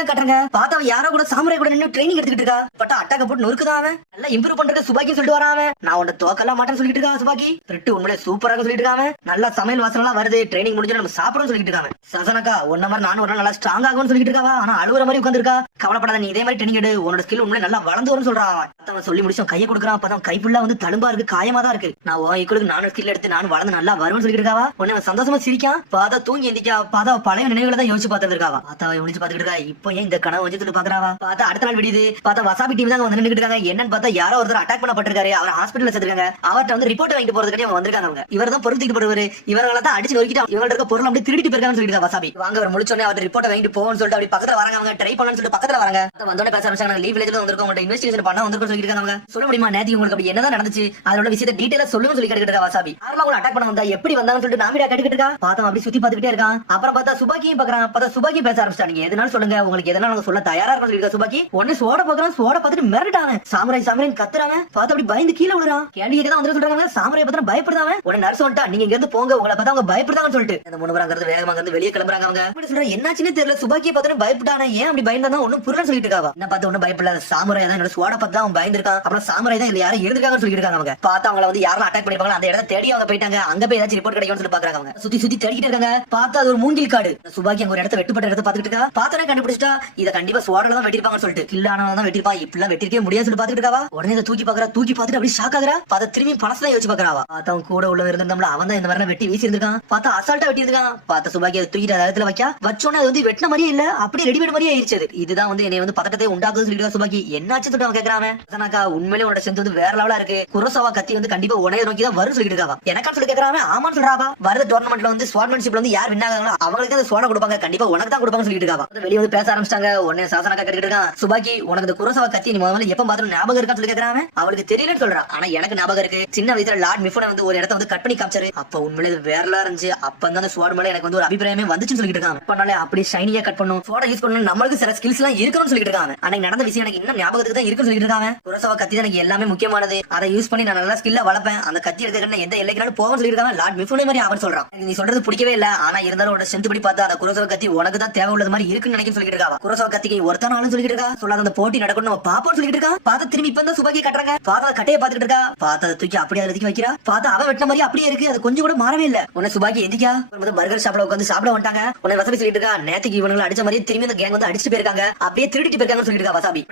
தான் கட்டுறாங்க. பார்த்தா யாரோ கூட சாமுராய் கூட நின்னு ட்ரைனிங் எடுத்துக்கிட்டு இருக்கா. பட் அட்டாக்க போட்டு நொறுக்குதான் அவன். நல்லா இம்ப்ரூவ் பண்றது சுபாக்கி சொல்லிட்டு வரான் அவன். நான் உன்னை தோக்கலாம் மாட்டேன்னு சொல்லிட்டு இருக்கா சுபாக்கி. திருட்டு உண்மையிலே சூப்பராக சொல்லிட்டு இருக்காங்க. நல்லா சமையல் வாசனை எல்லாம் வருது. ட்ரைனிங் முடிஞ்சு நம்ம சாப்பிடணும் சொல்லிட்டு இருக்காங்க. சசனக்கா ஒன்ன மாதிரி நானும் ஒரு நாள் நல்லா ஸ்ட்ராங் ஆகும்னு சொல்லிட்டு இருக்காவா. ஆனா அழுவுற மாதிரி உட்காந்துருக்கா. கவலைப்படாத, நீ இதே மாதிரி ட்ரைனிங் எடு, உன்னோட ஸ்கில் உண்மையிலே நல்லா வளர்ந்து வரும்னு சொல்றான். அவன் சொல்லி முடிச்சோம் கையை கொடுக்குறான். அப்பதான் கை ஃபுல்லா வந்து தழும்பா இருக்கு, காயமா தான் இருக்கு. நான் ஈக்குவலுக்கு நானும் ஸ்கில் எடுத்து நானும் வளர்ந்து நல்லா வரும்னு சொல்லிட்டு இருக்காவா. உன்னை சந்தோஷமா சிரிக்கான். பார்த்தா தூங்கி எந்திக்கா. பார்த்தா பழைய நினைவுகளை தான் யோசிச்சு பார்த்துருக்காவா. பார்த்தா யோசிச்சு பார்த்துட்டு இருக்கா. இப்போ ஏன் இந்த கனவு வச்சு பாக்குறாவா. பார்த்தா அடுத்த நாள் விடியுது. பார்த்தா வசாபி டீம் தான் வந்து நின்னுட்டு இருக்காங்க. என்னன்னு பார்த்தா யாரோ ஒருத்தர் அட்டாக் பண்ணப்பட்டிருக்காரு. அவர் ஹாஸ்பிட்டல்ல சேர்த்திருக்காங்க. அவர்கிட்ட வந்து ரிப்போர்ட் வாங்கிட்டு போறதுக்கு அவங்க வந்திருக்காங்க. அவங்க இவர் தான் பொறுத்துக்கு போடுவாரு. இவங்களை தான் அடிச்சு நொறுக்கிட்டு இவங்க இருக்க பொருள் அப்படி திருடிட்டு போயிருக்காங்கன்னு சொல்லிட்டு வசாபி. வாங்க அவர் முடிச்சோடனே அவர் ரிப்போர்ட் வாங்கிட்டு போகணும்னு சொல்லிட்டு அப்படி பக்கத்துல வராங்க. அவங்க ட்ரை பண்ணலாம்னு சொல்லிட்டு பக்கத்துல வராங்க. வந்தோட பேச ஆரம்பிச்சாங்க. லீவ் வில்லேஜ்ல வந்திருக்கோம், உங்கள்ட்ட இன்வெஸ்டிகேஷன் பண்ண வந்திருக்கோம் சொல்லிட்டு இருக்காங்க. சொல்ல முடியுமா நேத்து உங்களுக்கு அப்படி என்னதான் நடந்துச்சு, அதோட விஷயத்தை டீடைலா சொல்லுங்க சொல்லி கேட்டுட்டு இருக்கா வசாபி. யாரெல்லாம் உங்களை அட்டாக் பண்ண வந்தா, எப்படி வந்தாங்கன்னு சொல்லிட்டு நாமிடா கேட்டுட்டு இருக்கா. பார்த்தா அப்படி சுத்தி பார்த்துக்கிட்டே இருக்கான். அப்புறம் பார்த்தா சுபாக்கியும் பாக்குறான். பார்த்தா சுபாக்கி பேச ஆரம்பிச்சாங்க. எதனால சொல்லுங்க, உங்களுக்கு எதனால நாங்க சொல்ல தயாரா இருக்கோம் சொல்லிட்டு சுபாக்கி. உடனே சோட பாக்குறான். சோட பார்த்துட்டு மிரட்டாங்க. சாமுராய் சாமுராய் கத்துறாங்க. பார்த்தா அப்படி பயந்து கீழே விழுறான். கேள்வி தான் வந்து சொல்றாங்க. சாமுராய் பார்த்தா பயப்படுறாங்க. உடனே நர்ஸ் வந்துட்டா, நீங்க இங்க இருந்து போங்க, உங்களை பார்த்தா அவங்க பயப்படுறாங்கன்னு சொல்லிட்டு அந்த முன்னவராங்கிறது வேகமா இருந்து வெளியே கிளம்புறாங்க. அவங்க அப்படி சொல்றாங்க. என்னாச்சுன்னு தெரியல, சுபாக்கியை பார்த்து பயப்பட்டானே, ஏன் அப்படி பயந்தாதான் ஒன்னும் புரியல சொல்லிட்டு இருக்காவா. என்ன பார்த்து ஒன்னும் பயப்படல, சாமுராய் தான் என்னோட சோட பார்த்து அவன் பயந்துருக்கான். அப்புறம் சாமுராய் தான் இல்ல யாரும் இருந்திருக்காங்கன்னு சொல்லிட்டு இருக்காங்க. அவங்க பார்த்தா அவங்கள வந்து யாரும் அட்டாக் பண்ணிருப்பாங்க. அந்த இடத்த தேடி அவங்க போயிட்டாங்க. அங்க போய் ஏதாச்சும் ரிப்போர்ட் கிடைக்கும்னு சொல்லி பாக்குறாங்க. அவங்க சுத்தி சுத்தி தேடிட்டு இருக்காங்க. பார்த்தா அது ஒரு மூங்கில் காடு. சுபாக்கி அங்க ஒரு இடத்த வெட்டுப்பட்ட இடத்த பாத்துக்கிட்டு இருக்கா. பார்த்தா கண்டுபிடிச்சா இதை கண்டிப்பா சோடல தான் வெட்டிருப்பாங்கன்னு சொல்லிட்டு. கில்லானதான் வெட்டிருப்பா, இப்பெல்லாம் வெட்டிருக்கே முடியாது சொல்லி பாத்துக்கிட்டு இருக்காவா. உடனே இதை தூக்கி பாக்குறா. தூக்கி பார்த்துட்டு அப்படி ஷாக் ஆகுறா. பார்த்தா திரும்பி பணசதான் யோசிச்சு பாக்குறாவா. பார்த்தா அவன் கூட உள்ள இருந்தோம்ல, அவன் தான் இந்த மாதிரி வெட்டி வீசி இருக்கான். பார்த்தா அசால்ட்டா வெட்டி இருக்கான். பார்த்தா சுபாக்கி அதை தூக்கிட்டு இடத்துல வைக்க வச்சோன்னே அது வந்து வெட்டின மாதிரியே இல்ல, அப்படியே ரெடிமேட் மாதிரியே ஆயிடுச்சு. இதுதான் வந்து என்னை வந்து பதட்டத்தை உண்டாக்குது சொல்லிட்டு சுபாக்கி. என்னாச்சு சொல்லிட்டு அவன் கேட்கறான். உண்மையிலே உன்னோட ஸ்ட்ரென்த் வந்து வேற லெவலா இருக்கு. குரோசாவா கத்தி வந்து கண்டிப்பா உனைய நோக்கி தான் வரும் சொல்லிட்டு இருக்காவா. எனக்கா சொல்லி கேட்கறான். ஆமான்னு சொல்றாவா. வரது டோர்னமெண்ட்ல வந்து ஸ்வார்ட்மேன்ஷிப்ல வந்து யார் வின் ஆகாங்களோ அவங்களுக்கு அந்த சோடா கொடுப்பாங்க, கண்டிப்பா உனக்கு தான் கொடுப்பாங்க சொல்லிட்டு இருக்காவா. வெளியே வந்து பேச ஆரம்பிச்சாங்க. உடனே சாசனாக்கா கேட்டுட்டு இருக்கான். சுபாக்கி உனக்கு இந்த குரோசாவா கத்தி நீ முதல்ல எப்ப பாத்து ஞாபகம் இருக்கான்னு சொல்லி கேட்கறான். அவளுக்கு தெரியலன்னு சொல்றான். ஆனா எனக்கு ஞாபகம் இருக்கு. சின்ன வயசுல லார்ட் மிஃபோனை வந்து ஒரு இடத்த வந்து கட் பண்ணி காமிச்சாரு. அப்ப உண்மையிலே வேறலா இருந்துச்சு. அப்ப அந்த ஸ்வார்ட் மேல எனக்கு வந்து ஒரு அபிப்பிராயமே வந்துச்சுன்னு சொல்லிட்டு இருக்காங்க. பண்ணாலே அப்படி ஷைனியா கட் பண்ணும், சோடா யூஸ் பண்ணணும், நம்மளுக்கு சில ஸ்கில்ஸ் எல்லாம் இருக்கணும்னு சொல்லிட்டு இருக்காங்க. அன்னைக்கு நடந்த விஷயம் எனக்கு இன்னும் ஞாபகத்துக்கு தான் இருக்குன்னு சொல்லிட்டு இருக்காங்க. குரோசாவா கத்தி தான் எனக்கு எல்லாமே முக்கியமானது. அதை யூஸ் பண்ணி நான் நல்லா ஸ்கில்ல வளர்ப்பேன். அந்த கத்தி எடுத்துக்கிட்டு எந்த எல்லைக்குனாலும் போகணும்னு சொல்லிட்டு இருக்காங்க. லார்ட் மிஃபோனே மாதிரி அவன் சொல்றான். நீ சொல்றது பிடிக்கவே இல்ல, ஆனா இருந்தாலும் ஒரு ஸ்ட்ரென்த் படி பார்த்தா அந்த குரோசாவா கத்தி உனக்கு தான் தேவை உள்ளது மாதிரி இருக்குன்னு நினைக்க சொல்லிட்டு இருக்கா. குரோசாவா கத்திக்கு ஒருத்தனாலும் சொல்லிட்டு இருக்கா. சொல்லாத அந்த போட்டி நடக்கணும் நம்ம பாப்போம்னு சொல்லிட்டு இருக்கா. பார்த்தா திரும்பி இப்ப தான் சுபாக்கி கட்டுறாங்க. பார்த்தா கட்டையை பார்த்துட்டு இருக்கா. பார்த்தா தூக்கி அப்படியே அதை தூக்கி வைக்கிறா. பார்த்தா அவன் வெட்டின மாதிரி அப்படியே இருக்கு, அது கொஞ்சம் கூட மாறவே இல்ல. உன்னை சுபாக்கி எந்திக்கா பர்கர் ஷாப்ல உட்காந்து சாப்பிட வந்துட்டாங்க. உன்னை வசதி சொல்லிட்டு இருக்கா. நேத்துக்கு இவனுங்களை அடிச்ச மாதிரி திரும்பி அந்த கேங் வந்து அடிச்சுட்டு போயிருக்காங்க, அப்படியே திருடிட்டு போயிருக்காங்கன்னு சொல்லிட்டு இருக்கா வசாபி.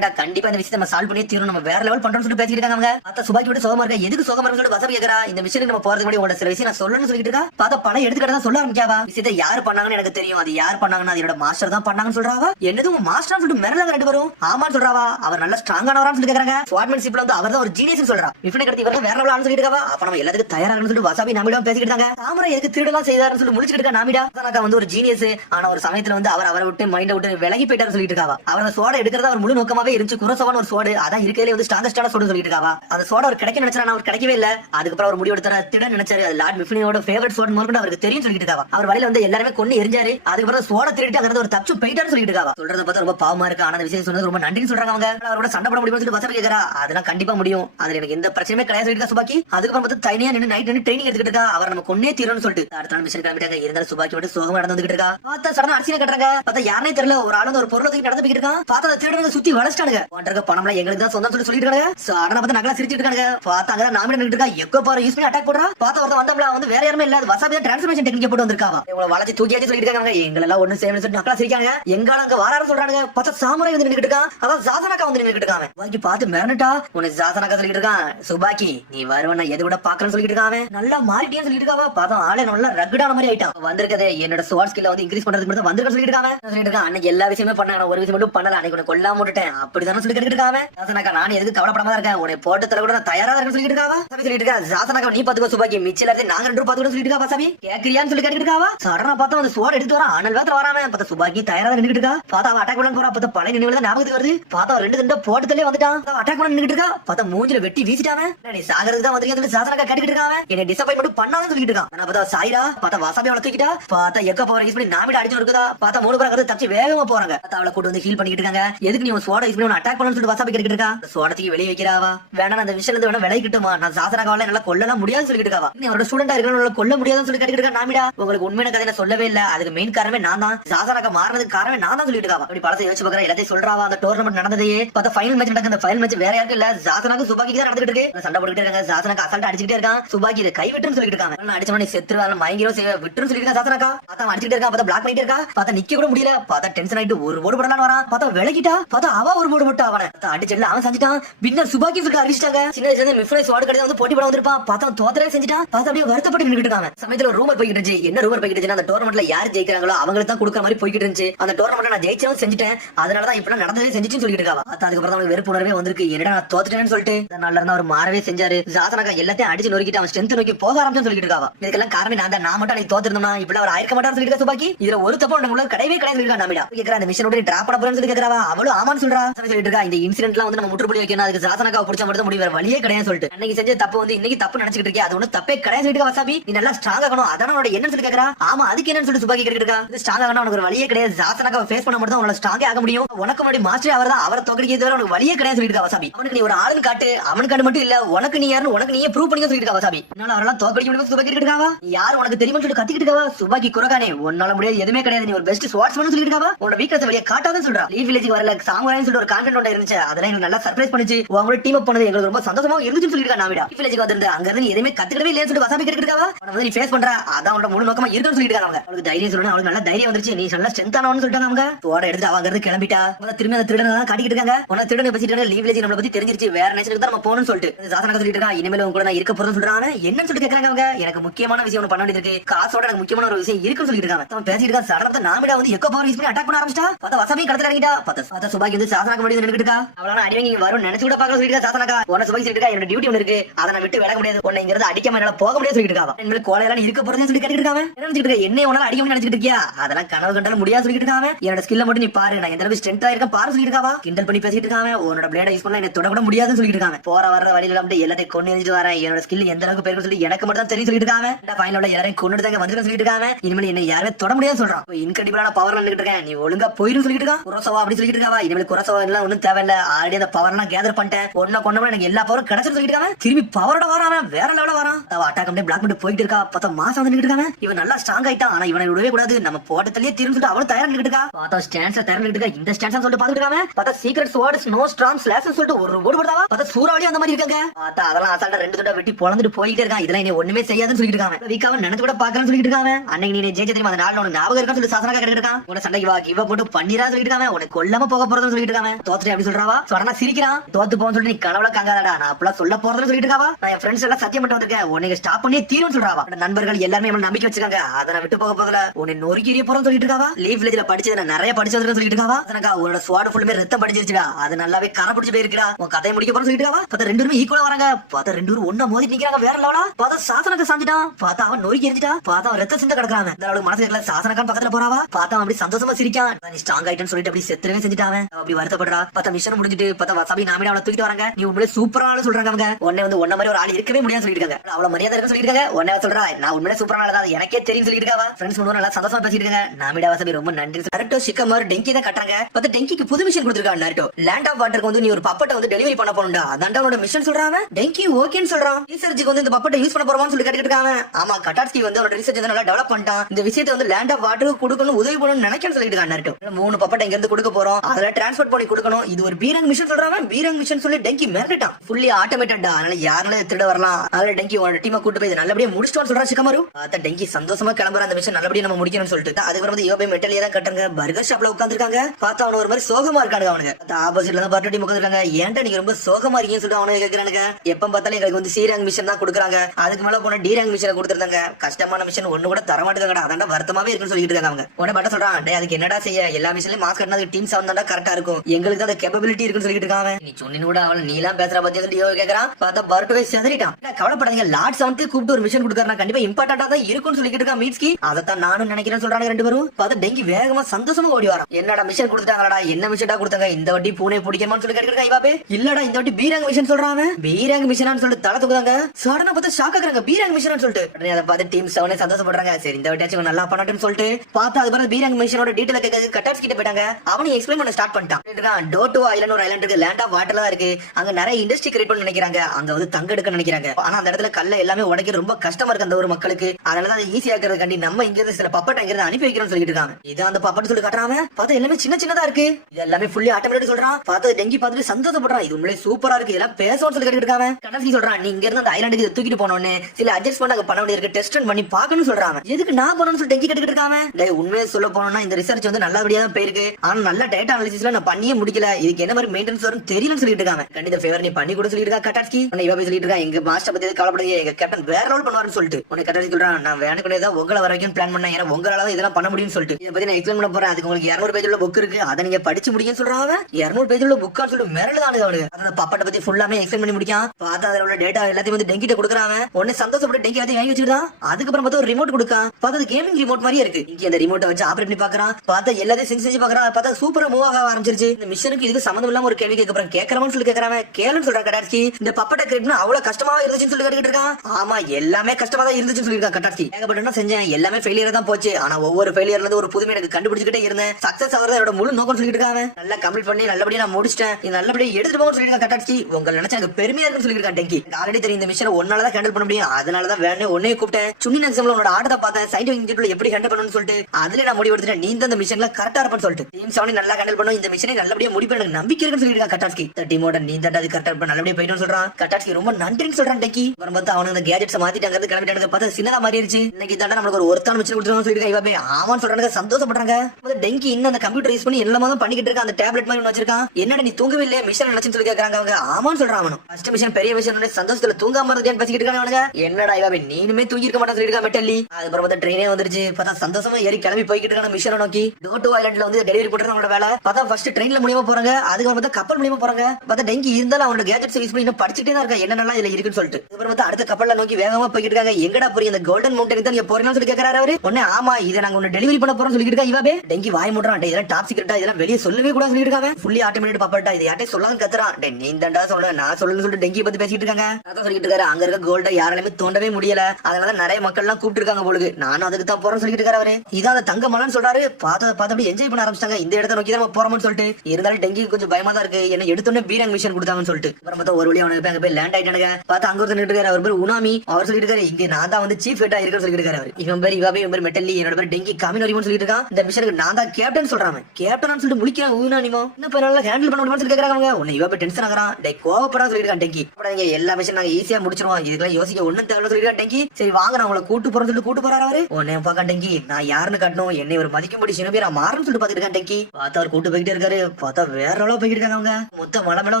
கண்டிப்பா இந்த விஷயத்தை நம்ம சால்வ் பண்ணி தீரும், நம்ம வேற லெவல் பண்றோம்னு சொல்லிட்டு பேசிட்டு இருக்காங்க. பார்த்தா சுபாக்கி விட்டு சோகமா இருக்கா. எதுக்கு சோகமா இருக்கு சொல்லிட்டு வசதி கேக்குறா. இந்த விஷயம் நம்ம போறதுக்கு முன்னாடி உங்களோட சில விஷயம் நான் சொல்லணும்னு சொல்லிட்டு இருக்கா. பார்த்தா படம் எடுத்துக்கிட்டு தான் சொல்ல ஆரம்பிக்காவா. விஷயத்தை யாரு பண்ணாங்கன்னு எனக்கு தெரியும், அது யார் பண்ணாங்கன்னா அதோட மாஸ்டர் தான் பண்ணாங்கன்னு சொல்றாவா. என்னதும் மாஸ்டர் சொல்லிட்டு மிரளாங்க ரெண்டு பேரும். ஆமான்னு சொல்றாவா. அவர் நல்ல ஸ்ட்ராங்கானவரான்னு சொல்லி கேக்குறாங்க. ஸ்வார்ட்மேன்ஷிப்ல வந்து அவர் தான் ஒரு ஜீனியஸ் சொல்றா. இவனை கடத்தி இவங்க வேற லெவல் சொல்லிட்டு இருக்கா. அப்ப நம்ம எல்லாத்துக்கும் தயாராகணும்னு சொல்லிட்டு வசாபி நாமிடாவும் பேசிக்கிட்டு இருக்காங்க. தாமரை எதுக்கு திருடலாம் செய்தாருன்னு சொல்லி முடிச்சிட்டு இருக்கா. நாமிடா வந்து ஒரு ஜீனியஸ், ஆனா ஒரு சமயத்துல வந்து அவரை விட்டு மைண்ட விட்டு விலகி போயிட்டாரு சொல்லிட்டு இருக்காவா. அவர் அந்த சோடை எடுக்கிறதா அவர் முழு நோக்கமாவே இருந்துச்சு. குரோசாவான ஒரு சோடு அதான் இருக்கிறதுல வந்து ஸ்ட்ராங்கஸ்டான சோடு சொல்லிட்டு இருக்காவா. அந்த சோடா அவர் கிடைக்க நினைச்சாரு, அவர் கிடைக்கவே இல்ல. அதுக்கப்புறம் அவர் முடிவு எடுத்தாரு திட நினைச்சாரு. அது லார்ட் மிஃபோனோட ஃபேவரட் சோடு முதல்ல அவருக்கு தெரியும் சொல்லிட்டு இருக்காவா. அவர் வழியில வந்து எல்லாருமே கொண்டு எரிஞ்சாரு. அதுக்கப்புறம் சோட திருட்டு அங்க ஒரு தச்சு போயிட்டாரு சொல்லிட்டு இருக்காவா. சொல்றத பார்த்தா ரொம்ப பாவமா இருக்கு. ஆனா அந்த விஷயம் சொன்னது ரொம்ப நன்றின்னு சொல்றாங்க. அவங்க அவரோட சண்டை போட முடியும்னு சொல்லி வசதி கேக்குறா. அதெல்லாம் கண்டிப்பா முடியும், அதுல எனக்கு எந்த பிரச்சனையுமே கிடையாது சொல்லிட்டு சுபாக்கி. அதுக்கப்புறம் பார்த்து தனியா நின்று நைட் நின்று ட்ரைனிங் எடுத்துக்கிட்டு இருக்கா. அவர் நம்ம கொன்னே தீரணும்னு சொல்லிட்டு அடுத்த நாள் மிஷன் கிளம்பிட்டாங்க. இருந்தாலும் சுபாக்கி வந்து சோகமா நடந்துகிட்டு இருக்கா. பார்த்தா சடனா அரிசியை கட்டுறாங்க. பார்த்தா யாருனே தெரியல, ஒரு ஆளு ஒரு பொருளை தூக்கி நடந்து போயிட்டு இருக்கான். பார்த்தா அந்த திருடங்க சுத்தி வளச்சிட்டானுங்க. பண்ற பணம்லாம் எங்களுக்கு தான் சொந்தம் சொல்லி சொல்லிட்டு இருக்காங்க. சடனா பார்த்தா நகலா சிரிச்சிட்டு இருக்காங்க. பார்த்தா அங்க நாமினேட் நின்னுட்டு இருக்கா. எக்கோ பாரு யூஸ் பண்ணி அட்டாக் போடுறா. பார்த்தா ஒருத்தன் வந்தவள வந்து வேற யாருமே இல்ல, வசாபி டிரான்ஸ்ஃபர்மேஷன் டெக்னிக் போட்டு வந்திருக்காவா. இவங்கள வளைச்சு தூக்கியாச்சு சொல்லிட்டு இருக்காங்க. எங்களெல்லாம் ஒண்ணு சேவ் சொல்லி நக்கலா சிரிக்காங்க. எங்கால அங்க வாராரு சொல்றாங்க. பார்த்தா சாமுராய் வந்து நின்னுட்டு இருக்கான். அதான் ஜாசனாக்கா வந்து நின்னுட்டு இருக்காங்க. வாங்கி பார்த்து மிரண்டா. உன்னை ஜாசனாக்கா சொல்லிட்டு இருக்கான். சுபாக்கி நீ வருவன எது கூட பாக்கறன்னு சொல்லிட்டு இருக்காங்க. நல்லா மாறிட்டேன்னு சொல்லிட்டு இருக்காவா. பார்த்தா ஆளே நல்லா ரக்கடான மாதிரி ஆயிட்டான். வந்திருக்கதே என்னோட ஸ்வாட் ஸ்கில்ல வந்து இன்கிரீஸ் பண்றதுக்கு மட்டும் வந்திருக்கன்னு சொல்லிட்டு இருக்காங்க. சொல்லிட்டு இருக்கான். அன்னைக்கு எல்லா விஷயமே பண்ணாங்க, ஒரு விஷயம் மட்டும் பண்ணல. அன்னைக்கு உன்னை கொல்லாம விட்டுட்டேன் அப்படிதானே சொல்லி கேட்டுட்டு இருக்காங்க. ஜாசனாக்கா நான் எதுக்கு கவலைப்படாம இருக்கேன், உன்னை போட்டு தர கூட நான் தயாரா இருக்கேன்னு சொல்லிட்டு இருக்காவா. சொல்லிட்டு இருக்கா. ஜாசனாக்கா நீ பாத்துக்கோ சுபாக்கி, மிச்சல இருந்து நாங்க ரெண்டு பாத்துக்கோ சொல்லிட்டு இருக்கா. வசாபி கேக்குறியான்னு சொல்லி கேட்டுட்டு இருக்காவா. சடனா பார்த்தா அந்த ஸ்வாட் எடுத்து வரா. ஆனல் வேற வராம பார்த்தா சுபாக்கி தயாரா நின்னுட்டு இருக்கா. பார்த்தா அவ அட்டாக் பண்ண போறா. பார்த்தா பழைய நினைவுல தான் ஞாபகத்துக்கு வருது. பார்த்தா ரெண்டு தண்டை போட்டு தள்ளி வந்துட்டான். அட்டாக் பண்ண நின்னுட்டு இருக்கா. பார்த்தா மூஞ்சில வெட்டி வீசிட்டாங்க. நீ சாகறதுக்கு தான் வந்திருக்கேன்னு சொல்லி ஜாசனாக்கா கேட்டுட்டு இருக்காங்க. என்ன டிசப்பாயின்மெண்ட் பண்ணாதன்னு சொல்லிட்டு இருக்கான். ஆனா பார்த்தா சாயிரா பார்த்தா வசாபி அவளை தூக்கிட்டா. பார்த்தா எக்க பவர் யூஸ் பண்ணி நாமிட அடிச்சு இருக்குதா. பார்த்தா மூணு பேர் அங்க தப்பிச்சு வேகமா போறாங்க. பார்த்தா அவளை கூட்டு வந்து ஹீல் பண்ணிட்டு இருக்காங்க. எதுக்கு நீ சோடா யூஸ் பண்ணி அட்டாக் பண்ணணும்னு சொல்லிட்டு வசாபி கேட்டுட்டு இருக்கா. சோடத்துக்கு வெளியே வைக்கிறாவா. வேணா அந்த விஷயம் இருந்து வேணா விலை கிட்டுமா. நான் ஜாசனாக்காவால நல்லா கொல்லலாம் முடியாதுன்னு சொல்லிட்டு இருக்காவா. நீ அவரோட ஸ்டூடெண்டா இருக்கணும் கொல்ல முடியாதுன்னு சொல்லி கேட்டுட்டு இருக்கா. நாமிடா உங்களுக்கு உண்மையான கதையில சொல்லவே இல்ல, அதுக்கு மெயின் காரணமே நான் தான். ஜாசனாக்கா மாறினதுக்கு காரணமே நான் தான் சொல்லிட்டு இருக்கா. அப்படி பழத்தை யோசிச்சு பாக்குற எல்லாத்தையும் சொல்றாவா. அந்த டோர்னமெண்ட் நடந்ததையே பார்த்தா ஃபைனல் மேட்ச் நடக்குது. அந்த ஃபைனல் மேட்ச் வேற யாருக்கும் இல்ல, ஜாசனாக்கு சுபாக்கி தான் நடந்துட்டு இருக்கு. சண்டை போட்டுக்கிட்டே இருக்காங்க. ஜாசனாக்கு அசால்ட்டா அடிச்சுட்டே இருக்கான். சுபாக்கி இதை கை விட்டுன்னு சொல்லிட்டு இருக்காங்க. நான் அடிச்சவனே செத்துருவாங்க மயங்கிரும் செய்வ விட்டுன்னு சொல்லிட்டு இருக்கா. ஜாசனாக்கா பார்த்தா அடிச்சுட்டே இருக்கா. பார்த்தா பிளாக் பண்ணிட்டே இருக்கா. பார்த்தா நிக்க கூட முடியல. பார்த்தா டென்ஷன் ஆயிட்டு ஒரு போடு போடலான்னு வரான். பார்த்தா விலகிட்டா. பார்த்தா அவ ஒரு போடு போட்டா. அவனை அடிச்சல அவன் செஞ்சுட்டான். பின்னர் சுபாக்கி சொல்லிட்டு அறிவிச்சிட்டாங்க. சின்ன வயசுல இருந்து மிஃப்ரை ஸ்வாட் கடையில வந்து போட்டி போட வந்திருப்பான். பார்த்தா தோத்தரே செஞ்சுட்டான். பார்த்தா அப்படியே வருத்தப்பட்டு நின்னுட்டு இருக்காங்க. சமயத்துல ஒரு ரூமர் போய்கிட்டு இருந்துச்சு. என்ன ரூமர் போய்கிட்டு இருந்துச்சுன்னா, அந்த டோர்னமெண்ட்ல யார் ஜெயிக்கிறாங்களோ அவங்களுக்கு தான் கொடுக்குற மாதிரி போய்கிட்டு இருந்துச்சு. அந்த டோர்னமெண்ட்ல நான் ஜெயிச்சவும் செஞ்சுட்டேன், அதனாலதான் இப்ப நடந்ததே செஞ்சுன்னு சொல்லிட்டு இருக்காவா. அதுக்கப்புறம் அவனுக்கு வெறுப்பு உணர்வே வந்திருக்கு. என்னடா நான் தோத்துட்டேன்னு சொல்லிட்டு நல்லா இருந்தா அவர் மாறவே செஞ்சாரு. ஜாசனாக்கா எல்லாத்தையும் அடிச்சு நொறுக்கிட்டு அவன் ஸ்ட்ரென்த் நோக்கி போக ஆரம்பிச்சு சொல்லிட்டு இருக்காவா. இதுக்கெல்லாம் காரணம் நான் தான். நான் மட்டும் அன்னைக்கு தோத்துருந்தோம்னா இப்படி அவர் ஆயிருக்க மாட்டான்னு சொல்லிட்டு சுபாக்கி. இதுல ஒரு தப்பு உள்ள கிடையவே கிடையாது சொல்லிட்டு நாமிடா கேக்குறா. அந்த மிஷன் விட்டு டிராப் பண்ண போறேன்னு சொல்லி கேக்குறாவா. அவளும் ஆமான்னு சொல்றா. சொல்லிட்டு இருக்கா இந்த இன்சிடென்ட்லாம் வந்து நம்ம முற்றுப்புள்ளி வைக்கணும், அதுக்கு ஜாசனாக்கா பிடிச்ச மட்டும் முடிவு வேற வழியே கிடையாது சொல்லிட்டு அன்னைக்கு செஞ்ச தப்பு வந்து இன்னைக்கு தப்பு நினைச்சிட்டு இருக்கே, அது ஒண்ணு தப்பே கிடையாது சொல்லிட்டு வசாபி. நீ நல்லா ஸ்ட்ராங் ஆகணும், அதான உன்னோட என்னன்னு சொல்லி கேக்குறா. ஆமா அதுக்கு என்னன்னு சொல்லிட்டு சுபாக்கி கேட்டுட்டு இருக்கா. இது ஸ்ட்ராங் ஆகணும் உனக்கு ஒரு வழியே கிடையாது. ஜாசனாக்கா ஃபேஸ் பண்ண மட்டும் உனக்கு ஸ்ட்ராங்கே ஆக முடியும். உனக்கு முன்னாடி மாஸ்டர் அவர் தான், அவரை தோக்கடிக்க தவிர உனக்கு வழியே கிடையாது சொல்லிட்டு இருக்கா வசாபி. அவனுக்கு நீ ஒரு ஆளுன்னு காட்டு, அவனுக்கு மட்டும் இல்ல உனக்கு நீ யாருன்னு உனக்கு நீயே ப்ரூவ் பண்ணி சொல்லிட்டு இருக்கா வசாபி. என்னால அவரெல்லாம் தோக்கடிக்க முடியும் சுபாக்கி கேட்டுருக்காவா. யார் உனக்கு தெரியும்னு சொல்லி கத்திக்கிட்டு இருக்கா. சுபாக்கி குறகானே உன்னால முடியாது எதுவுமே கிடையாது, நீ ஒரு பெஸ்ட் ஸ்வாட்ஸ்மேன் சொல்லிட்டு இருக்கா. உன்னோட வீக்னஸ் வெளியே காட்டாதன்னு சொல்றா. லீவ் வில்லேஜ்க்கு வரல சாமுராய்னு சொல்லிட்டு ஒரு கான்டென்ட் ஒன்று இருந்துச்சு, அதெல்லாம் எனக்கு நல்லா சர்ப்ரைஸ் பண்ணிச்சு. உங்களோட டீம் அப் பண்ணது எங்களுக்கு ரொம்ப சந்தோஷமா இருந்துச்சு சொல்லிட்டு நாமிடா. லீவ் வில்லேஜ்க்கு வந்திருந்த அங்க இருந்து எதுவுமே கத்துக்கவே இல்லைன்னு சொல்லிட்டு வசாபி கேட்டுருக்காவா. அவனை நீ ஃபேஸ் பண்ற அதான் உன்னோட முழு நோக்கமா இருக்குன்னு சொல்லிட்டு இருக்காங்க. அவளுக்கு தைரியம் சொல்லணும், அவளுக்கு நல்ல தைரியம் வந்துருச்சு. நீ நல்லா ஸ்ட்ரென்த் ஆனவன்னு சொல்லிட்டாங்க. அவங்க தோட எடுத்து அவங்க இருந்து கிளம்பிட்டா. திரும்பி அந்த திருடனை தான் காட்டிக்கிட்டு இருக்காங்க. உன திருடனை பேசிட்டு லீவ் வில்லேஜ் நம்மளை பத்தி தெரிஞ்சிருச்சு, வேற நேச்சருக்கு தான் நம்ம போகணும்னு சொல்லிட்டு ஜாசனாக்கா சொல்லிட்டு இருக்கா. இனிமேல் உங்க கூட நான் இருக்க போறேன்னு சொல்றாங்க. என்னன்னு சொல்லிட்டு கேக்குறாங்க அவங்க. எனக்கு முக்கியமான விஷயம் ஒன்று பண்ண வேண்டியது இருக்கு, காசோட எனக்கு முக்கியமான ஒரு விஷயம் இருக்குன்னு சொல்லிட்டு இருக்காங்க. அவன் பேசிட்டு இருக்கா. சடனா நாமிடா வந்து எக்கோ பவர் யூஸ் பண்ணி அட்டாக் பண்ண ஆரம்பிச்சா. பார்த்தா வசாபி கடத்துல இறங்கிட்டா. பார்த்தா சுபாக்கி வந்து ஜாசனாக்கா முன்னாடி நின்னுட்டு இருக்கா. அவளால அடி வாங்கி வரும் நினைச்சு கூட பார்க்க சொல்லிட்டு இருக்கா. ஜாசனாக்கா உன சுபாக்கி சொல்லிட்டு இருக்கா, என்னோட டியூட்டி ஒன்று இருக்கு, அதை நான் விட்டு விலக முடியாது, உன்னை இங்க இருந்து அடிக்காம என்னால போக முடியாது சொல்லிட்டு இருக்கா. எங்களுக்கு கோலையெல்லாம் இருக்க போறதுன்னு சொல்லி கேட்டுட்டு இருக்காங்க. என்ன நினைச்சிட்டு இருக்க, என்ன உன்னால அடிக்க நினைச்சிட்டு இருக்கியா, அதெல்லாம் கனவு கண்டாலும் முடியாது சொல்லிட்டு இருக்காங்க. என்னோட ஸ்கில்ல மட்டும் நீ பாரு, நான் எந்த அளவுக்கு ஸ்ட்ரென்த்தா இருக்கேன் பாரு சொல்லிட்டு இருக்காவா. கிண்டல் பண்ணி பேசிட்டு இருக்காங்க. உன்னோட பிளேட யூஸ் பண்ணா என்ன தொட கூட முடியாதுன்னு சொல்லிட்டு இருக்காங்க. போற வர வழியில அப்படியே எல்லாத்தையும் கொண்டு வந்துட்டு வரேன், என்னோட ஸ்கில் எந்த அளவுக்கு பேருக்கு சொல்லி எனக்கு மட்டும் தான் தெரியும் சொல்லிட்டு இருக்காங்க. இந்த ஃபைனல்ல எல்லாரையும் கொண்டு தாங்க வந்து சொல்லிட்டு இருக்காங்க. இனிமேல் என்ன யாருமே தொட முடியாது சொல்றான். இன்கிரெடிபிளான பவர் நின்னுட்டு இருக்கேன், நீ ஒழுங்கா போயிரும் சொல்லிட்டு இருக்கா. குரோசவா அப்படி சொல்லிட்டு இருக்காவா. இனிமேல் குரோசவா எல்லாம் ஒண்ணும் தேவையில்ல, ஆல்ரெடி அந்த பவர் எல்லாம் கேதர் பண்ணிட்டேன், ஒன்ன கொண்டா எனக்கு எல்லா பவரும் கிடைச்சிட்டு சொல்லிட்டு இருக்காங்க. திரும்பி பவரோட வரான், வேற லெவல வரான். அவ அட்டாக் அப்படியே பிளாக் பண்ணிட்டு போயிட்டு இருக்கா. பார்த்தா மாசம் வந்து நின்னுட்டு இருக்காங்க. இவன் நல்லா ஸ்ட்ராங் ஆயிட்டான், ஆனா இவனை விடவே கூடாது, நம்ம போட்டத்திலேயே தீர்ந்து சொல்லிட்டு அவளும் தயாரா நின்னுட்டு இருக்கா. பார்த்தா ஸ்டாண்ட்ஸ் தயாரா நின்னுட்டு இருக்கா. இந்த ஸ்டாண்ட்ஸ் சொல்லிட்டு பாத்துட்டு இருக்காங்க. பார்த்தா secret swords no strong slash சொல்லிட்டு ஒரு ஓடு போடுதாவா. பார்த்தா சூறாவளி அந்த மாதிரி இருக்காங்க. பார்த்தா அதெல்லாம் அசால்ட்டா ரெண்டு துண்டா வெட்டி பொளந்துட்டு போயிட்டே இருக்கான். இதெல்லாம் நீ ஒண்ணுமே செய்யாதுன்னு சொல்லிட்டு இருக்காங்க. வீக்காவ நினைச்சு கூட பாக்கறன்னு சொல்லிட்டு இருக்காங்க. அன்னைக்கு நீ ஜெயிச்ச தெரியுமா, அந்த நாள்ல உனக்கு ஞாபகம் இருக்கான்னு சொல்லி சாசனா கேட்டுட்டு இருக்கான். உன சண்டைக்கு வா கிவ் போட்டு பண்ணிரா சொல்லிட்டு இருக்காங்க. உனக்கு கொல்லாம போக போறதுன்னு சொல்லிட்டு இருக்காங்க. தோத்துட்டு அப்படி சொல்றாவா. சொன்னா சிரிக்கிறான். தோத்து போன்னு சொல்லிட்டு நீ கனவுல காங்காதடா, நான் அப்பலாம் சொல்ல போறதுன்னு சொல்லிட்டு இருக்காவா. நான் என் ஃப்ரெண்ட்ஸ் எல்லாம் சத்தியம் பண்ணிட்டு வந்திருக்கேன், உன்னை ஸ்டாப் பண்ணி தீரும்னு சொல்றாவா. நண்பர்கள் எல்லாரும் நம்மள நம்பிக்கை வச்சிருக்காங்க, அதை நான் விட்டு போக போகல, உன்னை நொறுக்கி எறிய போறேன்னு சொல்லிட்டு இருக்காவா. லீவ் வில்லேஜ்ல படிச்சது நான் நிறைய படிச்சதுன்னு சொல்லிட்டு இருக்காவா. அதனால உன்னோட ஸ்வாட் ஃபுல்லுமே ரத்தம் படிச்சிருச்சுடா, அது நல்லாவே கரை பிடிச்சு போயிருக்கா. உன் கதையை முடிக்க போறேன்னு சொல்லிட்டு இருக்காவா. பார்த்தா ரெண்டு பேரும் ஈக்குவலா வராங்க. பார்த்தா ரெண்டு பேரும் ஒண்ணா மோதி நிக்கிறாங்க, வேற லெவலா. பார்த்தா சாசனக்கு சாஞ்சிட்டான். பார்த்தா அவன் நொறுக்கி எரிஞ்சிட்டா. பார்த்தா அவன் ரத்த சிந்த கிடக்குறாங்க. அவளுக்கு மனசு இருக்கல, சாசனக்கான் பக்கத்துல போறாவா. பார்த்தா அப்படி சந்தோஷமா சிரிக்கான். நீ ஸ்ட்ராங் ஆயிட்டேன்னு சொல்லிட்டு அப்படி செத்துறவே செஞ்சுட்டாங்க. அப்படி வருத்தப்படுறா. பார்த்தா மிஷன் முடிஞ்சிட்டு பார்த்தா வசாபி நாமிடா அவளை தூக்கிட்டு வராங்க. நீ உண்மையிலே சூப்பரான சொல்றாங்க அவங்க. உன்னை வந்து ஒன்ன மாதிரி ஒரு ஆள் இருக்கவே முடியாது சொல்லிட்டு இருக்காங்க. அவள மரியாதை இருக்கு சொல்லிட்டு இருக்காங்க. உன்னை சொல்றா நான் உண்மையிலே சூப்பரான ஆள் தான், எனக்கே தெரியும் சொல்லிட்டு இருக்காவா. ஃப்ரெண்ட்ஸ் முன்னாடி நல்லா சந்தோஷமா பேசிட்டு இருக்காங்க. நாமிடா வசாபி ரொம்ப நன்றி. நருட்டோ ஷிகமாரு டெங்கி தான் கட்டுறாங்க. பார்த்தா டெங்கிக்கு புது மிஷன் கொடுத்திருக்கான் நருட்டோ. லேண்ட் ஆஃப் வாட்டருக்கு வந்து நீ ஒரு பப்பட்டை வந்து டெலிவரி பண்ண போறா, அதான்டா அவனோட மிஷன் சொல்றாங்க. டெங்கி ஓகேன்னு சொல்றான். ரிசர்ச்சுக்கு வந்து இந்த பப்பட்டை யூஸ் பண்ண போறோம்னு சொல்லி கேட்டுட்டு இருக்காங்க. ஆமா கட்டாட்ஸ்கி வந்து அவனோட ரிசர்ச் வந்து நல்லா டெவலப் பண்ணிட்டான், இந்த விஷயத்தை வந்து லேண்ட் ஆஃப் வாட்டருக்கு கொடுக்கணும் உதவி பண்ணணும்னு நினைக்கிறேன்னு சொல்லிட்டு இருக்கான் நருட்டோ. 3 பப்பட்டை இங்க இருந்து கொடுக்க போறோம், அதுல டிரான்ஸ்போர்ட் பண்ணி கொடுக்கணும், இது ஒரு பீரங் மிஷன் சொல்றாங்க. பீரங் மிஷன் சொல்லி டெங்கி மிரட்டிட்டான். ஃபுல்லி ஆட்டோமேட்டடா, அதனால யாராலும் திருட வரலாம், அதனால டெங்கி உன்னோட டீமை கூட்டு போய் நல்லபடியா முடிச்சிட்டு சொல்றா ஷிகமாரு. பார்த்தா டெங்கி சந்தோஷமா கிளம்புற அந்த மிஷன் நல்லபடியா நம்ம முடிக்கணும்னு சொல்லிட்டு அதுக்கப்புறம் வந்து யோபே மெட்டலியா தான் கட்டுறாங்க. பர்கர் ஷாப்ல உட்காந்துருக்காங்க. பார்த்தா அவன ஒரு மாதிரி சோகமா இருக்கானுங்க அவனுங்க. ஆப்போசிட்ல தான் பார்ட்டி டீம் உட்காந்துருக்காங்க. ஏன்டா நீங்க ரொம்ப சோகமா இருக்கீங்கன்னு சொல்லிட்டு அவனுங்க கேக்குறானுங்க. எப்ப பார்த்தாலும் எங்களுக்கு வந்து சி ரேங்க் மிஷன் தான் கொடுக்குறாங்க, அதுக்கு மேல போன டி ரேங்க் மிஷன் கொடுத்துருந்தாங்க, கஷ்டமான மிஷன் ஒண்ணு கூட தர மாட்டேங்காடா, அதான்டா வருத்தமாவே இருக்குன்னு சொல்லிட்டு இருக்காங்க அவங்க. உடனே பட்ட சொல்றான், டே அதுக்கு என்னடா செய்ய, எல்லா மிஷன்லயும் மாஸ்க் கட்டினா டீம் சவுண்ட் தான் கரெக்டா இருக்கும், எங்களுக்கு தான் அந்த கேப்பபிலிட்டி இருக்குன்னு சொல்லிட்டு இருக்காங்க. நீ சொன்னின்னு கூட அவன் நீ எல்லாம் பேசுற பத்தி சொல்லி கேக்குறான். பார்த்தா பர்ட்வே செதறிட்டான். கவலைப்படாதீங்க, லார்ட் செவன்த் கூப்பிட்டு ஒரு மிஷன் கொடுக்கறா, கண்டிப்பா இம்பார்ட்டன்டா தான் இருக்கும்னு சொல்லிட்டு இருக்கா மீட்ஸ்கி. அதைத்தான் நானும் நினைக்கிறேன்னு சொல்றாங்க ரெண்டு பேரும். பார்த்தா டெங்கி வேகமா சந்தோஷமா ஓடி வரான். என்னடா மிஷன் கொடுத்தாங்கடா, என்ன மிஷன்டா கொடுத்தாங்க, இந்த வாட்டி பூனை பிடிக்கணும்னு சொல்லி கேட்டுருக்கா இவாபே. இல்லடா இந்த வாட்டி பீரங் மிஷன் சொல்றாங்க. பீரங் மிஷன் சொல்லிட்டு தலை தூக்குறாங்க. சடனா பார்த்தா ஷாக் ஆகுறாங்க, பீரங் மிஷன் சொல்லிட்டு. உடனே அதை பார்த்து டீம் 7 சந்தோஷப்படுறாங்க. சரி இந்த வாட்டியாச்சும் நல்லா பண்ணட்டும்னு சொல்லிட்டு பார்த்தா அது பிறகு பீரங் மிஷனோட டீடைல் கேட்க கட்டாட்ஸ் கிட்ட போயிட்டாங்க. அவனும் எக்ஸ்பிளைன் பண்ண ஸ்டார்ட் பண்ணிட்டான். டோட்டோ ஐலண்ட் ஒரு ஐலண்ட் இருக்கு, லேண்ட் ஆஃப் வாட்டர்ல தான் இருக்கு, அங்க நிறைய இண்டஸ்ட்ரி கிரியேட் பண்ண நினைக்கிறாங்க, அங்க வந்து தங்க எடுக்க நினைக்கிறாங்க, ஆனா அந்த இடத்துல கல்ல எல்லாமே உடைக்க ரொம்ப கஷ்டமா இருக்கு அந்த ஒரு மக்களுக்கு, அதனால அதை ஈஸியா இருக்கிறதுக்காண்டி நம்ம இங்க இருந்து சில பப்பட்டை இங்க இருந்து அனுப்பி வைக்கிறோம்னு சொல்லிட்டு இருக்காங்க. இது அந்த பப்பட்டு சொல்லிட்டு காட்டுறாம பார்த்தா எல்லாமே சின்ன சின்னதா இருக்கு. இது எல்லாமே ஃபுல்லி ஆட்டோமேட்டிக் சொல்றான். பார்த்தா டெங்கி பார்த்துட்டு சந்தோஷப்படுறான். இது உண்மையிலே சூப்பரா இருக்கு, எல்லாம் பேசணும்னு சொல்லி கேட்டுட்டு இருக்காங்க. கடைசி சொல்றான், நீ இங்க இருந்து அந்த ஐலாண்டுக்கு தூக்கிட்டு போனோன்னு சில அட்ஜஸ்ட்மெண்ட் அங்க பண்ண வேண்டியிருக்கு, டெஸ்ட் பண்ணி பார்க்கணும்னு சொல்றாங்க. எதுக்கு நான் பண்ணணும்னு சொல்லி டெங்கி கேட்டுட்டு இருக்காங்க. உண்மையை சொல்ல போனோம்னா இந்த ரிசர்ச் வந்து நல்லபடியா தான் போயிருக்கு. ஆனா நல்ல டேட்டா அனாலிசிஸ்ல நான் பண்ணியே முடிக்கல. இதுக்கு என்ன மாதிரி மெயின்டெனன்ஸ் வரும் தெரியலன்னு சொல்லிட்டு இருக்காங்க. கண்டிப்பா ஃபேவர் நீ பண்ணி கூட சொல்லிட்டு இருக்கா கட்டாஸ்கி. இவ போய் சொல்லிட்டு இருக்கா, எங்க மாஸ்டர் பத்தி கவலைப்படுங்க, எங்க கேப்டன் வேற லெவல் பண்ணுவாருன்னு சொல்லிட்டு உனக்கு கட்டாஸ்கி சொல்றான். நான் வேணுக்குனே தான் உங்களை வர வரைக்கும் பிளான் பண்ணேன், ஏன்னா உங்களால தான் இதெல்லாம் பண்ண முடியும்னு சொல்லிட்டு இதை பத்தி நான் எக்ஸ்பிளைன் பண்ண போறேன். அதுக்கு உங்களுக்கு 200 பேஜ் உள்ள புக் இருக்கு, அதை நீங்க படிச்சு முடியும்னு சொல்றாங்க. 200 பேஜ் உள்ள புக்கான்னு சொல்லிட்டு மிரளுதானுங்க அவனுக்கு. அந்த பப்பட்டை பத்தி ஃபுல்லாமே எக்ஸ்பிளைன் பண்ணி முடிக்கான். பார்த்தா அதுல உள்ள டேட்டா எல்லாத்தையும் வந்து டெங்கிட்ட கொடுக்குறாங்க. உடனே சந்தோஷப்பட்டு டெங்கி எல்லாத்தையும் வாங்கி வச்சுக்கிட்டான். அதுக்கப்புறம் பார்த்தா ஒரு ரிமோட் கொடுக்கான். பார்த்தா அது கேமிங் ரிமோட் மாதிரியே இருக்கு. இங்க அந்த ரிமோட்டை வச்சு ஆபரேட் பண்ணி பாக்குறான். பார்த்தா எல்லாத்தையும் செஞ்சு பாக்குறான். பார்த்தா சூப்பரா மூவ் ஆக ஆரம்பிச்சிருச்சு. இந்த மிஷனுக்கு இதுக்கு சம்மந்தம் இல்லாம ஒரு கேள்வி கேட்கறேன், கேட்கறவன்னு சொல்லி கேட்கறாங்க. கேளுன்னு சொல்றான் கட்டாஸ்கி. இந்த பப்பட்டை கிரியேட் அவ்வளவு கஷ்டமா இருந்துச்சுன்னு சொல்லி கேட்டுட்டு இருக்கான். ஆமா எல்லாமே கஷ்டமா தான் இருந்துச்சுன்னு சொல்லிருக்கான் கட்டாஸ்கி. ஏகப்பட்ட செஞ்சேன், எல்லாமே ஃபெயிலியர் தான் போச்சு. ஆனா ஒவ்வொரு ஃபெயிலியர்ல இருந்து ஒரு புதுமை எனக்கு கண்டுபிடிச்சுக்கிட்டே இருந்தேன். சக்சஸ் ஆகிறது என்னோட முழு நோக்கம் சொல்லிட்டு இருக்காங்க. நல்லா கம்ப்ளீட் பண்ணி நல்லபடியா நான் முடிச்சிட்டேன், இது நல்லபடியா எடுத்துட்டு போகணும்னு சொல்லிருக்கான் கட்டாஸ்கி. உங்களை நினைச்சா எனக்கு பெருமையா இருக்குன்னு சொல்லிருக்கான் டெங்கி. ஆல்ரெடி தெரியும் இந்த மிஷனை ஒன்னாலதான் ஹேண்டில் பண்ண முடியும், அதனாலதான் வேணும் உன்னைய கூப்பிட்டேன். சுன்னின் எக்ஸாம்ல உன்னோட ஆட்டத்தை பார்த்தேன், சயின்டிபிக் இன்ஜினியர்ல எப்படி ஹேண்டில் பண்ணணும்னு சொல்லிட்டு அதுல நான் முடிவு எடுத்துட்டேன். நீ இந்த மிஷன்ல கரெக்டா இருப்பேன்னு சொல்லிட்டு டீம் 7 நல்லா ஹேண்டில் பண்ணும், இந்த மிஷனை நல்லபடியா முடிப்பேன் எனக்கு நம்பிக்கை இருக்குன்னு சொல்லிருக்கான் கட்டாஸ்கி. டீமோட நீ தான் அது கரெக்டா இருப்ப நல்லபடியா போயிட்டு சொல்றான் கட்டாஸ்கி. ரொம்ப நன்றின்னு சொல்றான் டெங்கி. வரும் பார்த்து அவனுக்கு அந்த கேஜெட்ஸ் மாத்திட்டாங்க, கிளம்பிட்டாங்க. பார்த்தா சின்னதா மாறிடுச்சு. இன்னைக்கு தாண்டா நமக்கு ஒரு ஒருத்தான மிஷன் கொடுத்துருவாங்க சொல்லிருக்கா. இவவே ஆமான்னு சொல்றாங்க, சந்தோஷப்படுறாங்க. டெங்கி இன்னும் அந்த கம்ப்யூட்டர் யூஸ் பண்ணி எல்லாமே தான் பண்ணிக்கிட்டு இருக்கான். அந்த டேப்லெட் மாதிரி வச்சிருக்கான். என்னடா நீ தூங்கவே இல்லையே மிஷன் நினைச்சுன்னு சொல்லி கேட்கறாங்க அவங்க. ஆமான்னு சொல்றான் அவனும். ஃபர்ஸ்ட் மிஷன் பெரிய விஷயம் சந்தோஷத்துல தூங்காம இருந்தேன்னு பேசிக்கிட்டு இருக்காங்க அவனுங்க. என்னடா இவவே நீனுமே தூங்கி இருக்க மாட்டான்னு சொல்லிருக்கா மெட்டல்லி. அதுக்கப்புறம் பார்த்தா ட்ரெயினே வந்துருச்சு. பார்த்தா சந்தோஷமா ஏறி கிளம்பி போய்கிட்டு இருக்கான மிஷனை நோக்கி. டோட்டோ ஐலாண்ட்ல வந்து டெலிவரி போட்டுறாங்க வேலை. பார்த்தா ஃபர்ஸ்ட் ட்ரெயின்ல மூலியமா போறாங்க, அதுக்கப்புறம் பார்த்தா கப்பல் மூலியமா போறாங்க. பார்த்தா டெங்கி இருந்தாலும் அவனோட கேஜெட்ஸ் யூஸ் பண்ணி படிச்சுட்டே தான் இருக்கா, என்னென்னலாம் இதுல இருக்குன்னு சொல்லிட்டு. அப்புறம் பார்த்தா அடுத்த கப்பல்ல நோக்கி வேகமா போய்கிட்டு இருக்காங்க. எங்கடா போறீங்க, இந்த கோல்டன் மவுண்டன் தான் நீங்க போறீங்கன்னு சொல்லி கேட்கறாரு அவரு. உடனே ஆமா இதை நாங்க ஒன்னு டெலிவரி பண்ண போறோம்னு சொல்லிட்டு இருக்கா. இவவே டெங்கி வாய் மூடுறான். இதெல்லாம் டாப் சீக்ரெட்டா, இதெல்லாம் வெளியே சொல்லவே கூட சொல்லிட்டு இருக்காங்க. ஃபுல்லி ஆட்டோமேட்டட் பப்பட்டா, இது யார்ட்டே சொல்லாத கத்துறான். நீ தான்டா சொல்ல நான் சொல்லணும்னு சொல்லிட்டு டெங்கி பத்தி பேசிட்டு இருக்காங்க. அதான் சொல்லிட்டு இருக்காரு, அங்க இருக்க கோல்ட யாராலுமே தோண்டவே முடியல, அதனால நிறைய மக்கள் எல்லாம் கூப்பிட்டு இருக்காங்க போலுக்கு. நானும் அதுக்கு தான் போறேன்னு சொல்லிட்டு இருக்காரு அவரு. இதான் அந்த தங்க மலைன்னு சொல்றாரு. பார்த்து என்ஜாய் பண்ண ஆரம்பிச்சாங்க. இந்த இடத்த நோக்கி தான் போறோம்னு சொல்லிட்டு. இருந்தாலும் டெங்கி கொஞ்சம் பயமா தான் இருக்கு, என்ன எடுத்தோன்னே பீரங் மிஷன் கொடுத்தாங்கன்னு சொல்லிட்டு. அப்புறம் பார்த்தா ஒரு வழியா அவனுக்கு அங்க போய் லேண்ட் ஆயிட்டானுங்க. பார்த்தா அங்க ஒருத்தர் இருக்காரு, அவர் பேர் உனாமி. அவர் சொல்லிட்டு இருக்காரு, இங்க நான் தான் வந்து சீஃப் ஹெட்டா இருக்குன்னு சொல்லிட்டு இருக்காரு அவர். இவன் பேர் இவாவே, இவன் பேர் மெட்டல்லி, என்னோட பேர் டெங்கி காமினோரிமோன்னு சொல்லிட்டு இருக்கான். இந்த மிஷனுக்கு நான் தான் கேப்டன் சொல்றாங்க. கேப்டன் சொல்லிட்டு முழிக்கிறான் உனானிமோ. என்ன பண்ணால ஹேண்டில் பண்ண முடியும்னு சொல்லி கேக்குறாங்க. உன்னை இவா டென்ஷன் ஆகுறான். டேய் கோவப்படாத சொல்லிருக்கான் டெங்கி. அப்புறம் எல்லா மிஷன் நாங்க ஈஸியா முடிச்சிருவோம், இதுக்கெல்லாம் யோசிக்க ஒண்ணும் தேவையில்ல சொல்லிருக்கான் டெங்கி. சரி வாங்க நான் உங்களை கூட்டு போறேன்னு சொல்லிட்டு கூட்டு போறாரு அவரு. உன்னை பாக்க டெங்கி நான் யாருன்னு காட்டணும், என்னை ஒரு மதிக்க முடியும் சின்ன பேர் மாறணும்னு சொல்லிட்டு பாத்துட்டு இருக்கான் டெங்கி. பார்த்தா அவர் கூட்டு போயிட்டே இருக்காரு. பார்த்தா வேற அளவு போய்கிட்டு இருக்காங்க அவங்க. மொத்த மலை மேல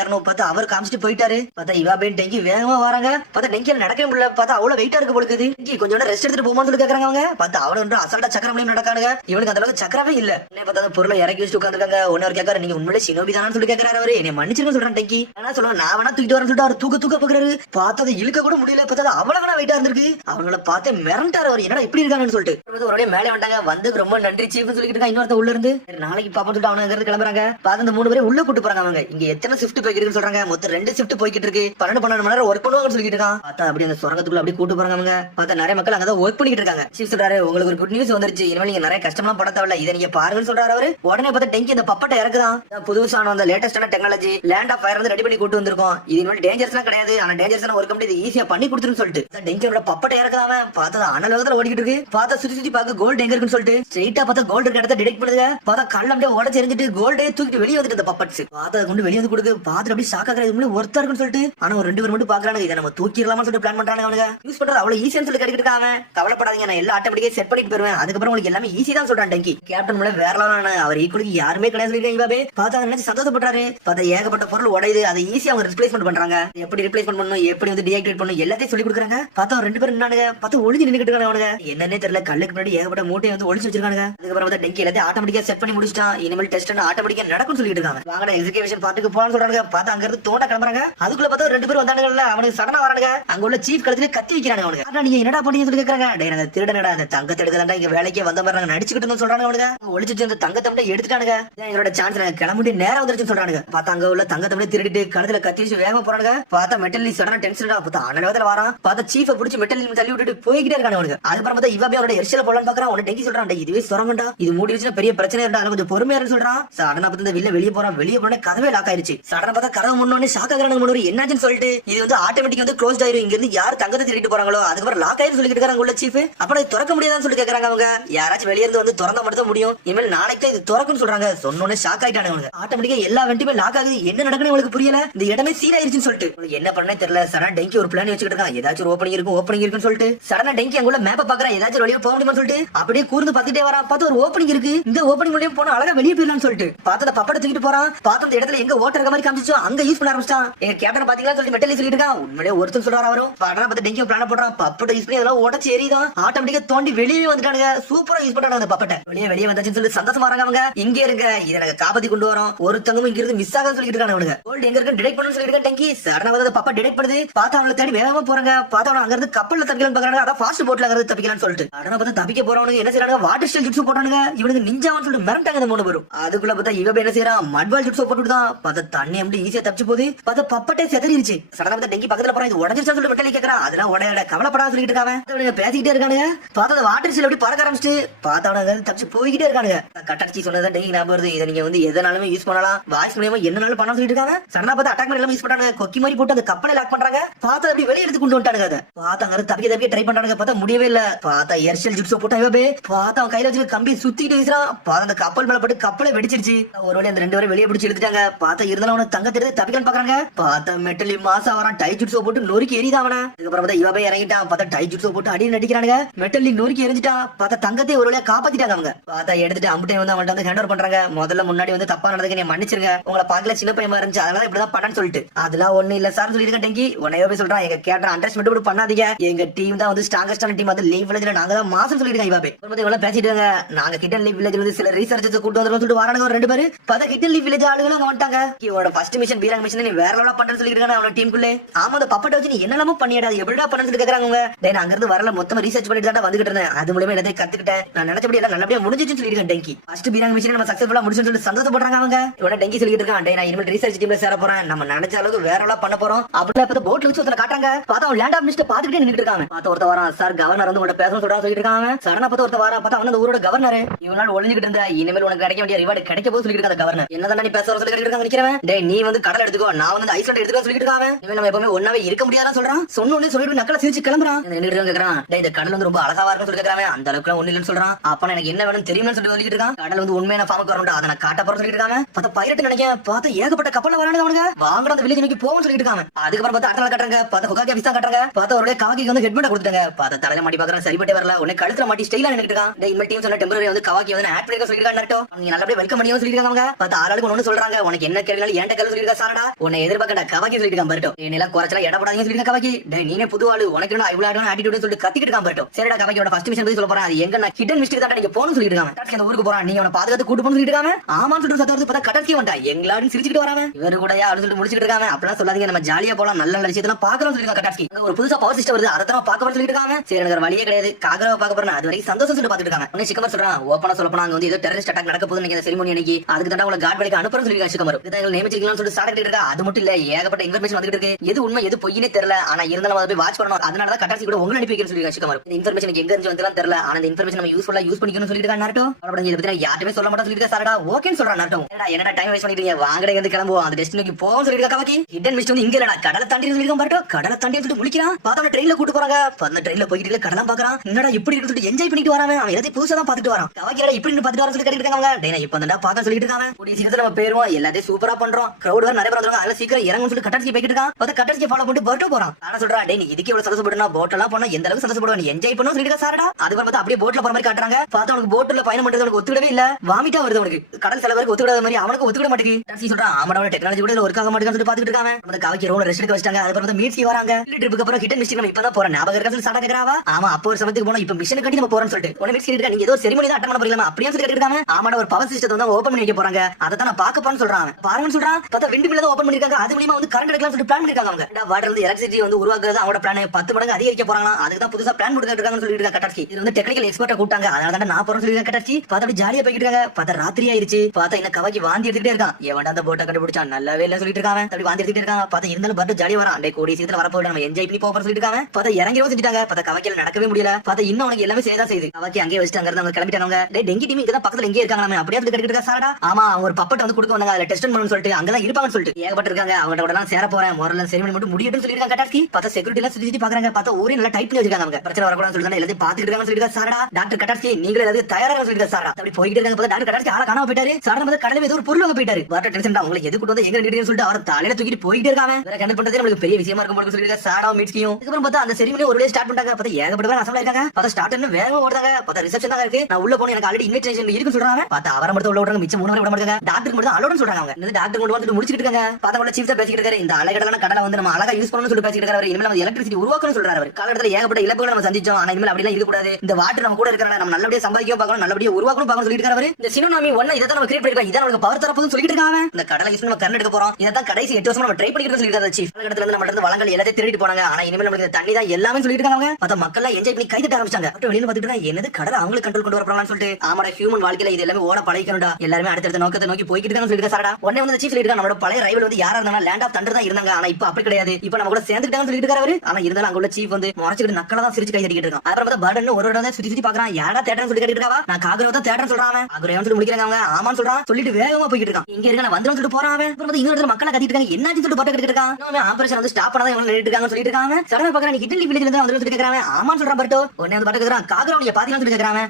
ஏறணும் பார்த்தா அவர் காமிச்சிட்டு போயிட்டாரு. பார்த்தா இவா பேன் டெங்கி வேகமா வராங்க. பார்த்தா டெங்கியால நடக்கவே முடியல. பார்த்தா அவ்வளவு வெயிட்டா இருக்கு போலுக்குது. டெங்கி கொஞ்சம் ரெஸ்ட் எடுத்துட்டு போமான்னு சொல்லி கேக்குறாங்க அவங்க. பார்த்தா அவ்வளவு அசால்ட்டா சக்கரம் நடக்கானுங்க. இவனுக்கு அந்த அளவுக்கு சக்கரமே இல்ல. பார்த்தா பொருளை இறக்கி வச்சுட்டு உட்காந்துருக்காங்க. ஒன்னு கேட்காரு, நீங்க உண்மையிலே சினோபி தானு சொல்லி கேட்கறாரு அவரு. என்னை மன்னிச்சிருக்க சொல்றான் டெங்கி. ஆனா சொல்லுவாங்க நான் வேணா தூக்கிட்டு வரேன்னு சொல்லிட்டு அவர் தூக்க பாக்குறாரு. பார்த்தா இழுக்க கூட முடியல. பார்த்தா அவ்வளவு வெயிட்டா இருந்திருக்கு. அவங்கள பார்த்து மிரண்டாரு அவர், என்னடா இப்படி இருக்காங்கன்னு சொல்லிட்டு. ஒரு மேலே வந்தாங்க. வந்து ரொம்ப நன்றி சீஃப் சொல்லிட்டு இருக்கா. இன்னொருத்த உள்ள இருந்து நாளைக்கு பாப்பா சொல்லிட்டு அவங்க கிளம்புறாங்க. பார்த்து அந்த 3 பேரும் உள்ள கூட்டு போறாங்க அவங்க. இங்க எத்தனை ஷிஃப்ட் போய்கிட்டு இருக்குன்னு சொல்றாங்க. மொத்தம் 2 ஷிஃப்ட் போய்கிட்டு இருக்கு. 12 மணி நேரம் ஒர்க் பண்ணுவாங்கன்னு சொல்லிட்டு இருக்கான். பார்த்தா அப்படி அந்த சுரங்கத்துக்குள்ள அப்படி கூட்டு போறாங்க அவங்க. பார்த்தா நிறைய மக்கள் அங்கதான் ஒர்க் பண்ணிட்டு இருக்காங்க. சீஃப் சொல்றாரு, உங்களுக்கு ஒரு குட் நியூஸ் வந்துருச்சு, இனிமேல் நீங்க நிறைய கஷ்டமா பட தேவையில்ல, இதை நீங்க பாருங்கன்னு சொல்றாரு அவரு. உடனே பார்த்தா டெங்கி அந்த பப்பட்டை இறக்குதான். புதுசான அந்த லேட்டஸ்டான டெக்னாலஜி லேண்ட் ஆஃப் ஃபயர் வந்து ரெடி பண்ணி கூட்டு வந்திருக்கோம். இது இனிமேல் டேஞ்சர்ஸ் எல்லாம் கிடையாது, ஆனா டேஞ்சர்ஸ் ஒர்க் பண்ணி ஈஸியா பண்ணி கொடுத்துருன்னு சொல்லிட்டு டெங்கியோட பப்பட்டை இறக்குதாம. பார்த்தா அனல் வேகத்துல ஓடிக்கிட்டு இருக்கு. பார்த்தா சுத்தி பார்க்க கோல்டு எங்க இருக்குன்னு சொல்லிட்டு ஸ்ட்ரெயிட்டா பார்த்தா கோல்டு இருக்க இடத்த டிடெக்ட் பண்ணுங்க. பார்த்தா கல்ல அப்படியே உடச்சு எரிஞ்சிட்டு கோல்டே தூக்கிட்டு வெளியே வந்துட்டு அந்த பப்பட்ஸ். பார்த்தா கொண்டு வெளியே வந்து கொடுக்கு. பார்த்து அப்படியே ஷாக் ஆகுறது ஒருத்தா இருக்குன்னு சொல்லிட்டு. ஆனா ஒரு 2 பேர் மட்டும் பாக்குறாங்க, இதை நம்ம தூக்கிடலாம்னு சொல்லிட்டு பிளான் பண்றாங்க. அவனுங்க யூஸ் பண்றது அவ்வளவு ஈஸியா சொல்லி கேட்டுட்டு இருக்காங்க. கவலைப்படாதீங்க, நான் எல்லா ஆட்டோமேட்டிக்கா செட் பண்ணிட்டு போயிருவேன், அதுக்கப்புறம் உங்களுக்கு எல்லாமே ஈஸி தான் சொல்றான் டெங்கி. கேப்டன் மூலம் வேற அவர் ஈக்குவலுக்கு யாருமே கிடையாது சொல்லிட்டு பார்த்தா நினைச்சு சந்தோஷப்படுறாரு. பார்த்தா ஏகப்பட்ட பொருள் உடையுது, அதை ஈஸியா அவங்க ரிப்ளேஸ்மெண்ட் பண்றாங்க. எப்படி ரிப்ளேஸ்மெண்ட் பண்ணணும், எப்படி வந்து டீஆக்டிவேட் பண்ணணும் எல்லாத்தையும் சொல்லி கொடுக்குறாங்க. பார்த்தா 2 பேரும் நின்னானுங்க. பார்த்தா ஒளிஞ்சு நின்னுட்டு இருக்காங்க. அவனுங்க என்னன்னே தெரியல, கல்லுக்கு முன்னாடி ஏகப்பட்ட மூட்டையை வந்து ஒளிச்சு வச்சிருக்காங்க. அதுக்கப்புறம் பார்த்தா டெங்கி எல்லாத்தையும் ஆட்டோமேட்டிக்கா செட் பண்ணி முடிச்சிட்டான். இனிமேல் டெஸ்ட் ஆட்டோமேட்டிக்கா நடக்கும்னு சொல்லிட்டு இருக்காங்க. வாங்க எக்ஸிகியூஷன் பார்ட்டுக்கு போலாம்னு சொல்றாங்க. பார்த்தா அங்க இருந்து தோண்ட கிளம்புறாங்க. அதுக்குள்ள பார்த்தா 2 பேர் வந்தானுங்கல்ல, அவனுக்கு சடனா வரானுங்க. அங்க உள்ள சீஃப் கழுத்துல கத்தி வைக்கிறாங்க. அவனுக்கு ஆனா நீங்க என்னடா பண்ணீங்க சொல்லி கேக்குறாங்க. டேய் நாங்க திருடனடா, அந்த தங்கத்தை எடுக்கலாம்டா, இங்க வேலைக்கே வந்த மாதிரி நாங்க நடிச்சுக்கிட்டு சொல்றாங்க. அவனுங்க ஒளிச்சிட்டு அந்த தங்கத்தை எடுத்துட்டானுங்க. எங்களோட சான்ஸ் நாங்க கிளம்பிட்டு நேரம் வந்துருச்சுன்னு சொல்றாங்க. பார்த்தா அங்க உள்ள தங்கத்தை திருடிட்டு கழுத்துல கத்தி வச்சு வேகமா போறாங்க. பார்த்தா மெட்டல்லி சடனா டென்ஷனா பார்த்தா அனலவத்துல வரான். பார்த்தா சீஃபை பிடிச்சி மெட்டல்லி தள்ளி விட்டுட்டு போய்கிட்டே இருக்காங்க. அவனுக்கு அதுக்கப்புறம் பார்த்தா இவாபி அவரோட எரிச்சல போலான்னு பாக்குறான். உடனே டெங்கி சொல்றான், இதுவே சுரங்கண்டா, இது மூடி வச்சுன்னா பெரிய பிரச்சனை இருந்தா கொஞ்சம் பொறுமையா சொல்றான். சடனா பார்த்து இந்த வெளியே போறான். வெளியே போன கதவே லாக் ஆயிருச்சு. சடனா பார்த்தா கதவு முன்னோடனே ஷாக் ஆகுறாங்க. முன்னாடி என்னாச்சுன்னு சொல்லிட்டு இது வந்து ஆட்டோமேட்டிக் வந்து க்ளோஸ் ஆயிரும். இங்க இருந்து யார் தங்கத்தை திருடிட்டு போறாங்களோ அதுக்கப்புறம் லாக் ஆயிரும் சொல்லிட்டு இருக்காங்க உள்ள சீஃப். அப்புறம் திறக்க முடியாதான்னு சொல்லி கேக்குறாங்க அவங்க. யாராச்சும் வெளியே இருந்து வந்து திறந்தா மட்டும் முடியும். இனிமேல் நாளைக்கு தான் இது திறக்கும்னு சொல்றாங்க. சொன்னோன்னே ஷாக் ஆயிட்டானுங்க. ஆட்டோமேட்டிக்கா எல்லா வெண்டியுமே லாக் ஆகுது. என்ன நடக்குன்னு உங்களுக்கு புரியல. இந்த இடமே சீல் ஆயிருச்சுன்னு சொல்லிட்டு என்ன பண்ணே தெரியல. சடனா டெங்கி ஒரு பிளான் வச்சுக்கிட்டு இருக்கான். ஏதாச்சும் ஒரு ஓப்பனிங் இருக்குன்னு சொல்லிட்டு சடனா டெங்கி அங்குள்ள மேப்பை பாக்குறா. ஏதாச்சும் வெளியே போக முடியும்னு சொல்லிட்டு அப்படியே கூர்ந்து பாத்துட்டே வரா. பார்த்து ஒரு ஓப்பனிங் இருக்கு. இந்த ஓப்பனிங் மூலியம் போனா அழகா வெளியே போயிடலாம்னு சொல்லிட்டு பார்த்து பப்பட தூக்கிட்டு போறான். பார்த்து அந்த இடத்துல எங்க ஓட்டர் இருக்க மாதிரி காமிச்சோ அங்க யூஸ் பண்ண ஆரம்பிச்சான். எங்க கேப்டன் பாத்தீங்களா சொல்லி மெட்டலி சொல்லிட்டு இருக்கான். உண்மையிலே ஒருத்தர் சொல்றாரு அவரும். படனா பார்த்து டெங்கி பிளான போடுறான். பப்பட யூஸ் பண்ணி அதெல்லாம் உடச்சு எரிதான். ஆட்டோமேட்டிக்கா தோண்டி வெளியே வந்துட்டானுங்க. சூப்பரா யூஸ் பண்றாங்க அந்த பப்பட்ட. வெளியே வந்தாச்சுன்னு சொல்லி சந்தோஷமா இருக்காங்க அவங்க. இங்க இருங்க இதை நாங்க காப்பாத்தி கொண்டு வரோம். ஒருத்தவங்க இங்க இருந்து மிஸ் ஆக சொல்லிட்டு இருக்காங்க அவனுங்க. கோல்டு எங்க இருக்கு டிடெக்ட் பண்ணு சொல்லிட்டு டெங்கி சடனா வந்து பப்பா டிடெக்ட் பண்ணுது. பார்த்தா அவங்களை தேடி வேகமா போறாங்க. பார்த்தா அவன் அங்க இருந்து கப்பல்ல தப்பிக்கலாம்னு பாக்குறாங்க. அதான் ஃபாஸ்ட் போட்ல அங்க இருந்து தப்பிக்கலாம்னு சொல்லிட்டு அடனா பார்த்து தப்பிக்க போறவனுங்க என்ன செய்யறாங்க. வாட்டர் ஸ்டைல் ஜுட்ஸு போட்டானுங்க. இவனுக்கு நிஞ்சாவான்னு சொல்லிட்டு மிரண்டாங்க அந்த 3 பேரும். அதுக்குள்ள பார்த்தா இவ என்ன செய்யறான். மட்வால் ஜுட்ஸு போட்டுதான். பார்த்தா தண்ணி எப்படி ஈஸியா தப்பிச்சு போகுது. பார்த்தா பப்பட்டே செதறிடுச்சு. சடனா பார்த்தா டெங்கி பக்கத்துல போறான். இது உடஞ்சிருச்சா சொல்லிட்டு மெட்டலி கேக்குறான். அதெல்லாம் உடையட கவலைப்படாத சொல்லிட்டு இருக்காங்க. பேசிக்கிட்டே இருக்கானுங்க. பார்த்தா அந்த வாட்டர் ஸ்டைல் எப்படி பறக்க ஆரம்பிச்சு பார்த்தவனுங்க தப்பிச்சு போய்கிட்டே இருக்கானுங்க. கட்டச்சி சொன்னதான் டெங்கி ஞாபகம் வருது. இதை நீங்க வந்து எதனாலுமே யூஸ் பண்ணலாம். வாய்ஸ் மூலியமா என்னனாலும் பண்ண சொல்லிட்டு இருக்காங்க. சடனா பார்த்து அட்டாக் பண்ணி எல்லாம் யூஸ் பண்றாங்க. கொக்கி மாதிரி போட்டு அந்த கப்பலை லாக் பண்றாங்க. பார்த்தா அப்படி வெளியே எடுத்து கொண்டு வந்துட்டானுங்க. அதை பார்த்தா அங்க தப்பிக்க ட்ரை பண்றாங்க. பார்த்தா முடியவே இல்ல. பார்த்தா ஏர்ஷெல் ஜுட்ஸோ போட்டா இவபே பார்த்தா அவன் கையில வச்சு கம்பி சுத்திட்டு வீசுறான். பார்த்தா அந்த கப்பல் மேல பட்டு கப்பலை வெடிச்சிருச்சு. ஒருவேளை அந்த 2 பேரும் வெளியே பிடிச்சி எடுத்துட்டாங்க. பார்த்தா இருந்தாலும் அவனை தங்க தெரிஞ்சு தப்பிக்கலான்னு பாக்குறாங்க. பார்த்தா மெட்டலி மாசா வரான். டை ஜுட்ஸோ போட்டு நொறுக்கி எரிதான் அவன. அதுக்கப்புறம் பார்த்தா இவபே இறங்கிட்டான். பார்த்தா டை ஜுட்ஸோ போட்டு அடி நடிக்கிறானுங்க. மெட்டலி நொறுக்கி எரிஞ்சிட்டான். பார்த்தா தங்கத்தை ஒரு வழியா காப்பாத்திட்டாங்க அவங்க. பார்த்தா எடுத்துட்டு அம்புட்டை வந்து அவன்கிட்ட வந்து ஹேண்ட் ஓவர் பண்றாங்க. முதல்ல முன்னாடி வந்து தப்பா நடந்ததுக்கு நீ மன்னிச்சிருங்க. உங்களை பாக்கல சின்ன பையமா இருந்துச்சு. அதனால இப்படிதான் பண்ணான்னு சொல்லிட்டு அதெல்லாம் ஒண்ணு இல்ல சார் சொல்லிட்டு டெங்கி உன்னையோ போய் சொல்றான். எங்க கேட்டர் அண்டர்ஸ்டாண்ட் கூட பண்ணாதீங்க. எங்க டீம் தான் வந்து ஸ்ட்ராங்கஸ்டான டீம். அது லீவ் வில்லேஜ்ல நாங்க தான் மாசம் சொல்லிட்டு இவாபே இவெல்லாம் பேசிட்டாங்க. நாங்க கிட்டன் லீவ் வில்லேஜ்ல இருந்து சில ரீசர்ச்சஸ் கூட்டு வந்துரும் சொல்லிட்டு வரானுங்க ஒரு 2 பேரு. பார்த்தா கிட்டன் லீவ் வில்லேஜ் ஆளுகளும் வந்துட்டாங்க. இவனோட ஃபர்ஸ்ட் மிஷன் பீராங் மிஷன் நீ வேற லெவலா பண்றேன்னு சொல்லிட்டு இருக்காங்க அவனோட டீமுக்குள்ளே. ஆமா அந்த பப்பட்ட வச்சு நீ என்னெல்லாமோ பண்ணிடாது எப்படிடா பண்ணு சொல்லி கேக்குறாங்க அவங்க. டேய் அங்க இருந்து வரல மொத்தமா ரீசர்ச் பண்ணிட்டு தான் வந்துகிட்டு இருந்தேன். அது மூலமா எல்லாத்தையும் கத்துக்கிட்டேன். நான் நினைச்சபடி எல்லாம் நல்லபடியா முடிஞ்சிச்சுன்னு சொல்லிருக்கேன் டெங்கி. ஃபர்ஸ்ட் பீராங் மிஷன் நம்ம சக்சஸ்ஃபுல்லா முடிச்சுன்னு சொல்லி சந்தோஷப்படுறாங்க அவங்க. இவன டெங்கி சொல்லிட்டு இருக்கான். டேய் நான் இனிமேல் ரீசர்ச் டீம்ல சேர போறேன். நம்ம நினைச்ச அளவுக்கு வேற லெவலா பண்ண போறோம். அப்படியே பார்த்து போட்ல வச்சு ஒருத்தர காட்டுறாங்க. பார்த்தா அவன் லேண்ட் ஆஃப் மிஸ்ட் பாத்துக்கிட்டே நின்னுட்டு இருக்காங்க. பார்த்தா ஒருத்த வரான். சார் கவர்னர் வந்து உங்கள்ட்ட பேசணும் சொல்றா சொல்லிட்டு இருக்காங்க. சடனா பார்த்து ஒருத்த வரா. பார்த்தா அவன் அந்த ஊரோட கவர்னர். இவனால ஒளிஞ்சிட்டு இருந்தா இனிமேல் உனக்கு கிடைக்க வேண்டிய ரிவார்டு கிடைக்க போது சொல்லிட்டு இருக்காங்க கவர்னர். என்னதான் நீ பேச வர சொல்லிட்டு இருக்காங்க நிக்கிறவன். டேய் நீ வந்து கடல் எடுத்துக்கோ நான் வந்து ஐஸ்லாண்ட் எடுத்துக்கோ சொல்லிட்டு இருக்காங்க. இவன் நம்ம எப்பவுமே ஒண்ணாவே இருக்க முடியாதுன்னு சொல்றான். சொன்னோனே சொல்லிட்டு நக்கல சிரிச்சு கிளம்புறான். ரெண்டு பேரும் கேக்குறான். டேய் இந்த கடல் வந்து ரொம்ப அழகாவா இருக்குன்னு சொல்லி கேக்குறான். அந்த அளவுக்கு ஒண்ணு இல்லன்னு சொல்றான். அப்ப எனக்கு என்ன வேணும் தெரியும்னு சொல்லிட்டு இருக்கான். கடல் வந்து உண்மையான ஃபார்முக்கு வரணும். அதை நான் காட்ட போறேன்னு சொல்லிட்டு இருக்காங்க. பார்த்தா பைரட் நினைக்க பார்த்து ஏகப்பட்ட கப்பல்ல வரானுங்க அவனுங்க. வாங்கற அந்த வில்லேஜ் நோக்கி போவோம்னு சொல்லிட்டு இருக்காங்க. அதுக்கப்புறம் பார்த்தா அட்டல கட்டுறாங்க. பார்த்தா ஹுகாக்கி விசா கட்டுறாங்க. பார்த்தா ஒரே காவாக்கிக்கு வந்து ஹெட்மெண்ட் கொடுத்தாங்க. பார்த்தா தலையில மாட்டி பாக்குறான். சரிப்பட்டே வரல. உடனே கழுத்துல மாட்டி ஸ்டைலா நின்னுட்டு இருக்கான். டேய் இந்த டீம் சொன்ன டெம்பரரி வந்து காவாக்கி வந்து ஆட் பண்ணிக்க சொல்லிட்டு இருக்காங்க. நீங்க நல்லபடியா வெல்கம் பண்ணியோ சொல்லிட்டு இருக்காங்க. பார்த்தா ஆளாளுக்கு ஒன்னு சொல்றாங்க. உனக்கு என்ன கேள்வினாலும் ஏன்ட்ட கேள்வி சொல்லிட்டு இருக்கா சாரடா. உன்னை எதிர்பார்க்கடா காவாக்கி சொல்லிட்டு இருக்கான் பரட்டோ. நீ எல்லாம் குறைச்சல எடை போடாதீங்க சொல்லிட்டு காவாக்கி. டேய் நீனே புது ஆளு உனக்கு என்ன இவ்வளவு ஆடான ஆட்டிட்யூட் சொல்லிட்டு கத்திக்கிட்டு இருக்கான் பரட்டோ. சரிடா காவாக்கியோட ஃபர்ஸ்ட் மிஷன் பத்தி சொல்ல போறேன். அது எங்க நான் ஹிடன் மிஸ்டேக் தான் நீங்க போன்னு சொல்லிட்டு இருக்காங்க. கட்டாஸ்கி அந்த ஊருக்கு போறான். நீ அவனை பாதுகாத்து கூட்டு போன்னு சொல்லிட்டு இருக்காங்க. ஆமான்னு சொல்லிட்டு சத்தம் வருது. பார்த்தா கட்டாஸ்கி வந்தா எங்களாடும் சிரிச்சிட்டு வராங்க. இவரு கூட யாரும் சொல்லிட்டு முடிச்சிட்டு இருக்காங்க. அப்பலாம் சொல்லாதீங்க நம்ம ஜாலியா போலாம் நல்ல நல்ல விஷயத்தெல்லாம் பாக்கலாம் சொல்லிட்டு கட்டாஸ்கி. ஒரு புதுசா பவர் சிஸ்டம் வருது அதை தான் பார்க்க போறேன்னு சொல்லிட்டு இருக்காங்க. சரி எனக்கு வழியே கிடையாது காகராவை பார்க்க போறேன். அது வரைக்கும் சந்தோஷம் சொல்லிட்டு பாத்துட்டு இருக்காங்க. உடனே சிக்கமர் சொல்றான். ஓப்பனா சொல்ல போனா அங்க வந்து ஏதோ டெரரிஸ்ட் அட்டாக் நடக்க போகுது நீங்க செரிமோனி அன்னைக்கு அதுக்கு தான் உங்களை காட் வேலைக்கு அனுப்புறேன்னு சொல்லிருக்காங்க சிக்கமர். இதை எங்களை நியமிச்சிருக்கலாம்னு சொல்லிட்டு ஸ்டார்ட் இருக்கா. அது மட்டும் இல்ல ஏகப்பட்ட இன்ஃபர்மேஷன் வந்துட்டு இருக்கு. எது உண்மை எது பொய்னே தெரியல. ஆனா இருந்தாலும் அதை போய் வாட்ச் பண்ணணும். அதனால தான் கட்டாசி கூட உங்களை அனுப்பி வைக்கிறேன்னு சொல்லிருக்காங்க சிக்கமர். இந்த இன்ஃபர்மேஷன் எங்க இருந்து வந்தெல்லாம் தெரியல. ஆனா இந்த இன்ஃபர்மேஷன் நம்ம யூஸ்ஃபுல்லா யூஸ் பண்ணிக்கணும்னு சொல்லிட்டு இருக்காங்க நாட்டோ. அவரோட இதை பத்தி யாருமே சொல்ல மாட்டேன்னு சொல்லிருக்கா சாரடா. ஓகேன்னு சொல்றான் நாட்டோ. என்னடா டைம் வேஸ்ட் பண்ணிட்டீங்க வாங்கடா இருந்து கிளம்புவோம். அந்த டெஸ்டினிக்கு போவோம் சொல்லிருக்கா காவாக்கி. ஹிடன் மிஸ்ட் வந்து இங்க இல்லடா கடலை தாண்டி சொல்லிருக்கான் பரட்டோ. கடலை தாண்டி சொல்லிட்டு முழிக்கிறான். பார்த்தா ட்ரெயின்ல கூட்டு போறாங்க. அந்த ட்ரெயின்ல போயிட்டு கடலாம் பாக்குறான். என்னடா இப்படி இருக்கு சொல்லிட்டு என்ஜாய் பண்ணிட்டு வரான். அவன் எல்லாத்தையும் புதுசா தான் பாத்துட்டு வரான். காவாக்கியோட இப்படி பாத்துட்டு வர சொல்லி கேட்டுட்டு இருக்காங்க. டேய் நான் இப்ப தான்டா பாக்க சொல்லிட்டு இருக்காங்க. கூடிய சீக்கிரத்துல நம்ம பேருவோம் எல்லாத்தையும் சூப்பரா பண்றோம். கிரவுட் வேற நிறைய பேர் வந்தாங்க. அதனால சீக்கிரம் இறங்குன்னு சொல்லி கட்டாச்சி போயிட்டு இருக்கான். பார்த்தா கட்டாச்சி ஃபாலோ பண்ணிட்டு பர்ட்டோ போறான். நான் சொல்றேன் டேய் நீ இதுக்கு எவ்வளவு சந்தோஷப்படனா போட் எல்லாம் போனா எந்த அளவுக்கு சந்தோஷப்படுவ நீ என்ஜாய் பண்ணனும் சொல்லிட்டு சாரடா. அதுக்கு பார்த்தா அப்படியே போட்ல போற மாதிரி காட்டுறாங்க. பார்த்தா உனக்கு போட்ல பயணம் பண்றது உனக்கு ஒத்துக்கவே இல்ல. வாமிட்டா வருது உனக்கு. கடல் செலவருக்கு ஒத்துக்கிடாத மாதிரி அவனுக்கு ஒத்துக்கிட மாட்டேங்குது. டாக்ஸி சொல்றான் ஆமாடா டெக்னாலஜி கூட ஒர்க் ஆக மாட்டேங்குன்னு சொல்லி பாத்துட்டு இருக்காங்க. நம்ம காவாக்கி ரோல ரெஸ்ட் எடுக்க வச்சிட்டாங்க. அதுக்கு அப்புறம் மீட்சி வராங்க. ட்ரிப்புக்கு அப்புறம் ஹிடன் மிஸ்டேக் நம்ம இப்பதான் போறோம் ஞாபகம் இருக்கா சொல்லி சாடா கேக்குறாவா. ஆமா அப்போ ஒரு சமயத்துக்கு போனா இப்ப மிஷன் கட்டி நம்ம போறோம்னு சொல்லிட்டு உடனே மிக்ஸ் நீங்க ஏதோ செரிமோனி தான் அட்டெண்ட் பண்ண போறீங்களா அப்படியே சொல்லி கேட்டுருக்காங்க. ஆமாடா ஒரு பவர் சிஸ்டத்தை வந்து ஓபன் பண்ணி வைக்க போறாங்க. அதை தான் நான் பார்க்க போறேன்னு சொல்றாங்க. பாருங்கன்னு சொல்றான். பார்த்தா விண்டு மில்ல தான் ஓபன் பண்ணிருக்காங்க. அது மூலமா வந்து கரண்ட் எடுக்கலாம் சொல்லிட்டு பிளான் பண்ணிருக்காங்க அவங்க. வாட்டர் வந்து எலக்ட்ரிசிட்டி வந்து உருவாக்குறது அவங்களோட பிளான் 10 மடங்கு அதிகரிக்க போறாங்க. அதுக்கு தான் புதுசா பிளான் போட்டு இருக்காங்கன்னு சொல்லிட்டு இருக்காங்க கட்டாச்சி. இது வந்து டெக்னிக்கல் எக்ஸ்பர்ட்டா கூட்டாங்க. அதனால தான் நான் போறேன்னு சொல்லிருக்காங்க கட்டாச்சி. பார்த்தா அப்படி ஜாலியா போயிட்டு இருக்காங்க. பார்த்தா ராத்திரி ஆயிருச்சு. பார்த்தா என்ன காவாக்கி வாந்தி எடுத்துட்டே இருக்கான். எவன்டா அந்த போட்டை கண்டுபிடிச்சான் நல்லாவே இல்ல சொல்லிட்டு இருக்காங்க. அப்படி வாந்தி எடுத்துட்டே இருக்காங்க. பார்த்தா இருந்தாலும் பர்ட் ஜாலியா வரான். டேய் கோடி சீக்கிரம் வர போறோம் நம்ம என்ஜாய் பண்ணி போறோம்னு சொல்லிட்டு இருக்காங்க. பார்த்தா இறங்கிரவும் செஞ்சுட்டாங்க. பார்த்தா காவாக்கில நடக்கவே முடியல. பார்த்தா இன்னும் அவனுக்கு எல்லாமே செய்யதா செய்யுது. காவாக்கி அங்கேயே வச்சுட்டு அங்க இருந்து கிளம்பிட்டாங்க. டேய் டெங்கி டீம் இங்க தான் பக்கத்துல எங்கே இருக்காங்க நம்ம அப்படியே வந்து கேட்டுட்டு இருக்கா சாரடா. ஆமா ஒரு பப்பட் வந்து கொடுக்க வந்தாங்க. அதுல டெஸ்ட் பண்ணனும்னு சொல்லிட்டு அங்கதான் இருப்பாங்கன்னு சொல்லிட்டு ஏகப்பட்டு இருக்காங்க. அவங்க கூட நான் சேர போறேன் முதல்ல செரிமனி மட்டும் முடியட்டும்னு சொல்லிருக்காங்க கட்டாச்சி. பார்த்தா செக்யூரிட்டி எல்லாம் சுத்தி பாக்குறாங்க. பார்த்தா ஊரே நல்லா டைப் பண்ணி வச்சிருக்காங்க. அவங்க பிரச்சனை வரக்கூடாதுன்னு சொல்லிட்டு எல்லாத்தையும் பாத்துட்டு இருக்காங்கன்னு சொல்லிருக்காங்க சாரடா. டாக்டர் கட்டாச்சி நீங்களே எல்லாத்தையும் தயாரா நேரம் சொல்லிட்டு சாரா அப்படி போயிட்டு இருக்காங்க. டாக்டர் கடைசி ஆள காணாம போயிட்டாரு. சாரா வந்து கடல ஏதோ ஒரு பொருள் வாங்க போயிட்டாரு. வாட்டர் டென்ஷன் தான் உங்களுக்கு எது கூட்டு வந்து எங்க நின்னுட்டு சொல்லிட்டு அவர் தலையில தூக்கிட்டு போயிட்டே இருக்காங்க. வேற கண்டல் பண்றதே உங்களுக்கு பெரிய விஷயமா இருக்கும் போல சொல்லிட்டு சாரா மீட்ஸ்கியும் அதுக்கப்புறம் பார்த்தா அந்த செரிமனி ஒரு டே ஸ்டார்ட் பண்ணாங்க. பார்த்தா ஏகப்பட்ட பேர் அசம்பிள் ஆயிருக்காங்க. பார்த்தா ஸ்டார்ட்னு வேகமா ஓடுறாங்க. பார்த்தா ரிசப்ஷன் தான் இருக்கு. நான் உள்ள போன எனக்கு ஆல்ரெடி இன்விடேஷன் இருக்குன்னு சொல்றாங்க. பார்த்தா அவரை மட்டும் உள்ள விடுறாங்க. மிச்சம் 3 பேர் விட மாட்டாங்க. டாக்டர் மட்டும் அலோட்னு சொல்றாங்க. அவங்க இந்த டாக்டர் கொண்டு வந்து முடிச்சிட்டு இருக்காங்க. பார்த்தா உள்ள சீஃப் பேசிட்டு இருக்காரு. இந்த அலைகடலான கடலை வந்து நம்ம அழகா யூஸ் பண்ணணும்னு சொல்லி பேசிட்டு இருக்காரு. இனிமேல் நம்ம எலக்ட்ரிசிட்டி உருவாக்கணும்னு சொல்றாரு. அவர் காலகட்டத்தில் ஏகப்பட்ட இழப்புகளை நம்ம சந்திச்சோம். ஆனா இனிமேல் அப்படிலாம் இருக்க கூடாது. இந்த வாட்டர் நம்ம கூட இருக்கறனால நம்ம நல்லபடியா சம்பாதிக்க பார்க்கணும், நல்லபடியா உருவாக்கணும் பார்க்கணும் சொல்லிட்டு இருக்காரு. இந்த சினோனாமி 1 இத தான் நம்ம கிரியேட் பண்ணிருக்கோம். இத நமக்கு பவர் தரப்போன்னு சொல்லிட்டு இருக்காங்க. இந்த கடலை யூஸ் பண்ணி நம்ம கரண்ட் எடுக்க போறோம். இத தான் கடைசி 8 வருஷமா நம்ம ட்ரை பண்ணிட்டு சொல்லிட்டு சீஃப். காலகட்டத்துல இருந்து நம்ம இருந்து வளங்கள் எல்லாத்தையும் திருடிட்டு போனாங்க. ஆனா இனிமேல் நமக்கு தண்ணி தான் எல்லாமே சொல்லிட்டு இருக்காங்க. மத்த மக்கள் எல்லாம் என்ஜாய் பண்ணி கை தட்ட ஆரம்பிச்சாங்க. அப்ப வெளியில பாத்துட்டு என்னது கடலை அவங்களுக்கு கண்ட்ரோல் கொண்டு வரப்போறாங்கன்னு சொல்லிட்டு ஆமாடா ஹியூமன் வாழ்க்கையில இது எல்லாமே ஓட பழகிக்கணும்டா. எல்லாரும் அடுத்த நோக்கத்தை நோக்கி போயிட்டு இருக்காங்க சொல்லிட்டு சாரா. உடனே வந்து சீஃப் சொல்லிட்டு நம்மளோட பழைய ரைவல் வந்து யாரா இருந்தாலும் லேண்ட் ஆஃப் தண்டர் தான் இருந்தாங்க. ஆனா இப்ப அப்படி கிடையாது. இப்ப நம்ம கூட சேர்ந்துட்டாங்கன்னு சொல்லிட்டு இருக்காரு. ஆனா இருந்தாலும் அங்க உள்ள சீஃப் வந்து முறைச்சிட்டு நக்கலா தான் சிரிச்சு கை தட்டிட்டு இருக்கான். அப்புறம் பார்த்தா பர்டன் ஒரு தடவை சுத்தி சுத்தி பாக்குறான். யாரா தேட்டர்னு சொல்லி கேட்டுட்டு இருக்கா. நான் காகரோ தான் தேட்டர் சொல்றான். காகரோ சொல்லி முடிக்கிறாங்க. அவங்க ஆமான்னு சொல்றான். சொல்லிட்டு வேகமா போயிட்டு இருக்கான். இங்க இருக்க நான் வந்துரும் சொல்லிட்டு போறான். அப்புறம் பார்த்தா இன்னொரு இடத்துல மக்கள் கத்திட்டு இருக்காங்க. என்னாச்சு சொல்லிட்டு பாட்டு கேட்டுட்டு இருக்கான். நம்ம ஆபரேஷன் வந்து ஸ்டாப் பண்ணாதான் இவங்க நின்னுட்டு இருக்காங்கன்னு சொல்லிட்டு இருக்காங்க. சடனா பாக்குறான். நீ இட்லி வில்லேஜ்ல இருந்து வந்து கேக்குறாங்க. ஆமான்னு சொல்றான். பட்டோ உடனே வந்து பாட்டு கேக்குறான். காகரோ நீ பாத்தீங்கன்னு சொல்லி கேக்குறாங்க.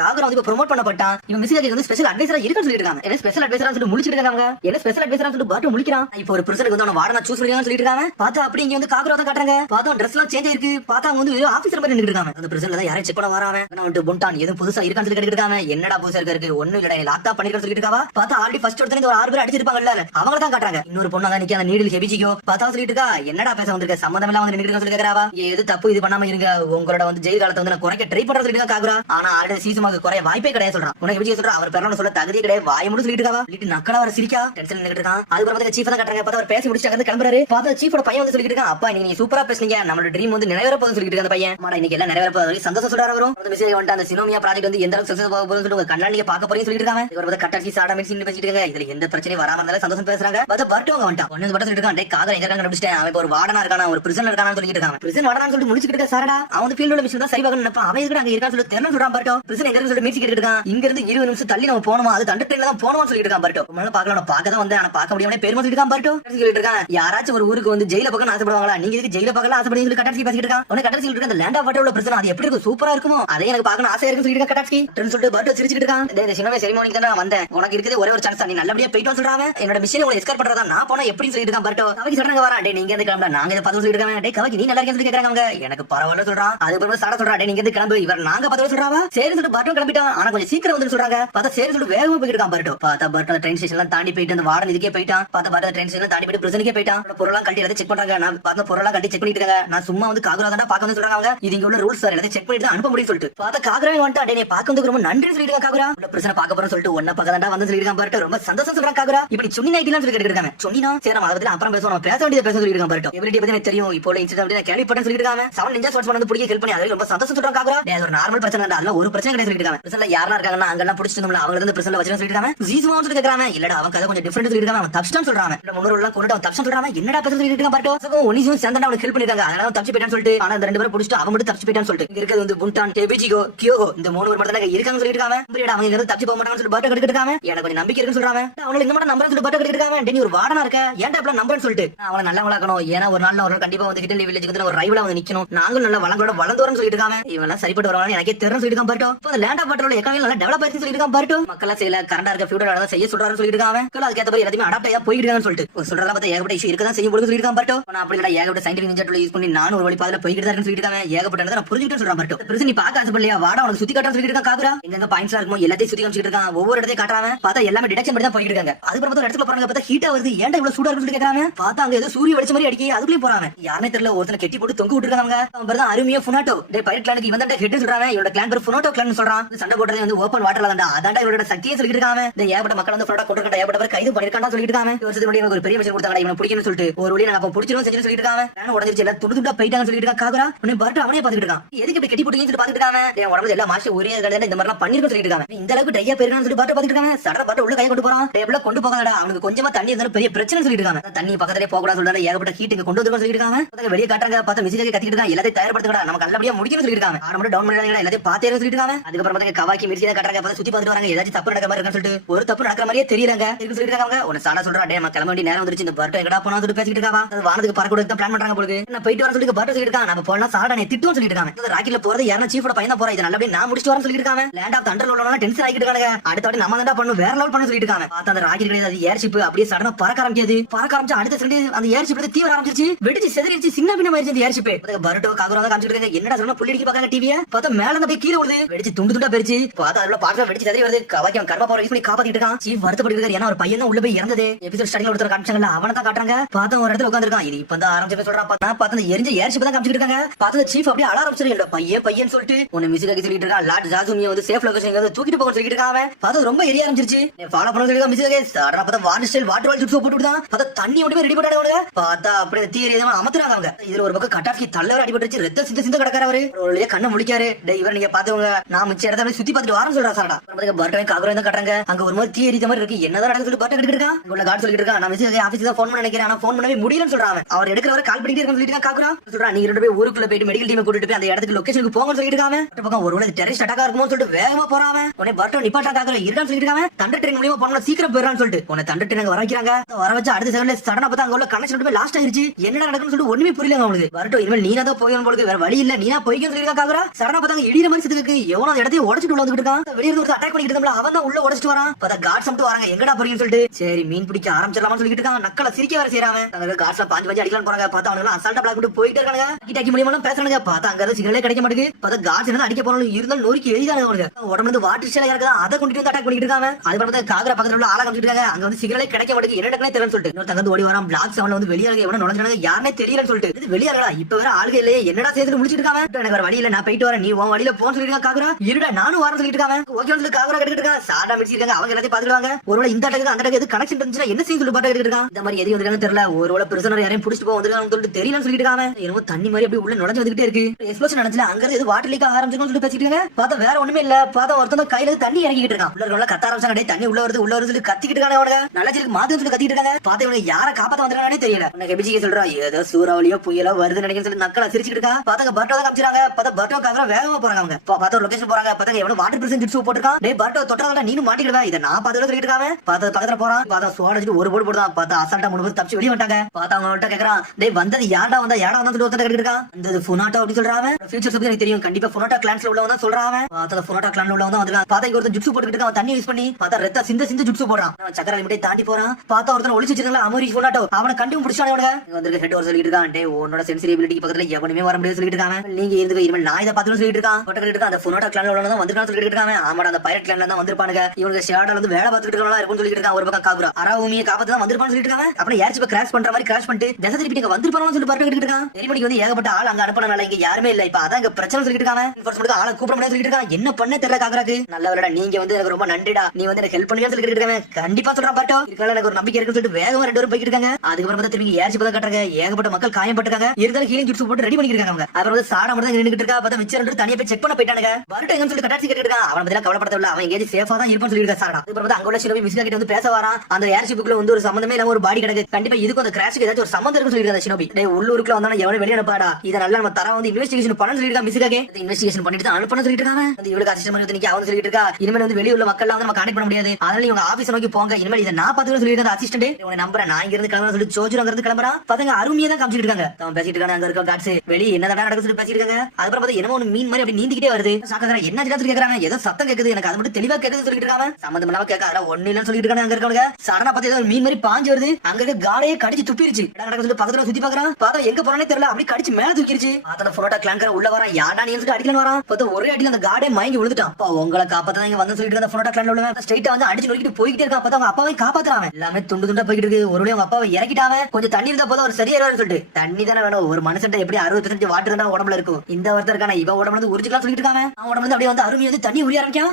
காகரோ வந்து ப்ரோமோட் பண்ணப்பட்டான். இவன் மிஸ்ஸிக்கு வந்து ஸ்பெஷல் அட்வைசரா இருக்குன்னு சொல்லிட்டு இருக்காங்க. என்ன ஸ்பெஷல் அட்வைசரா சொல்லி முடிச்சிட்டு இருக்காங்க. என்ன ஸ்பெஷல் அட்வைசரா சொல்லி பாட்டு முடிக்கிறான். இப்போ ஒரு பிரச்சனைக்கு வந்து அவன வார்டனா சூஸ் பண்ணிருக்கான்னு சொல்லிட்டு இருக்காங்க. பார்த்தா அப்படி இங்க வந்து காகரோ தான் காட்டுறாங்க. பார்த்தா Dress எல்லாம் சேஞ்ச் ஆயிருக்கு. பார்த்தா அவங்க வந்து ஆபீசர் மாதிரி நின்னுட்டு இருக்காங்க. அந்த பிரச்சனைல தான் யாரை செக் பண்ண வராங்க. நான் வந்து புண்டான் எதுவும் புதுசா இருக்கான்னு சொல்லி கேட்டுட்டு இருக்காங்க. என்னடா புதுசா இருக்கு ஒண்ணு இல்லடா லாக் தான் பண்ணிருக்கன்னு சொல்லிட்டு இருக்காவா. பார்த்தா ஆல்ரெடி ஃபர்ஸ்ட் ஒருத்தர் ஒரு 6 பேர் அடிச்சிருப்பாங்கல்ல அவங்கள தான் காட்டுறாங்க. இன்னொரு பொண்ணு தான் நிக்க அந்த நீடில் ஹெபிஜிக்கோ பார்த்தா சொல்லிட்டு இருக்கா. என்னடா பேச வந்திருக்க சம்பந்தம் எல்லாம் வந்து நின்னுட்டு சொல்லி கேக்குறாவா. எது தப்பு இது பண்ணாம இருங்க. உங்களோட வந்து ஜெயில் காலத்தை வந்து நான் குறைக்க ட்ரை பண்ற சொல்லிட்டு இருக்கா காகுரா. ஆனா ஆல்ரெடி சீசமாக்கு குறைய வாய்ப்பே கிடையாது சொல்றான். உனக்கு ஹெபிஜி சொல்றா அவர் பேர்ல சொல்ல தகுதி கிடையாது வாய முடி சொல்லிட்டு இருக்காவா. சொல்லிட்டு நக்கலா வர சிரிக்கா டென்ஷன் நின்னுட்டு இருக்கான். அதுக்கு அப்புறம் சீஃப் தான் காட்டுறாங்க. பார்த்தா அவர் பேசி முடிச்சாங்க கிளம்புறாரு. பார்த்தா சீஃபோட பையன் வந்து சொல்லிட்டு இருக்கான். அப்பா நீங்க சூப்பரா பேசுனீங்க. நம்மளோட ட்ரீம் வந்து நிறைவேற போகுதுன்னு சொல்லிட்டு இருக்க அந்த பையன். மாடா இன்னைக்கு எல்லாம் நிறைவேற போகுது சந்தோஷம் சொல்றாரு. வரும் அந்த மெசேஜ் வந்து அந்த சினோமியா ப்ராஜெக்ட் வந்து எந்த அளவுக்கு சக்சஸ் ஆக போகுதுன்னு சொல்லிட்டு உங்க கண்ணாடியை பார்க்க போறீங்கன்னு சொல்லிட்டு இருக்காங்க. இவர் கட்டாச்சி சாடா மெடிசின் பேசிட்டு இருக்காங்க. இதுல எந்த பிரச்சனையும் வராம இருந்தாலும் சந்தோஷம் பேசுறாங்க. பார்த்தா பர்ட்டவங்க வந்துட்டான். ஒன்னு மட்டும் சொல்லிட்டு இருக்கான். காக எங்க இருக்காங்க கண்டுபிடிச்சிட்டேன். அவன் ஒரு வார்டனா இருக்கானா ஒரு பிரிசன்ல இருக்கானு சொல்லிட்டு இருக்காங்க. பிரிசன் வார்டனா சொல்லிட்டு முடிச்சிட்டு இருக்க சாரடா. அவன் வந்து ஃபீல்டோட மிஷன் தான் சரி பார்க்கணும் நினைப்பான். அவன் எதுக்கு அங்க இருக்கான்னு சொல்லிட்டு தெரியல சொல்றான். பர்ட்டோ பிரிசன் எங்க இருக்குன்னு சொல்லிட்டு மீட்சி கேட்டுட்டு இருக்கான். இங்க இருந்து 20 நிமிஷம் தள்ளி நம்ம போணுமா அது தண்டர் ட்ரெயின்ல தான் போணும்னு சொல்லிட்டு இருக்கான். பர்ட்டோ முன்னால பார்க்கலாம் பார்க்க தான் வந்து ஆனா பார்க்க முடியாம பெருமை சொல்லிட்டு இருக்கான். பர்ட்டோ சொல்லிட்டு இருக்கான். யாராச்சும் ஒரு ஊருக்கு வந்து ஜெயில பார்க்க ஆசைப்படுவாங்களா. நீங்க இதுக்கு ஜெயில பார்க்கலாம் ஆசைப்படுறீங்க சொல்லி கட்டாச்சி பேசிட்டு இருக்கான். உனக்கு கட்டாச்சி சொல்லிட்டு அந்த லேண்ட் ஆஃப் வாட்டர் உள்ள பிரச்சனை அது எப்படி இருக்கும் சூப்பரா இருக்குமோ அதே எனக்கு பார்க்கணும் ஆசையா இருக்குன்னு சொல்லிட்டு கட்டாச்சி சொல்லிட்டு பர்ட்டோ சிரிச்சிட்டு இருக்கான். இந்த சினிமா செரிமோனிக்கு தான் நான் வந்தேன். உனக்கு இருக்குது ஒரே ஒரு சான்ஸ் நீ நல்லபடியா போயிட்டு சொல்றாங்க. என்னோட மிஷன் உங்களை எஸ்கார்ட் பண்றதா நான் போனா எப்படின்னு சொல்லிட்டு இருக்கான். பர்ட்டோ கவக்கி சொல்றாங்க வரா. டே நீங்க எந்த கிளம்புடா நாங்க இதை பார்த்து சொல்லிட்டு இருக்காங்க. டே கவக்கி நீ நல்லா இருக்கேன்னு சொல்லி கேக்குறாங்க. அவங்க எனக்கு பரவாயில்ல சொல்றான். அதுக்கப்புறம் சாட சொல்றா. டே நீங்க எந்த கிளம்பு இவர் நாங்க பார்த்து சொல்றாங்க. சரி சொல்லிட்டு பர்ட்டோ கிளம்பிட்டான். ஆனா கொஞ்சம் சீக்கிரம் வந்து சொல்றாங்க. பார்த்தா சரி சொல்லிட்டு வேகமா போயிட்டு இருக்கான். பர்ட்டோ பார்த்தா பர்ட்டோ ட்ரெயின் ஸ்டேஷன் எல்லாம் தாண்டி போயிட்டு அந்த வார்டன் இதுக்கே போயிட்டான். பார்த்தா பர்ட்டோ ட்ரெயின் ஸ்டேஷன் தாண்டி போயிட்டு பிரசனுக்கே போயிட்டான். பொருளெல்லாம் கட்டி எல்லாத்தையும் செக் பண்றாங்க. நான் பார்த்த பொருளெல்லாம் கட்டி செக் பண்ணிட்டு இருக்காங்க. நான் சும்மா வந்து காகரா தான் பார்க்க வந்து சொல்றாங்க. அவங்க இது இங்க உள்ள ரூல்ஸ் சார் எல்லாத்தையும் செக் பண்ணிட்டு அனுப்ப முடியும் சொல்லிட்டு பார்த்தா காகரா வந்துட்டு அடே நீ பார்க்க வந்து ரொம்ப நன்றி சொல்லிட்டு இருக்காங்க. காகரா உள்ள பிரச்சனை பார்க்க போறேன்னு சொல்லிட்டு ஒன்ன பக்கதாண்டா வந்து சொல்லிட்டு இருக்கான். பர்ட்டோ ரொம்ப சந்தோஷம் சொல்றாங்க. காகரா இப்படி சொன்னி நைட்டிலாம் சொல்லி கேட்டுட்டு இருக்காங்க. சொன்னினா சரி நம்ம அதை அப்புறம் பேசுவோம் நம்ம பேச வேண்டியது பேச சொல்லிட்டு இருக்கான். பர்ட்டோ எபிலிட்டி பத்தி எனக்கு தெரியும். இப்போ இன்சிடென்ட் நான் கேள்விப்பட்டேன்னு சொல்லிட்டு இருக்காங்க. 7 நிஞ்சா ஷாட்ஸ் பண்ணது பிடிக்க ஹெல்ப் பண்ணி அது ரொம்ப சந்தோஷம் சொல்றாங்க. காகரா அது ஒரு நார்மல் பிரச்சனை இல்ல அதுல ஒரு பிரச்சனை கிடையாது சொல்லிட்டு இருக்காங்க. பிரச்சனை யாரா இருக்காங்கன்னா அங்கெல்லாம் பிடிச்சிருந்தோம்ல அவங்க வந்து பிரச்சனை வச்சு சொல்லிட்டு இருக்காங்க. ஜீசுமா சொல்லி கேக்குறாங்க. இல்லடா அவன் கதை கொஞ்சம் டிஃபரெண்ட் சொல்லிட்டு இருக்காங்க. அவன் தப்ஸ்டான் சொல்றாங்க. முன்னோர் எல்லாம் கொண்டு அவன் தப்ஸ்டான் சொல்றாங்க. என்னடா பேச சொல்லிட்டு இருக்கான். பர்ட்டோ ஒனிசும் சேர்ந்தா அவனுக்கு ஹெல்ப் பண்ணிருக்காங்க. அதனால தப்பிச்சு போயிட்டான்னு சொல்லிட்டு ஆனா அந்த 2 பேரும் பிடிச்சிட்டு அவன் மட்டும் தப்பிச்சு போயிட்டான்னு சொல்லிட்டு இங்க இருக்கிறது வந்து புண்டான் டெபிஜிகோ கியோகோ இந்த 3 பேர் மட்டும் தான் இருக்காங்கன்னு சொல்லிட்டு இருக்காங்க. புரியடா அவங்க இங்க தப்பிச்சு போக மாட்டாங்கன்னு சொல்லி பர்ட்டோ கேட்டுட்டு இருக்காங்க. எனக்கு கொஞ்சம் நம்பிக்கை இருக்குன்னு சொல்றாங்க. அவங்களுக்கு இந்த மாதிரி நம்பர் சொல்லி பர்ட்டோ கேட்டுட்டு இருக்காங்க. டே நீ ஒரு வார்டனா இருக்க ஏன்டா இப்படி நம்பர்னு சொல்லிட்டு அவளை நல்லா வளர்க்கணும். ஏன்னா ஒரு நாள் ஒரு கண்டிப்பா வந்து ஹிட்டன் வில்லேஜ்க்கு வந்து ஒரு ரைவலா வந்து நிக்கணும். நாங்களும் நல்லா வளங்களோட வளர்ந்து வரணும்னு சொல்லிட்டு இருக்காங்க. இவெல்லாம் சரிப்பட்டு வரவாங்க எனக்கே தெரியும் சொல்லிட்டு இருக்கான். பர்ட்டோ இப்போ லேண்ட் ஆஃப் வாட்டரோட எக்கானமி நல்லா டெவலப் ஆயிடுச்சு சொல்லிட்டு இருக்கான். பர்ட்டோ மக்களா செய்யல கரண்டா இருக்க ஃபியூடல் தான் செய்ய சொல்றாருன்னு சொல்லிட்டு இருக்காங்க. அதுக்கேற்ற மாதிரி எல்லாத்தையும் அடாப்ட் ஆகி போயிட்டு இருக்காங்கன்னு சொல்லிட்டு சொல்றதா பார்த்தா ஏகப்பட்ட இஷ்யூ இருக்கதான் செய்ய போடுன்னு சொல்லிட்டு இருக்கான். பர்ட்டோ நான் அப்படி இல்ல ஏகப்பட்ட சயின்டிபிக் நிஞ்சா டூல் யூஸ் பண்ணி நான் ஒரு வழி பாதையில போயிட்டு தான் சொல்லிட்டு இருக்காங்க. ஏகப்பட்டதை நான் புரிஞ்சுக்கிட்டு சொல்றான். பர்ட்டோ பிரச்சனை நீ பார்க்க ஆசைப்படலையா வாடா உனக்கு சுத்தி காட்டுறேன்னு சொல்லிட்டு இருக்கான். காகுரா எங்க பாயிண்ட்ஸ் இருக்கும் எல்லாத்தையும் சுத்தி காமிச்சிட்டு இருக்கான். ஒவ்வொரு இடத்தையும் காட்டுறாங்க. பார்த்தா எல்லாமே டிடெக்ஷன் பண்ணி தான் போயிட்டு இருக்காங்க. அதுக்கப்புறம் பார்த்தா இடத்துல போறாங்க. பார்த்தா ஹீட்டா வருது ஏன்டா இவ்வளவு சூடா இருக்குன்னு கேக்குறாங்க. பார்த்தா அங்க ஏதோ சூரிய வெளிச்ச மாதிரி அடிக்கி அதுக்குள்ளே போறாங்க. யாருமே தெரியல ஒருத்தனை கெட்டி போட்டு தொங்க விட்டுருக்காங்க. அவன் பேர் தான் அருமையா ஃபுனாட்டோ. டே பைரட் கிளானுக்கு இவன் தான் ஹெட் சொல்றாங்க. இவனோட கிளான் பேர் ஃபுனாட்டோ கிளான் சொல்றான். சண்டை போடுறது வந்து ஓபன் வாட்டர்ல தான்டா அதான்டா இவனோட சக்தியை சொல்லிட்டு இருக்காங்க. இந்த ஏகப்பட்ட மக்கள் வந்து ஃபுனாட்டோ கொண்டு கட்ட ஏகப்பட்ட பேர் கைது பண்ணிருக்காங்க சொல்லிட்டு இருக்காங்க. வருஷத்துக்கு ஒரு பெரிய விஷயம் கொடுத்தாங்க இவனை பிடிக்கணும்னு சொல்லிட்டு ஒரு வழி நாங்க அப்ப பிடிச்சிரும் செஞ்சு சொல்லிட்டு இருக்காங்க. நான் உடஞ்சிருச்சு எல்லாம் துண்டு துண்டா போயிட்டாங்க சொல்லிட்டு இருக்காங்க. காகுரா உடனே பர்ட்டோ அவனே பாத்துட்டு இருக்கான். எதுக்கு இப்படி கெட்டி போட்டீங்கன்னு சொல்லி பாத்துட்டு இருக்காங்க. என் உடம்புல எல்லா மாசம் ஒரே கடை இந்த மாதிரி எல்லாம் பண்ணிருக்கோம் சொல்லிட்டு இருக்காங்க. இந்த அளவுக்கு டையா போயிருக்கான்னு சொல்லி பர்ட்டோ பாத்துட்டு இருக்காங்க. சடா பர்ட்டோ உள்ள கையை கொண்டு போறான். டேபிள கொண்டு போகாதடா அவனுக்கு கொஞ்சமா தண்ணி இருந்தாலும் பெரிய பிரச்சனை சொல்லிட்டு இருக்காங்க. தண்ணி பக்கத்திலே போக கூடாது சொல்றாங்க. ஏகப்பட்ட ஹீட் இங்க கொண்டு வந்து சொல்லிட்டு இருக்காங்க. வெளியே காட்டுறாங்க. பார்த்தா மியூசிக்கை கத்திட்டு இருக்காங்க. எல்லாத்தையும் தயார்படுத்துறா நமக்கு நல்லபடியா முடிக்கணும்னு சொல்லிட்டு இருக்காங்க. ஆனா மட்டும் டவுன் பண்ணிடுறாங்க. எல்லாத்தையும் பாத்தே சொல்லிட்டு இருக்காங்க. அதுக்கப்புறம் பார்த்தா கவாக்கி மியூசிக்கை காட்டுறாங்க. பார்த்தா சுத்தி பார்த்துட்டு வராங்க. ஏதாச்சும் தப்பு நடக்கிற மாதிரி இருக்கான்னு சொல்லிட்டு ஒரு தப்பு நடக்கிற மாதிரியே தெரியறாங்க இருக்கு சொல்லிட்டு இருக்காங்க. உன சாடா சொல்றா டே நம்ம கிளம்ப வேண்டிய நேரம் வந்துருச்சு. இந்த பர்ட்டோ எங்கடா போனா சொல்லிட்டு பேசிட்டு இருக்காங்க. அது வானத்துக்கு பறக்க தான் பிளான் பண்றாங்க போல. நான் போயிட்டு வர சொல்லிட்டு பர்ட்டோ சொல்லிட்டு இருக்காங்க. நம்ம போனா சாடா நீ திட்டுன்னு சொல்லிட்டு இருக்காங்க. ராக்கெட்ல போறது யாரா சீஃபோட பையன் தான் போறா. இது நல்லபடியா நான் முடிச்சிட்டு வரேன்னு சொல்லிட்டு இருக்காங்க. லேண்ட் ஆஃப் தண்டர்ல உள்ளவங்க டென்ஷன் ஆகிட்டு இருக்காங்க. அடுத்த வாட்டி நம்ம தான் பண்ணணும், வேற லெவல் பண்ண சொல்லிட்டு இருக்காங்க. பார்த்தா அந்த ராக்கெட் கிடையாது, ஏர்ஷிப் அப்படியே சடனா பறக்க ஆரம்பிச்சது. பறக்க ஆரம்பிச்சு அடுத்த செகண்ட் அந்த ஏர்ஷிப்ல தீவிர ஆரம்பிச்சிருச்சு. வெடிச்சு செதறிச்சு, சின்ன பின்ன ஆயிருச்சு அந்த ஏர்ஷிப். பரோட்டோ காகுரா தான் காமிச்சிட்டு இருக்காங்க. என்னடா சொன்னா புள்ளி அடிக்க பாக்காங்க டிவியை. பார்த்தா மேல இருந்து போய் கீழே விழுது, வெடிச்சு துண்டு துண்டா போயிருச்சு. பார்த்தா அதுல பாட்ல வெடிச்சு செதறி வருது. கவாக்கி கர்மா பவர் யூஸ் பண்ணி காப்பாத்திட்டு இருக்கான். சீஃப் வருத்தப்பட்டு இருக்காரு, ஏன்னா ஒரு பையன் தான் உள்ள போய் இறந்தது. எபிசோட் ஸ்டார்டிங்ல ஒருத்தர் காமிச்சாங்கல்ல, அவனை தான் காட்டுறாங்க. பார்த்தா ஒரு இடத்துல உட்கார்ந்திருக்கான். இது இப்ப தான் ஆரம்பிச்சு சொல்றான். பார்த்தா அந்த எரிஞ்ச ஏர்ஷிப் தான் காமிச்சிட்டு இருக்காங்க. பார்த்தா சீஃப் அப்படியே அழ ஆரம்பிச்சிரு, பையன் பையன் சொல்லிட்டு உன்னை மிஸ்ஸுக்காக சொல்லிட்டு இருக்கான். லார்ட் ஜாசுமியை வந்து சேஃப் லொகேஷன் தூக்கிட்டு போக சொல்லிட்டு இருக்கான். பார்த்தா ரொம்ப எரிய ஆரம்பிச்சிருச்சு. ஃபாலோ பண்ண சொல்லி மிஸ்ஸுக்காக சாடா பார்த்தா வாட்டர் ஸ்டைல் வாட்டர் வால் ஜூஸ் போட்டு தான். பார்த்தா தண்ணி மட்டுமே ரெடி பண்ணாங்க. பார்த்தா அப்படியே தீயரி எதுவும் அமர்த்துறாங்க அவங்க. இதுல ஒரு பக்கம் கட்டாக்கி தள்ளவர் அடிபட்டுச்சு, ரத்த சிந்த சிந்த கிடக்காரு. அவரு ஒரு கண்ணை முழிக்காரு. இவர் நீங்க பாத்தவங்க நான் மிச்ச இடத்துல சுத்தி பார்த்துட்டு வரேன்னு சொல்றா சாடா. பர்ட்டை காகுரா தான் கட்டுறாங்க. அங்க ஒரு மாதிரி தீயரி மாதிரி இருக்கு. என்னதான் நடக்குது சொல்லி பர்ட்டை கிட்ட இருக்கான். உள்ள கார்டு சொல்லிட்டு இருக்கான், நான் மிஸ்ஸுக்காக ஆபீஸ் தான் போன் பண்ண நினைக்கிறேன், ஆனா போன் பண்ணவே முடியலன்னு சொல்றாங்க. அவர் எடுக்கிறவரை கால் பண்ணிட்டு இருக்கான்னு சொல்லிட்டு காகுரா சொல்றான், நீங்க ரெண்டு பேரும் ஊருக்குள்ள போயிட்டு மெடிக்கல் டீமை கூட்டிட்டு போய் அந்த இடத்துக்கு லொகேஷனுக்கு போங்கன்னு சொல்லிட்டு இருக்காங்க. பக்கம் ஒரு வேளை டெரரிஸ்ட் அட்டாக்கா இருக்குமோ சொல்லிட்டு வேகமா போறாங்க. உடனே பர்ட்டை நிப்பாட்டா காகுரா இருக்கான்னு சொல்லிட்டு இருக்காங்க. தண்டர் ட்ரெயின் மூலமா போனா சீக்கிரம் போயிடறான்னு சொல்லிட்டு உடனே தண்டர் ட்ரெயின் வர வைக்கிறாங்க. வர வச்சு அடுத்த செகண்ட்ல சடனா பார்த்தா அங்க உள்ள கனெக்ஷன் போய் லாஸ்ட் ஆயிருச்சு. என்னடா நடக்குன்னு சொல்லிட்டு ஒண்ணுமே புரியல அவங்களுக்கு. பர்ட்டோ இனிமேல் நீனா தான் போய் போலுக்கு வேற வழி இல்ல, நீனா போய்க்கன்னு சொல்லிட்டு காகுரா. சடனா பார்த்தா இடிற மாதிரி சிதுக்கு எவனோ அந்த இடத்தையும் உடைச்சிட்டு உள்ள வந்துட்டு இருக்கான். வெளியே இருந்து அட்டாக் பண்ணிட்டு இருந்தா அவன் தான் உள்ள உடைச்சிட்டு வரான். பார்த்தா காட்ஸ் மட்டும் வராங்க, எங்கடா போறீங்கன்னு சொல்லிட்டு. சரி மீன் பிடிக்க ஆரம்பிச்சிடலாம்னு சொல்லிட்டு இருக்காங்க. நக்கல சிரிக்க வர செய்றாங்க. அங்க காட்ஸ்ல பாஞ்சு பாஞ்சு அடிக்கலாம் போறாங்க. பார்த்தா அவனுங்க அசால்ட்டா பிளாக் விட்டு போயிட்டே இருக்காங்க. கிட்டாக்கி மூலியமா பேசுறாங்க. பார்த்தா அங்க சிக்னலே கிடைக்க மாட்டேங்குது. பார்த்தா காட்ஸ் என்ன அடிக்க போறாங்க, இருந்தாலும் நொறுக்கி எழுதாங்க அவனுங்க. உடம்புல இருந்து வாட்டர் ஷேல இறக்குதா, அதை கொண்டு வந்து அட்டாக் பண்ணிட்டு இருக்காங்க. அது பார்த்தா காகுரா பக்கத்துல உள்ள ஆளா காமிச்சிட்டு இருக்காங்க. அங்க வந்து சிக்னலே கிடைக்க மாட்டேங்குது, என்ன நடக்குனே தெரியலன்னு சொல்லிட்டு இன்னொரு தங்க ஓடி வரான். பிளாக் செவன்ல வந்து வெளியாள எவனோ நுழைஞ்சாங்க, யாருனே தெரியலன்னு சொல்லிட்டு இது வெளியாளா இப்ப வேற ஆளுக இல்லையே, என்னடா சேர்த்து முடிச்சிட்டு இருக்காங்க. எனக்கு வேற வழி இல்ல, நான் போயிட்டு வரேன், நீ உன் வழியில போன்னு சொல்லிட்டு காகுரா. இருடா நானும் வரேன்னு சொல்லிட்டு இருக்காங்க. ஓகே வந்து காகுரா கேட்டுட்டு இருக்காங்க. சாடா மிடிச்சிருக்காங்க. அவங்க எல்லாத்தையும் பாத்துடுவாங்க. ஒருவேளை இந்த அட்டக்கு அந்த அட்டக்கு எது கனெக்ஷன் இருந்துச்சுன்னா என்ன செய்ய சொல்லி பாட்டு கேட்டுட்டு இருக்கான். இந்த மாதிரி எது வந்து தெரியல, ஒருவேளை பிரிசனர் யாரையும் புடிச்சிட்டு போக வந்துருக்காங்கன்னு சொல்லிட்டு தெரியலன்னு சொல்லிட்டு இருக்காங்க. என்னமோ தண்ணி மாதிரி அப்படியே உள்ள நுழைஞ்சு வந்துட்டே இருக்கு. எக்ஸ்ப்ளோஷன் நடந்துல அங்க இருந்து எது வாட்டர் லீக் ஆரம்பிச்சிருக்குன்னு சொல்லிட்டு பேசிட்டு இருக்காங்க. பார்த்தா வேற ஒண்ணுமே இல்ல. பார்த்தா ஒருத்தன் கையில தண்ணி இறக்கிட்டு இருக்கான். உள்ள கத்த ஆரம்பிச்சாங்க. தண்ணி உள்ள வருது சொல்லி கத்திக்கிட்டு இருக்காங்க. அவங்க நல்லா சொல்லி மாத்து சொல்லி கத்திட்டு இருக்காங்க. பார்த்தா இவங்க யாரை காப்பாத்த வந்திருக்கானே தெரியல. உனக்கு எபிஜிக்கு சொல்றா ஏதோ சூறாவளியோ புயலோ வருதுன்னு நினைக்கிறேன் சொல்லி நக்கலா சிரிச்சிட்டு இருக்கா. பார்த்தா பர்ட்டோ தான் காமிச்சாங்க. பார்த்தா பர்ட்டோ காகுரா வேகமா போறாங்க. அவங்க பார்த்தா லொகேஷன் போறாங்க. பார்த்தா எவனோ வாட்டர் பிரசன் ஜிட்ஸ் போட்டுருக்கான். டேய் பர்ட்டோ தொட்டறதால நீனும் மாட்டிடுவா, இத நான் பாத்துட்டு சொல்லிட்டு இருக்காங்க. பார்த்தா பக்கத்துல போறான். பார்த்தா சோடச்சிட்டு ஒரு போடு போடுதான். பார்த்தா அசால்ட்டா மூணு பேர் தப்பிச்சு வெளிய வந்துட்டாங்க. பார்த்தா அவங்கள்ட்ட கேக்குறான், டேய் வந்தது யாரா வந்தா சொல்லி ஒருத்தன் கேட்டுட்டு இருக்கான். இந்த ஃபுனாட்டோ அப்படி சொல்றான். ஃபியூச்சர்ஸ் பத்தி எனக்கு தெரியும், கண்டிப்பா ஃபுனாட்டோ கிளான்ஸ்ல உள்ளவன் தான் சொல்றான். பார்த்தா ஃபுனாட்டோ கிளான்ல உள்ளவன் தான் வந்திருக்கான். பார்த்தா ஒருத்தன் ஜிட்ஸ் போட்டுக்கிட்டு இருக்கான். தண்ணி யூஸ் பண்ணி பார்த்தா ரெத்த சிந்த சிந்த ஜிட்ஸ் போடுறான். அவன் சக்கர லிமிட்டை தாண்டி போறான். பார்த்தா ஒருத்தன் ஒளிச்சு வச்சிருக்கான் அமரி ஃபுனாட்டோ. அவனை கண்டிப்பா பிடிச்சானே. அவனுங்க வந்திருக்க ஹெட் ஓவர் சொல்லிட்டு இருக்கான். டேய் உன்னோட சென்சிட்டிவிட்டிக்கு பக்கத்துல எவனுமே வர முடியாது சொல்லிட்டு இருக்காங்க. நீங்க இருந்து இனிமேல் நான் இதை பார்த்து சொல்லிட்டு இருக்கான். போட்டுக்கிட்டு அந்த ஃபுனாட்டோ கிளான்ல உள்ளவன் தான் வந்திருக்கான்னு சொல்லிட்டு இருக்காங்க. ஆமாடா அந்த பைரட் கிளான்ல தான் வந்திருப்பானுங்க. இவனுக்கு ஷேடோல வந்து வேலை பார்த்துட்டு இருக்கவங்களா இருக்கும்னு சொல்லிட்டு இருக்கான். ஒரு பக்கம் காகுரா அராவுமியை காப்பாத்த தான் வந்திருப்பான்னு சொல்லிட்டு இருக்காங்க. அப்புறம் ஏர்ஷிப்பை கிராஷ் பண்ற மாதிரி கிராஷ் பண்ணிட்டு தசை திருப்பி நீங்க வந்திருப்பானு சொல்லி பார்த்து கேட்டுட்டு இருக்கான். எரிமணிக்கு வந்து ஏகப்பட்ட ஆள் அங்க அனுப்பினால இங்க யாருமே இல்ல. இப்ப அதான் இங்க பிரச்சனை சொல்லிட்டு இருக்காங்க. இன்ஃபோர்ஸ்மென்ட் ஆளை கூப்பிட முடியாது சொல்லிட்டு இருக்காங்க. என்ன பண்ண தெரியல காகுராக்கு. நல்ல வேலைடா நீங்க வந்து எனக்கு ரொம்ப நன்றிடா, நீ வந்து எனக்கு ஹெல்ப் பண்ணுவீங்கன்னு சொல்லிட்டு இருக்காங்க. கண்டிப்பா சொல்றான் பர்ட்டோ. இதனால எனக்கு ஒரு நம்பிக்கை இருக்குன்னு சொல்லிட்டு வேகமா ரெண்டு பேரும் போயிட்டு இருக்காங்க. அதுக்கப்புறம் பார்த்தா திரும்பி ஏர்ஷிப் தான் கட்டுறாங்க. ஏகப்பட்ட மக்கள் காயப்பட்டிருக்காங்க. இருந்தாலும் ஹீலிங் ஜூட்ஸ் போட்டு ரெடி பண்ணிருக்காங்க. அவங்க அப்புறம் வந்து சாடா மட்டும் நின்னுட்டு இருக்கா. பார்த்தா மிச்சம் ரெண்டு தனியா போய் செக் பண்ண போயிட்டானுங்க. பர்ட்டோ எங்கன்னு சொல்லிட்டு கட்டாச்சி கேட்டு இருக்கான். அவன் பத்திலாம் கவலைப்பட தேவையில்ல, அவன் எங்கேயாச்சும் சேஃபா தான் இருப்பான்னு சொல்லிருக்கா சாடா. அப்புறம் பார்த்தா அங்க உள்ள சில மிஸ்கா கிட்ட வந்து பேச வரான். அந்த ஏர்ஷிப்புக்குள்ள வந்து ஒரு சம்பந்தமே இல்லாம ஒரு பாடி கிடக்கு. கண்டிப்பா இதுக்கு அந்த கிராஷ்க்கு ஏதாச்சும் ஒரு சம்பந்தம் இருக்குன்னு சொல்லிருக்காங்க ஷினோபி. டேய் உள்ளூருக்குள்ள வந்தானே எவனோ வெளிய அனுப்பாடா, இத நல்லா நம்ம தர வந்து இன்வெஸ்டிகேஷன் பண்ணனும் சொல்லிருக்கா மிஸ்காகே. அந்த இன்வெஸ்டிகேஷன் பண்ணிட்டு தான் அனுப்பணும் சொல்லிட்டு இருக்காங்க. அந்த இவளுக்கு அசிஸ்டன்ட் பண்ணி வந்து அவன் சொல்லிட்டு இருக்கா. இனிமேல் வந்து வெளிய உள்ள மக்கள் வந்து நம்ம கான்டாக்ட் பண்ண முடியாது, அதனால நீங்க ஆபீஸ் நோக்கி போங்க, இனிமேல் இத நான் பாத்துக்கிறேன் சொல்லிட்டு அந்த அசிஸ்டன்ட். உன்னை நம்புறேன், நான் இங்க இருந்து கிளம்பறேன் சொல்லி சோஜூர் அங்க இருந்து கிளம்பறான். பாத்தங்க அருமையா தான் காமிச்சிட்டு இருக்காங்க. அவன் பேசிட்டு இருக்காங்க. அங்க இருக்க காட்ஸ் வெளிய என்னடா நடக்குது சொல்லி பேசிட்டு இருக்காங்க. அதுக்கப்புறம் பார்த்தா என்னமோ ஒரு மீன் மாதிரி அப்படி நீந்திக்கிட்டே வருது. சாக்கற என்ன ஜிலாத்து கேக்குறாங்க, ஏதோ சத்தம் கேக்குது, எனக்கு அது மட்டும் தெளிவா கேக்குது சொல்லிட்டு இருக்காங்க. சம்பந்தம் இல்லாம கேட்க அதெல்லாம் ஒண்ணு இல்லன்னு சொல்லிட்டு இருக்காங்க. அங்க இருக்கவங்க சடனா பார்த்தா ஏதோ மீன் மாதிரி பாஞ்சு வருது. அங்க இருக்க காலையே கடிச்சு துப்பிருச்சு. என்ன நடக்குது சொல்லி பக்கத்துல சுத்தி பாக்குறான். பார்த்தா எங்க போறானே தெரியல, அப்படி கடிச்சு மேல தூக்கிருச்சு. அந்த ஃபுனாட்டோ கிளான்கர் உள்ள வரான். யாரா நீ சொல்லிட்டு அடிக்கலாம் வரான். பார்த்தா ஒரே அடியில அந்த காடே மயங்கி விழுந்துட்டான். அப்பா உங்களை காப்பாத்த இங்க வந்து சொல்லிட்டு அந்த ஃபுனாட்டோ கிளான்ல உள்ளவன் ஸ்ட்ரைட்டா வந்து அடிச்சு நோக்கிட்டு போயிட்டே இருக்கான். பார்த்தா அவங்க அப்பாவை காப்பாத்துறான். எல்லாமே துண்டு துண்டா போயிட்டு இருக்கு. ஒருவேளை அவங்க அப்பாவை இறக்கிட்டாங்க. கொஞ்சம் தண்ணி இருந்தா போதும் ஒரு சரியாயிருவான்னு சொல்லிட்டு. தண்ணி தானே வேணும், ஒரு மனுஷன் எப்படி 60% வாட்டர் தான் உடம்புல இருக்கும். இந்த ஒருத்தர் இருக்கான இவன் உடம்புல இருந்து உறிஞ்சிக்கலாம் சொல்லிட்டு இருக்காங்க. அவன் உடம்புல அப்படியே வந்து அருமையா வந்து தண்ணி உரிய ஆரம்பிச்சான்.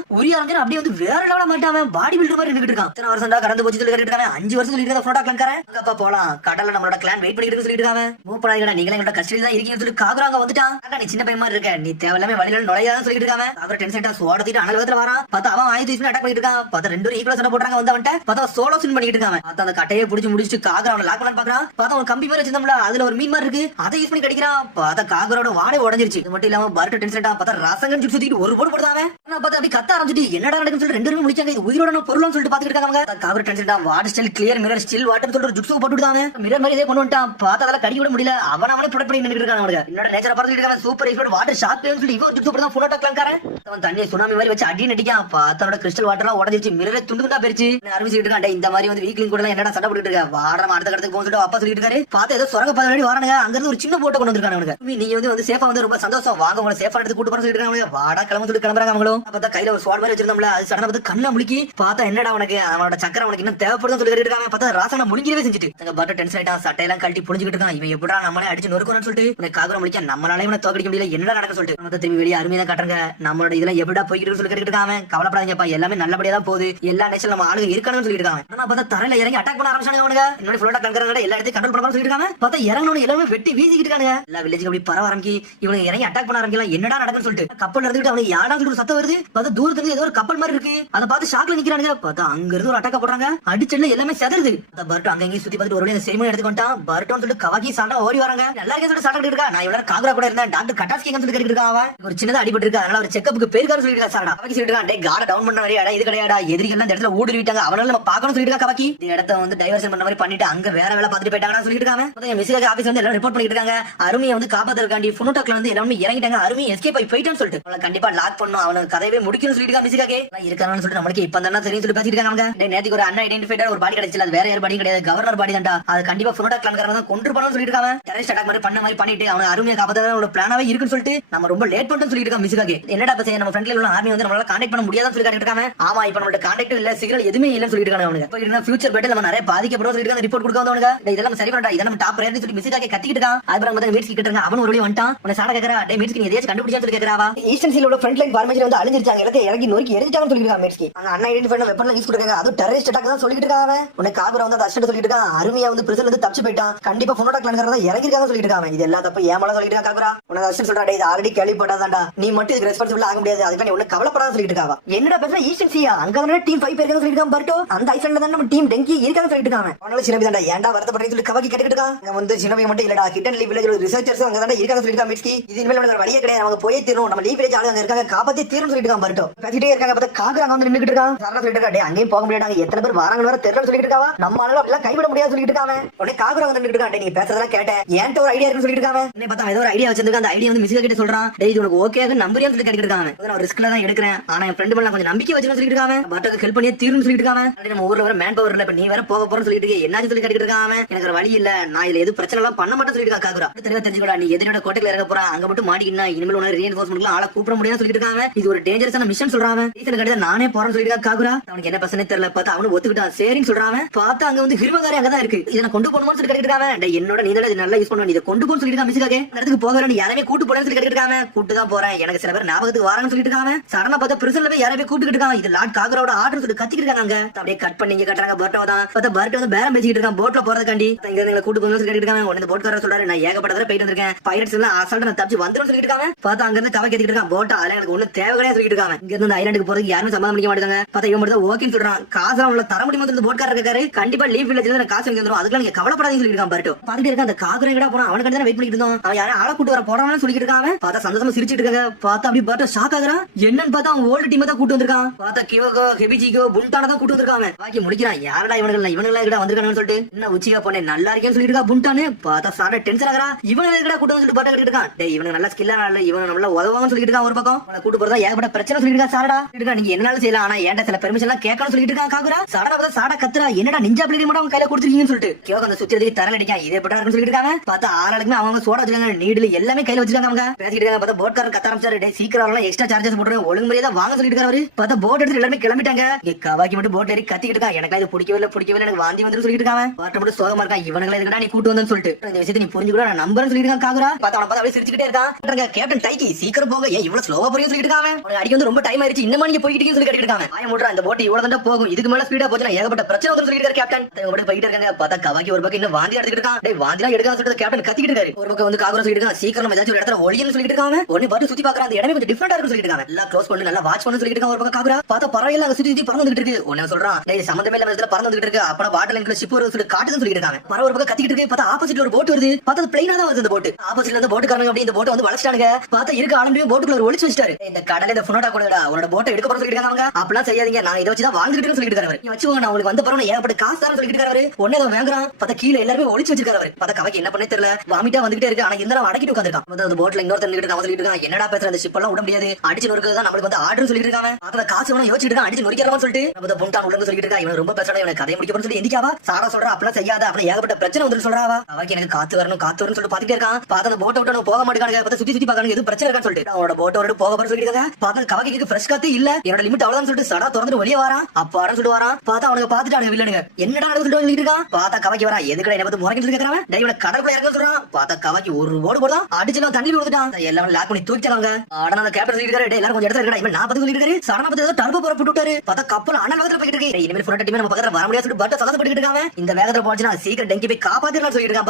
அப்படியே வந்து வேற லெவல மாட்டான். பாடி பில்டர் மாதிரி நின்னுட்டு இருக்கான். இத்தனை வருஷம் தான் கடந்து போச்சு சொல்லி கேட்டுட்டு இருக்காங்க. 5 வருஷம் சொல்லிட்டு ஃபுனாட்டோ கிளான்காரன் அங்க அப்பா போலாம் கடல்ல நம்மளோட கிளான் வெயிட் பண்ணிட்டு சொல்லிட்டு இருக்காங்க. மூவ் பண்ணாதீங்கடா, நீங்களே எங்களோட கஸ்டடி தான் இருக்கீங்கன்னு சொல்லி காகுராங்க வந்துட்டான். அக்கா நீ சின்ன பையன் மாதிரி இருக்க, நீ தேவையில்லாம வழியில நுழையாதான் சொல்லிட்டு இருக்காங்க. காகுரா டென்ஷன்டா சோடத்திட்டு அனலகத்துல வரான். பார்த்தா அவன் ஆயுத யூஸ் பண்ணி அட்டாக் பண்ணிட்டு இருக்கான். பார்த்தா ரெண்டு பேரும் ஈக்குவலா சண்டை போடுறாங்க. வந்தவன்ட்ட பார்த்தா சோலோ சின் பண்ணிட்டு இருக்காங்க. பார்த்தா அந்த கட்டையை பிடிச்சு முடிச்சு காகுரா அவனை லாக் பண்ண பாக்குறான். பார்த்தா ஒரு கம்பி மாதிரி வச்சிருந்தோம்ல, அதுல ஒரு மீன் மாதிரி இருக்கு, அதை யூஸ் பண்ணி கடிக்கிறான். பார்த்தா காகுரோட வாடை உடஞ்சிருச்சு. இது மட்டும் இல்லாம பர்ட்டோ டென்ஷன்டா பார்த்தா ரசங்கன் ஜூஸ் ஊத்திட்டு ஒரு போடு போடுறாங்க. பார்த்தா அப்படி கத்த ஆரம்பிச்சிட்டு என்னடா நடக்குன்னு சொல்லிட்டு ரெண்டு பேரும் முடிச்சாங்க. இது உயிரோட பொருள்னு சொல்லிட்டு பாத்துட்டு இருக்காங்க. காகுரா டென்ஷன்டா water style clear mirror still water சொல்ற ஜூஸ் போட்டுட்டாங்க. மிரர் மாதிரி இதே கொண்டு வந்துட்டான். பார்த்தா அதெல்லாம் கடிக்க விட முடியல. அவனே ப்ரொடெக்ட் பண்ணி நின்னுட்டு இருக்காங்க. அவனுக்கு என்னோட நேச்சரை பார்த்துட்டு இருக்காங்க. சூப்பர் எக்ஸ்பர்ட் வாட்டர் ஷாக் சொல்லி இவன் ஜூஸ் போடுறான் ஃபுனாட்டோ கிளான்காரன். அவன் தண்ணியை சுனாமி மாதிரி வச்சு அடி நடிக்கான். பார்த்தோட கிறிஸ்டல் வாட்டர் எல்லாம் உடஞ்சிச்சு, மிரரே துண்டு துண்டா போயிருச்சு. ஆரம்பிச்சுட்டு இருக்கான், இந்த மாதிரி வந்து வீக்லிங் கூட என்னடா சண்டை போட்டுட்டு இருக்க, வாடா அடுத்த கடத்துக்கு போக சொல்லிட்டு அப்பா சொல்லிட்டு இருக்காரு. பார்த்தா ஏதோ சொரங்க பாதை வரானுங்க, அங்க இருந்து ஒரு சின்ன போட்டோ கொண்டு வந்திருக்காங்க. நீங்க வந்து சேஃபா வந்து ரொம்ப சந்தோஷம், வாங்க உங்களை சேஃபா எடுத்து கூட்டு போற சொல்லிட்டு இருக்காங்க. வாடா கிளம்ப சொல்லி கிளம்புறாங்க அவங்களும். பார்த்தா கையில ஒரு ஸ்வாட் மாதிரி வச்சிருந்தோம்ல, அது சடனா பார்த்து கண்ணை முழுக்கி பார்த்தா என்னடா உனக்கு அவனோட சக்கரை உனக்கு இன்னும் தேவைப்படுதுன்னு சொல்லி இருக்காங்க. பார்த்தா ராசனா முழுங்கிடவே செஞ்சுட்டு அங்க பட்ட டென்ஷன் ஆயிட்டான், சட்டையெல்லாம் கழட்டி புடிஞ்சுக்கிட்டு இருக்கான். இவன் எப்படா நம்மளே அடிச்சு நொறுக்கணும்னு சொல்லிட்டு காகரம் முடிக்க நம்மளால இவனை தோக்கடிக்க முடியல, என்னடா நடக்க சொல்லிட்டு திரும்பி வெளியே அருமையா காட்டுறாங்க. நம்மளோட இதெல்லாம் எப்படா போய்கிட்டு சொல்லி கேட்டுட்டு இருக்காங்க. கவலைப்படாதீங்கப்பா, எல்லாமே நல்லபடியா தான் போகுது, எல்லா நேஷன் நம்ம ஆளுங்க இருக்கணும்னு சொல்லிட்டு இருக்காங்க. பார்த்தா தரையில இறங்கி அட்டாக் பண்ண ஆரம்பிச்சாங்க. அவனுங்க என்னோட ஃபுல்லா கண்கறங்க எல்லா இடத்தையும் கண்ட்ரோல் பண்ண சொல்லிட்டு இருக்காங்க. பார்த்தா இறங்கணும் எல்லாமே வெட்டி வீசிக்கிட்டு இருக்காங்க. எல்லா வில்லேஜுக்கு அப்படி பரவ ஆரம்பிக்கி இவனுக்கு இறங்கி அட்டாக் பண்ண ஆரம்பிக்கலாம். என்னடா நடக்குன்னு சொல்லிட்டு கப்பல் இருந்துட்டு அவனுக்கு யாரா சொல்லிட்டு சத்தம் வருது. பார்த்தா தூரத்துல ஏதோ ஒரு கப்பல் மாதிரி இருக்கு, அதை பார்த்து ஷாக்ல நிக்கிறானுங்க. பார்த்தா அங்க இருந்து ஒரு அட்டாக்க போடுறாங்க, அடிச்சல்ல எல்லாமே செதறுது. பர்ட் அங்க இங்கே சுத்தி பார்த்துட்டு ஒரு செரிமனி எடுத்து வந்துட்டான். பர்ட்னு சொல்லிட்டு கவாக்கி சாண்டா ஓடி வராங்க. நல்லா இருக்கேன்னு சொல்லிட்டு சாப்பிட்டு இருக்கா. நான் இவ்வளவு காகரா கூட இருந்தேன், டாக்டர் கட்டாஸ்கின்னு சொல்லி கேட்டு இருக்கா. அவன் ஒரு சின்னதா அடிபட்டு இருக்கா, அதனால ஒரு செக்கப்புக்கு பேருக்காரு சொல்லிட்டு சாரா கவாக்கி சொல்லிட்டு இருக்கான். டே கார்ட டவுன் பண்ண வரையா, இது கிடையாடா, எதிரிகள் இந்த இடத்துல ஊடுருவிட்டாங்க, அவனால நம்ம பார்க்கணும் சொல்லிட்டு இருக்கா. கவாக்கி இந்த இடத்த வந்து டைவர்ஷன் பண்ண மாதிரி பண்ணிட்டு அங்க வேற வேலை பார்த்துட்டு போயிட்டாங்கன்னு சொல்லிட்டு இருக்காங்க. மிஸ்ஸிகாக ஆபீஸ் வந்து எல்லாம் ரிப்போர்ட் பண்ணிட்டு இருக்காங்க. அருமையை வந்து காப்பாத்துறதுக்காண்டி புனோட்டாக்ல வந்து எல்லாமே இறங்கிட்டாங்க. அருமை எஸ்கேப் ஆகி போயிட்டான்னு சொல்லிட்டு அவளை கண்டிப்பா லாக் பண்ணும், அவனுக்கு கதையவே முடிக்கணும்னு சொல்லிட்டு மிஸ்ஸிகாக இருக்கான்னு சொல்லிட்டு நம்மளுக்கு இப்ப தானே தெரியும் சொல்லி பேசிட்டு இருக்காங்க. நேத்துக்கு ஒரு அன் ஐடென்டிஃபைடர் ஒரு பாடி கிடைச்சல, அது வேற யார் பாடி கிடையாது, கவர்னர் பாடி தான்டா. அது கண்டிப்பா புனோட்டாக்ல கொண்டு போனோம்னு சொல்லிட்டு இருக்காங்க. டெரரிஸ்ட் அட்டாக் மாதிரி பண்ண மாதிரி பண்ணிட்டு அவனை அருமையை காப்பாத்த பிளானாவே இருக்குன்னு சொல்லிட்டு நம்ம ரொம்ப லேட் பண்ணிட்டு சொல்லிட்டு இருக்காங்க. மிஸ்ஸிகாக என்னடா பசங்க நம்ம ஃப்ரெண்ட்ல உள்ள ஆர்மி வந்து நம்மளால கான்டாக்ட் பண்ண முடியாதுன்னு சொல்லி கேட்டு இருக்காங்க. ஆமா இப்ப நம்மளோட கான்டாக்ட் இல்ல, சிக்னல் எதுவுமே இல்லன்னு சொல்லிட்டு இருக்காங்க. அவனுக்கு ஃபியூச்சர் பெட்டர் நம்ம நிறைய பாதிக்கப்படும் சொல்லிட்டு ரிப்போர்ட் கொடுக்க வந்தவங்க. இதெல்லாம் சரி பண்ணா இதெல்லாம் டாப் ரேட் சொல்லி மிஸ்ஸிகாக கத்திக்கிட்டு இருக்கான். அதுக்கப்புறம் வந்து மீட்ஸ் கிட்ட இருக்காங்க. அவன் ஒரு வழி வந்துட்டான். உன்னை சாட கேக்குறா, டேய் மீட்ஸ் நீ எதையாச்சும் கண்டுபிடிச்சா சொல்லி கேக்குறாவா. ஈஸ்டர்ன் சீலோட ஃப்ரண்ட் லைன் ஃபார்மேஷன் வந்து அழிஞ்சிருச்சாங்க, எல்லாத்தையும் இறங்கி நொறுக்கி எரிஞ்சாங்கன்னு சொல்லிட்டு இருக்காங்க. மீட்ஸ் அங்க அன் ஐடென்டிஃபைட் வெப்பன்ல யூஸ் கொடுக்காங்க, அது டெரரிஸ்ட் அட்டாக் தான் சொல்லிட்டு இருக்காங்க. உன்னை காகரா வந்து அஷ்ட சொல்லிட்டு இருக்கான். அருமையா வந்து பிரிசன்ல இருந்து தப்பிச்சு போயிட்டான், கண்டிப்பா புனோட்டாக்ல இறங்கி இருக்காங்க சொல்லிட்டு இருக்காங்க. இது எல்லா தப்பு ஏமால சொல்லிட்டு இருக்காங்க. காகரா உன்னை அஷ்ட சொல்றா, டேய் இது ஆல்ரெடி கேள்விப்பட்டாதான்டா, நீ மட்டும் இதுக்கு ரெஸ்பான்சிபிள் ஆக முடியாது, அதுக்கு நீ ஒண்ணு கவலைப்படாத சொல்லிட்டு இருக்காங்க. என்னடா பேசுற ஈஸ்டர்ன் சீயா, அங்க வந்து டீம் 5 பேர் சொல்லிட்டு இருக்காங்க. பர்ட்டோ அந்த ஐஸ்லாண்ட்ல தான் நம்ம டீம் டெங்கி இருக்காங்க சொல்லிட்டு இருக்காங்க. அவனால சினபி தான்டா ஏன்டா வருத்தப்படுறீங்க சொல்லி கவாக்கி கேட்டுட்டு இருக்கான். அங்க வந்து சினபி மட்டும் இல்லடா, ஹிடன் லீவ் வில்லேஜ் ரிசர்ச்சர்ஸ் அங்க தான் இருக்காங்க சொல்லிட்டு இருக்காங்க. மிட்ஸ்கி இது இனிமேல் உனக்கு வழியே கிடையாது, நமக்கு போயே தீரணும், நம்ம லீவ் வில்லேஜ் ஆளுங்க அங்க இருக்காங்க, காப்பாத்தி தீரணும் சொல்லிட்டு இருக்கான். பர்ட்டோ பேசிட்டே இருக்காங்க. பார்த்தா காகரா அங்க வந்து நின்னுட்டு இருக்கான். சாரா சொல்லிட்டு இருக்கா, டேய் அங்கேயும் போக முடியாது, எத்தனை பேர் வராங்கன்னு வர தெரியல சொல்லிட்டு இருக்காவா. நம்ம ஆளு அப்படிலாம் கைவிட முடியாது சொல்லிட்டு இருக்காங்க. உடனே காகரா வந்து நின்னுட்டு இருக்கான். நீ பேசுறதெல்லாம் கேட்டேன், ஏன்ட்ட ஒரு ஐடியா இருக்குன்னு சொல்லிட்டு இருக்காங்க. என்ன பார்த்தா ஏதோ ஒரு ஐடியா வச்சிருக்காங்க. அந்த ஐடியா வந்து மிஸ்ஸிகா கிட்ட சொல்றான். டேய் இது உனக்கு ஓகே நம்பரியா சொல்லி கேட்டுட்டு இருக்காங்க. நான் ரிஸ்க்ல தான் எடுக்கிறேன், ஆனா என் ஃப்ரெண்ட் மேல கொஞ்சம் நம்பிக்கை வச்சுன்னு சொல்லிட்டு இருக்காங்க. பர்ட்டோக்கு ஹெல்ப் பண்ணியே தீருன்னு சொல்லிட்டு இருக்காங்க. நம்ம ஊர்ல வர மேன் பவர் இல்ல, இப்ப நீ வேற போக போறன்னு சொல்லிட்டு இருக்கே, என்னாச்சு சொல்லி கேட்டுட்டு இருக்காங்க. எனக்கு ஒரு வழி இல்ல, நான் இதுல எது பிரச்சனை எல்லாம் பண்ண மாட்டேன்னு சொல்லிட்டு இருக்கா. காகரா தெளிவா தெரிஞ்சுக்கடா, நீ எதிரோட கோட்டையில இறங்க போறா, அங்க மட்டும் மாட்டிக்கினா இனிமேல் உனக்கு ரீஎன்ஃபோர்ஸ்மென்ட்லாம் ஆள கூப்பிட முடியாதுன்னு சொல்லிட்டு இருக்காங்க. இது ஒரு டேஞ்சரஸான மிஷன் சொல்றாங்க. ரீசன் கண்டிப்பா நானே போறேன்னு சொல்லிட்டு இருக்கா. காகரா அவனுக்கு என்ன பிரச்சனை தெரியல, பார்த்தா அவனு ஒத்துக்கிட்டான் சரின்னு சொல்றாங்க. பார்த்தா அங்க வந்து ஹிருமகாரி அங்கதான் இருக்கு, இதை கொண்டு போகணும்னு சொல்லி கேட்டுட்டு இருக்காங்க. என்னோட நீ தான் நல்லா யூஸ் பண்ணுவா, இதை கொண்டு போன்னு சொல்லிட்டு இருக்காங்க. மிஸ்ஸிகாக அந்த இடத்துக்கு போகிறேன், யாருமே கூட்டு போறேன்னு சொல்லி கேட்டுட்டு இருக்காங்க. கூட்டு தான் போறேன், எனக்கு சில பேர் ஞாபகத்துக்கு வரான்னு சொல்லிட்டு இருக்காங்க. சடனா பார்த்தா பிரிசன்ல போய் யாரையும் கூப்பிட்டு இருக்காங்க. இது லார்ட் காகரோட ஆர்டர் சொல்லி கத்திக்கிட்டு இருக்காங்க. அப்படியே கட் பண்ணி கட்டுறாங்க. பர்ட்டோ தான் பார்த்தா பர்ட்டோ வந்து பேரம் பேசிக்கிட்டு இருக்கான் போட்ல போறதுக்காண்டி. இங்க இருந்து கூட்டு போகணும்னு சொல்லி கேட்டுட்டு இருக்காங்க. உடனே போட்காரர் சொல்றாரு, நான் ஏகப்பட்ட தடவை போயிட்டு வந்திருக்கேன், பைரட்ஸ் எல்லாம் அசால்ட்டா நான் தப்பிச்சு வந்துரும் சொல்லிட்டு இருக்காங்க. பார்த்தா அங்க இருந்து கவை கேட்டிட்டு இருக்கான். போட்டா அதெல்லாம் எனக்கு ஒண்ணு தேவை கிடையாது சொல்லிட்டு இருக்காங்க. இங்க இருந்து ஐலாண்டுக்கு போறதுக்கு யாருமே சம்மதம் பண்ணிக்க மாட்டாங்க. பார்த்தா இவன் மட்டும் ஓகேன்னு சொல்றான். காசு உள்ள தர முடியுமா சொல்லி போட்காரர் இருக்காரு. கண்டிப்பா லீவ் வில்லேஜ்ல நான் காசு வந்துரும், அதுக்கு நீங்க கவலைப்படாதீங்க சொல்லிட்டு இருக்கான். பர்ட்டோ பாத்துட்டு இருக்க அந்த காகரா எங்கடா போறான், அவனுக்கு தான் வெயிட் பண்ணிட்டு இருந்தோம், அவன் யாரும் ஆள கூட்டு வர போறான்னு சொல்லிட்டு இருக்காங்க. பார்த்தா சந்தோஷமா சிரிச்சிட்டு இருக்காங்க. பார்த்தா அப்படி பர்ட்டோ ஷாக் ஆகுறான். என்னன்னு பார்த்தா அவன் ஓல்டு டீம் தான் கூட்டு வந்திருக்கான். பார்த்தா கிவகோ ஹெபிஜிகோ புண்டான தான் கூட்டு வந்திருக்காங்க. பாக்கி முடிக்கிறான். யாரடா இவனுங்க இவனுங்களா இருக்கா வந்திருக்காங்கன்னு சொல்லிட்டு என்ன உச்சிகா போனே நல்லா இருக்கேன்னு சொல்லிட்டு இருக்கா புண்டானு. பார்த்தா சார டென்ஷன் ஆகுறா. இவனுங்க இருக்கா கூட்டு வந்து பர்ட்டோ கேட்டு இருக்கான். டேய் இவனுங்க நல்லா ஸ்கில்லா இல்ல, இவன் நல்லா உதவாங்கன்னு சொல்லிட்டு இருக்கான். ஒரு பக்கம் அவனை கூட்டு போறதா ஏகப்பட்ட பிரச்சனை சொல்லிட்டு இருக்கா. சாரடா இருக்கா நீங்க என்னால செய்யலாம், ஆனா ஏன்டா சில பெர்மிஷன் எல்லாம் கேட்கணும்னு சொல்லிட்டு இருக்கான். காகரா சடனா பார்த்தா சாடா கத்துறா, என்னடா நிஞ்சா பிளேட் மட்டும் அவங்க கையில கொடுத்துருக்கீங்கன்னு சொல்லிட்டு கியோக அந்த சுத்தி தரல அடிக்கான். இதே பட்டா இருக்குன்னு சொல்லிட்டு இருக்காங்க. பார்த்தா ஆளுக்குமே அவங்க சோடா வச்சிருக்காங்க, நீடுல எல்லாமே கையில வச்சிருக்காங்க. அவங்க பேசிட்டு இருக்காங்க. பார்த்தா போட்காரர் கத்த ஆரம்பிச்சாரு. டேய் சீக்கிரம் எல்லாம் எக்ஸ்ட்ரா சார்ஜஸ் போடுறேன், ஒழுங்கு முறையா வாங்க சொல்லிட்டு இருக்காரு. பார்த்தா போட் எடுத்து எல்லாமே கிளம்பிட்டாங்க. கவாக்கி மட்டும் போட் ஏறி கத்திக்கிட்டு இருக்கான். எனக்கு இது பிடிக்கவே எனக்கு வாந்தி வந்து சொல்லிட்டு இருக்காங்க. பாட்டு மட்டும் சோகமா இருக்கான். இவனுங்களை எதுக்கடா நீ கூட்டு வந்தன்னு சொல்லிட்டு இந்த விஷயத்தை நீ புரிஞ்சு கூட நான் நம்புறேன்னு சொல்லிட்டு இருக்கான். காகரா பார்த்தா அவனை அப்படியே சிரிச்சுக்கிட்டே இருக்கான். கேப்டன் டைக்கி சீக்கிரம் போங்க, ஏன் இவ்வளவு ஸ்லோவா போறீங்கன்னு சொல்லிட்டு இருக்காங்க. உனக்கு அடிக்க வந்து ரொம்ப டைம் ஆயிருச்சு, இன்னும் நீங்க போயிட்டு சொல்லி கேட்டு இருக்காங்க. ஆய மூடுறா இந்த போட் இவ்வளவு தான் போகும், இதுக்கு மேல ஸ்பீடா போச்சுனா ஏகப்பட்ட பிரச்சனை வந்து சொல்லிட்டு இருக்காரு கேப்டன். அவங்க போயிட்டு இருக்காங்க. பார்த்தா கவாக்கி ஒரு பக்கம் இன்னும் வாந்தி எடுத்துட்டு இருக்கான். டேய் வாந்திலாம் எடுக்கான்னு சொல்லிட்டு கேப்டன் கத்திக்கிட்டு இருக்காரு. ஒரு பக்கம் வந்து காகரா சொல்லிட்டு இருக்கான், சீக்கிரம் ஏதாச்சும் ஒரு இடத்துல ஒளியன்னு சொல்லிட்டு இருக்காங்க. உடனே பாட்டு சுத்தி பாக்குறான், அந்த இடமே கொஞ்சம் டிஃபரெண்டா இருக்குன்னு சொல்லிட்டு இருக்காங்க. எல்லாம் க்ளோஸ் பண்ணி நல்லா வாட்ச் பண்ணு சொல்லிட்டு இருக்காங்க. ஒரு பக்கம் காகரா பார்த்தா பறவையில அங்க சுத்தி சுத்தி பறந்து வந்துட்டு இருக்கு. உடனே சொல்றான், டேய் சம்பந்தமே இல்லாம இடத்துல பறந்து வந்துட்டு இருக்கு, அப்ப பாட்டில் லைன்ல ஷிப் வருது சொல்லி காட்டுன்னு சொல்லிட்டு இருக்காங்க. பறவை ஒரு பக்கம் கத்திக்கிட்டு இருக்கு. பார்த்தா ஆப்போசிட்ல ஒரு போட் வருது. பார்த்தா அது பிளைனா தான் வருது. இந்த போட் ஆப்போசிட்ல இருந்த போட்டுக்காரங்க அப்படி இந்த போட்டை வந்து வளைச்சிட்டானுங்க. பார்த்தா இருக்க ஆளுமே போட்டுக்குள்ள ஒரு ஒளிச்சு வச்சிட்டாரு. இந்த கடல இந்த புனோட்டா கூடடா உன்னோட போட்டை எடுக்க போற சொல்லிட்டு இருக்காங்க. அப்பலாம் செய்யாதீங்க, நான் இதை வச்சு தான் வாழ்ந்துட்டு சொல்லிட்டு இருக்காரு. நீ வச்சுக்கோங்க, நான் உங்களுக்கு வந்த பறவை ஏகப்பட்ட காசு தரேன்னு சொல்லிட்டு இருக்காரு. உடனே அவன் வேங்குறான். பார்த்தா கீழே எல்லாரும் ஒளிச்சு வச்சிருக்காரு. பார்த்தா கவாக்கி என்ன பண்ணே தெரியல, வாமிட்டா வந்துகிட்டே இருக்கு. ஆனா இருந்தாலும் அடக்கிட்டு உட்கார்ந்திருக்கான். அந்த போட்ல இன்னொருத்தர் நின்னுட்டு அவன் சொல்லிட்டு இருக்கான், என்னடா பேசுற, இந்த ஷிப் எல்லாம் விட முடியாது, அடிச்சு நொறுக்குதான் நம்மளுக்கு வந்து ஆர்டர் சொல்லிட்டு இருக்காங்க. அந்த காசு வேணும் யோசிச்சுட்டு இருக்கான், அடிச்சு நொறுக்கலாம்னு சொல்லிட்டு நம்ம புண்டான் உள்ள சொல்லிட்டு இருக்கா. இவன் ரொம்ப பேசுறான், இவனை கதையை முடிக்க சொல்லி எந்திக்காவா சாரா சொல்றா. அப்பெல்லாம் செய்யாத, அப்படி ஏகப்பட்ட பிரச்சனை வந்து சொல்றாவா. அவருக்கு எனக்கு காத்து வரணும் சொல்லிட்டு பாத்துட்டே இருக்கான். பார்த்து அந்த போட்டை விட்டு போக மாட்டேங்காங்க. பார்த்து சுத்தி பாக்காங்க, எதுவும் பிரச்சனை இருக்கான்னு சொல்லிட்டு அவனோட போட்டை விட்டு போக போற சொல்லிட்டு இருக்காங்க. பார்த்து கவகைக்கு ஃப்ரெஷ் காத்து இல்ல, என்னோட லிமிட் அவ்வளவுதான் சொல்லிட்டு சடா திறந்து வெளியே வரான். அப்பாடா சொல்லிட்டு வரான். பார்த்தா அவனுக்கு பாத்துட்டானுங்க வில்லனுங்க. என்னடா சொல்லிட்டு சொல்லிட்டு இருக்கான். பார்த்தா கவக்கி வரா. எதுக்கட என்ன பார்த்து முறைக்கு சொல்லி கேக்குறான். டேய் இவனை கடற்குள்ள இறங்க சொல்றான். பார்த்தா கவக்கி ஒரு ஓடு போடுதான். அடிச்சுலாம் தண்ணி விழுந்துட்டான். எல்லாம் லாக் பண்ணி தூக்கிட்டாங்க. ஆனா அந்த கேப்டன் சொல்லிட்டு இருக்காரு, டேய் எல்லாரும் கொஞ்சம் இடத்துல இருக்கடா. இவன் 40 சொல்லிட்டு இருக்காரு. சடனா பார்த்து ஏதோ டர்போ போற போட்டு விட்டாரு. பார்த்தா கப்பல் அனல் வேகத்துல போயிட்டு இருக்கு. இனிமேல் ஃபுல்லா டீம் நம்ம பக்கத்துல வர முடியாது சொல்லிட்டு பர்ட் சதசப்பட்டு இருக்காங்க. இந்த வேகத்துல போச்சுனா சீக்கிரம் டெங்கி போய் காப்பாத்திரலாம் சொல்லிட்டு இருக்கான்.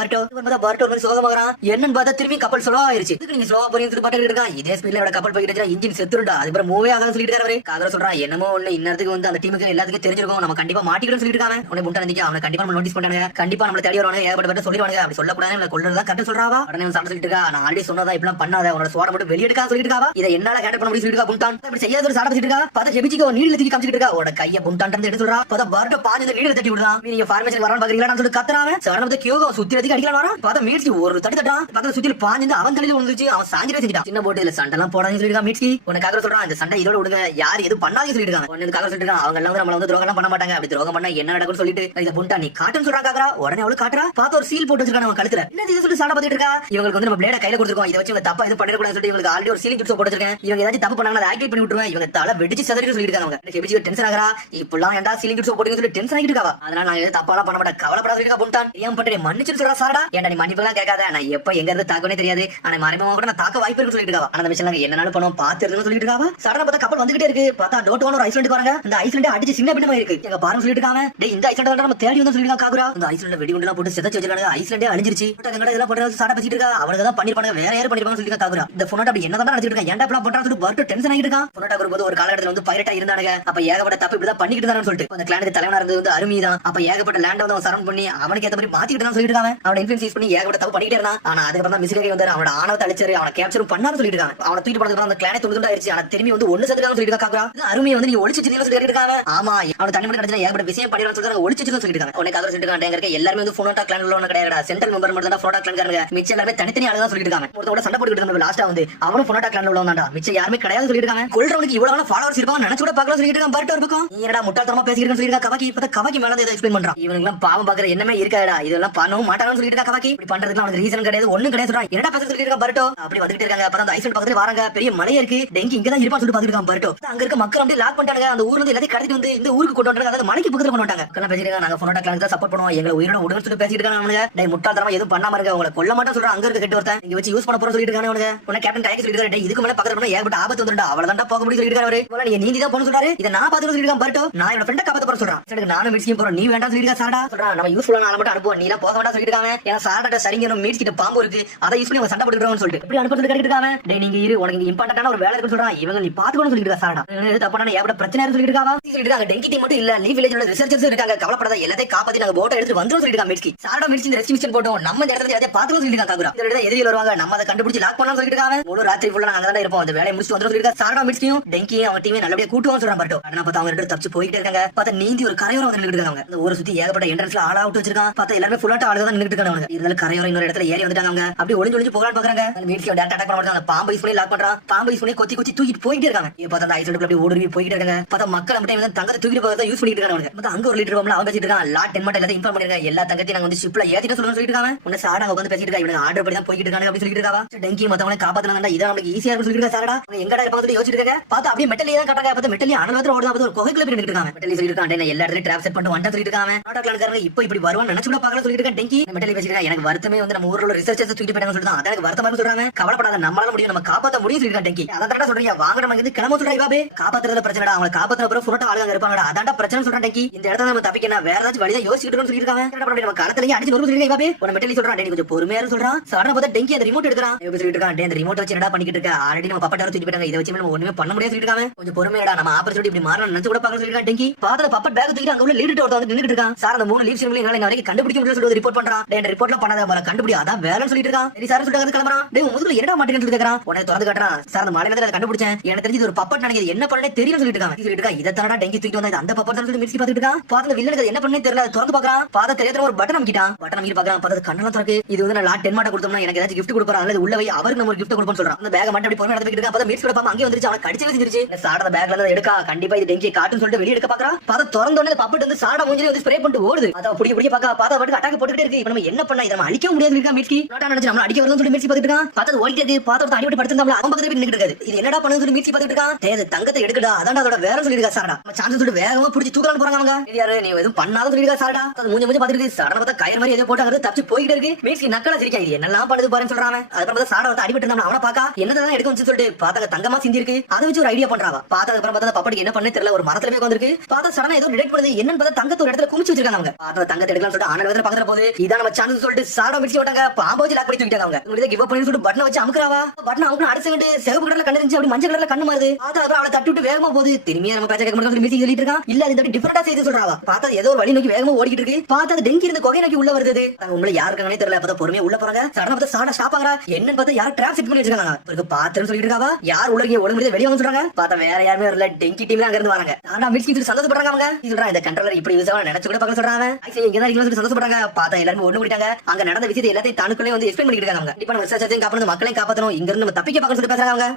பர்ட் வந்து சோகமாகறான். என்னன்னு பார்த்தா திரும்பி கப்பல் ஸ்லோ ஆயிருச்சு. இதுக்கு நீங்க ஸ்லோவா போறீங்கன்னு சொல்லி பாட்டு இருக்கான். இதே ஸ்பீட்ல அவட கப்பல் போயிட்டு இருந்துச்சு, இன்ஜின் செத்துருடா. அதுக்கப்புறம் மூவே ஆகாதுன்னு சொல்லிட்டு இருக்காரு. காதல சொல்றான், என்னமோ ஒண்ணு இன்னத்துக்கு வந்து அந்த டீமுக்கு எல்லாத்துக்கும் தெரிஞ்சிருக்கும், நம்ம கண்டிப்பா மாட்டிக்கணும்னு சொல்லிட்டு இருக்காங்க. உடனே முட்டை நந்திக்கு அவனை கண்டிப்பா நம்ம நோட்டீஸ் பண்றாங்க, கண்டிப்பா நம்மள தேடி வருவாங்க, ஏகப்பட்ட சொல்லிடுவாங்க. அப்படி சொல்லக்கூடாது, நம்மள கொல்றதா கரெக்ட் சொல்றாவா. உடனே சண்டை சொல்லிட்டு இருக்கா, நான் ஆல்ரெடி சொன்னதா இப்பலாம் பண்ணாத, உன்னோட சோட மட்டும் வெளியெடுக்கா சொல்லிட்டு இருக்காவா. இதை என்னால கேட்ட பண்ண முடியும் சொல்லிட்டு இருக்கா. புண்டான் இப்படி செய்யாத ஒரு சாட சொல்லிட்டு இருக்கா. பார்த்தா ஜெபிச்சிக்கு ஒரு நீடில தூக்கி காமிச்சிட்டு இருக்கா. உட கைய புண்டான் எடுத்து சொல்றா. பார்த்தா பர்ட் பாஞ்சு நீடில தட்டி விடுறான். நீங்க ஃபார்மேஷன் வரணும் பாக்குறீங்களான்னு சொல்லிட்டு கத்துறாங்க. சரணத்தை கியோக சுத்தி ரதிக்கு அடிக்கலாம் வரான். பார்த்தா மீட்சி ஒரு தட்டி தட்டான். பக்கத்துல சுத்தி பாஞ்சு அவன் தலையில விழுந்துச்சு. அவன் சாஞ்சிரே செஞ்சிட்டான். சின்ன போட்டு இல்ல சண்டெல்லாம் போடாதுன்னு சொல்லிட்டு மீட்சி உனக்காக சொல்றான். இந்த சண்டை இதோட விடுங்க, யார் எதுவும் பண்ணாதே சொல்லிட்டு இருக்காங்க. உனக்காக சொல்லிட்டு இருக்கான். அவங்க எல்லாம் நம்மள வந்து துரோகம் பண்ண மாட்டாங்க, அப்படி துரோகம் பண்ணா என்ன நடக்கும்னு சொல்லிட்டு இத புண்டா நீ காட்டுன்னு சொல்றாங்க. காக்கறா உடனே அவளு காட்டுறா. பார்த்து ஒரு சீல் போட்டு வச்சிருக்கான் அவன் கழுத்துல. என்ன இது சொல்லிட்டு சண்டை பார்த்துட்டு இருக்கா. இவங்களுக்கு வந்து நம்ம பிளேட கையில கொடுத்துருக்கோம், இதை வச்சு இவங்க தப்பா எதுவும் பண்ணிடக்கூடாதுன்னு சொல்லிட்டு இவங்களுக்கு ஆல்ரெடி ஒரு சீலிங் கிட்ஸ் போட்டு வச்சிருக்கேன். இவங்க ஏதாச்சும் தப்பு பண்ணாங்க அதை ஆக்டிவேட் பண்ணி விட்டுருவேன். இவங்க தலை வெடிச்சு சதறிட்டு சொல்லிட்டு இருக்காங்க. ஜெபிச்சி டென்ஷன் ஆகறா. இப்பெல்லாம் ஏன்டா சீலிங் கிட்ஸ் போட்டுன்னு சொல்லி டென்ஷன் ஆகிட்டு இருக்காவா. அதனால நான் எதுவும் தப்பாலாம் பண்ண மாட்டேன், கவலைப்படாத சொல்லிட்டு புண்டான். ஏன் பண்றேன் மன்னிச்சு சொல்றா சாரடா. ஏன்டா நீ மன்னிப்பெல்லாம் கேட்காத, நான் எப்ப எங்க இருந்து தாக்கவே தெரியாது, ஆனா மறைமுகமா கூட நான் தாக்க வாய்ப்பு இருக்குன்னு சொல்லிட்டு இருக்காவா. அந்த விஷயம் நாங்க என்னனாலும் பண்ணுவோம் பாத்து இருக்குன்னு சொல்லிட்டு இருக்காவா. சடனா பார்த்தா கப்பல் வந்துகிட்டே இருக்கு. பார்த்தா டோட்டோன்னு ஒரு ஐஸ்லாண்ட் பாருங்க. அந்த ஐஸ்லாண்ட் அடிச்சு சின்ன பின்னமா இருக்கு. எங்க பாருங்க சொல்லிட்டு இருக்காங்க. டேய் இந்த ஐஸ்லாண்ட் நம்ம தேடி வந்து சொல்லிட்டு காக்குறா. அந்த ஐஸ்லாண்ட் வெடி குண்டெல்லாம் போட்டு செதச்சு வச்சிருக்காங்க. ஐஸ்லாண்டே அழிஞ்சிருச்சு. எங்கடா இதெல்லாம் போட்டு சாட பேசிட்டு இருக்கா. அவனுக்கு தான் பண்ணிருப்பாங்க, வேற யாரும் பண்ணிருப்பாங்க சொல்லிட்டு காக்குறா. இந்த போனோட அப்படி என்னதான் நடந்துட்டு இருக்கா. ஏன்டா இப்படி பண்றான்னு சொல்லிட்டு பர்ட் டென்ஷன் ஆகிட்டு இருக்கான். போனோட வரும்போது ஒரு காலகட்டத்துல வந்து பைரட்டா இருந்தானுங்க. அப்ப ஏகப்பட்ட தப்பு இப்படிதான் பண்ணிட்டு இருந்தான்னு சொல்லிட்டு அந்த கிளானுக்கு தலைவனா இருந்தது வந்து அருமி தான். அப்ப ஏகப்பட்ட லேண்ட் வந்து அவன் சரௌண்ட் பண்ணி அவனுக்கு ஏத்த மாதிரி மாத்திட்டு தான் சொல்லிட்டு இருக்காங்க. அவன இன்ஃப்ளூயன்ஸ் யூஸ் பண்ணி ஏகப்பட்ட தப்பு பண்ணிட்டே இருந்தான். ஆனா அதுக்கப்புறம் தான் மிஸ்டேக் வந்து அவனோட ஆணவத்தை அழிச்சாரு, அவனை கேப்சரும் பண்ணாரு சொல்லிட்டு இருக்காங்க. அவனை தூக்கிட்டு போனதுக்கு அந்த கிளானே துண்டு ஆயிருச்சு. ஆனா திரும்பி வந்து ஒண்ணு சேர்த்துக்கான்னு சொல்லிட்டு காக்குறா. அருமையை வந்து நீ ஒளிச்சு சொல்லிட்டு இருக்காங்க. ஆமா அவன் தண்ணி மட்டும் கிடைச்சா ஏகப்பட்ட விஷயம் பண்ணிடுறான்னு சொல்லிட்டு ஒளிச்சு சொல்லிட்டு இருக்காங்க. உனக்கு அதை சொல்லிட்டு இருக்காங்க. எல்லாருமே வந்து போனோட்டா கிளான்ல ஒண்ணு கிடையாது, சென்ட்ரல் மெம்பர் மட்டும் தான் போனோட்டா கிளான் இருக்காங்க. மிச்சம் எல்லாமே தனித்தனி ஆளுதான் சொல்லிட்டு இருக்காங்க. ஒருத்தோட சண்டை போட்டுக்கிட்டு நம்ம லாஸ்டா வந்து அவனும் போனோட்டா கிளான்ல உள்ளவன்டா, மிச்சம் யாருமே கிடையாது சொல்லிட்டு இருக்காங்க. கொல்றவனுக்கு இவ்வளவு ஃபாலோவர்ஸ் இருப்பாங்க நினைச்சு கூட பார்க்கலாம் சொல்லிட்டு இருக்கான். பர்ட் ஒரு பக்கம் நீ என்னடா முட்டாள்தனமா பேசிட்டு சொல்லிட்டு கவாக்கி. இப்ப கவாக்கி மேல ஏதோ எக்ஸ்பிளைன் பண்றான். இவனுக்கு பாவம் பாக்குற என்னமே இருக்காடா, இதெல்லாம் பண்ணவும் மாட்டாங்கன்னு சொல்லிட்டு இருக்கா கவாக்கி. இப்படி பண்றதுக்கு அவனுக்கு ரீசன் கிடையாது, ஒண்ணும் கிடையாது சொல்றான். என்னடா பேச சொல்லிட்டு இருக்கா பர்ட்டோ. அப்படி வந்துட்டு இருக்காங்க. அப்ப அந்த ஐஸ்லாண்ட் பக்கத்துல வராங்க, பெரிய மலையா இருக்கு, டெங்கி இங்க தான் இருப்பான்னு சொல்லிட்டு பாத்துட்டு இருக்கான் பர்ட்டோ. அங்க இருக்க மக்கள் அப்படியே லாக் பண்ணிட்டாங்க. அந்த ஊர்ல இருந்து எல்லாத்தையும் கடத்திட்டு வந்து இந்த ஊருக்கு கொண்டு வந்தாங்க. அதாவது மலைக்கு பக்கத்துல கொண்டு வந்தாங்க. கண்ணா பேசிட்டு நாங்க போனோட்டா கிளான் தான் சப்போர்ட் பண்ணுவோம், எங்களை உயிரோட உடனே சொல்லி பேசிட்டு இருக்காங்க. அவனுங்க டேய் முட்டாள்தனமா எதுவும் பண்ணாம இருக்க, உங்களை கொல்ல மாட்டேன் சொல்றான். அங்க இருக்க கெட்டு ஒருத்தன் இங்க வச்சு யூஸ் பண்ண போறோம் சொல்லிட்டு இருக்காங்க. அவனுங்க உடனே கேப்டன் டைக்கு சொல்லிட்டு இருக்காரு, டேய் இதுக்கு மேல பக்கத்துல போனா ஏகப்பட்ட ஆபத்து வந்துடா, அவ்வளவுதான் போக முடியும் சொல்லிட்டு இருக்காரு. அவரு நீங்க நீந்தி தான் போன்னு சொல்றாரு. இதை நான் பாத்துட்டு சொல்லிட்டு இருக்கான் பர்ட்டோ. நான் என்னோட ஃப்ரெண்ட காப்பாத்த போற சொல்றான். எனக்கு நானும் மிட்ஸ்கியும் போறோம், நீ வேண்டாம் சொல்லிட்டு இருக்கா சாரடா சொல்றான். நம்ம யூஸ்ஃபுல்லான ஆள மட்டும் அனுப்புவோம், நீ எல்லாம் போக வேண்டாம் சொல்லிட்டு இருக்காங்க. ஏன்னா சாரடா சரிங்க மீட்ஸ் கிட்ட பாம்பு இருக்கு, அதை யூஸ் பண்ணி அவன் சண்டை போட்டுக்கிறான்னு சொல்லிட்டு இப்படி அனுப்புறது கேட்டு இருக்காங்க. டேய் நீங்க இரு, உனக்கு இங்க இம்பார்ட்டன்டான ஒரு வேலை இருக்குன்னு சொல்றான். இவங்க நீ பாத்துக்கணும் சொல்லிட்டு இருக்கா சாரடா. தப்பான ஏகப்பட்ட பிரச்சனை சொல்லிட்டு இருக்காங்க. சொல்லிட்டு இருக்காங்க டெங்கி டீம் மட்டும் இல்ல, லீ வில்லேஜோட ரிசர்ச்சர்ஸ் இருக்காங்க, கவலைப்படாத எல்லாத்தையும் காப்பாத்தி நாங்க போட்டோ எடுத்து வந்துரும் சொல்லிட்டு இருக்காங்க. மிட்ஸ்கி சாரடா மிட்ஸ் இந்த ரெஸ்ட் மிஷன் போட்டோம், நம்ம இந்த இடத்துல எல்லாத்தையும் பாத்துக்கணும் சொல்லிட்டு இருக்காங்க. காகுரா இந்த இடத்துல எதிரிகள் வருவாங்க, நம்ம அதை கண்டுபிடிச்சு லாக் பண்ணலாம் சொல்லிட்டு இருக்காங்க. முழு ராத்திரி ஃபுல்லா நாங்க தான் இருப்போம், அந்த வேலையை முடிச்சு வந்துரும் சொல்லிட்டு இருக்காங்க. சாரடா மிட்ஸ்கியும் டெங்கி அவங்க டீமே நல்லபடியா கூட்டுவாங்க சொல்றாங்க பர்ட்டோ. ஆனா பார்த்தா அவங்க ரெண்டு தப்பிச்சு போயிட்டே இருக்காங்க. பார்த்தா நீந்தி ஒரு கரையோரம் வந்து நின்னுட்டு இருக்காங்க. அந்த ஊரை சுத்தி ஏகப்பட்ட என்ட்ரன்ஸ்ல ஆளா விட்டு வச்சிருக்காங்க. பார்த்தா எல்லாரும் ஃபுல்லாட்ட ஆளுங்க தான் நின்னுட்டு இருக்காங்க. இருந்தாலும் கரையோரம் இன்னொரு இடத்துல ஏறி வந்துட்டாங்க. அவங்க அப்படியே ஒளிஞ்சு ஒளிஞ்சு போகலான்னு பாக்குறாங்க. மிட்ஸ்கி டேரக்ட் அட்டாக் பண்ண மாட்டாங்க. பாம்பை யூஸ் பண்ணி லாக் பண்றான். பாம்பை யூஸ் பண்ணி கொத்தி கொத்தி தூக்கிட்டு போயிட்டே இருக்காங்க. இப்ப பார்த்தா அந்த ஐஸ்லாண்டுக்குள்ள அப்படியே ஓடி போயிட்டே இருக்காங்க. பார்த்தா மக்கள் மட்டும் வந்து தங்கத்தை தூக்கிட்டு போறத யூஸ் பண்ணிட்டு இருக்காங்க. பார்த்தா அங்க ஒரு லீடர் அவன் பேசிட்டு இருக்கான். லாட் 10 மட்டும் எல்லாத்தையும் இன்ஃபார்ம் பண்ணிருக்காங்க. எல்லா தங்கத்தையும் நாங்க வந்து ஷிப்ல ஏத்திட்டு சொல்லணும்னு சொல்லிட்டு இருக்காங்க. உன்ன சாரடா உட்கார்ந்து பேசிட்டு இருக்கா. இவங்க ஆர்டர் படி தான் போயிட்டு இருக்காங்க அப்படி சொல்லிட்டு இருக்காவா. டெங்கி மத்தவங்களை காப்பாத்தனால இதான் நமக்கு ஈஸியா இருக்கும் சொல்லிட்டு இருக்கா. சாரடா அவங்க எங்கடா இருப்பாங்க சொல்லி யோசிச்சிட்டு இருக்காங்க. பார்த்தா அப்படியே மெட்டலியே தான் காட்டாங்க. பார்த்தா மெட்டலி அனலத்துல ஓடுது. ஒரு குகைக்குள்ள போய் நின்னுட்டு இருக்காங்க. மெட்டலி சொல்லிட்டு இருக்கான் எல்லா இடத்துலயும் டிராப் செட் பண்ணிட்டு வந்தா சொல்லிட்டு இருக்காங்க. நாட்டா கிளான்காரங்க இப்போ இப்படி வருவான்னு நினைச்சு கூட பார்க்கல சொல்லிட்டு இருக்கான். டெங்கி மெட்டலி பேசிட்டு எனக்கு வருத்தமே வந்து நம்ம ஊர்ல உள்ள ரிசர்ச்சர்ஸ் தூக்கிட்டு போயிட்டாங்க சொல்லிட்டு தான் எனக்கு வருத்தமா சொல்றாங்க. கவலைப்படாத நம்மளால முடியும், நம்ம காப்பாத்த முடியும் சொல்லிட்டு இருக்கான். டெங்கி அதான் சொல்றீங்க வாங்க நம்ம இருந்து கிளம்ப சொல்றா. இவாபே காப்பாத்துறதுல பிரச்சனைடா, அவங்க காப்பாத்துற அப்புறம் ஃபுல்லா ஆளுங்க இருப்பாங்கடா, அதான்டா பிரச்சனை சொல்றான். டெங்கி இந்த இடத்துல நம்ம தப்பிக்கணும், வேற ஏதாச்சும் வழியா யோசிச்சுட்டு சொல்லிட்டு இருக்காங்க. நம்ம காலத்திலேயே அடிச்சு நொறுக்கு சொல்லிட்டு இவாபே உன மெட்டலி சொல்றான். டெங்கி கொஞ்சம் பொறுமையா சொல்றான். சாதாரண பார்த்தா டெங்கி அந்த ரிமோட் எடுக்கிறான். எப்படி சொல்லிட்டு இருக்கான். அந்த ரிமோட் வச்சு என்னடா பண்ணிட்டு இருக்க, ஆல்ரெடி நம்ம பப்பட்டார தூக்கி போயிட்டாங்க, இதை வச்சு நம்ம ஒண்ணுமே பண்ண முடியாது சொல்லிட்டு இருக்காங்க. கொஞ்சம் பொறுமையாடா, நம்ம ஆப்பர்ச்சுனிட்டி இப்படி மாறணும் நினைச்சு கூட பார்க்க சொல்லிட்டு டெங்கி. பாத்துல பப்பட் பேக் தூக்கிட்டு அங்க உள்ள லீடர் ஒருத்தர் வந்து நின்னுட்டு இருக்கான். சார் அந்த 3 லீவ்ஸ் என்னால இன்ன வரைக்கும் கண்டுபிடிக்க முடியல சொல்லிட்டு ரிப்போர்ட் பண்றான். இந்த ரிப்போர்ட்ல பண்ணாத போல கண்டுபிடி, அதான் வேலைன்னு சொல்லிட்டு இருக்கான். சரி சார் சொல்லிட்டு கிளம்பறான். டேய் முதுகுல என்னடா மாட்டேன்னு சொல்லி கேக்குறான். உடனே திறந்து காட்டுறான். சார் அந்த மலையில அதை கண்டுபிடிச்சேன், எனக்கு தெரிஞ்சு இது ஒரு பப்பட் நினைக்கிறது, என்ன பண்ணனே தெரியல சொல்லிட்டு இருக்காங்க. சொல்லிட்டு இருக்கா இதை தானடா டெங்கி தூக்கிட்டு வந்தா அந்த பப்பட் சொல்லிட்டு மிஸ்கி பாத்துட்டு இருக்கான். பார்த்து வில்லனுக்கு என்ன பண்ணனே தெரியல, திறந்து பாக்குறான். பாத தெரியாத ஒரு பட்டன் அமைக்கிட்டான். பட்டன் அமைக்கி பாக்குறான். பார்த்து கண்ணெல்லாம் திறக்கு. இது வந்து நான் லாட் 10 மாட்ட கொடுத்தோம்னா எனக்கு ஏதாச்சும் கிஃப்ட் கொடுப்பாரு, அல்லது உள்ள வை அவருக்கு நம்ம ஒரு கிஃப்ட் கொடுப்போம்னு சொல்றான். அந்த பேக் மட்டும் அப்படி பொறுமையா எடுத்துக்கிட்டு இருக்கா. பார்த்தா மீட்ஸ் கூட பாப்பா அங்கே வந்துருச்சு. அவனை கடிச்சு வச்சிருச்சு. சாட பேக்ல இருந்து எடுக்கா கண்டிப்பா இது டெங்கி காட்டுன்னு சொல்லிட்டு வெளிய எடுக்க பாக்குறா. பார்த்தா திறந்த உடனே பப்பட் வந்து சாட மூஞ்சில வந்து ஸ்ப்ரே பண்ணிட்டு ஓடுது. அத புடிய பாக்க பார்த்தா வந்து அட்டாக் போட்டுட்டே இருக்கு. இப்போ நம்ம என்ன பண்ணா இத நம்ம அடிக்க முடியாது இருக்கா மீட்ஸ்கி. நோட்டா நினைச்சு நம்ம அடிக்க வரணும்னு சொல்லி மீட்ஸ் பாத்துட்டு இருக்கான். பார்த்தா ஓடிட்டே இருக்கு. பார்த்தா அடிபட்டு படுத்துட்டாப்ல. அவன் பக்கத்துல போய் நின்னுட்டு இருக்காது. இது என்னடா பண்ணுன்னு சொல்லி மீட்ஸ் பாத்துட்டு இருக்கான். டேய் தங்கத்தை எடுக்கடா அதான்டா அதோட வேற சொல்லிருக்கா சாடா. நம்ம சான்ஸ் சொல்லிட்டு வேகமா புடிச்சு தூக்கலான்னு போறாங்க அவங்க. இது யாரு நீ எதுவும் பண்ணாத சொல்லிருக்கா சாடா. அது மூஞ்சி பாத்துட்டு சாடா பார்த்தா கயிறு மாதிரி ஏதோ போட்டாங்க தப்பிச்சு போயிட்டே இருக்கு. மீட்ஸ்கி நக்கலா சிரிக்கா. இது என்னலாம் பண்ணுது பாருன்னு சொல்றாங்க. அதுக்கப்புறம் பார்த்தா சாடா வந்து அடிபட்டு இருந்தா அவன பாக்கா என்னதான் எடுக்க வந்து சொல்லிட்டு பார்த்தாங்க தங்கமா சிந்தி இருக்கு. அதை வச்சு ஒரு ஐடியா பண்றாவா. பார்த்தா அப்புறம் பார்த்தா பப்படி என்ன பண்ணே தெரியல. ஒரு மரத்துல போய் உட்கார்ந்திருக்கு. பார்த்தா சடனா ஏதோ டிடெக்ட் பண்ணுது. என்னன்னு பார்த்தா தங்கத்தை ஒரு இடத்துல குமிச்சு வச்சிருக்காங்க அவங்க. பார்த்தா தங்கத்தை எடுக்கலாம்னு சொல்லிட்டு ஆனல் வந்து பக்கத்துல போகுது. இதான் நம்ம சான்ஸ் சொல்லிட்டு சாடா மிச்சி விட்டாங்க. பாம்பு வச்சு லாக் பண்ணி தூக்கிட்டாங்க அவங்க. உங்களுக்கு கிவ் அப் பண்ணி சொல்லிட்டு பட்டனை வச்சு அமுக்குறாவா. பட்டனை அமுக்குன அடுத்த செகண்ட் சிவப்பு கலர்ல கண்ணு இருந்துச்சு. அப்படி மஞ்சள் கலர்ல கண்ணு மாறுது. பார்த்தா அப்புறம் அவளை தட்டி விட்டு வேகமா போகுது. திரும்பி நம்ம பேச்ச கேட்க முடியாது மிச்சி சொல்லிட்டு இருக்கான். இல்ல அது டிஃபரெண்டா செய்து சொல்றாவா. பார்த்தா ஏதோ ஒரு வழி நோக்கி வேகமா ஓடிக்கிட்டு இருக்கு. பார்த்தா அது டெங்கி இருந்த கொகை நோக்கி உள்ள வருது. உங்களை யாருக்கானே தெரியல. பார்த்தா பொறுமையா உள்ள போறாங்க. சடனா பார்த்தா சாடா ஸ்டாப் ஆகுறா. என்னன்னு பார்த்தா யார் டிராப் செட் பண்ணி வச்சிருக்காங்க. இருக்கு பாத்துன்னு சொல்லிட்டு இருக்காவா. யார் உலகிய ஒழுங்குமுறை வெளிய வந்து சொல்றாங்க. பார்த்தா வேற யாருமே வரல. டெங்கி டீம்ல அங்க இருந்து வராங்க. ஆனா மிச்சி சொல்லி சந்தோஷப்படுறாங்க அவங்க. சொல்றாங்க இந்த கண்ட்ரோலர் இப்படி யூஸ் ஆக நினைச்சு கூட பார்க்க சொல்றாங்க. ஐசி இங்க தான் இங்க சந்தோஷப்படுறாங்க. பார்த்தா எல்லாரும் ஒண்ணு கூடிட்டாங்க. அங்க நடந்த விஷயத்தை எல்லாத்தையும் தனக்குள்ளே வந்து எக்ஸ்பிளைன் பண்ணிட்டு இருக்காங்க. கண்டிப்பா நம்ம ரிசர்ச்சர்ஸையும் காப்பாத்தணும் மக்களையும் காப்பாத்தணும். இங்க இருந்து நம்ம தப்பிக்க பார்க்க சொல்லி பேசுறாங்க.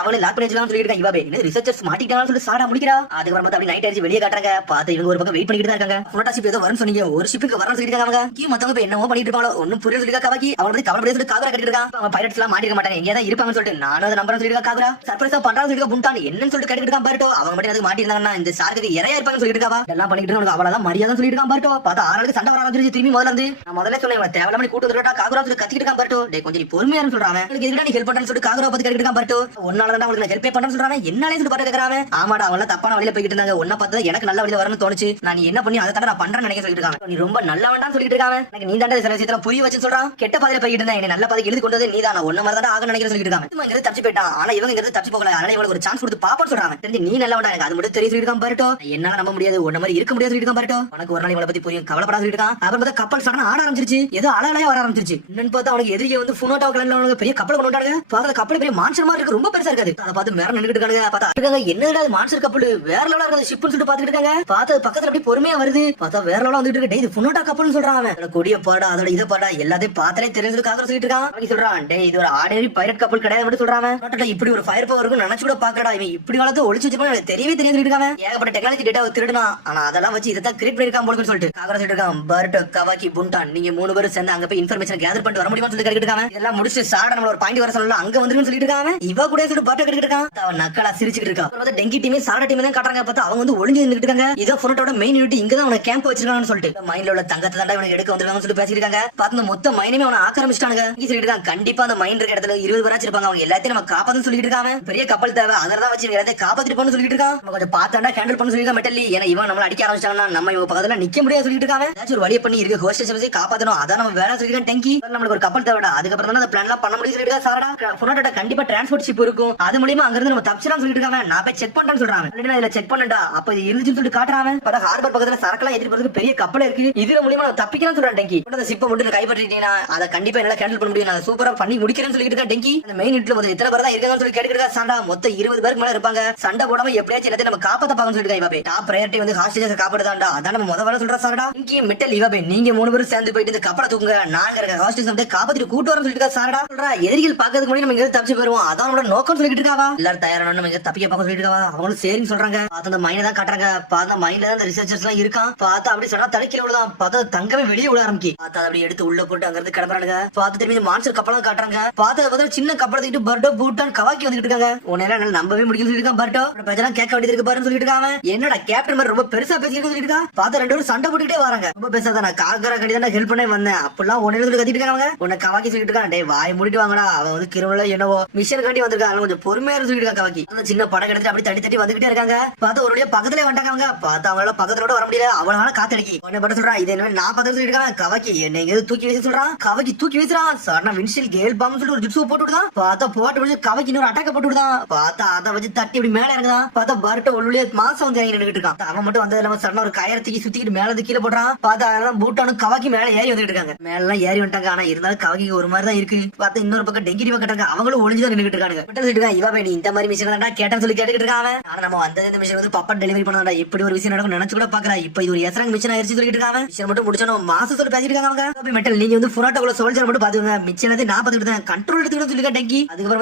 அவங்களே லாக் பண்ணி வச்சிடலாம் சொல்லிட்டு இருக்காங்க. இவாபே என்ன ரிசர்ச்சர்ஸ் மாட்டிட்டாங்கன்னு சொல்லி சாடா முடிக்கிறா. அதுக்கப்புறம் பார்த்தா அப்படி நைட் ஆயிடுச்சு வெளியே காட்டுறாங்க. பார்த்தா இவங்க ஒரு பக்கம் வெயிட் பண்ணிட்டு தான் இருக்காங்க. புனோட்டா ஷிப் ஏதோ வரும்னு சொன்னீங்க. ஒரு ஷிப்புக்கு வரணும் சொல்லிட்டு இருக்காங்க. கீ மத்தவங்க இப்ப என்னவோ பண்ணிட்டு இருப்பாங்களோ ஒன்னும் புரியல சொல்லி காவாக்கி அவங்க வந்து கவலை சொல்லி காகரா கட்டிட்டு இருக்காங்க. அவங்க பைரட்ஸ் எல்லாம் மாட்டிருக்க மாட்டாங்க. எங்க தான் இருப்பாங்கன்னு சொல்லிட்டு நானும் அதை நம்புறேன் சொல்லிட்டு காகரா. சர்ப்ரைஸா பண்றாங்க சொல்லிட்டு புண்டான் என்னன்னு சொல்லிட்டு கேட்டுட்டு இருக்கான் பாருட்டோ. அவங்க மட்டும் அதுக்கு மாட்டிருந்தாங்கன்னா இந்த சாருக்கு இறையா இருப்பாங்கன்னு சொல்லிட்டு இருக்காவா. எல்லாம் பண்ணிட்டு உனக்கு அவ்வளவுதான் மரியாதை சொல்லிட்டு இருக்கான் பாருட்டோ. பார்த்தா ஆறாளுக்கு சண்டை வர ஆரம்பிச்சு திரும்பி முதல்ல இருந்து நான் முதல்ல சொன்னேன் தேவையில்லாம கூட்டு வந்துட்டா காகரா சொல்லி கத்திட்டு இருக்கான் பாருட்டோ. டேய் கொஞ்சம் பொறுமையா சொல்றாங்க. உங்களுக்கு எதுக்கு நீ ஹெல்ப் பண்றேன்னு சொல்லிட்டு காகரா பத்தி கேட்டுட்டு இருக்கான் பாருட்டோ. ஒன்னால தான் உங்களுக்கு நான் ஹெல்ப் பண்றேன்னு சொல்றாங்க. என்னாலே சொல்லி பாட்டு கேக்குறாங்க. ஆமாடா அவங்கள தப்பான வழியில போயிட்டு இருந்தாங்க. ஒன்ன பார்த்தா எனக்கு நல்ல வழியில வரணும்னு தோணுச்சு. நான் நீ என்ன பண்ணி அதை தான நான் பண்றேன்னு நினைக்க சொல்லிட்டு இருக்காங்க. நீ ரொம்ப நல்லவன்டான்னு சொல்லிட்டு இருக்காங்க. எனக்கு நீ தாண்டா சில விஷயத்துல புரிய வச்சு சொல்றான். கெட்ட பாதையில போயிட்டு இருந்தா என்ன நல்ல பாதைக்கு எழுதி கொண்டு வந்து நீ தான் ஒன்ன மாதிரி தான் ஆக நினைக்கிறேன் சொல்லிட்டு இருக்காங்க. இவங்க இங்க தப்பிச்சு போயிட்டான். ஆனா இவங்க இங்க தப்பிச்சு போகல. அதனால இவங்களுக்கு ஒரு சான்ஸ் கொடுத்து பாப்போம்னு சொல்றாங்க. தெரிஞ்சு நீ நல்லவன்டா எனக்கு அது மட்டும் தெரிய சொல்லிட்டு இருக்கான் பாருட்டோ. என்னால நம்ப முடியாது ஒன்ன மாதிரி இருக்க முடியாது சொல்லிட்டு இருக்கான் பாருட்டோ. உனக்கு ஒரு நாள் இவளை பத்தி புரியும் கவலைப்படாத சொல்லிட்டு இருக்கான். அப்புறம் பார்த்தா கப்பல் சடனா ஆட ஆரம்பிச்சிருச்சு. ஏதோ அலையா வர ஆரம்பிச்சிருச்சு. என்னன்னு பார்த்தா அவனுக்கு எதிரியே வந்து புனோட்டா கலன்ல பெரிய கப்பல் கொண்டு வந்தாங்க. பார்த்தா கப்பல் பெரிய மான்ஸ்டர் மாதிரி இருக்கு. ரொம்ப பெருசா இருக்காது. அதை பார்த்து மேல நின்னுட்டு இருக்காங்க. பார்த்தா என்னடா மான்ஸ்டர் கப்பல் வேற லெவலா இருக்காது ஷிப்னு சொல்லிட்டு பாத்துட்டு இருக்காங்க. பார்த்தா பக்கத்துல அப்படியே பொறுமையா வருது. பார்த்தா வேற லெவலா வந்துட்டு இருக்கு. டேய் இது புனோட்டா கப்பல்னு சொல்றான் அவன். அதோட கொடிய பாடா அதோட இத பாடா எல்லாத்தையும் பார்த்தாலே தெரிஞ்சதுக்காக சொல்லிட்டு இருக்கான். அவன் சொல்றான் டேய் இது ஒரு ஆர்டினரி பைரட் கப்பல் கிடையாது மட்டும் சொல்றான். இப்படி ஒரு ஃபயர் பவர் இருக்கும் நினைச்சு கூட பாக்கடா. இவன் இப்படி வளர்த்து ஒளிச்சு வச்சிருப்பான் எனக்கு தெரியவே தெரியாது சொல்லிட்டு இருக்காங்க. ஏகப்பட்ட டெக்னாலஜி டேட்டா திருடுனா ஆனா அதெல்லாம் வச்சு இதான் கிரியேட் பண்ணிருக்கான் போல சொல்லிட்டு காகரா சொல்லிட்டு இருக்கான். பர்ட் கவாக்கி புண்டான் நீங்க 3 பேரும் சேர்ந்து அங்க போய் இன்ஃபர்மேஷன் கேதர் பண்ணிட்டு வர முடியுமான்னு சொல்லி கேட்டுட்டு இருக்காங்க. இதெல்லாம் முடிச்சு சாட நம்மள ஒரு பாயிண்ட் வர சொல்லலாம் அங்க வந்துருன்னு சொல்லிட்டு இருக்காங்க. இவ கூட சொல்லிட்டு பர்ட் கேட்டுட்டு இருக்கான். அவன் நக்கலா சிரிச்சிட்டு இருக்கான். அப்புறம் டெங்கி டீம் சாட டீம் தான் காட்டுறாங்க. பார்த்தா அவங்க வந்து ஒளிஞ்சு நின்னுட்டு இருக்காங்க. இதோ புனோட்டோட மெயின் யூனிட் இங்க தான் அவன கேம்ப் வச்சிருக்காங்கன்னு சொல்லிட்டு மைண்ட்ல உள்ள தங்கத்தை தாண்டா இவனுக்கு எடுக்க வந்திருக்காங்கன்னு சொல்லி பேசிட்டு இருக்காங்க. பார்த்து மொத்த மைனமே அவனை ஆக்கிரமிச்சிட்டானுங்க. இங்க சொல்லிட்டு இருக்காங்க கண்டிப்பா அந்த மைண்ட் இருக்க இடத்துல 20 பேராச்சு இருப்பாங்க. அவங்க எல்லாத்தையும் நம்ம காப்பாத்துன்னு சொல்லிட்டு இருக்காங்க. பெரிய கப்பல் தேவை அதெல்லாம் வச்சு எல்லாத்தையும் காப்பாத்திட்டு போன்னு சொல்லிட்டு இருக்கான். நம்ம கொஞ்சம் பார்த்தாண்டா ஹேண்டில் பண்ண சொல்லிருக்கா மெட்டல்லி. ஏன்னா இவன் நம்மள அடிக்க ஆரம்பிச்சாங்கன்னா நம்ம இவங்க பக்கத்துல நிக்க முடியாது சொல்லிட்டு இருக்காங்க. ஏதாச்சும் ஒரு வழியை பண்ணி இருக்க ஹோஸ்டேஜ் காப்பாத்தணும். அதான் நம்ம வேலை சொல்லிருக்கேன் டெங்கி. நம்மளுக்கு ஒரு கப்பல் தேவைடா. அதுக்கப்புறம் தான் அந்த பிளான் எல்லாம் பண்ண முடியும் சொல்லிட்டு சாரடா. புனோட்டோட கண்டிப்பா டிரான்ஸ்போர்ட் ஷிப் இருக்கும். அது மூலியமா அங்க இருந்து நம்ம தப்பிச்சலாம் சொல்லிட்டு இருக்காங்க. நான் போய் செக் பண்றேன்னு சொல்றாங்க. இதுல செக் பண்ணடா அப்ப இது இருந்துச்சுன்னு சொல்லிட்டு காட்டுறாங்க. பார்த்தா ஹார்பர் பக்கத்துல சரக்குலாம் ஏத்திட்டு போறதுக்கு பெரிய கப்பல் இருக்கு. இதுல மூலியமா நம்ம தப்பிக்கலாம் சொல்றான் டெங்கி. அந்த ஷிப்பை மட்டும் கைப்பற்றிட்டீங்கன்னா அதை கண்டிப்பா என்னால கேன்சல் பண்ண முடியும். நான் சூப்பரா பண்ணி முடிக்கிறேன்னு சொல்லிட்டு இருக்கேன் டெங்கி. அந்த மெயின் யூனிட்ல வந்து எத்தனை பேர் தான் இருக்காங்கன்னு சொல்லி கேட்டுட்டு இருக்கா சாண்டா. மொத்தம் 20 பேருக்கு மேல இருப்பாங்க. சண்டை போடாம எப்படியாச்சும் எல்லாத்தையும் நம்ம காப்பாத்த பாக்கன்னு சொல்லிட்டு இவாபே. டாப் பிரையாரிட்டி வந்து ஹாஸ்டேஜஸ் காப்பாடுதாண்டா. அதான் நம்ம முதல்ல சொல்றா சாரடா. இங்க மெட்டல் இவாபே நீங்க 3 பேரும் சேர்ந்து போயிட்டு இந்த கப்பலை தூக்குங்க. நாங்க இருக்க ஹாஸ்டேஜஸ் வந்து காப்பாத்திட்டு கூட்டு வரேன்னு சொல்லிட்டு இருக்கா சாரடா. சொல்றா எதிரிகள் பாக்கிறதுக்கு முன்னாடி நம்ம இங்க தப்பிச்சு போயிருவோம். அதான் நம்மளோட நோக்கம் சொல்லிட்டு இருக்காவா. எல்லாரும் தயாரான நம்ம இங்க தப்பிக்க பார்க்க சொல்லிட்டு இருக்காவா. அவங்களும் சரின்னு சொல்றாங்க. பார்த்து அந்த மைனை தான் காட்டுறாங்க. பார்த்து மைண்ட்ல தான் ரிசர்ச்சர்ஸ் எல்லாம் இருக்கான். பார்த்தா அப்படி சொன்னா தடுக்கிற விடுதான். பார்த்தா தங்கமே வெளியே விட ஆரம்பிக்கு. பார்த்தா அப்படி எடுத்து உள்ள போட்டு அங்க இருந்து கிளம்புறாங்க. பார்த்து திரும்பி இந்த மான்ஸ்டர் கப்பலாம் காட்டுறாங்க. பார்த்தா சின்ன கப்பலை தூக்கிட்டு பர்டோ பூட்டான் கவாக்கி வந்துட்டு இருக்காங்க. உன்னால நம்பவே முடியும் சொல்லிட்டு பர்டோ பிரச்சனை கேட்க வேண்டியது இருக்கு பாருன்னு சொல்லிட்டு இருக்காங்க. என்னடா கேப்டன் மாதிரி ரொம்ப பெருசா பேசிட்டு சொல்லிட்டு இருக்கா. பார்த்தா 2 பேரும் சண்டை போட்டுக்கிட்டே வராங்க. ரொம்ப பேசாத நான் காக்கரா கடி தான் ஹெல்ப் பண்ண வந்தேன். அப்பெல்லாம் ஒன்னு சொல்லி கத்திட்டு இருக்காங்க. உன்னை கவாக்கி சொல்லிட்டு இருக்கான். டேய் வாய் மூடிட்டு வாங்கடா. அவன் வந்து கிருமல என்னவோ மிஷன் காண்டி வந்திருக்காங்க. கொஞ்சம் பொறுமையா சொல்லிட்டு இருக்கா கவாக்கி. அந்த சின்ன படம் எடுத்து அப்படி தட்டி தட்டி வந்துகிட்டே இருக்காங்க. பார்த்தா ஒரு பக்கத்துல வந்துட்டாங்க. பார்த்தா அவங்களால பக்கத்துல வர முடியல. அவனால காத்தடிக்கி உடனே பட்ட சொல்றான். இது என்ன நான் பார்த்து சொல்லிட்டு இருக்காங்க. கவாக்கி என்ன எங்க தூக்கி வீச சொல்றான். கவாக்கி தூக்கி வீசுறான். சடனா வின்ஷில் கேல் பாம் சொல்லிட்டு ஒரு ஜிப்ஸு போட்டு விடுதான். பார்த்தா போட்டு விடுச்சு கவாக்கி இன்னொரு அட்டாக்க போட்டு விடுதான். பார்த்தா அதை வச்சு தட்டி இப்படி மேல இறங்குதான். பார்த்தா பர்ட்ட உள்ளே மாசம் வந்து இறங்கி நின்னுட்டு இருக்கான். அவன் மட்டும் வந்து நம்ம சடனா ஒரு கயரத்துக்கு சுத்திக்கிட்டு மேல இருந்து கீழே போடுறான். பார்த்தா அதெல்லாம் பூட்டானும் கவாக்கி மேல ஏறி வந்துட்டு இருக்காங்க. மேல எல்லாம் ஏறி வந்துட்டாங்க. ஆனா இருந்தாலும் கவாக்கிக்கு ஒரு மாதிரி தான் இருக்கு. பார்த்தா இன்னொரு பக்கம் டெங்கி டீமா கட்டாங்க. அவங்களும் ஒளிஞ்சுதான் நின்னுட்டு இருக்காங்க. சொல்லிட்டு இருக்கான் இவா நீ இந்த மாதிரி மிஷன் தான் கேட்டான்னு சொல்லி கேட்டுக்கிட்டு இருக்காங்க. ஆனா நம்ம வந்தது இந்த மிஷன் வந்து பப்பா டெலிவரி பண்ணாடா. இப்படி ஒரு விஷயம் நடக்கும் நினைச்சு கூட பாக்குறா. இப்ப இது ஒரு எசரங் மிஷன் ஆயிருச்சு சொல்லிட்டு இருக்காங்க. மிஷன் மட்டும் முடிச்சோம் மாசம் சொல்லி பேசிட்டு இருக்காங்க. அவங்க மெட்டல் நீங்க வந்து புனோட்டோல சோல்ஜர் மட்டும் பாத்துங்க. மிச்சம் நான் பாத்துக்கிட்டு கண்ட்ரோல் எடுத்துக்கிட்டு சொல்லி டெங்கி. அதுக்கப்புறம்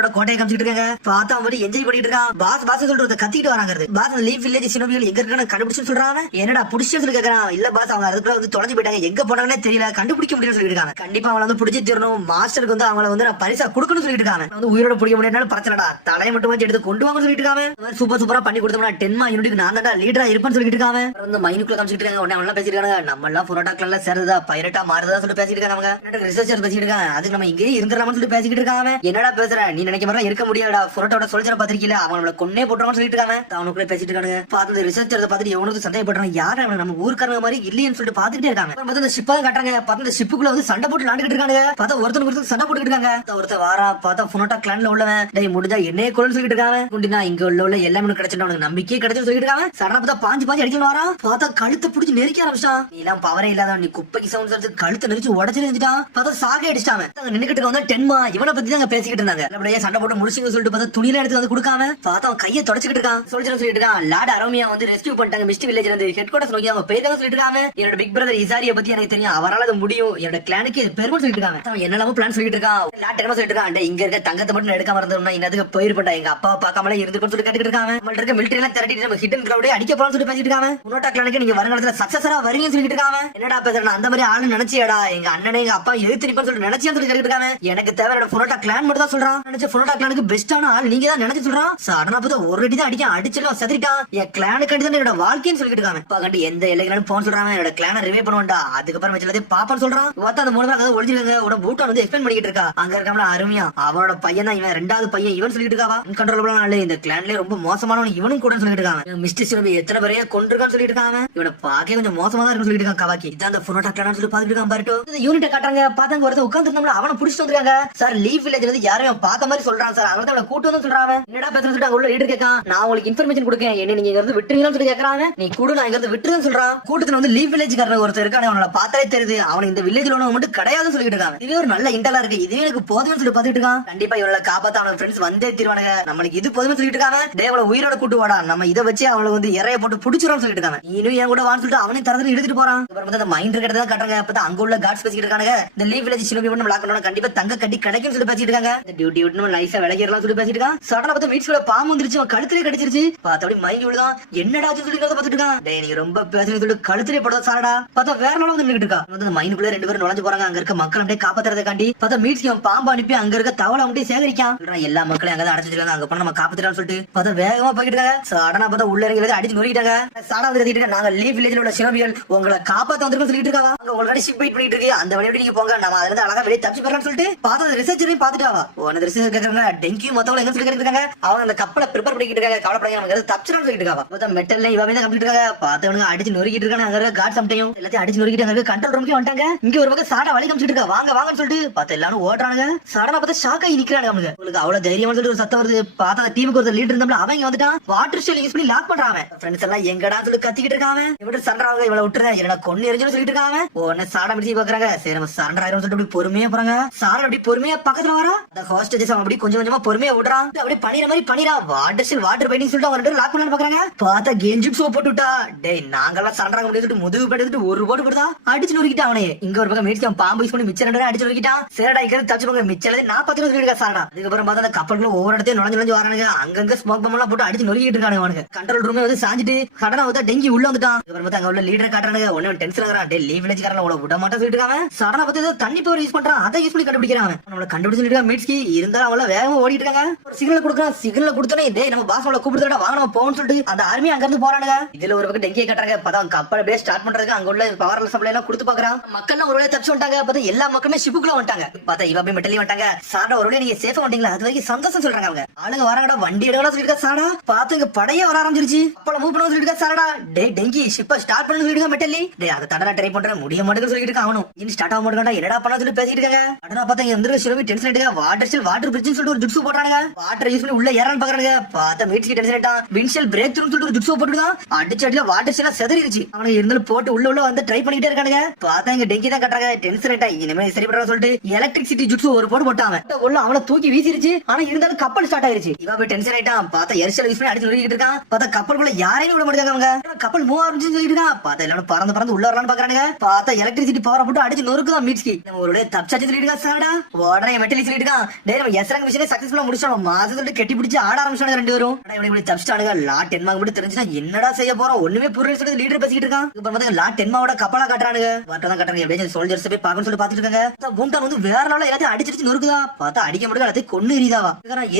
ஷினோபியோட கோட்டையை காமிச்சிட்டு இருக்காங்க. பார்த்தா அவன் என்ஜாய் பண்ணிட்டு இருக்கான். பாஸ் பாஸ் சொல்லிட்டு கத்திட்டு வராங்க. பாஸ் லீஃப் வில்லேஜ் ஷினோபியல் எங்க இருக்கான்னு கண்டுபிடிச்சு சொல்றாங்க. என்னடா புடிச்சு சொல்லி கேக்குறான். இல்ல பாஸ் அவங்க அதுக்குள்ள வந்து தொலைஞ்சு போயிட்டாங்க, எங்க போனாங்கன்னே தெரியல, கண்டுபிடிக்க முடியும்னு சொல்லிட்டு இருக்காங்க. கண்டிப்பா அவங்கள வந்து பிடிச்சி தரணும், மாஸ்டருக்கு வந்து அவங்கள வந்து நான் பரிசா கொடுக்கணும்னு சொல்லிட்டு இருக்காங்க. வந்து உயிரோட பிடிக்க முடியாதுனாலும் பிரச்சனைடா, தலையை மட்டும் வச்சு எடுத்து கொண்டு வாங்கன்னு சொல்லிட்டு இருக்காங்க. சூப்பர் சூப்பரா பண்ணி கொடுத்தோம்னா 10 யூனிட்டுக்கு நான் தான் லீடரா இருப்பேன்னு சொல்லிட்டு இருக்காங்க. வந்து மைனுக்குள்ள காமிச்சிட்டு இருக்காங்க. உடனே அவன் பேசிட்டு இருக்காங்க. நம்ம எல்லாம் புரோட்டாக்ல சேர்றதா பைரட்டா மாறுதா சொல்லிட்டு பேசிட்டு இருக்காங்க. ரிசர்ச்சர் பேசிட்டு இருக்காங்க. அதுக்கு நம்ம இங்கே இருந்துடலாம்னு சொல்லி பேசிட்டு இருக்காங்க. என்னடா பேசுற, நீ நினைக்க மாதிரி இருக்க முடியாதா, புரோட்டோட சொல்லிச்சர பாத்திருக்கீல, அவங்கள கொன்னே போட்டுருவான்னு சொல்லிட்டு இருக்காங்க. அவனுக்குள்ள பேசிட்டு இருக்காங்க. பார்த்து ரிசர்ச்சர் பார்த்துட்டு எவனுக்கு சந்தேகப்படுறாங்க, யாரு நம்ம ஊருக்காரங்க மாதிரி இல்லைன்னு சொல்லிட்டு பாத்துட்டே இருக்காங்க. பார்த்து அந்த ஷிப்பை காட்டுறாங்க. பார்த்து அந்த ஷிப்புக்குள்ள வந்து சண்டை போட்டு விளாண்டுட்டு இருக்காங்க. பார்த்தா ஒருத்தருக்கு சண்டை போட்டுட்டு இருக்காங்க. ஒருத்தர் வாரா பார்த்தா புரோட்டா கிளான்ல உள்ளவன் டேய் முடிஞ்சா என்னையே கொல்லுன்னு சொல்லிட்டு இருக்காங்க. குண்டினா இங்க உள்ள எல்லாமே கிடைச்சிட்டு அவனுக்கு நம்பிக்கையே கிடைச்சு சொல்லிட்டு இருக்காங்க. சடனா பார்த்தா பாஞ்சு அடிக்கணும் வாரா. பார்த்தா கழுத்தை பிடிச்சி நெருக்க ஆரம்பிச்சான். நீ எல்லாம் பவரே இல்லாதவன், நீ குப்பைக்கு சவுண்ட் எடுத்து கழுத்தை நெரிச்சு உடச்சு நெரிச்சிட்டான். பார்த்தா சாக அடிச்சிட்டாங்க. நின்னுக்கிட்டு வந்து டென்மா இவனை பத்தி தான் பேசிக்கிட்டு இருந்தாங்க. அப்படியே சண்டை போட்டு முடிச்சுன்னு சொல்லிட்டு பார்த்தா துணியில எடுத்து வந்து கொடுக்காம பார்த்தா அவன் கையை தொடச்சிட்டு இருக்கான். சொல்லிட்டு இருக்கான். லார்ட் அரமியா வந்து ரெஸ்கியூ பண்ணிட்டாங்க மிஸ்டி வில்லேஜ்ல இருந்து. ஹெட் குவார்டர்ஸ் நோக்கி அவங்க போயிருக்காங்க சொல்லிட்டு இருக்காங்க. என்னோட பிக் பிரதர் இசாரியை பத்தி எனக்கு தெரியும், அவரால் அது முடியும், என்னோட கிளானுக்கு பெருமை சொல்லிட்டு இருக்காங்க. அவன் என்னெல்லாமோ பிளான் சொல்லிட்டு இருக்கான். லார்ட் என்ன சொல்லிட்டு இருக்கான், இங்க இருக்க தங்கத்தை மட்டும் எடுக்காம இருந்தோம்னா இன்னதுக்கு போயிருப்பா, எங்க அப்பாவை பார்க்காமலே இருந்துன்னு சொல்லி கேட்டுட்டு இருக்காங்க. நம்மள்ட்ட இருக்க மிலிட்டரி எல்லாம் திரட்டிட்டு நம்ம ஹிடன் கிரவுடே அடிக்க போறோம்னு சொல்லி பேசிட்டு இருக்காங்க. புரோட்டா கிளானுக்கு நீங்க வருங்காலத்துல சக்சஸரா வரீங்கன்னு சொல்லிட்டு இருக்காங்க. என்னடா பேசுறேன், அந்த மாதிரி ஆளு நினைச்சியாடா, எங்க அண்ணனே எங்க அப்பா எதிர்த்து சொல்லி நினைச்சியான்னு சொல்லி கேட்டுட்டு இருக்காங்க. எனக்கு தேவையான புரோட்டா கிளான் மட்டும் தான் சொல்றான். நினைச்ச புரோட்டா கிளானுக்கு பெஸ்டான ஆள் நீங்க தான் நினைச்சு சொல்றான். சடனா பார்த்தா ஒரு அடி தான் அடிக்க அடிச்சிடும் செதறிட்டான். என் கிளானுக்கு தான் என்னோட வாழ்க்கைன்னு சொல்லிட்டு இருக்காங்க. இப்ப கண்டு எந்த எல்லைகளும் போன்னு சொல்றாங்க. என்னோட கிளானை ரிவே பண்ணுவான்டா, அதுக்கப்புறம் வச்சு பாப்பான்னு சொல்றான். பார்த்தா அந்த 3 பேர் கதை ஒழிஞ்சிருக்காங்க. உட பூட்டான் வந்து எக்ஸ்பிளைன் பண்ணிட்டு இருக்கா. அங்க இருக்காமல அருமையா அவனோட பையன் தான் இவன், 2வது பையன் இவன் சொல்லிட்டு இருக்காவா. இன்கண்ட்ரோலபிளான ஆளு, இந்த கிளான்லயே ரொம்ப மோசமானவன் இவனும் கூட சொல்லிட்டு இருக்காங்க. மிஸ்டர் சினோபி எத்தனை பேரையா கொண்டிருக்கான்னு சொல்லிட்டு இருக்காங்க. இவனை பாக்க கொஞ்சம் மோசமா தான் இருக்குன்னு சொல்லிட்டு இருக்காங்க. கவாக்கி இதான் அந்த புரோட்டா கிளான் சொல்லி பாத்துட்டு இருக்கான். பாருட்டு இந்த யூனிட்டை காட்டுறாங்க. பார்த்தாங்க ஒருத்தர் உட்கார்ந்து இருந்தா அவனை புடிச்சிட்டு வந்திருக்காங்க. சார் லீவ் வில்லேஜ்ல இருந்து யாரையும் பார்த்த மாதிரி சொல்றான் சார், அவங்க அவனை கூட்டு வந்து சொல்றாங்க. என்னடா பேசுறேன்னு சொல்லிட்டு அங்க உள்ள லீடர் கேட்கான். நான் உங்களுக்கு இன்ஃபர்மேஷன் கொடுக்கேன், என்ன நீங்க இங்க இருந்து விட்டுறீங்கன்னு சொல்லி கேக்குறாங்க. நீ கூட நான் இங்க இருந்து விட்டுறேன்னு சொல்றான். கூட்டத்துல வந்து லீவ் வில்லேஜ் காரன் ஒருத்தர் இருக்கானே, அவனை பார்த்தாலே தெரியுது அவன் இந்த வில்லேஜ்ல ஒண்ணு மட்டும் கிடையாதுன்னு சொல்லிட்டு இருக்காங்க. இதுவே ஒரு நல்ல இன்டலா இருக்கு, இதுவே எனக்கு போதும்னு சொல்லி பாத்துட்டு இருக்கான். கண்டிப்பா இவனை காப்பாத்த அவன ஃப்ரெண்ட்ஸ் வந்தே தீர்வானுங்க, நம்மளுக்கு இது போதும்னு சொல்லிட்டு இருக்காங்க. டேவல உயிரோட கூட்டு வாடா, நம்ம இதை வச்சு அவளை வந்து இறைய போட்டு புடிச்சிரோம்னு சொல்லிட்டு இருக்காங்க. இன்னும் என் கூட வான்னு சொல்லிட்டு அவனையும் தரத்துல எடுத்துட்டு போறான். அப்புறம் அந்த மைண்ட் இருக்கிறத காட்டுறாங்க. அப்பதான் அங்க உள்ள கார்ட்ஸ் பேசிட்டு இருக்காங்க. இந்த லீவ் வில்லேஜ் சினோபி பண்ண லாக் பண்ணா கண்டிப்பா தங்க கட்டி கிடைக்கும் சொல்லி பேசிட்டு இருக்காங்க. இந்த டியூட்டி விட்டு நைஸா விலகிரலாம் சொல்லி பேசிட்டு இருக்கான். சடனா பார்த்தா வீட்ஸ்ல பாம்பு வந்துருச்சு, அவன் கழுத்திலே கடிச்சிருச்சு. பார்த்தா அப்படி மயங்கி விழுதான். என்னடா சொல்லி பாத்துட்டு இருக்கான். டேய் நீ ரொம்ப பேசுறேன்னு சொல்லிட்டு கழுத்திலே போடுறா சாரடா. பார்த்தா வேற நாள் வந்து நின்னுட்டு இருக்கா. அந்த மைனுக்குள்ள 2 பேரும் நுழைஞ்சு போறாங்க. அங்க இருக்க மக்கள் அப்படியே காப்பாத்துறதுக்காண்டி பார்த்தா மீட்ஸ்க்கு அவன் பாம்பு அனுப்பி அங்க இருக்க தவளை அப்படியே சேகரிக்கான். எல்லா மக்களையும் அங்கதான் அடைச்சு வச்சிருக்காங்க. அங்க போனா நம்ம காப்பாத்திடலாம்னு சொல்லிட்டு பார்த்தா வேகமா போயிட்டு இருக்காங்க. சடனா பார்த்தா உள்ள இறங்கி அடிச்சு நொறுக்கிட்டாங்க. சாடா வந்து கத்திட்டு இருக்காங்க. நாங்க லீவ் வில்லேஜ்ல உள்ள சினோபிகள் உங்களை காப்பாத்த வந்திருக்கோம் சொல்லிட்டு இருக்காங்க. அங்க உங்களுக்கு ஷிப் வெயிட் பண்ணிட்டு இருக்கு, அந்த வழியோட நீங்க போங்க, நம்ம அதுல இருந்து அழகா வெளியே தப்பிச்சு போறோம்னு சொல்லிட்டு பார்த்தா ரிசர்ச்சரையும் பாத்துட்டாவா. உன ரிசர்ச் கேக்குறாங்க. டெங்கி மத்தவங்க எங்க சொல்லி இருக்காங்க. அவங்க அந்த கப்பலை ப்ரிப்பேர் பண்ணிட்டு இருக்காங்க. கவலைப்படாங்க, நம்ம தப்பிச்சிடலாம் சொல்லிட்டு இருக்காங்க. பார்த்தா மெட்டல்ல இவவே தான் கம்ப்ளீட் இருக்காங்க. பார்த்தவனுங்க அடிச்சு நொறுக்கிட்டு இருக்காங்க. அங்க இருக்க கார்ட் சம்டையும் எல்லாத்தையும் அடிச்சு நொறுக்கிட்டு அங்க கண்ட்ரோல் ரூம்க்கு வந்துட்டாங்க. இங்க ஒரு பக்கம் சாடா வழி காமிச்சிட்டு இருக்கா. வாங்க வாங்கன்னு சொல்லிட்டு பார்த்தா எல்லாரும் ஓடுறாங்க. சடனா பார்த்தா ஷாக் ஆகி நிக்கிறாங்க. உங்களுக்கு அவ்வளவு தைரியமா சொல்லிட்டு ஒரு சத்தம் வருது. பார்த்தா அந்த டீமுக்கு ஒரு லீடர் இருந்தா அவங்க வந்துட்டான். வாட்டர் ஷெல் யூஸ் பண்ணி லாக் பண்றாங்க. ஃப்ரெண்ட்ஸ் எல்லாம் எங்கடா சொல்லி கத்திக்கிட்டு இருக்காங்க. இவரு சண்டராங்க, இவளை விட்டுறேன், என்னடா கொன்னு எரிஞ்சுன்னு சொல்லிட்டு இருக்காங்க. உடனே சாடா மிடிச்சு பாக்குறாங்க. சரி நம்ம சண்டர் ஆயிரும் சொல்லிட்டு அப்படி பொறுமையா போறாங்க. சாடா அப்படி பொறுமையா பக்கத்துல வரா. அந்த ஹாஸ்டேஜஸ் அப்படி கொஞ்சம் கொஞ்சமா பொறுமையா விடுறான். அப்படியே பணிற மாதிரி பண்ணிரா. வாட்டர் ஷெல் வாட்டர் பைண்டிங் சொல்லிட்டு அவங்க 2 லாக் பண்ணலாம்னு பாக்குறாங்க. பார்த்தா கெஞ்சிப் சோ போட்டு விட்டா. டேய் நாங்கெல்லாம் சண்டராங்க முடிச்சுட்டு முதுகு படுத்துட்டு ஒரு போட்டு போடுதா அடிச்சு நொறுக்கிட்டா. அவனே இங்க ஒரு பக்கம் மீட்ஸ் பாம்பு யூஸ் பண்ணி மிச்சம் 2 அடிச்சு நொறுக்கிட்டான். சரிடா இங்க தப்பிச்சு போங்க, மிச்சம் 40 சொல்லிட்டு சாடா. அதுக்கப்புறம் பார்த்தா அந்த கப்பலுக்குள்ள ஒவ்வொரு இடத்தையும் நுழைஞ்சு வரானுங்க. அங்கங்க ஸ்மோக் பம் எல்லாம் போட்டு அடிச்சு நொறுக்கிட்டு இருக்கானுங்க. அவனுக்கு கண்ட்ரோல் ரூமே வந்து சாஞ்சிட்டு சடனா வந்து டெங்கி உள்ள வந்துட்டான். அப்புறம் பார்த்தா அங்க உள்ள லீடர் காட்டுறானுங்க. உடனே டென்ஷன் ஆகுறான். டே லீவ் வில்லேஜ் காரன் உள்ள விட மாட்டா சொல்லிட்டு இருக்காங்க. சடனா பார்த்து ஏதோ தண்ணி பவர் யூஸ் பண்றான். அதை யூஸ் பண்ணி கண்டுபிடிக்கிறான். நம்மள கண்டுபிடிச்சு சொல்லிட்டு மீட்ஸ்கி இருந்தாலும் அவள வேகமா ஓடிட்டு இருக்காங்க. ஒரு சிக்னல் கொடுக்குறான். சிக்னல் கொடுத்தனே டேய் நம்ம பாஸ் அவளை கூப்பிடுறா வாங்க நம்ம போவோம்னு சொல்லிட்டு அந்த ஆர்மி அங்க இருந்து போறானுங்க. இதுல ஒரு பக்கம் டெங்கியை கட்டுறாங்க. பார்த்தா கப்பல் அப்படியே ஸ்டார்ட் பண்றதுக்கு அங்க உள்ள பவர் சப்ளை எல்லாம் கொடுத்து பாக்குறான். மக்கள் ஒரு வழியா தப்பிச்சு வந்துட்டாங்க. பார்த்தா எல்லா மக்களுமே ஷிப்புக்குள்ள வந்துட்டாங்க. பார்த்தா இவ போய் மெட்டலி வந்துட்டாங்க. சாடா ஒரு வழியா நீங்க சேஃபா வந்துட்டீங்களா, அது வரைக்கும் சந்தோஷம் சொல்றாங்க. அவங்க ஆளுங்க வராங்கடா, வண்டி எடுக்கடா சொல்லிட்டு சாடா. பார்த்து இங்க படையே வர ஆரம்பிச்சிருச்சு. அப்பள மூவ் பண்ண சொல்லிட்டு சாடா. டே டெங்கி ஷிப்பை ஸ்டார்ட் பண்ண சொல்லிட்டு மெட்டலி. டே அதை தடவை ட்ரை பண்றேன் முடிய மாட்டேன்னு சொல்லிட்டு இருக்கான். அவனும் இன்னும் ஸ்டார்ட் ஆக மாட்டேங்கடா, என்னடா பண்ண சொல்லி பேசிட்டு இருக்காங்க. அடனா பார்த்தா இங்க வந்து சிலவி டென்ஷன் ஆயிட்டாங்க. வாட்டர் ஷெல் வாட்டர் பிரிட்ஜ்னு சொல்லிட்டு ஒரு ஜுட்ஸு போட்டானுங்க. வாட்டர் யூஸ் பண்ணி உள்ள ஏறான்னு பாக்குறாங்க. பார்த்தா மீட்ஸ்கி டென்ஷன் ஆயிட்டான். வின்ஷெல் பிரேக் த்ரூன்னு சொல்லிட்டு ஒரு ஜுட்ஸு போட்டுதான் அடிச்சு அடியில வாட்டர் ஷெல்லாம் செதறிடுச்சு. அவனுக்கு இருந்தாலும் போட்டு உள்ள வந்து ட்ரை பண்ணிட்டே இருக்கானுங்க. பார்த்தா இங்க டெங்கி தான் கட்டுறாங்க. டென்ஷன் ஆயிட்டா. இனிமே சரி பண்றான்னு சொல்லிட்டு எலக்ட்ரிசிட்டி ஜுட்ஸு ஒரு போட்டு போட்டாங்க. உள்ள அவனை தூக்கி வீசிருச்சு. ஆனா இருந்தாலும் கப்பல் ஸ்டார்ட் ஆயிருச்சு. இவ போய் டென்ஷன் ஆயிட்டான். பார்த்தா எரிசல் யூஸ் பண்ணி அடிச்சு நொறுக்கிட்டு இருக்கான். பார்த்தா கப்பலுக்குள்ள யாரையும் விட மாட்டாங்க. அவங்க கப்பல் மூவ் ஆரம்பிச்சு சொல்லிட்டு இருக்கான். பார்த்தா எல்லாரும் பறந்து பறந்து உள்ள வரலான்னு பாக்குறாங்க. பார்த்தா எலக்ட்ரிசிட்டி பவரை போட்டு அடிச்சு நொறுக்குதான் மீட்ஸ்கி. நம்ம ஒரு தப்பிச்சாச்சு சொல்லிட்டு இருக்கா சாடா. உடனே மெட்டலி சொல்லிட்டு இருக்கான். டேய் நம்ம ஐஸ்ராங் மிஷனே சக்சஸ்ஃபுல்லா முடிச்சாங்க. மாசம் சொல்லிட்டு கெட்டி பிடிச்சி ஆட ஆரம்பிச்சாங்க ரெண்டு பேரும். இப்படி தப்பிச்சிட்டானுங்க. லா டென்மா மட்டும் தெரிஞ்சுனா என்னடா செய்ய போறோம் ஒண்ணுமே புரியல சொல்லி லீடர் பேசிக்கிட்டு இருக்கான். இப்ப பார்த்தா லா டென்மாவோட கப்பலா காட்டுறானுங்க. வாட்டதான் காட்டுறாங்க. எப்படியும் சோல்ஜர்ஸ் போய் பார்க்கணும்னு சொல்லி பாத்துட்டு இருக்காங்க. பூண்டான் வந்து வேற நாள் எல்லாத்தையும் அடிச்சிருச்சு நொறுக்குதா. பார்த்தா அடிக்க முடியாது எல்லாத்தையும் கொண்டு எரிதாவா.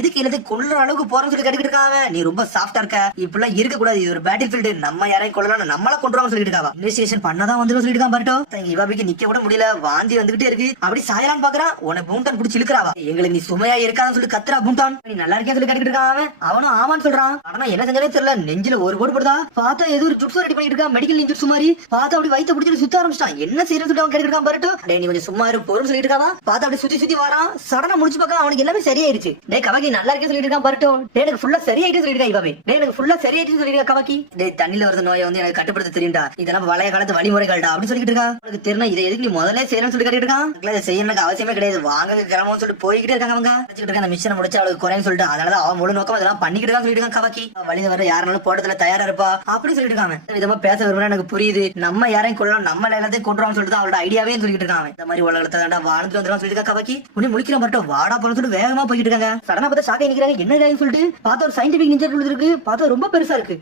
எதுக்கு எல்லாத்தையும் கொள்ளுற அளவுக்கு போறோம்னு சொல்லி கேட்டுக்கிட்டு இருக்காங்க. நீ ரொம்ப சாஃப்டா இருக்க, இப்பெல்லாம் இருக்க கூடாது, இது ஒரு பேட்டில் ஃபீல்டு, நம்ம யாரையும் கொள்ளலாம், நம்மள கொண்டுருவாங்க சொல்லிட்டு இருக்காவா. இன்வெஸ்டிகேஷன் பண்ணதான் வந்து சொல்லிட்டு இருக்கான். பரட்டோ இவாபிக்கு நிக்க விட முடியல, வாந்தி வந்துகிட்டே இருக்கு. அப்படி சாயலான்னு பாக்குறான். உன பூண்டான் பிடிச்சி இழுக்கிறாவா. எங்களுக்கு நீ சுமையா இருக்காதுன்னு சொல்லி கத்துறா பூண்டான். நீ நல்லா இருக்கேன்னு சொல்லி கேட்டுக்கிட்டு இருக்கான். அவனும் ஆமான்னு சொல்றான். ஆனா என்ன செஞ்சாலே தெரியல, நெஞ்சில ஒரு போடு போடுதா. பார்த்தா ஏதோ ஒரு ஜுட்ஸு ரெடி பண்ணிட்டு இருக்கான், மெடிக்கல் இன்ஜெக்ஷன் மாதிரி. பார்த்தா அப்படி வயித்தை பிடிச்சி சுத்த ஆரம்பிச்சிட்டான். என்ன செய்யறது சொல்லிட்டு அவன் கேட்டுக்கிட்டு இருக்கான். பரட்டோ நீ கொஞ்சம் சும்மா இரு பொருள் சொல்லிட்டு இருக்காவா. பார்த்தா அப்படி சுத்தி சுத்தி வரான். சடனா முடிச்சு பார்க்க அவனுக்கு எல்லாமே சரியாயிருச்சு. டே கவாக்கி நல்லா இருக்கே சொல்லிட்டு இருக்கான். பரட்டோ டே எனக்கு ஃபுல்லா சரியாயிட்டு சொல்லிட்டு இருக்கா. இவாவே டே எனக்கு ஃபுல்லா சரியாயிட்டு சொல்லிட்டு இருக்கா. கவாக்கி டே தண்ணில வருது நோயை வந்து எனக்கு கட்டுப்படுத்த தெரியும்டா, இதெல்லாம் பழைய காலத்து வழிமுறைகள்டா அப்படின்னு சொல்லிட்டு இருக்கா. உனக்கு தெரியும் இதை எதுக்கு நீ முதல்ல செய்யணும்னு சொல்லி கேட்டுட்டு இருக்கான். இதை செய்யணும்னு அவசியமே கிடையாது, வாங்க கிளம்பும் சொல்லிட்டு போய்கிட்டே இருக்காங்க. அவங்க அந்த மிஷனை முடிச்சு அவளுக்கு குறைன்னு சொல்லிட்டு அதனால அவன் முழு நோக்கம் இதெல்லாம் பண்ணிக்கிட்டு தான் சொல்லிட்டு இருக்கான். கவாக்கி வழியில வர யாருனாலும் போட்டதுல தயாரா இருப்பா அப்படின்னு சொல்லிட்டு இருக்காங்க. விதமா பேச விரும்புறா எனக்கு புரியுது, நம்ம யாரையும் கொள்ளலாம், நம்ம எல்லாத்தையும் கொண்டுறோம்னு சொல்லிட்டு அவளோட ஐடியாவே சொல்லிட்டு இருக்காங்க. இந்த மாதிரி உலகத்தை தாண்டா வாழ்ந்து வந்துடும் சொல்லிட்டு கவாக்கி உன்னை முடிக்கிற மட்டும் வாடா போறோம்னு சொல்லிட்டு வேகமா போயிட்டு இருக்காங்க. சடனா பார்த்தா ஷாக்கா நிக்கிறாங்க. என்ன சொல்லிட்டு பார்த்தா ஒரு சயின்டிபிக் நிஞ்சர் இருக்கு. பார்த்தா ரொம்ப பெருசா இருக்கு.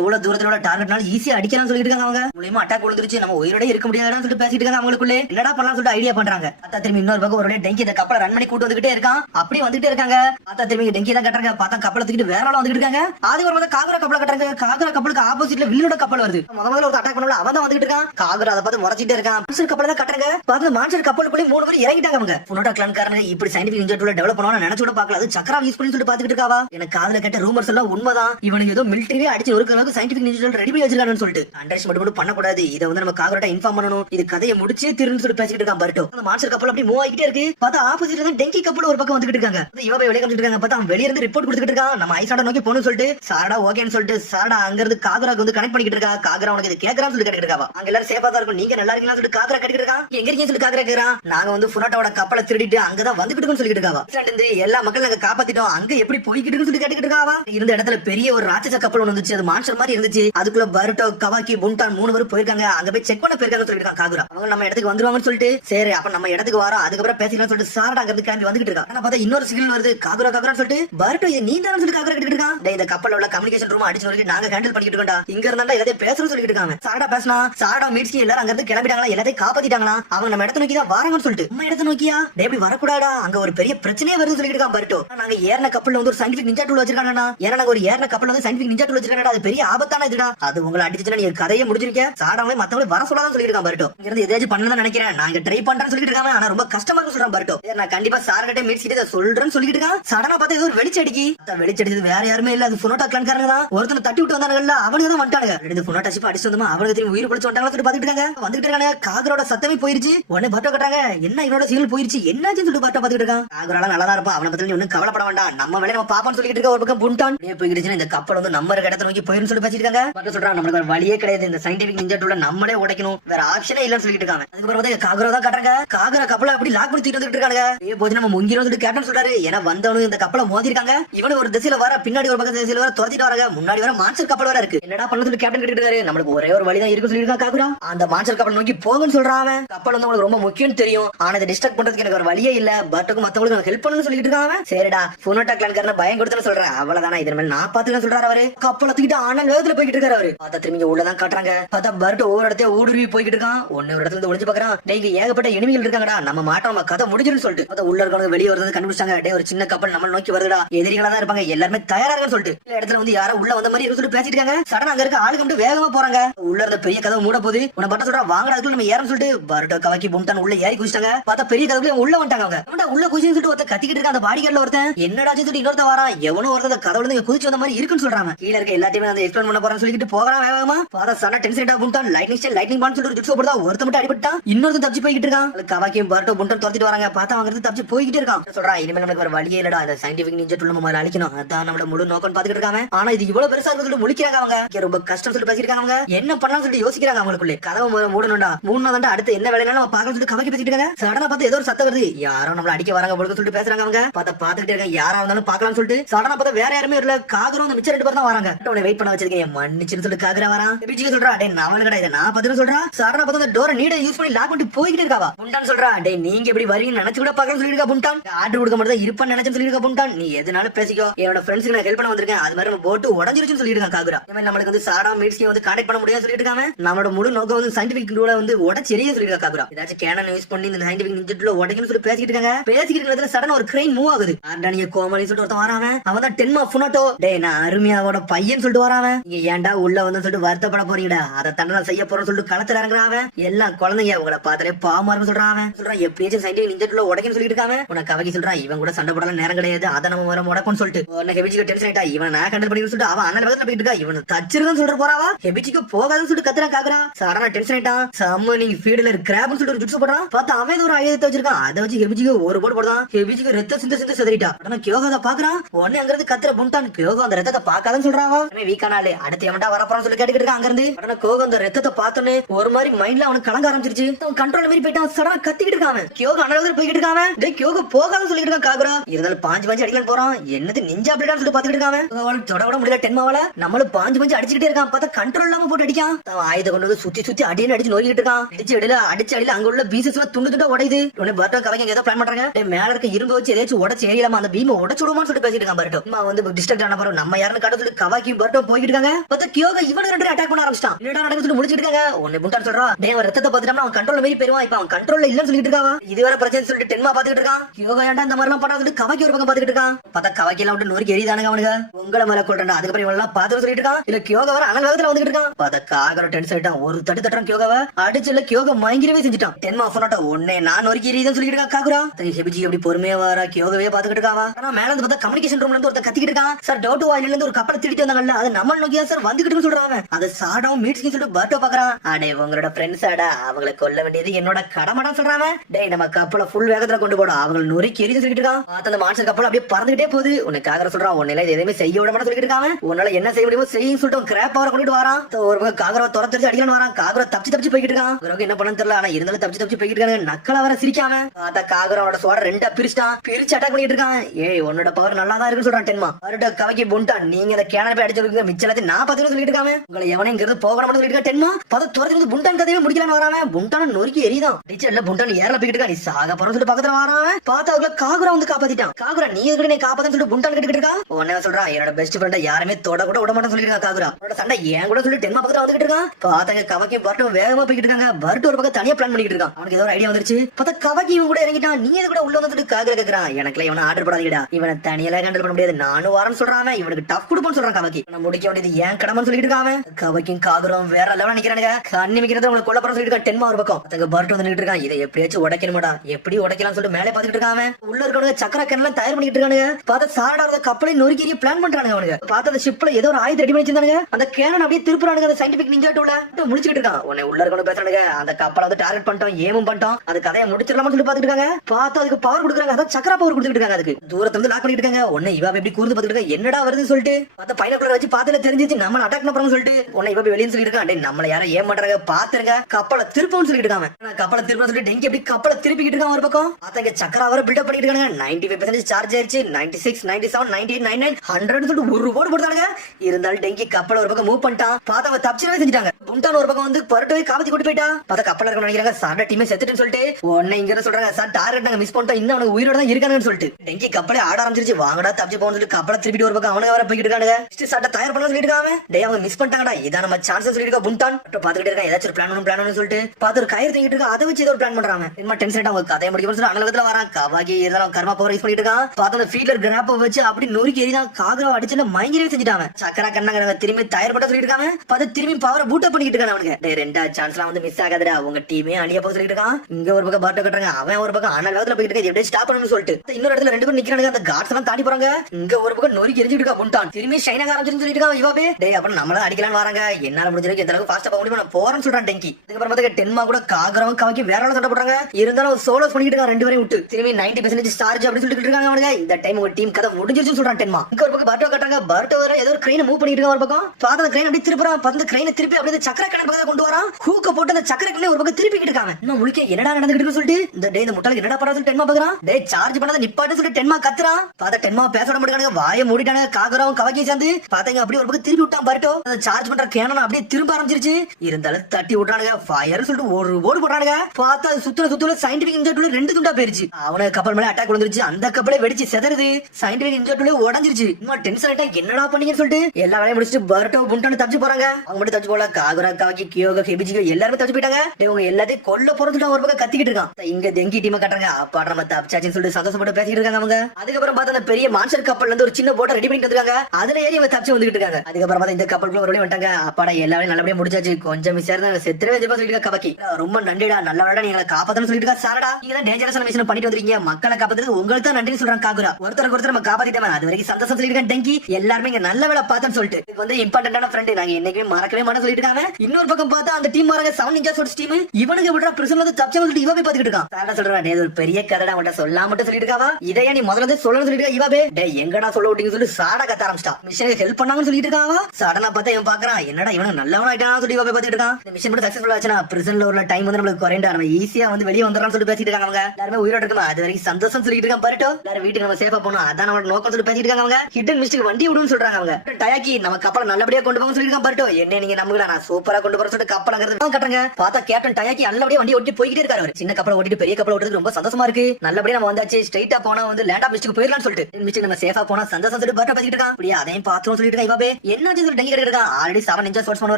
எவ்வளவு தூரத்தோட டார்கெட்னால ஈஸியா அடிக்கலாம் சொல்லிட்டு இருக்காங்க. அவங்க மூலமா அட்டாக் விழுந்துருச்சு, நம்ம உயிரோட இருக்க முடியாதுன்னு சொல்லிட்டு பேசிட்டு இருக்காங்க. அவங்களுக்குள்ளே என்னடா பண்ணலாம் சொல்லிட்டு ஐடியா பண்றாங்க. பார்த்தா திரும்பி இன்னொரு பக்கம் ஒரு டெங்கி இந்த கப்பலை ரன் பண்ணி கூட்டு வந்துகிட்டே இருக்கான். அப்படியே வந்துட்டே இருக்காங்க. பார்த்தா திரும்பி டெங்கி தான் கட்டுறாங்க. பார்த்தா கப்பலை தூக்கிட்டு வேற ஆள வந்துட்டு இருக்காங்க. அது ஒரு காகரா கப்பலை கட்டுறாங்க. காகரா கப்பலுக்கு ஆப்போசிட்ல வில்லோட கப்பல் வருது. முதல்ல ஒரு அட்டாக் பண்ணல அவன் தான் வந்துட்டு இருக்கான். காகரா அதை பார்த்து முறைச்சிட்டே இருக்கான். மான்ஸ்டர் கப்பலை தான் கட்டுறாங்க. பார்த்து மான்ஸ்டர் கப்பலுக்குள்ளே 3 பேர் இறங்கிட்டாங்க. அவங்க புனோட்டா கிளான்காரங்க இப்படி சயின்டிபிக் நிஞ்சர் டூல டெவலப் பண்ணுவான்னு நினைச்சு கூட பார்க்கல. அது சக்கரா யூஸ் பண்ணி சொல்லிட்டு பாத்துக்கிட்டு இருக்காவா. எனக்கு காதுல கேட்ட ரூமர்ஸ் எல்லாம் உண்மைதான். இவனுக்கு ஏதோ மிலிட்டரியே அடிச்சு ஒரு அளவுக்கு சயின்டிபிக் நிஞ்சர் டூல் ரெடி பண்ணி வச்சிருக்கான்னு சொல்லிட்டு அண்டர்ஸ் மட்டும் பண்ணக்கூடாது. இதை வந்து நம்ம காகரா இன்ஃபார்ம் பண்ணணும். இது கதையை முடிச்சு திருன்னு சொல்லி பேசிட்டு இருக்கான். பரட்டோ அந்த மான்ஸ்டர் கப்பல் அப்படி மூவ் ஆகிட்டே இருக்கு. பார்த்தா ஆப்போசிட்ல தான் டெங்கி கப்பல் ஒரு பக்கம் வந்துட்டு இருக்காங்க. இவ போய் வெளியே காமிச்சிட்டு இருக்காங்க. பார்த்தா அவன் வெளிய இருந்து ரிப்போர்ட் கொடுத்துட்டு இருக்கான். நம்ம ஐசாடா நோக்கி போகணும்னு சொல்லிட்டு சாரடா ஓகேன்னு சொல்லிட்டு சாரடா அங்க இருந்து காகராக்கு வந்து கனெக்ட் பண்ணிட்டு இருக்கா. காகரா உனக்கு இது கேக்குறான்னு சொல்லி கேட்டுட்டு இருக்காவா. அங்க எல்லாரும் சேஃபா தான் இருக்கும், நீங்க நல்லா இருக்கீங்களா சொல்லிட்டு காகரா கேட்டுட்டு இருக்கான். எங்க இருக்கீங்க சொல்லி காகரா கேக்குறான். நாங்க வந்து புனோட்டாவோட கப்பலை திருடிட்டு அங்கதான் வந்துகிட்டு சொல்லிட்டு இருக்காவா. இருந்து எல்லா மக்களும் நாங்க காப்பாத்திட்டோம், அங்க எப்படி போய்கிட்டு சொல்லி கேட்டுட்டு இருக்காவா. இருந்த இடத்துல பெரிய ஒரு ராட்சச கப்பல் ஒன்று வந்துச்சு. அது மான்ஸ்டர் மாதிரி இருந்துச்சு. அதுக்குள்ள பரட்டோ கவாக்கி புண்டான் 3 பேரும் போயிருக்காங்க. அங்க போய் செக் பண்ண போயிருக்காங்க சொல்லிட்டு இருக்கான் காகரா. அவங்க நம்ம இடத்துக்கு வந்துருவாங்கன்னு சொல்லிட்டு சரி அப்ப நம்ம இடத்துக்கு வரோம், அதுக்கப்புறம் பேசிக்கலாம் சொல்லிட்டு சாரடா அங்க இருந்து கிளம்பி வந்துட்டு இருக்கா. ஆனா பார்த்தா இன்னொரு சிக்னல் வருது. காகரா காகரா சொல்லிட்டு பரட்டோ இது நீ தான் சொல்லி காகரா கேட்டுட்டு இருக்கான். இந்த கப்பல்ல உள்ள கம்யூனிகேஷன் ரூம் அடிச்சு சொல்லி நாங்க ஹேண்டில் பண்ணிட்டு இருக்கோம்டா, இங்க இருந்தா எல்லாத்தையும் பேசணும்னு சொல்லிட்டு இருக்காங்க. சாரடா பேசினா சாரடா மீட்ஸ்கி எல்லாரும் அங்க இருந்து கிளம்பிட்டாங்களா, எல்லாத்தையும் காப்பாத்திட்டாங்களா, அவங்க நம்ம இடத்த நோக்கி தான் வராங்கன்னு சொல்லிட்டு நம்ம இடத்த நோக்கியா எப்படி வரக்கூடாடா, அங்க ஒரு பெரிய பிரச்சனையே வருதுன்னு சொல்லிட்டு இருக்கான் பரட்டோ. நாங்க ஏர்ன கப்பல்ல வந்து ஒரு சயின்டிபிக் நிஞ்சா டூல் வச்சிருக்காங்கடா. ஏன்னா நாங்க ஒரு ஏர்ன கப்பல்ல வந்து சயின்டிபிக் நிஞ்சா டூல் வச்சிருக்காங்கடா, அது பெரிய ஆபத்தான இதுடா, அது உங்களை அடிச்சுச்சுன்னா நீங்க கதையை முடிஞ்சிருக்க. சாரடாவே மத்தவங்களே வர சொல்லாதான் சொல்லிட்டு இருக்கான் பரட்டோ. இங்க இருந்து எதாச்சும் பண்ணலாம் நினைக்கிறேன், நாங்க ட்ரை பண்றேன்னு சொல்லிட்டு இருக்காங்க. ஆனா ரொம்ப கஷ்டமா இருக்கு சொல்றான் பரட்டோ. நான் கண்டிப்பா சார்கிட்ட மீட்ஸ்கிட்ட சொல்றேன்னு சொல்லிட்டு இருக்கான். சடனா பார்த்தா ஏதோ ஒரு வெளிச்சடிக்கி வெளிச்சடிச்சது வேற யாருமே இல்ல, அது புனோட்டா கிளான்காரங்க தான். ஒருத்தனை தட்டி விட்டு வந்தாங்கல்ல அவனுக்கு தான் வந்துட்டாங்க. ரெண்டு புனோட்டா ஷிப் அடிச்சு வந்தோமா அவனுக்கு திரும்பி உயிர் பிடிச்சு வந்தாங்களா சொல்லிட்டு பாத்துட்டு இருக்காங்க. வந்துட்டு இருக்காங்க. காகரோட சத்தமே போயிருச்சு. உடனே பரட்டோ கட்டுறாங்க. என்ன இவனோட சீல் போயிருச்சு என்னாச்சுன்னு சொல்லிட்டு பரட்டோ பாத்துட்டு இருக்கான். காகரால நல்லா தான் இருப்பான், அவனை பத்தி நீ ஒன்னும் கவலைப்பட வேண்டாம், நம்ம வேலையை நம்ம பாப்பான்னு சொல்லிட்டு இருக்க. ஒரு பக்கம் புண்டான் போயிடுச்சுன்னா இந்த கப்பல் வந்து நம்ம இடத்த நோக்கி போயிருந்து சொல்லி பேசிட்டு இருக்காங்க. பரட்டோ சொல்றான் நம்மளுக்கு ஒரு வழியே கிடையாது, இந்த சயின்டிபிக் நிஞ்சா டூல நம்மளே உடைக்கணும், வேற ஆப்ஷனே இல்லன்னு சொல்லிட்டு இருக்காங்க. அதுக்கப்புறம் காகரா தான் கட்டுறாங்க. காகரா கப்பலை அப்படி லாக் பண்ணி தூக்கிட்டு இருக்காங்க. போச்சு நம்ம முங்கிரும் சொல்லிட்டு கேப்டன் சொல்றாரு. ஏன்னா வந்தவனு இந்த கப்பலை மோதி இருக்காங்க. இவனு ஒரு திசையில வர, பின்னாடி ஒரு பக்கம் திசையில வர துரத்திட்டு வராங்க. முன்னாடி வர மான்ஸ்டர் கப்பல் வர இருக்கு. என்னடா பண்ணது கேப்டன் கேட்டுட்டு இருக்காரு. நம்மளுக்கு ஒரே ஒரு வழிதான் இருக்கு சொல்லிருக்கான் காகரா. அந்த மான்ஸ்டர் கப்பல் நோக்கி போங்கன்னு சொல்றான். கப்பல் வந்து உங்களுக்கு ரொம்ப முக்கியம் தெரியும், ஆனா இதை டிஸ்ட்ராக்ட் பண்றதுக்கு எனக்கு ஒரு வழியே இல்ல, பட்டுக்கு மத்தவங்களுக்கு ஹெல்ப் பண்ணணும்னு சொல்லிட்டு இருக்காங்க. சரிடா புனோட்டா கிளான்காரன பயம் கொடுத்துன்னு சொல்றேன், அவ்வளவுதானா, இதன் மேல நான் பாத்துக்கன்னு சொல்றாரு அவரு. கப்பலை தூக்கிட்டு ஆனா வேகத்துல போய்கிட்டு இருக்காரு அவரு. பார்த்தா திரும்பி உள்ளதான் காட்டுறாங்க. பார்த்தா பர்ட் ஒவ்வொரு இடத்தையும் ஊடுருவி போய்கிட்டு இருக்கான். ஒன்னு ஒரு இடத்துல இருந்து ஒளிஞ்சு பாக்குறான். டேய் ஏகப்பட்ட எனிமிகள் இருக்காங்கடா, நம்ம மாட்டோம், நம்ம கதை முடிஞ்சிருன்னு சொல்லிட்டு பார்த்தா உள்ள இருக்கவங்க வெளியே வரது கண்டுபிடிச்சாங்க. டே ஒரு சின்ன கப்பல் நம்ம நோக்கி வருதுடா, எதிரிகளா தான் இருப்பாங்க, எல்லாருமே தயாரா இருக்குன்னு சொல்லிட்டு இந்த இடத்துல வந்து யாரோ உள்ள வந்த மாதிரி சொல்லிட்டு பேசிட்டு இருக்காங்க. சடனா அங்க இருக்க ஆளுக்கு மட்டும் வேகமா போறாங்க. உள்ள இருந்த பெரிய கதவு மூட போகுது. உன்னை பட்ட சொல்றா வாங்கடா, அதுக்குள்ள நம்ம ஏறன்னு சொல்லிட்டு பர்ட் கவாக்கி புண்டான் உள்ள ஏறி குதிச்சிட்டாங்க. பார்த்தா பெரிய கதவுல உள்ள வந்துட்டாங்க. அவங்க உள்ள குதிச்சுன்னு சொல்லிட்டு ஒருத்தன் கத்திக்கிட்டு இருக்க. அந்த பாடிகார்ட்ல ஒருத்தன் என்னடா சொல்லிட்டு இன்னொருத்த வரா, எவனோ ஒருத்தர் கதவுல இருந்து குதிச்சு வந்த மாதிரி இருக்குன்னு சொல்றாங்க. கீழ இருக்க எல்லாத்தையுமே அந்த எக்ஸ்பிளைன் பண்ண போறான்னு சொல்லிட்டு போறான் வேகமா. பார்த்தா சடனா டென்ஷன் ஆகி புண்டான் லைட்னிங் ஸ்டைல் லைட்னிங் பான்னு சொல்லிட்டு ஜுட்ஸு போடுதா. ஒருத்த மட்டும் அடிபட்டான், இன்னொருத்தன் தப்பிச்சு போய்கிட்டு இருக்கான். கவாக்கியும் பர்ட்டோ புண்டான் துரத்திட்டு வராங்க. பார்த்தா அவங்க தப்பிச்சு போய்கிட்டே இருக்கான். சொல்றான் இனிமேல் நமக்கு ஒரு வழியே இல்லடா, இந்த சயின்டிபிக் நிஞ்சா டூல் நம்ம அழிக்கணும், அதான் நம்மளோட முழு நோக்கம் பாத்துக்கிட்டு இருக்காங்க. ஆனா இது இவ்வளவு பெருசா இருக்கு முழிக்கிறாங்க. அவங்க ரொம்ப கஷ்டம் சொல்லிட்டு பேசிருக்காங்க. அவங்க என்ன பண்ணலாம் சொல்லிட்டு யோசிக்கிறாங்க. அவங்களுக்குள்ளே கதவு மூடணும்டா, மூணாதாண்டா அடுத்து என்ன வேலைனாலும் நம்ம பார்க்க சொல்லிட்டு கவாக்கி பேசிட்டு இருக்காங்க. சடனா பார்த்து ஏதோ ஒரு சத்தம் வருது, யாரோ நம்மள அடிக்க வராங்க போல சொல்லிட்டு பேசுறாங்க. அவங்க பார்த்தா பாத்துக்கிட்டே இருக்காங்க, யாரா இருந்தாலும் பாக்கலாம் சொல்லிட்டு. சடனா பார்த்தா வேற யாருமே இல்ல, காகரா அந்த மிச்சம் 2 பேர் தான் வராங்க. வெயிட் பண்ண வச்சிருக்கேன் மன்னிச்சுன்னு சொல்லிட்டு காகரா வரான். எப்படி சொல்றா டே நாவல் கடை இதை நான் பத்திரம் சொல்றா. சடனா பார்த்தா டோரை நீட யூஸ் பண்ணி லாக் பண்ணி போய்கிட்டு இருக்காவா. புண்டான் சொல்றா டே நீங்க எப்படி வரீங்கன்னு நினைச்சு கூட பாக்கலாம் சொல்லிட்டு இருக்கா. புண்டான் ஆர்டர் கொடுக்க மட்டும் இருப்பான்னு நினைச்சு சொல்லிருக்க புண்டான். நீ எதுனாலும் பேசிக்கோ, என்னோட ஃப்ரெண்ட்ஸ்க்கு நான் ஹெல்ப் பண்ண வந்திருக்கேன், அது மாதிரி நம்ம போட்டு உடஞ்சிருச்சுன்னு சொல்லிருக்கான் காகுரா. நம்மளுக்கு வந்து சாடா மீட்ஸ்கே வந்து கான்டாக்ட் பண்ண முடியாது சொல்லிட்டு இருக்காங்க. நம்மளோட முழு நோக்கம் வந்து சயின்டிபிக் டூல வந்து உடச்செரிய சொல்லிருக்கா காகுரா. ஏதாச்சும் கேனன் யூஸ் பண்ணி இந்த சயின்டிபிக் நிஞ்சட்ல உடைக்கணும்னு சொல்லி பேசிட்டு இருக்காங்க. பேசிக்கிட்டு இருக்கிறதுல சடனா ஒரு கிரெயின் மூவ் ஆகுது. ஆர்டானிய கோமலி சொல்லிட்டு ஒருத்தன் வரான். அவன் தான் டென்மா ஃபுனாட்டோ. டேய் நான் அருமையாவோட பையன் சொல்லிட்டு வரான். நீங்க ஏன்டா உள்ள வந்து சொல்லிட்டு வருத்தப்பட போறீங்கடா, அதை தண்டனை செய்ய போறோம்னு சொல்லிட்டு களத்துல இறங்குறான். எல்லாம் குழந்தைங்க உங்களை பார்த்தாலே பாவமா இருக்கும் சொல்றான். சொல்றான் எப்படியாச்சும் சயின்டிபிக் நிஞ்சட்ல உடைக்கணும்னு சொல்லிட்டு இருக்காங்க. உனக்கு கவகி சொல்றான் இவன் கூட சண்டை போடலாம் நேரம் கிடையாது, அதை நம்ம வர முடக்கும்னு சொல்லிட்டு உடனே ஹெபிச்சிக்கு டென்ஷன் ஆயிட்டா. இவன் நான் கண்டல் பண்ணி சொல்லிட்டு அவன் அண்ணன் பக்கத்துல போயிட்டு இருக்கா. இவன் தச்சிருக்கன்னு சொல்ற போறாவா. ஹெபிச்சிக்கு போகாதுன்னு சொல்லிட்டு கத்துறா காக்குறா. சாரனா டென்ஷன் ஆயிட்டான். சம்மனிங் ஃபீல்ட்ல கிராப்னு சொல்லிட்டு ஒரு ஜுட்ஸ் போடுறான். பார்த்தா அவன் ஒரு ஆயுதத்தை வச்சிருக்கான். அதை வச்சு ஹெபிச்சிக்கு ஒரு போடு போடுறான். ஹெபிச்சிக்கு ரத்த சிந்து சிந்து செதறிட்டா. உடனே கியோகா அதை பாக்குறான். உடனே அங்க இருந்து கத்துற புண்டான். கியோகா அந்த ரத்தத்தை பாக்காதன்னு சொல்றாவா. வீக்கானாலே அடுத்து எவன்டா வரப்போறான்னு சொல்லி கேட்டுக்கிட்டு இருக்கான். அங்க இருந்து உடனே கோகா அந்த ரத்தத்தை பார்த்தோன்னே ஒரு மாதிரி மைண்ட்ல அவனுக்கு கலங்க ஆரம்பிச்சிருச்சு. அவன் கண்ட்ரோல் மீறி போயிட்டான். சடனா கத்திக்கிட்டு இருக்கான். கியோகா அனலகத்துல போய்கிட்டு இருக்கான். டேய் கியோகா போகாதன்னு சொல்லிட்டு இருக்கான் காகுரா. இருந்தாலும் பாஞ்சு அடிக்கலாம் போறான். என்னது நிஞ்சா அப்படிடான்னு சொல்லி பாத்துக்கிட்டு இருக்கான். தொட விட முடியல டென்மாவால. நம்மளும் பாஞ்சு அடிச்சுக்கிட்டே இருக்கான். பார்த்தா கண்ட்ரோல் இல்லாம போட்டு அடிக்கான். அவன் ஆயுத கொண்டு வந்து சுத்தி அடின்னு அடிச்சு நோக்கிட்டு இருக்கான். அடிச்சு அடியில அங்க உள்ள பீசஸ் எல்லாம் துண்டு உடையுது. உடனே பர்ட்டோ கவங்க ஏதோ பிளான் பண்றாங்க. மேல இருக்க இரும்பு வச்சு ஏதாச்சும் உடச்சு ஏறியலாமா அந்த பீமை உடச்சு விடுமான்னு சொல்லிட்டு பேசிட்டு இருக்கான். பர்ட்டோ வந்து டிஸ்ட்ராக்ட் ஆன பாரு நம்ம யாருன்னு காட்ட சொல்லி கவாக்கி பர்ட்டோ போய்கிட்டு இருக்காங்க. பார்த்தா கியோகா இவன் ரெண்டு அட்டாக் பண்ண ஆரம்பிச்சிட்டான். என்னடா நடக்குது சொல்லி முடிச்சிட்டு இருக்காங்க. உடனே புண்டான் சொல்றா டேய் அவன் ரத்தத்தை பார்த்துட்டா அவன் கண்ட்ரோல் மீறி போயிருவான். இப்ப அவன் கண்ட்ரோல்ல இல்லன்னு சொல்லிட்டு இருக்கான். இதுவரை பிரச்சனை சொல்லிட்டு டென்மா பாத்துக்கிட்டு இருக்கான். கியோகா ஏன்டா இந்த மாதிரி எல்லாம் பண்ணா சொல்லிட்டு கவாக்கி ஒரு பக்கம் பாத்துக்கிட்டு இருக்கான். பார்த்தா கவாக்கி எல்லாம் விட்டு நொறுக்கி எரிதானுங்க அவனுங்க. உங்களை மேல கொள்றா அதுக்கப்புறம் இவன் எல்லாம் பாத்து சொல்லிட்டு இருக்கான். இல்ல கியோகா வர அனல் வேகத்துல வந்துட்டு இருக்கான். பார்த்தா காகர டென்ஷன் ஆயிட்டான். ஒரு தட்டு தட்டுறான் கியோகாவை. அடிச்சுல கியோகா மயங்கிரவே செஞ்சுட்டான். டென்மா ஃபுனாட்டோ உடனே நான் நொறுக்கி எரிதான் சொல்லிட்டு இருக்கா காகுரா. ஹெபிஜி எப்படி பொறுமையா வர கியோகாவே பாத்துக்கிட்டு இருக்காவா. ஆனா மேல இருந்து பார்த்தா கம்யூனிகேஷன் ரூம்ல இருந்து ஒருத்தன் கத்திக்கிட்டு இருக்கான். சார் டோட்டு வாயில இருந்து ஒரு கப்பலை திருடிட்டு வந்தாங்கல்ல அது நம்ம நோக்கியா சார் வந்துகிட்டு சொல்றாங்க. அதை சாடாவும் மீட்ஸ்க்கு சொல்லிட்டு பர்ட்டோ பாக்குறான். அடே உங்களோட ஃப்ரெண்ட்ஸ் ஆடா அவங்களை கொல்ல வேண்டியது என்னோட கடமைடா சொல்றாங்க. டேய் நம்ம கப்பலை ஃபுல் வேகத்துல கொண்டு போடும் அவங்களை நொறுக்கி எரிஞ்சு சொல்லிட்டு இருக்கான். அந்த மான்ஸ்டர் கப்பல் அப்படியே பறந்துகிட்டே போகுது. உனக்கு காகர சொல்றான் உன்னால எதுவுமே செய்ய விட மாட்டேன் சொல்லிட்டு இருக்காங்க. உன்னால என்ன செய்ய முடியுமோ செய்யும் சொல்லிட்டு கிராப் பவர் கொண்டுட்டு வரான். ஒரு பக்கம் காகர துரத்து அடிக்கணும் வரான். காகர தப்பிச்சு போய்கிட்டு இருக்கான். என்ன பண்ணு தெரியல. ஆனா இருந்தாலும் தப்பிச்சு போய்கிட்டு இருக்காங்க. நக்கலா வர சிரிக்காம பார்த்தா காகரோட சோட ரெண்டா பிரிச்சுட்டான். பிரிச்சு அட்டாக் பண்ணிட்டு இருக்கான். ஏய் உன்னோட பவர் நல்லா தான் இருக்குன்னு சொல்றான் டென்மா. அவர்கிட்ட கவக்கி புண்டான் நீங்க இந்த கேனல் போய் அடிச்சிருக்கீங்க மிச்சலத்தை நான் பாத்துன்னு சொல்லிட்டு இருக்காங்க. உங்களை எவனைங்கிறது போக மாட்டேன்னு சொல்லிட்டு இருக்கா டென்மா. பார்த்தா துரத்து புண்டான் கதையே முடிக்கலான்னு வராம புண்டான நொறுக்கி எரிதான். டீச்சர்ல புண்டான் ஏறல போய்கிட்டு இருக்கா. நீ சாக போறன்னு சொல்லிட்டு பக்கத்துல வரான். பார்த்தா அவங்கள காகரா வந்து காப்பாத்திட்டான். காகரா நீ எதுக்கு நீ காப்பாத்தன்னு சொல்லிட்டு புண்டான் கேட்டுக்கிட்டு இருக்கா. உடனே சொல்றான் என்னோட பெஸ்ட் ஃப்ரெண்ட யாருமே தொட கூட விட மாட்டேன்னு சொல்லிருக்கான் காகரா. அவனோட சண்டை ஏன் கூட சொல்லி டென்மா பக்கத்துல வந்துகிட்டு இருக்கான். பார்த்தாங்க கவக்கி பர்ட்டோ வேகமா போய்கிட்டு இருக்காங்க. பர்ட்டோ ஒரு பக்கம் தனியா பிளான் பண்ணிட்டு இருக்கான். அவனுக்கு ஏதோ ஐடியா வந்துருச்சு. பார்த்தா கவக்கி இவன் கூட இறங்கிட்டான். நீ எது கூட உள்ள வந்துட்டு காகரா கேக்குறான். எனக்கு இவனை ஆர்டர் போடாதீடா. இவனை தனியா ஹேண்டில் பண்ண முடியாது. நானும் வரேன்னு சொல்றான். இவனுக்கு டஃப் கொடுப்போம்னு சொல்றான் கவக்கி. முடிக்க வேண்டியது ஏன் கடமைன்னு சொல்லிட்டு இருக்கான். கவக்கியும் காகரும் வேற லெவலா நிக்கிறானுங்க. கண்ணி மிக்கிறது உங்களுக்கு கொல்ல போறன்னு சொல்லிட்டு டென்மா ஒரு பக்கம். அங்க பர்ட்டோ வந்துட்டு இருக்கான். இதை எப்படியாச்சும் உடைக்கணுமாடா எப்படி உடைக்கலாம்னு சொல்லிட்டு மேலே பாத்துட்டு இருக்கான். உள்ள இருக்கவங்க சக்கர கண்ணெல்லாம் தயார் பண்ணிட்டு இருக்கானுங்க. பார்த்தா சாடாத கப்பலை நொறுக்கி பிளான் பண்றானுங்க. அவனுங்க பார்த்தா அந்த ஷிப்ல ஏதோ ஒரு ஆயுதம் ரெடி பண்ணி வச்சிருந்தாங்க. அந்த கேனன் அப்படியே திருப்புறானுங்க. அந்த சயின்டிபிக் நிஞ்சா டூல முடிச்சிட்டு இருக்கான். உன்னை உள்ள இருக்கவங்க பேசுறானுங்க. அந்த கப்பலை வந்து டார்கெட் பண்ணிட்டோம் ஏமும் பண்ணிட்டோம். அது கதையை முடிச்சிடலாம்னு சொல்லி பாத்துட்டு இருக்காங்க. பார்த்தா அதுக்கு பவர் கொடுக்குறாங்க. அதான் சக்கர பவர் கொடுத்துட்டு இருக்காங்க. அதுக்கு தூரத்துல இருந்து லாக் பண்ணிட்டு இருக்காங்க. உன்னை இவ எப்படி கூர்ந்து பாத்துட்டு இருக்கா என்னடா வருதுன்னு சொல்லிட்டு பார்த்தா பைனாக்குலர் வச்சு பாத்துல தெரிஞ்சிச்சு நம்ம அட்டாக் பண்ண போறோம்னு சொல்லிட்டு உன்னை இவ வெளியே சொல்லிட்டு இருக்கான். நம்மள யாரும் ஏமாட்டாங்க பாத்துருங்க கப்பலை திருப்பம்னு சொல்லிட்டு இருக்காங்க. கப்பலை திருப்பம் சொல்லிட்டு டெங்கி எப்படி கப்பலை திருப்பிக்கிட்டு இருக்கான் ஒரு பக்கம். அத்தங்க சக்கர வர பில்டப் பண்ணிட்டு இருக்காங்க. 95% சார்ஜ் ஆயிருச்சு. 96, 97, 98, 99, 100 சொல்லிட்டு ஒரு போடு போட்டாங்க. இருந்தாலும் டெங்கி கப்பல் ஒரு பக்கம் மூவ் பண்ணிட்டான். பார்த்தா அவ தப்பிச்சவே செஞ்சுட்டாங்க. புண்டான் ஒரு பக்கம் வந்து பரட்டோவை காவத்தி கூட்டி போயிட்டா. பார்த்தா கப்பல் இருக்க நினைக்கிறாங்க. சார் டீமே செத்துட்டுன்னு சொல்லிட்டு உடனே இங்க சொல்றாங்க. சார் டார்கெட் நாங்க மிஸ் பண்ணிட்டோம். இன்னும் அவனுக்கு உயிரோட தான் இருக்கானுன்னு சொல்லிட்டு டெங்கி கப்பலே ஆட ஆரம்பிச்சிருச்சு. வாங்கடா தப்பிச்சு போகணும்னு சொல்லிட்டு கப்பலை திருப்பிட்டு ஒரு பக்கம் அவனுக்கு வர போய்கிட்டு இருக்காங்க. சட்டை தயார் பண்ண சொல்லிட்டு இருக்காங்க. டே அவங்க மிஸ் பண்ணிட்டாங்கடா. இதான் நம்ம சான்ஸ் சொல்லிட்டு இருக்கா புண்டான். பாத்துக்கிட்டு இருக்கா ஏதாச்சும் ஒரு பிளான் சொல்லிட்டு பார்த்து ஒரு கயிறு தூக்கிட்டு இருக்கா. அதை வச்சு ஏதோ பிளான் பண்றாங்க. என்ன டென்ஷன் அவங்க கதையை முடிக்க அனலகத்துல வரான். கவாகி இதெல்லாம் கர்மா பவர் யூஸ் பண்ணிட்டு இருக்கான். பார்த்து அந்த ஃபீல்டர் கிராப்ப வச்சு அப்படி நொறுக்கி எரிதான். காகரா அடிச்சுல மயங்கிரவே செஞ்சுட்டாங்க. சக்கரா கண்ணாங்க திரும்பி தயார் பண்ண சொல்லிட்டு இருக்காங்க. பார்த்து திரும்பி பவரை பூட் அப் பண்ணிட்டு இருக்காங்க. அவனுக்கு ரெண்டா சான்ஸ்லாம் வந்து மிஸ் ஆகாதுடா. உங்க டீமே அணியா போக சொல்லிட்டு இருக்கான். இங்க ஒரு பக்கம் பாட்டை கட்டுறாங்க. அவன் ஒரு பக்கம் அனலகத்துல போயிட்டு இருக்க எப்படி ஸ்டாப் பண்ணணும்னு சொல்லிட்டு இன்னொரு இடத்துல ரெண்டு பேரும் நிக்கிறாங்க. அந்த காட்ஸ் எல்லாம் தாண்டி போறாங்க. இங்க ஒரு பக்கம் நொறுக்கி எரிஞ்சிட்டு இருக்கா புண்டான். திரும்பி ஷைனாக ஆரம்பிச்சுன்னு சொல்லிட்டு இருக்கான். இவாவே டேய் அப்புறம் நம்மள அடிக்கலான்னு வராங்க. என்னால முடிஞ்சதுக்கு எந்த அளவுக்கு ஃபாஸ்டா போக முடியும் நான் போறேன்னு சொல்றான் டெங்கி. அதுக்கப்புறம் பார்த்தா டென்மா கூட காகரவும் கவக்கி வேற அளவு சண்டை போடுறாங்க. இருந்தாலும் சோலோஸ் பண்ணிட்டு இருக்காங்க ரெண்டு பேரும் விட்டு. திரும்பி 90% சார்ஜ் அப்படின்னு சொல்லிட்டு இருக்காங்க. அவனுங்க இந்த டைம் உங்க டீம் கதை முடிஞ்சிருச்சுன்னு சொல்றான் டென்மா. இங்க ஒரு பக்கம் பர்ட்டோ கட்டுறாங்க. பர்ட்டோ வேற ஏதோ ஒரு கிரெயின் மூவ் பண்ணிட்டு இருக்கான். ஒரு பக்கம் பார்த்தா அந்த கிரெயின் அப்படியே திருப்புறான். அந்த கிரெயினை திருப்பி அப்படியே சக்கர கண்ணை பக்கத்துல கொண்டு வரான். ஹூக்க போட்டு அந்த சக்கர கண்ணை ஒரு பக்கம் திருப்பிக்கிட்டு இருக்காங்க. இன்னும் முழிக்க என்னடா நடந்துகிட்டு சொல்லிட்டு இந்த டே இந்த முட்டாளுக்கு என்னடா பண்ணா சொல்லி டென்மா பாக்குறான். டே சார்ஜ் பண்ணாத நிப்பாட்டு சொல்லிட்டு டென்மா கத்துறான். பார்த்தா டென்மா பேச விட மாட்டாங்க. வாயை மூடிட்டாங்க. காகரவும் கவக்கி சேர்ந்து பார்த்தாங்க அப்படியே ஒரு பக்கம் திருப்பி விட்டான் பர்ட்டோ. அந்த சார்ஜ் பண்ற கேனன் அப்படியே திரும்ப ஆரம்பிச்சிருச்சு. இருந்தாலும் தட்டி விட்டானுங்க. ஃபயர் சொல்லிட்டு ஒரு ஓடு போட்டானுங்க. பார்த்தா சுத்துல சயின்டிபிக் இன்ஜெக்ட்ல ரெண்டு துண்டா போயிருச்சு. அவனுக்கு கப்பல் மேல அட்டாக் விழுந்துருச்சு. அந்த கப்பலே வெடிச்சு செதறுது. சயின்டிபிக் இன்ஜெக்டர்ல உடைஞ்சிருச்சு. இன்னும் டென்ஷன் ஆயிட்டா என்னடா பண்ணீங்கன்னு சொல்லிட்டு எல்லா வேலையும் முடிச்சுட்டு பர்ட்டோ புண்டான்னு தப்பிச்சு போறாங்க. அவங்க மட்டும் தப்பிச்சு போல. காகுரா காக்கி கியோகா ஹெபிஜிகோ எல்லாருமே தப்பிச்சு போயிட்டாங்க. இவங்க எல்லாத்தையும் கொல்ல போறதுக்கு ஒரு பக்கம் கத்திக்கிட்டு இருக்கான். இங்க டெங்கி டீமை கட்டுறாங்க. அப்பா நம்ம தப்பிச்சாச்சின்னு சொல்லிட்டு சந்தோஷப்பட்டு பேசிட்டு இருக்காங்க அவங்க. அதுக்கப்புறம் பார்த்தா அந்த பெரிய மான்ஸ்டர் கப்பல்ல இருந்து ஒரு சின்ன போட்டை ரெடி பண்ணிட்டு இருக்காங்க. அதுல ஏறி அவங்க தப்பிச்சு வந்துட்டு இருக்காங்க. அதுக்கப்புறம் பார்த்தா இந்த கப்பலுக்குள்ள ஒரு வழி வந்துட்டாங்க. அப்பாடா எல்லாமே நல்லபடியா முடிச்சாச்சு. கொஞ்சம் மிஸ் ஆயிருந்தா செத்துறவே சொல்லிட்டு கபக்கி ரொம்ப நன்றிடா, நல்ல வேலை நீங்களை காப்பாத்தன்னு சொல்லிட்டு இருக்கா. சாரடா நீங்க தான் டேஞ்சரஸான மிஷன் பண்ணிட்டு வந்திருக்கீங்க. மக்களை காப்பாத்துறது உங்களுக்கு தான் நன்றி சொல்றாங்க காகுரா. ஒருத்தர் நம்ம காப்பாத்திட்டோம். அது வரைக்கும் சந்தோஷம் சொல்லிட்டு டெங்கி எல்லாருமே இங்க நல்ல வேலை பார்த்தேன்னு சொல்லிட்டு இது வந்து இம்பார்ட்டன்டான ஃப்ரெண்ட். நாங்க என்னைக்குமே மறக்கவே மாட்டோம் சொல்லிட்டு இருக்காங்க. இன்னொரு பக்கம் பார்த்தா அந்த டீம் வராங்க 7 நிஞ்சா சோர்ஸ் டீம். இவனுக்கு விடுறா பிரிசன்ல இருந்து தப்பிச்சு சொல்லிட்டு இவ போய் பாத்துக்கிட்டு இருக்கான். சாரடா சொல்றான் டேய் ஒரு பெரிய கதைடா அவன்கிட்ட சொல்லாம மட்டும் சொல்லிட்டு இருக்காவா. இதையே நீ முதல்ல இருந்து சொல்லணும்னு சொல்லிட்டு இருக்கா. இவவே டேய் எங்கடா சொல்ல விட்டீங்கன்னு சொல்லி சாடா கத்த ஆரம்பிச்சிட்டா. மிஷனுக்கு ஹெல்ப் பண்ணாங்கன்னு சொல்லிட்டு இருக்காவா. சடனா பார்த்தா இவன் பாக்குறான் என்னடா இவனுக்கு நல்லவனா ஆயிட்டான்னு சொல்லி இவ போய் பாத்துக்கிட்டு இருக்கான். இந்த மிஷன் மட்டும் சக்சஸ்ஃபுல் ஆச்சுனா பிரிசன்ல உள்ள டைம் வந்து நமக்கு குறைண்டா நம்ம ஈஸியா வந்து வெளியே வந்துடலாம்னு சொல்லிட்டு பேசிட்டு இருக்காங்க. அவங்க எல்லாருமே உயிரோட இருக்கணும். அது வரைக்கும் சந்தோஷம் சொல்லிட்டு இருக்கான். பரட்டோ எல்லாரும் வீட்டுக்கு நம்ம சேஃபா போகணும் அதான் நம்ம நோக்கம் சொல்லிட்டு பேசிட்டு இருக்காங்க. அவங்க ஹிடன் மிஸ்டேக் வண்டி விடுன்னு சொல்றாங்க. அவங்க டயாக்கி நம்ம கப்பலை நல்லபடியா கொண்டு போக சொல்லிருக்கான். பரட்டோ என்ன நீங்க நம்புங்களா நான் சூப்பரா கொண்டு போற சொல்லிட்டு கப்பலங்கிறது கட்டுறாங்க. பார்த்தா கேப்டன் டயாக்கி நல்லபடியா வண்டி ஓட்டி போய்கிட்டே இருக்காரு. அவர் சின்ன கப்பலை ஓட்டிட்டு பெரிய கப்பலை ஓட்டுறது ரொம்ப சந்தோஷமா இருக்கு. நல்லபடியா நம்ம வந்தாச்சு. ஸ்ட்ரைட்டா போனா வந்து லேண்ட் ஆஃப் மிஸ்டேக் போயிடலாம்னு சொல்லிட்டு மிஸ்டேக் நம்ம சேஃபா போனா சந்தோஷம் சொல்லிட்டு பரட்டோ பேசிட்டு இருக்கான். அப்படியே அதையும் பாத்துறோம் சொல்லிட்டு இருக்கா. இவாபே என்னாச்சு சொல்லி டெங்கி இருக்கான். ஆல்ரெடி 7 நிஞ்சா சோர்ஸ் பண்ண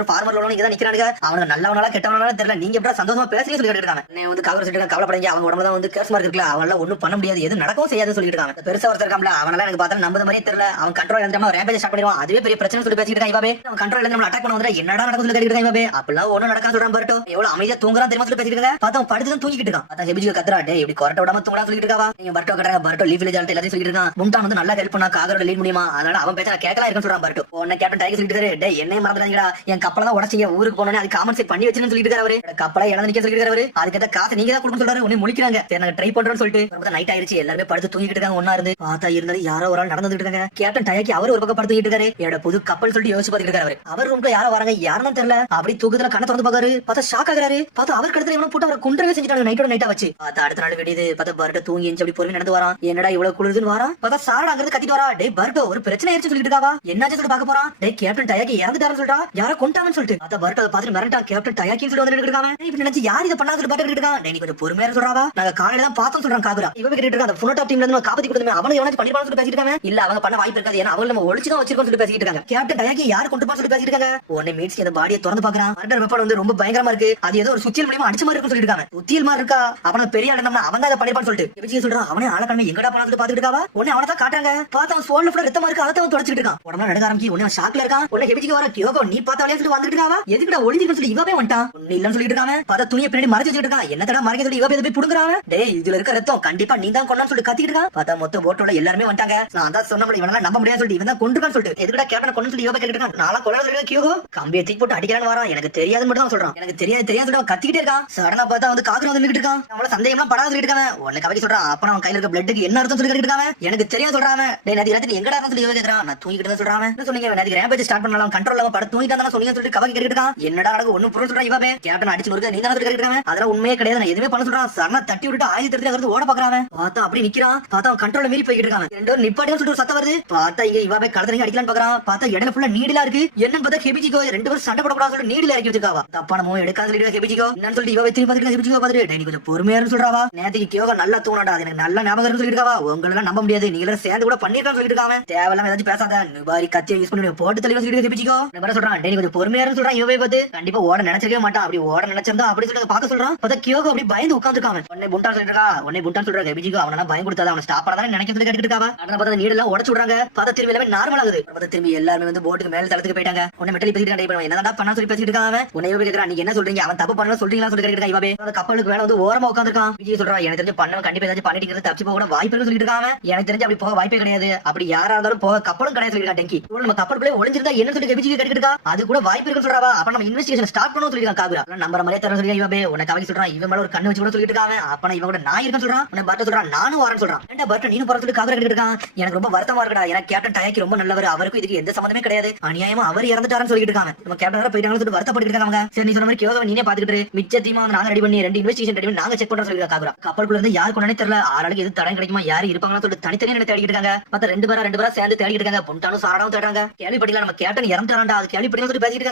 ஒரு ஃபார்மர் லோன் இங்க தான் நிக்கிறாங்க. அவனுக்கு நல்லவனால கெட்டவனால தெரியல. நீங்க எப்படி சந்தோஷமா பேசுறீங்க சொல்லிட்டு இருக்காங்க. நான் வந்து காவல் சொல்லிட்டு கவலைப்படாதீங்க. அவங்க உடம்புல வந்து கேஸ் மார்க் இருக்குல்ல அவனால ஒண்ணும் பண்ண முடியாது. எது நடக்கவும் செய்யாதுன்னு சொல்லிட்டு இருக்காங்க. பெருசா ஒருத்தர் இருக்கான்ல அவனால எனக்கு பார்த்தா நம்பத மாதிரியே தெரியல. அவன் கண்ட்ரோல் இழந்துட்டாம ரேம்பேஜ் ஸ்டார்ட் பண்ணிடுவான். அதுவே பெரிய பிரச்சனை சொல்லி பேசிட்டு இருக்கான். இவாபே அவன் கண்ட்ரோல் இழந்து நம்ம அட்டாக் பண்ண வந்தா என்னடா நடக்கும் சொல்லி கேட்டுட்டு இருக்கான். இவாபே அப்பெல்லாம் ஒண்ணும் நடக்காது சொல்றான். பரட்டோ எவ்வளவு அமைதியா தூங்குறான் தெரியுமா சொல்லி பேசிட்டு இருக்காங்க. பார்த்தா படுத்து தூங்கிட்டு இருக்கான். அதான் ஹெபிஜிகோ கத்துறா டேய் இப்படி கொரட்ட விடாம தூங்கடா சொல்லிட்டு இருக்காவா. நீங்க பரட்டோ கட்டுறாங்க. பரட்டோ லீவ் வில்லேஜ் எல்லாத்தையும் சொல்லிட்டு இருக்கான். முண்டான் வந்து நல்லா ஹெல்ப் பண்ணா காகரோட லீட் முடியுமா அதனால அவன் பேச்ச கேட்கலாம் இருக்குன்னு சொல்றான். பரட்டோ உன்ன கேப்டன் டைகர் சொல்லிட்டு இருக்காரு டேய் என்னைய மறந்துடாதீங்கடா என் கப்பலை தான் உடச்சிங்க ஊருக்கு போனோனே அது காமன்சேட் பண்ணி வச்சுன்னு சொல்லிட்டு இருக்காரு. அவரு கப்பலை இழந்து நிக்க சொல்லிட்டு இருக்காரு. அதுக்கு காசு நீங்க தான் கொடுக்க சொல்றாரு. உன்னை முழிக்கிறாங்க. சரி நாங்க ட்ரை பண்றோம்னு சொல்லிட்டு நைட் ஆயிருச்சு. எல்லாருமே படுத்து தூங்கிட்டு இருக்காங்க. ஒன்னா இருந்து பார்த்தா இருந்தாலும் யாரோ ஒரு ஆள் நடந்துட்டு இருக்காங்க. கேப்டன் டயாக்கி அவர் ஒரு பக்கம் படுத்துக்கிட்டு இருக்காரு. என்னோட புது கப்பல் சொல்லிட்டு யோசிச்சு பாத்துட்டு இருக்காரு. அவர் ரூம்ல யாரோ வராங்க யாருன்னு தெரியல. அப்படி தூக்கத்துல கண்ணை திறந்து பாக்காரு. பார்த்தா ஷாக் ஆகுறாரு. பார்த்தா அவர் கடத்துல இவனை போட்டு அவர் குண்டவே செஞ்சுட்டாங்க நைட்டோட நைட்டா வச்சு. பார்த்தா அடுத்த நாள் விடியுது. பார்த்தா பர்ட்டோ தூங்கி எஞ்சி அப்படி பொறுமை நடந்து வரான். என்னடா இவ்வளவு குளிருதுன்னு வரான். பார்த்தா சாரடா அங்கிருந்து கத்திட்டு வரா. டேய் பர்ட்டோ ஒரு பிரச்சனை ஆயிடுச்சு சொல்லிட்டு இருக்காவா. என்னாச்சு சொல்லிட்டு பாக்க போறான். டேய் கேப்டன் டயாக்கி இறந்துட்டாருன்னு சொல்லிட்டா யாரோ கொண்டாங்கன்னு சொல்லிட்டு. பார்த்தா பர்ட்டோ பார்த்துட்டு மிரட்டா கேப்டன் டயாக்கின்னு சொல்லி வந்துட்டு இருக்காங்க. இப்படி நினைச்சு யார் இதை பண்ணான்னு சொல்லி பாத்துட்டு இருக்கான். டேய் நீ கொஞ்சம் பொறுமையா சொல்றாவா. நாங்க காலையில தான் பார்த்தோம் சொல்றான் காகுரா. இவன் கேட்டு இருக்கான். அந்த ஃபுனோட்டா டீம்ல இருந்து காப்பாத்தி கொடுத்தமே அவனை எவனாச்சும் பண்ணிருப்பான்னு சொல்லி பேசிட்டு இருக்காங்க. இல்ல அவங்க பண்ண வாய்ப்பு இருக்காது. ஏன்னா அவங்க நம்ம ஒளிச்சு தான் வச்சிருக்கோம் சொல்லி பேசிட்டு இருக்காங்க. கேப்டன் டயாக்கி யார் கொண்டு போன்னு சொல்லி பேசிட்டு இருக்காங்க. உடனே மீட்ஸ் அந்த பாடியை திறந்து பாக்குறான். மர்டர் வெப்பன் வந்து ரொம்ப பயங்கரமா இருக்கு. அது ஏதோ ஒரு சுத்தியல் மூலமா அடிச்ச மாதிரி இருக்குன்னு சொல்லிட்டு இருக்காங்க. சுத்தியல் மாதிரி இருக்கா அவன பெரிய ஆளு அவன் தான் அதை பண்ணிருப்பான்னு சொல்லிட்டு விஜய் சொல்றான். அவனே ஆளக்கண்ணு எங்கடா போனா சொல்லி பாத்துட்டு இருக்காவா. உடனே அவனை தான் காட்டுறாங்க. பார்த்தா அவன் சோல்ல ஃபுல்லா ரத்தமா இருக்கு. அதை அவன் தொடச்சிட்டு இருக்கான். உடனே நடக்க ஆரம்பிச்சு உடனே ஷாக்ல இருக்கான். உடனே ஹெபிஜிக்கு வர கியோகோ நீ பார்த்தாலே சொல்லி வந்துட்டு இருக்காவா. எதுக்குடா ஒளிஞ்சிருக்குன்னு சொல்லி இவவே வந்துட்டான். ஒண்ணு இல்லன்னு சொல்லிட்டு இருக்காங்க. பார்த்தா துணியை பின்னாடி மறைச்சு வச்சிட்டு இருக்கான். என்ன தடா மறைக்க சொல்லி இவவே போய் புடுங்குறான். டேய் இதுல இருக்க ரத்தம் கண்டிப்பா நீ தான் கொண்டான்னு சொல்லி கத்திட்டு இருக்கான். பார்த்தா மொத்த போட்டோட எல்லாருமே வந்துட்டாங்க. நான் தான் சொன்ன இவனால நம்ப முடியாது சொல்லி இவன் தான் கொண்டுருக்கான்னு சொல்லிட்டு எதுக்குடா கேப்டன் கொண்டு சொல்லி இவவே கேட்டுட்டு இருக்கான். நாளா கொள்ள சொல்லி கியோகோ கம்பியை தூக்கி போட்டு அடிக்கிறான்னு வரான். எனக்கு தெரியாதுன்னு மட்டும் தான் சொல்றான். எனக்கு தெரியாது சொல்லிட்டு கத்திக்கிட்டே இருக்கான். சடனா பார்த்தா வந்து காக்கற வந்து நின்னுட்டு இருக்கான். அவள சந்தேகம்லாம் படாத சொல்லிட்டு இருக்கான். உடனே கவிக்கு சொல்றான். அப்ப அவன் கையில இருக்க பிளட்டுக்கு என்ன அர்த்தம் சொல்லி கேட்டுட்டு இருக்கான். எனக்கு தெரியாது சொல்றான். டேய் நேத்து ராத்திரி எங்கடா இருந்தன்னு சொல்லி கேக்குறான். நான் தூங்கிட்டு தான் சொல்றான். என்ன சொன்னீங்க நேத்து ரேம்பேஜ் ஸ்டார்ட் பண்ணலாம் கண்ட்ரோல் இல்லாம படுத்து தூங்கிட்டு தான் சொன்னீங்க சொல்லிட்டு கவிக்கு கேட்டுட்டு இருக்கான். என்னடா நடக்கு ஒண்ணு புரிய சொல்றான். இவவே கேப்டன் அடிச்சு நொறுக்க நீ தான் சொல்லி கேட்டுட்டு இருக்கான். அதெல்லாம் உண்மையே கிடையாது. நான் எதுவுமே பண்ண சொல்றான். சடனா தட்டி விட்டுட்டு ஆயுதத்தை எடுத்து ஓட பாக்குறான். பார்த்தா அப்படி நிக்கிறான். பார்த்தா அவன் கண்ட்ரோல மீறி போய்கிட்டு இருக்கான். ரெண்டு பேரும் நிப்பாட்டியா சொல்லிட்டு ஒரு சத்தம் வருது. பார்த்தா இங்க இவவே கடத்தறீங்க அடிக்கலாம்னு பாக்குறான். பார்த்தா இடையில ஃபுல்லா நீடிலா இருக்கு. என்னன்னு பார்த்தா ஹெபிஜிகோ ரெண்டு பேரும் சண்டை போடக்கூடாது சொல்லிட்டு நீடில இறக்கி வச்சிருக்காவா. தப்பான மூவ் எடுக்காத சொல்லிட்டு ஹெபிஜிகோ என்னன்னு சொல்லிட்டு இவவே திரும்பி பார்த்துட்டு ஹெபிஜிகோ பார்த்துட்டு டேய் நீ கொஞ்சம் பொறுமையா இருந்து சொல்றாவா. நேத்துக்கு கியோகோ நல்லா தூணாடா. எனக்கு நல்ல ஞாபகம் இருந்து சொல்லிட்டு இருக்காவா. உங்களெல்லாம் நம்ப முடியாது. நீங்க எல்லாம் சேர்ந்து கூட பண்ணிருக்கான்னு சொல்லிட்டு இருக்காங்க. தேவையில்லாம ஏதாச்சும் பேசாத. நிபாரி கத்தியை யூஸ் பண்ணி போட்டு தெளிவா சொல்லிட்டு ஹெபிஜிகோ நம்பர சொல்றான். டேய் நீ கொஞ்சம் பொறுமையா இருந்து சொல்றான். இவவே பார்த்து கண்டிப்பா ஓட நினைச்சிருக்கவே மாட்டான். அப்படி ஓட நினைச்சிருந்தா அப்படி சொல்லிட்டு பார்க்க சொல்றான். பார்த்தா கியோகோ அப்படி பயந்து உட்கார்ந்துருக்கான். உடனே புண்டான் சொல்லிட்டு இருக்கா. உடனே புண்டான் சொல்றாங்க ஹெபிஜிகோ அவனா பயம் கொடுத்தாத அவன ஸ்டாப் பண்ணாத நினைக்க சொல்லி கேட்டுட்டு இருக்காவா. அப்புறம் பார்த்தா நீடெல்லாம் உடைச்சு விடுறாங்க. பார்த்தா திரும்பி எல்லாமே நார்மல் ஆகுது. பார்த்தா திரும்பி எல்லாரும் வந்து போட்டுக்கு மேல தளத்துக்கு போயிட்டாங்க. உடனே மெட்டலி பேசிட்டு இருக்கான். என்னடா பண்ணா சொல்லி பேசிட்டு இருக்கான். உடனே இவவே கேக்குறான். நீங்க என்ன சொல்றீங்க அவன் தப்பு பண்ணல சொல்றீங்களா சொல்லி கேட்டுட்டு இவவே அந்த கப்பலுக்கு மேல வந்து ஓரமா உட்கார்ந்திருக்கான். விஜய் சொல்றா எனக்கு தெரிஞ்சு பண்ணவன் கண்டிப்பா ஏதாச்சும் பண்ணிட்டு தப்பிச்சு போக கூட வாய்ப்பு இருக்குன்னு சொல்லிட்டு இருக்காங்க. எனக்கு தெரிஞ்சு அப்படி போக வாய்ப்பே கிடையாது. அப்படி யாரா இருந்தாலும் போக கப்பலும் கிடையாது சொல்லிருக்கா டெங்கி. நம்ம கப்பலுக்குள்ளே ஒளிஞ்சிருந்தா என்ன சொல்லி விஜய் கேட்டுட்டு இருக்கா. அது கூட வாய்ப்பு இருக்குன்னு சொல்றாவா. அப்ப நம்ம இன்வெஸ்டிகேஷன் ஸ்டார்ட் பண்ணணும் சொல்லிருக்கான் காகுரா. நம்பற மாதிரியே தர சொல்லி இவவே உனக்கு கவிக்கு சொல்றான். இவன் மேல ஒரு கண்ணு வச்சு கூட சொல்லிட்டு இருக்காங்க. அப்ப இவன் கூட நான் இருக்கேன்னு சொல்றான். உன்னை பர்ட்ட சொல்றான் நானும் வரேன்னு சொல்றான். ஏன்டா பர்ட்ட நீனும் போற சொல்லி காகுரா கேட்டுட்டு இருக்கான். எனக்கு ரொம்ப வருத்தமா இருக்குடா. எனக்கு கேப்டன் டயாக்கி ரொம்ப நல்லவர். அவருக்கும் இதுக்கு எந்த சம்பந்தமே கிடையாது. அநியாயமா அவர் இறந்துட்டாருன்னு சொல்லிட்டு இருக்காங்க. நம்ம கேப்டன் போயிட்டாங்கன்னு சொல்லிட்டு வருத்தப்பட்டு இருக்காங்க. சரி நீ சொன்ன மாதிரி கியோகோ நீனே பாத்துக்கிட்டு மிச்ச டீமா நாங்க ரெடி பண்ணி ரெண்டு இன்வெஸ்டிகேஷன் ரெடி பண்ணி நாங்க செக் பண்றோம் சொல்லிருக்கா காகுரா. கப்பலுக்குள்ள இருந்து யாரு கொண்டானே தெரியல. ஆளாளுக்கு எது தடம் கிடைக்குமா யாரு இருப்பாங்கன்னு சொல்லிட்டு தனித்தனியா தேடிட்டு இருக்காங்க. மத்த ரெண்டு பேரா சேர்ந்து தேடிட்டு இருக்காங்க. புண்டானும் சாராவும் தேடுறாங்க. கேள்விப்பட்டீங்களா நம்ம கேப்டன் இறந்துட்டாரா. அது கேள்விப்பட்டீங்கன்னு சொல்லி பேசிட்டு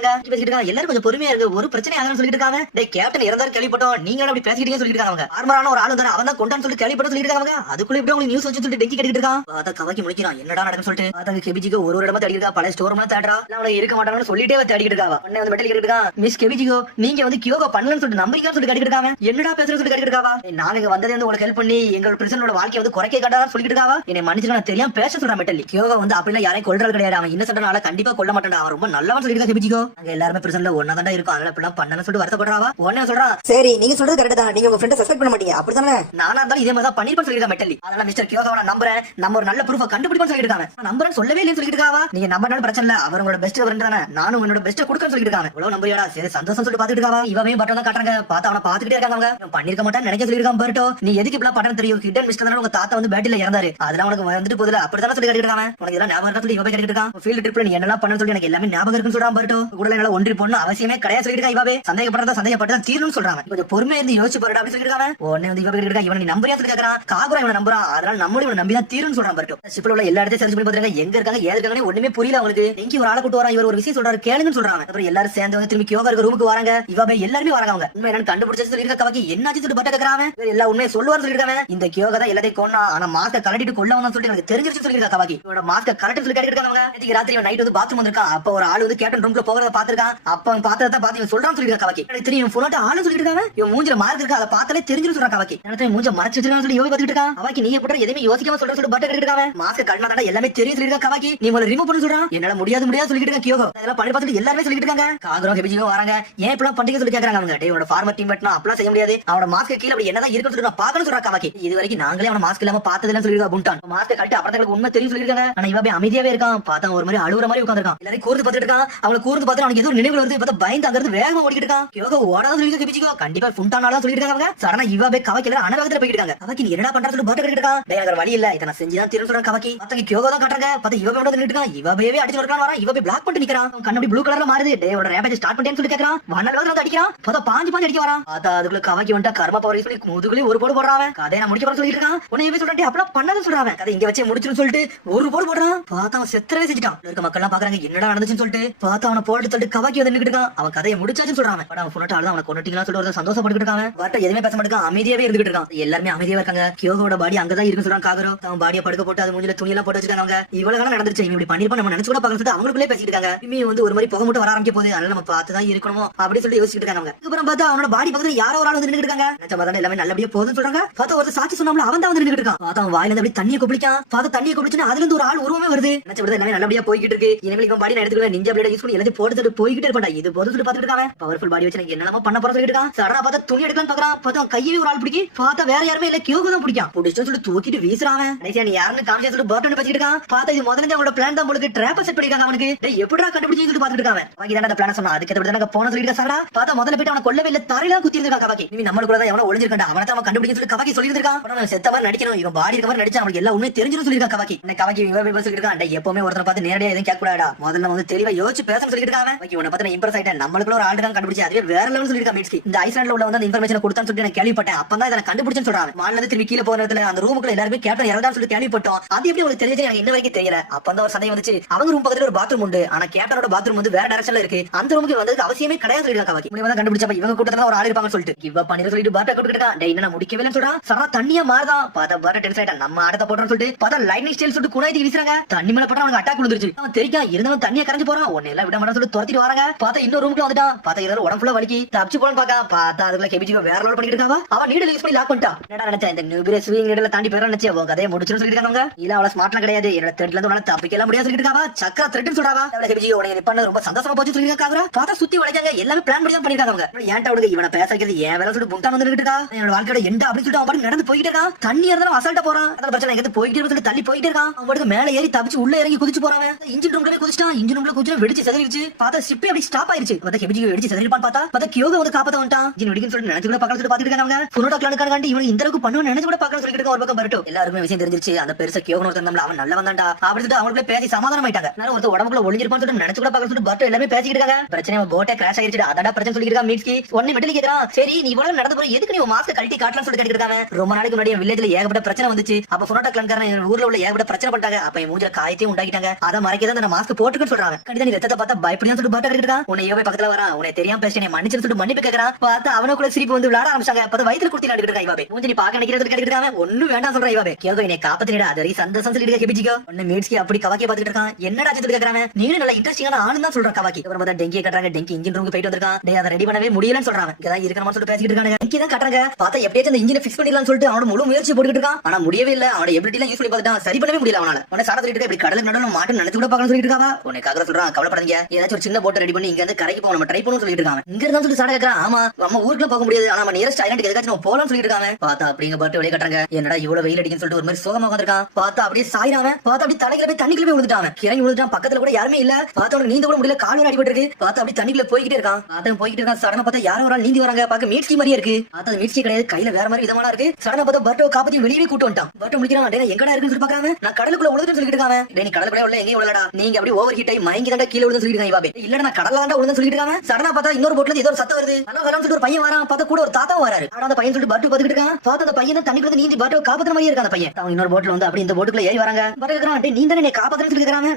இருக்காங்க. எல்லாரும் கொஞ்சம் பொறுமையா இருக்கு. ஒரு பிரச்சனை ஆகுதுன்னு சொல்லிட்டு இருக்காங்க. டேய் கேப்டன் இறந்தாரு கேள்விப்பட்டோம். நீங்க அப்படி பேசிட்டீங்கன்னு சொல்லிட்டு இருக்காங்க. ஆர்மரான ஒரு ஆளு தான அவன் தான் கொண்டான்னு சொல்லி கேள்விப்பட்டு சொல்லிருக்காங்க. அதுக்குள்ள இப்படி உங்களுக்கு நியூஸ் வச்சு சொல்லிட்டு டெங்கி கட்டிட்டு இருக்கான். பார்த்தா கவாக்கி முடிக்கிறான். என்னடா நடக்குன்னு சொல்லிட்டு பார்த்தா கெபிஜிகோ ஒரு இடமா தேடி இருக்கா. பல ஸ்டோர் எல்லாம் தேடுறா. அவனை இருக்க மாட்டான்னு சொல்லிட்டே தேடிட்டு இருக்கா. உடனே வந்து மெட்டல் கேட்டுட்டு இருக்கான். மிஸ் கெபிஜிகோ நீங்க வந்து கியோகா பண்ணலன்னு சொல்லிட்டு நம்பிக்கைன்னு சொல்லிட்டு கட்டிட்டு இருக்காங்க. என்னடா பேசுறேன்னு சொல்லிட்டு கட்டிட்டு இருக்காவா. நான் இங்க வந்ததே வந்து உங்களுக்கு ஹெல்ப் பண்ணி எங்க பிரச்சனையோட வாழ்க்கையை வந்து குறைக்க காட்டாதான் சொல்லிட்டு இருக்காவா. என்னை மன்னிச்சு நான் தெரியாம பேச சொல்றேன் மெட்டல். கியோகா வந்து அப்படிலாம் யாரையும் கொல்றது கிடையாது. அவன் இன்னசென்ட்டால கண்டிப்பா கொல்ல மாட்டான். அவன் ரொம்ப நல்லவன் சொல்லிட்டு கெபிஜிகோ. அங்க எல்லாருமே பிரச்சனைல ஒன்னா தான் இருக்கும். அதனால இப்படிலாம் பண்ணனு சொல்லிட்டு வருத்தப்படுறாவா. உடனே சொல்றான் சரி நீங்க சொல்றது கரெக்ட் தான். நீங்க உங்க ஃப்ரெண்ட சஸ்பெக்ட் பண்ண மாட்டீங்க அப்படிதானே. நானா இருந்தாலும் இதே மாதிரி தான் பண்ணிருப்பேன்னு சொல்லிருக்கா மெட்டல். அதனால மிஸ்டர் கியோகாவை நான் நம்புறேன். நம்ம ஒரு நல்ல ப்ரூஃபை கண்டுபிடிப்போம்னு சொல்லிட்டு இருக்காங்க. நம்புறேன்னு சொல்லவே இல்லைன்னு சொல்லிட்டு இருக்காவா. நீங்க நம்பறனால பிரச்சனை இல்ல. அவர் உங்களோட பெஸ்ட் ஃப்ரெண்ட் தானே. நானும் உன்னோட பெஸ்ட் கொடுக்கன்னு சொல்லிட்டு இருக்காங்க. இவ்வளவு நம்புறியாடா. சரி சந்தோஷம் சொல்லிட்டு பாத்துட்டு இருக்காவா. இவவே பட்டம் தான் காட்டுறாங்க. பார்த்தா அவனை பாத்துக்கிட்டே இருக்காங்க. அவங்க பண்ணிருக்க மாட்டான்னு நினைக்க சொல்லிருக்கான். பர்ட்டோ நீ எதுக்கு இப்படி பட்டம் தெரியும். ஹிடன் மிஸ்டர் தானே உங்க தாத்தா வந்து பேட்டில இறந்தாரு. அதெல்லாம் உனக்கு வந்துட்டு போதுல அப்படிதான் சொல்லி கட்டிட்டு இருக்காங்க. உனக்கு இதெல்லாம் ஞாபகம் இருக்கா சொல்லி இவவே கட்டிட்டு இருக்கான். ஃபீல்ட் ட்ரிப்ல நீ என்னெல்லாம் பண்ணு சொல்லி எனக்கு எல்லாமே ஞாபகம் இருக்குன்னு சொல்றான். பர்ட்டோ கூட என்னால ஒன்றி போடணும் அவசியமே கிடையாது சொல்லிட்டு இருக்கா. இவவே சந்தேகப்பட்டதா தீரணும்னு சொல்றாங்க. கொஞ்சம் பொறுமையா இருந்து யோசிச்சு பாருடா அப்படி சொல்லிருக்காங்க. உடனே வந்து இவவே கட்டிட்டு இவன் நீ நம்புறியா சொல்லி கேக்குறான். காகுரா இவனை நம்புறான். அதனால நம்மளும் இவனை நம்பி தான் தீருன்னு சொல்றான். பர்ட்டோ ஷிப்ல உள்ள எல்லா இடத்தையும் சர்ச் பண்ணி பாத்துறாங்க. எங்க இருக்காங்க ஏது இருக்காங்கன்னு ஒண்ணுமே புரியல அவங்களுக்கு. எங்க ஒரு ஆளை கூட்டு வரான். இவர் ஒரு விஷயம் சொல்றாரு கேளுங்கன்னு சொல்றாங்க. அப்புறம் எல்லாரும் சேர்ந்து வந்து திரும்பி கியோகா இருக்க ரூமுக்கு வராங்க. இவவே எல்லாருமே வராங்க. அவங்க உண்மை என்னன்னு கண்டுபிடிச்சு சொல்லிருக்க கவாக்கி என்னாச்சு சொல்லிட்டு பட்ட கேக்குறாங்க. எல்லா உண்மையை சொல்லுவாரு சொல்லிருக்காங்க. இந்த கியோகா தான் எல்லாத்தையும் கொன்னா. ஆனா மாஸ்க கலட்டிட்டு கொல்ல வந்தான்னு சொல்லிட்டு எனக்கு தெரிஞ்சிருச்சு சொல்லிருக்கா கவாக்கி. இவனோட மாஸ்க கலட்டி சொல்லி கேட்டுட்டு இருக்காங்க. இன்னைக்கு ராத்திரி இவன் நைட் வந்து பாத்ரூம் வந்திருக்கான். அப்ப ஒரு ஆளு வந்து கேப்டன் ரூம்ல போகிறத பாத்துருக்கான். அப்ப அவன் பார்த்தத பார்த்து இவன் சொல்றான்னு சொல்லிருக்கா கவாக்கி. எனக்கு தெரியும் போனோட ஆளு சொல்லிட்டு இருக்காங்க. இவன் மூஞ்சில மார்க் இருக்கா. அதை பார்த்தாலே தெரிஞ்சிரும் சொல்றா கவாக்கி. எனக்கு மூஞ்ச மறைச்சு வச்சிருக்கான்னு சொல்லி யோகி பாத்துட்டு இருக்கான். கவாக்கி நீ எப்படி எதுவுமே யோசிக்காம சொல்ற சொல்லி பட்ட கேட்டுட்டு இருக்காங்க. மாஸ்க கண்ணா தாண்டா எல்லாமே தெரியும் சொல்லிருக்கா கவாக்கி. நீ முதல்ல ரிமூவ் பண்ண சொல்றான். என்னால முடியாது சொல்லிட்டு இருக்கான் கியோகோ. அதெல்லாம் பண்ணி பார்த்துட்டு எல்லாரும் சொல்லிட்டு இருக்காங்க. காகுரோ கெபிஜிகோ வராங்க. ஏன் இப்படி பண்றீங்க சொல்லி கேக்குறாங்க. அவங்க டேயோட ஃபார்மர் டீம் வெட்னா அப்பலாம் செய்ய முடியாது. அவனோட மாஸ்க் கீழ அப்படி என்னதான் இருக்குன்னு சொல்லி நான் பார்க்கணும் சொல்றா கவாக்கி. இது வரைக்கும் நாங்களே அவன மாஸ்க் இல்லாம பார்த்தது இல்லன்னு சொல்லிருக்கா புண்டான். மாஸ்க் கட்டி அப்புறம் உண்மை தெரியும் சொல்லிருக்காங்க. ஆனா இவன் அமைதியாவே இருக்கான். பார்த்தா ஒரு மாதிரி அழுவுற மாதிரி உட்கார்ந்திருக்கான். எல்லாரும் கூர்ந்து பார்த்துட்டு இருக்கான். அவளை கூர்ந்து பார்த்து அவனுக்கு ஏதோ நினைவு வருது. பார்த்தா பயந்து அங்க இருந்து வேகமா ஓடிட்டு இருக்கான். கியோகோ ஓடாத சொல்லிருக்க கெபிஜிகோ. கண்டிப்பா புண்டானால சொல்லிட்டு இருக்காங்க. சடனா இவவே கவாக்கி எல்லாம் அனவேகத்துல போயிட்டு இருக்காங்க. கவாக்கி நீ என்னடா பண்ற சொல்லி பட்ட கேட்டுட்டு இருக்கான். டேய் எனக்கு வழி இல்ல. இத நான் செஞ்சு தான் தீரும் சொல்றான் கவாக்கி. பார்த்தா கியோகோ தான் காட்டுறாங்க. பார்த்தா இவவே வந்து நின்னுட்டு இருக்கான். இவவே அடிச்சு வரக்கான் வரான். இவவே பிளாக் பண்ணிட்டு நிக்கறான். கண்ணாடி ப்ளூ கலர்ல மாறுது. டேயோட ரேம்பேஜ் ஸ்டார்ட் பண்ணிட்டேன்னு சொல்லி கேக்குறான். வண்ணல வந்து அடிக்கிறான். பார்த்தா பாஞ்சு அடிக்க வரான். பார்த்தா அதுக்குள்ள கவாக்கி வந்துட்டா கர்ம பவர் சொல்லி முதுகுலயே ஒரு போடு போடுறான். கதையை நான் முடிக்க போற சொல்லிட்டு இருக்கான். உடனே இவவே சொல்றான் அப்பலாம் பண்ணாத சொல்றான். கதை இங்க வச்சே முடிச்சுன்னு சொல்லிட்டு ஒரு போடு போடுறான். பார்த்தா அவன் செத்துறவே செஞ்சிட்டான். இருக்க மக்கள் எல்லாம் பாக்குறாங்க என்னடா நடந்துச்சுன்னு சொல்லிட்டு. பார்த்தா அவனை போட்டு சொல்லிட்டு கவாக்கி வந்து நின்னுட்டு இருக்கான். அவன் கதையை முடிச்சாச்சுன்னு சொல்றான். அவன் புனட்டால அவனை கொண்டுட்டீங்களா சொல்லிட்டு ஒரு சந்தோஷப்பட்டு இருக்காங்க. பட் எதுவுமே பேச மாட்டான். அமைதியாவே இருந்துட்டு இருக்கான். எல்லாருமே அமைதியா இருக்காங்க. கியோகோட பாடி அங்கதான் இருக்குன்னு சொல்றான் காகுரோ. அவன் பாடியை படுக்க போட்டு அது மூஞ்சில துணி எல்லாம் போட்டு வச்சிருக்காங்க. அவங்க இவ்வளவு காலம் நடந்துச்சு. இவன் இப்படி பண்ணிருப்பா நம்ம நினைச்சு கூட பார்க்க சொல்லிட்டு அவங்களுக்குள்ளே பேசிட்டு இருக்காங்க. இம்மி வந்து ஒரு மாதிரி புகை மட்டும் வர ஆரம்பிக்க போகுது. அதனால நம்ம பார்த்து தான் இருக்கணுமோ அப்படி சொல்லிட்டு யோசிச்சுட்டு இருக்காங்க. அப்புறம் பார்த்தா அவனோட பாடி பக்கத்துல யாரோ ஒரு ஆள் வந்து நின்னுட்டு இருக்காங்க. நினைச்ச மாதிரி எல்லாமே நல்லபடியா போகுதுன்னு சொல்றாங்க. பார்த்தா ஒரு சாட்சி சொன்னாமல அவன் தான் வந்து நின்னுட்டு இருக்கான். பார்த்தா அவன் வாயில இருந்து அப்படி தண்ணியை கொப்பளிக்கான். பார்த்தா தண்ணியை கொப்பளிச்சுன்னா அதுல இருந்து ஒரு ஆள் உருவமே வருது. நினைச்ச மாதிரி எல்லாமே நல்லபடியா போய்கிட்டு இருக்கு. இனிமேல் இவன் பாடி நான் எடுத்துக்கலாம். நிஞ்சா பிளேட யூஸ் பண்ணி எல்லாத்தையும் போட்டு போய்கிட்டே இருப்பான். இது போது சொல்லி பார்த்துட்டு இருக்காங்க. பவர்ஃபுல் பாடி வச்சு எனக்கு என்னென்னமோ பண்ண போற சொல்லிட்டு இருக்கான். சடனா பார்த்தா துணி எடுக்கலாம்னு பாக்குறான். பார்த்தா கையிலே ஒரு ஆள் பிடிக்கி. பார்த்தா வேற யாருமே இல்ல கியோகோ தான் பிடிக்கான். பிடிச்சு சொல்லி தூக்கிட்டு வீசுறான். கடைசியா நீ யாருன்னு காமிச்சா சொல்லி பர்டன் வச்சிட்டு இருக்கான். பார்த்தா இது முதல்ல அவனோட பிளான் தான் உங்களுக்கு ட்ராப் செட் பண்ணிருக்காங்க. அவனுக்கு எப்படிடா கண்டுபிடிச்சு சொல்லி பார்த்துட்டு இருக்காங்க. பாக்கி தான் அந்த பிளான் சொன்னா அதுக்கு தான் போன சொல்லிட்டு சடா பார்த்தா முதல்ல போயிட்டு அவனை கொல்லவே இல்ல தரையில குத்தி இருக்கான் கவாக்கி. நீ நம்மளுக்குள்ள தான் எவனோ ஒளிஞ்சிருக்கான். அவனை தான் கண்டுபிடிச்சு சொல்லி கவாக்கி சொல்லி இருக்கான். அவன் செத்த மாதிரி நடிக்கணும். இவன் பாடி இருக்க மாதிரி நடிச்சா அவனுக்கு எல்லா உண்மையும் தெரிஞ்சிரும் சொல்லிருக்கான் கவாக்கி. இந்த கவாக்கி இவன் சொல்லிட்டு இருக்கான். எப்பவுமே ஒருத்தரை பார்த்து நேரடியா எதுவும் கேட்க கூடாடா. முதல்ல வந்து தெளிவா யோசிச்சு பேசணும் சொல்லிட்டு இருக்கான். பாக்கி உன்னை பார்த்து இம்ப்ரெஸ் ஆயிட்டேன். நம்மளுக்குள்ள ஒரு ஆள் தான் கண்டுபிடிச்சு அதுவே வேற லெவல் சொல்லிருக்கான். மீட்ஸ்கி இந்த ஐஸ்லாண்ட்ல உள்ள வந்து அந்த இன்ஃபர்மேஷன் கொடுத்தான்னு சொல்லிட்டு நான் கேள்விப்பட்டேன். அப்பதான் இதை கண்டுபிடிச்சுன்னு சொல்றாங்க. மாநில திரும்பி கீழே போற இடத்துல அந்த ரூமுக்குள்ள எல்லாருமே கேப்டன் இறந்தான்னு சொல்லி கேள்விப்பட்டோம். அது எப்படி உங்களுக்கு தெரிஞ்சு எனக்கு இன்ன வரைக்கும் தெரியல. அப்பதான் ஒரு சந்தேகம் வந்துச்சு. அவங்க ரூம் பக்கத்துல ஒரு பாத்ரூம் உண்டு. ஆனா கேப்டனோட பாத்ரூம் வந்து வேற டைரக்ஷன்ல இருக்கு. அந்த ரூமுக்கு வந்து அவசியமே கிடையாது சொல்லிருக்காங்க கவாக்கி. இவங்க கண்டுபிடிச்சப்ப இவங்க கூட்டத்துல ஒரு ஆள் இருப்பாங்கன்னு சொல்லிட்டு கிவ் அப் பண்ணி சொல்லிட்டு பாட்ட கூட்டிட்டு இருக்கான். டேய் என்ன முடிக்கவே இல்லன்னு சொல்றான். சரா தண்ணியா மாறுதான். பார்த்தா பாட்ட டென்ஸ் ஆயிட்டான். நம்ம ஆடத்த போடுறோம்னு சொல்லிட்டு பார்த்தா லைட்னிங் ஸ்டைல் சொல்லிட்டு குணாய்தி வீசுறாங்க. தண்ணி மேல பட்டா அவனுக்கு அட்டாக் விழுந்துருச்சு. அவன் தெரிக்கா இருந்தவன் தண்ணியை கரைஞ்சு போறான். ஒண்ணு எல்லாம் விட மாட்டான்னு சொல்லிட்டு துரத்திட்டு வராங்க. பார்த்தா இன்னொரு ரூமுக்குள்ள வந்துட்டான். பார்த்தா எல்லாரும் உடம்பு ஃபுல்லா வலிக்கி தப்பிச்சு போறான்னு பாக்கா. பார்த்தா அதுக்குள்ள கெபிஜி வேற லெவல் பண்ணிட்டு இருக்காவா. அவன் நீடல் யூஸ் பண்ணி லாக் பண்ணிட்டான். என்னடா நினைச்சா இந்த நியூபிரே ஸ்விங் நீடல தாண்டி போறா நினைச்சே உன் கதையை முடிச்சுன்னு சொல்லிட்டு இருக்காங்க. இல்ல அவள ஸ்மார்ட்லாம் கிடையாது. என்னோட த்ரெட்ல இருந்து உனால தப்பிக்கலாம் முடியாது சொல்லிட்டு இருக்காவா. சக்கரா த்ரெட்னு சொல்றாவா. அவள கெபிஜி உனக்கு நிப்பண்ண ரொம்ப சந்தோஷமா போச்சு சொல்லிட்டு இருக்காங்க. பார்த்தா சுத்தி வளைக்காங்க. எல்லாமே பிளான் பண்ணி தான் பண்ணிருக்காங்க. அவங்க ஏன்டா அவளுக்கு இவனை பேச வைக்கிறது ஏன் வேலை சொல்லிட்டு புண்டான் வந்து இருக்கா. என்னோட வாழ்க்கையோட எண்ட் அப்படின்னு சொல்லிட்டு அவன் பாட்டு நடந்து போயிட்டே இருக்கான். தண்ணி இருந்தாலும் அசால்ட்டா போறான். அதனால பிரச்சனை எங்க போயிட்டே சொல்லிட்டு தள்ளி போயிட்டே இருக்கான். அவன் பாட்டுக்கு மேல ஏறி தப்பிச்சு உள்ள இறங்கி குதிச்சு போறான். இன்ஜின் ரூம்ல குதிச்சிட்டான். இன்ஜின் ரூம்ல குதிச்சு வெடிச்சு செதறிச்சு. பார்த்தா ஷிப்பே அப்படி ஸ்டாப் ஆயிருச்சு. பார்த்தா கெபிஜி வெடிச்சு செதறிப்பான். பார்த்தா கியோகோ வந்து காப்பாத்த வந்துட்டான். இன்ஜின் வெடிக்குன்னு சொல்லிட்டு நினைச்சு கூட பார்க்கல சொல்லிட்டு பாத்துட்டு இருக்காங்க. அவங்க புனோட்டா கிளானுக்காண்டி இவன் இந்த அளவுக்கு பண்ணுவான்னு நினைச்சு கூட பார்க்கல சொல்லிட்டு இருக்கான். ஒரு பக்கம் பரட்டும் எல்லாருமே விஷயம் தெரிஞ்சிருச்சு. அந்த பெருசா கியோகோ ஒருத்தன் அவன் நல்ல வந்தான்டா அப்படி சொல்லிட்டு அவங்களுக்குள்ள பேசி சமாதானம் ஆயிட்டாங்க. ஒருத்தர் உடம்புக்குள்ள ஒளிஞ்சிருப்பான்னு சொல்லிட்டு நினைச்சு கூட பார்க்கல சொல்லிட்டு பரட்டும் எல்லாமே பேசிக்கிட்டு இருக்காங்க. பிரச்சனை போட்டே கிராஷ் ஆயிருச்சு. அதாடா பிரச்சனை சொல்லிட்டு இருக்கான் மீட்ஸ்கி. உடனே மெட்டல் கேக்குறான். சரி நீ இவ்வளவு நடந்து போற எதுக்கு நீ மாஸ்க் கழட்டி காட்டலாம்னு சொல்லிட்டு கேட்டிருக்காங்க. ரொம்ப நாளைக்கு முன்னாடி வில்லேஜ்ல ஏகப்பட்ட பிரச்சனை வந்துச்சு. அப்ப புனோட்டா கிளான்காரன் ஊர்ல உள்ள ஏகப்பட்ட பிரச்சனை பண்ணிட்டாங்க. அப்ப என் மூஞ்சில காயத்தையும் உண்டாக்கிட்டாங்க. அதை மறைக்கதான் அந்த மாஸ்க் போட்டுன்னு சொல்றாங்க. கண்டிப்பா நீ ரத்தத்தை பார்த்தா பயப்படியா சொல்லிட்டு பாட்டு கேட்டிருக்கான். உன்னை ஏவே பக்கத்துல வரான். உன்னை தெரியாம பேசி மன்னிச்சு சொல்லிட்டு மன்னிப்பு கேட்கறான். பார்த்தா அவனுக்குள்ள சிரிப்பு வந்து விளையாட ஆரம்பிச்சாங்க. அப்ப வயித்துல குடுத்தி நாட்டு இருக்கான். இவாபே மூஞ்சி நீ பாக்க நினைக்கிறேன் காப்பாத்திட்டு கேட்டுட்டு இருக்காங்க. ஒண்ணும் வேண்டாம் சொல்றா இவாபே. கேக்கோ என்னை காப்பாத்திடா அது வரைக்கும் சந்தோஷம் சொல்லிட்டு கேபிச்சிக்கோ. ஒன்னு மீட்ஸ்கி அப்படி கவாக்கி பாத்துட்டு இருக்கான். என்னடா சொல்லிட்டு கேக்குறாங்க. நீங்க நல்ல இன்ட்ரெஸ்டிங்கான ஆளு தான் சொல்ற கவாக்கி. அப்புறம் பார்த்தா டெங்கி கட்டுறாங்க. டெங்கி இன்ஜின் ரூமுக்கு போயிட்டு வந்திருக்கான். டேய் அதை ரெடி பண்ணவே முடியலன்னு சொல்றாங்க. இதான் இருக்கணும்னு சொல்லிட்டு பேசிட்டு இருக்காங்க. டெங்கி தான் கட்டுறாங்க. பார்த்தா எப்படியாச்சும் அந்த இன்ஜினை ஃபிக்ஸ் பண்ணிடலாம்னு சொல்லிட்டு அவனோட முழு முயற்சி போட்டுட்டு இருக்கான். ஆனா முடியவே இல்ல. அவனோட எபிலிட்டி எல்லாம் யூஸ் பண்ணி பார்த்துட்டான். சரி பண்ணவே முடியல அவனால. உடனே சாரா சொல்லிட்டு இப்படி கடலுக்கு நடுவுல மாட்டு நினைச்சு கூட பார்க்கணும் சொல்லிட்டு இருக்காவா. உன்னை காக்கற சொல்றான் கவலைப்படாதீங்க. ஏதாச்சும் ஒரு சின்ன போட் ரெடி பண்ணி இங்க இருந்து கரைக்கு போக நம்ம ட்ரை பண்ணணும் சொல்லிட்டு இருக்காங்க. இங்க இருந்தா சொல்லி சாரா கேக்குறான். ஆமா நம்ம ஊருக்குள்ள போக முடியாது. ஆனா நம்ம நியரஸ்ட் ஐலாண்டுக்கு எதுக்காச்சும் நம்ம போலாம்னு சொல்லிட்டு இருக்காங்க. பார்த்தா அப்படிங்க பாட்டு வெளியே கட்டுறாங்க. என்னடா இவ்வளவு வெயில் அடிக்குன்னு சொல்லிட்டு ஒரு மாதிரி சோகமா உட்கார்ந்திருக்கான். பார்த்தா அப்படியே சாயிராம. பார்த்தா அப்படி தலையில போய் தண்ணிக்குள்ள போய் விழுந்துட்டான். கிறங்கி விழுந்துட்டான். பக்கத்துல கூட யாருமே இல்ல. பார்த்தா அவனுக்கு நீந்த கூட முடியல. கால் அடிபட்டு இருக்கு. பார்த்தா அப்படி தண்ணிக்குள்ள போய்கிட்டே இருக்கான். பார்த்தா போய்கிட்டு இருக்கான். சடனா பார்த்தா யாரோ ஒரு ஆள் நீந்தி வராங்க. பார்க்க மீட்ஸ்கி மாதிரியே இருக்கு. பார்த்தா மீட்ஸ்கி கிடையாது. கையில வேற மாதிரி விதமான இருக்கு. சடனா பார்த்தா பர்ட்டோ காப்பாத்தி வெளியே கூட்டு வந்துட்டான். பர்ட்டோ முடிக்கிறான். டேய் எங்கடா இருக்குன்னு சொல்லி பார்க்கறாங்க. நான் கடலுக்குள்ள விழுந்துட்டு சொல்லிட்டு இருக்காங்க. டேய் நீ கடலுக்குள்ள உள்ள எங்கேயும் விழலடா. நீங்க அப்படியே ஓவர் ஹீட் ஆகி மயங்கி தாண்டா கீழ விழுந்து சொல்லிட்டு இருக்காங்க. இவாபே இல்லடா நான் கடல்ல தாண்டா விழுந்து சொல்லிட்டு இருக்காங்க. சடனா பார்த்தா இன்னொரு போட்ல ஏதோ ஒரு சத்தம் வருது. ஹலோ ஹலோன்னு சொல்லிட்டு ஒரு பையன் வரான். பார்த்தா கூட ஒரு தாத்தாவும் வராரு. ஆனா அந்த பையன் சொல்லிட்டு பர்ட்டோ பாத்துக்கிட்டு இருக்கான். பார்த்தா அந்த பையன் தண்ணிக்குள்ள நீந்தி பர்ட்டோ காப்பாத்துற மாதிரியே இருக்கான். அந்த பையன் அவங்க இன்னொரு போட்ல வந்து அப்படி இந்த போட்டுக்குள்ள ஏறி வராங்க. பர்ட்டோ கேக்குறான். டேய் நீ தானே என்னை காப்பாத்துறன்னு சொல்லி கேக்குறாங்க.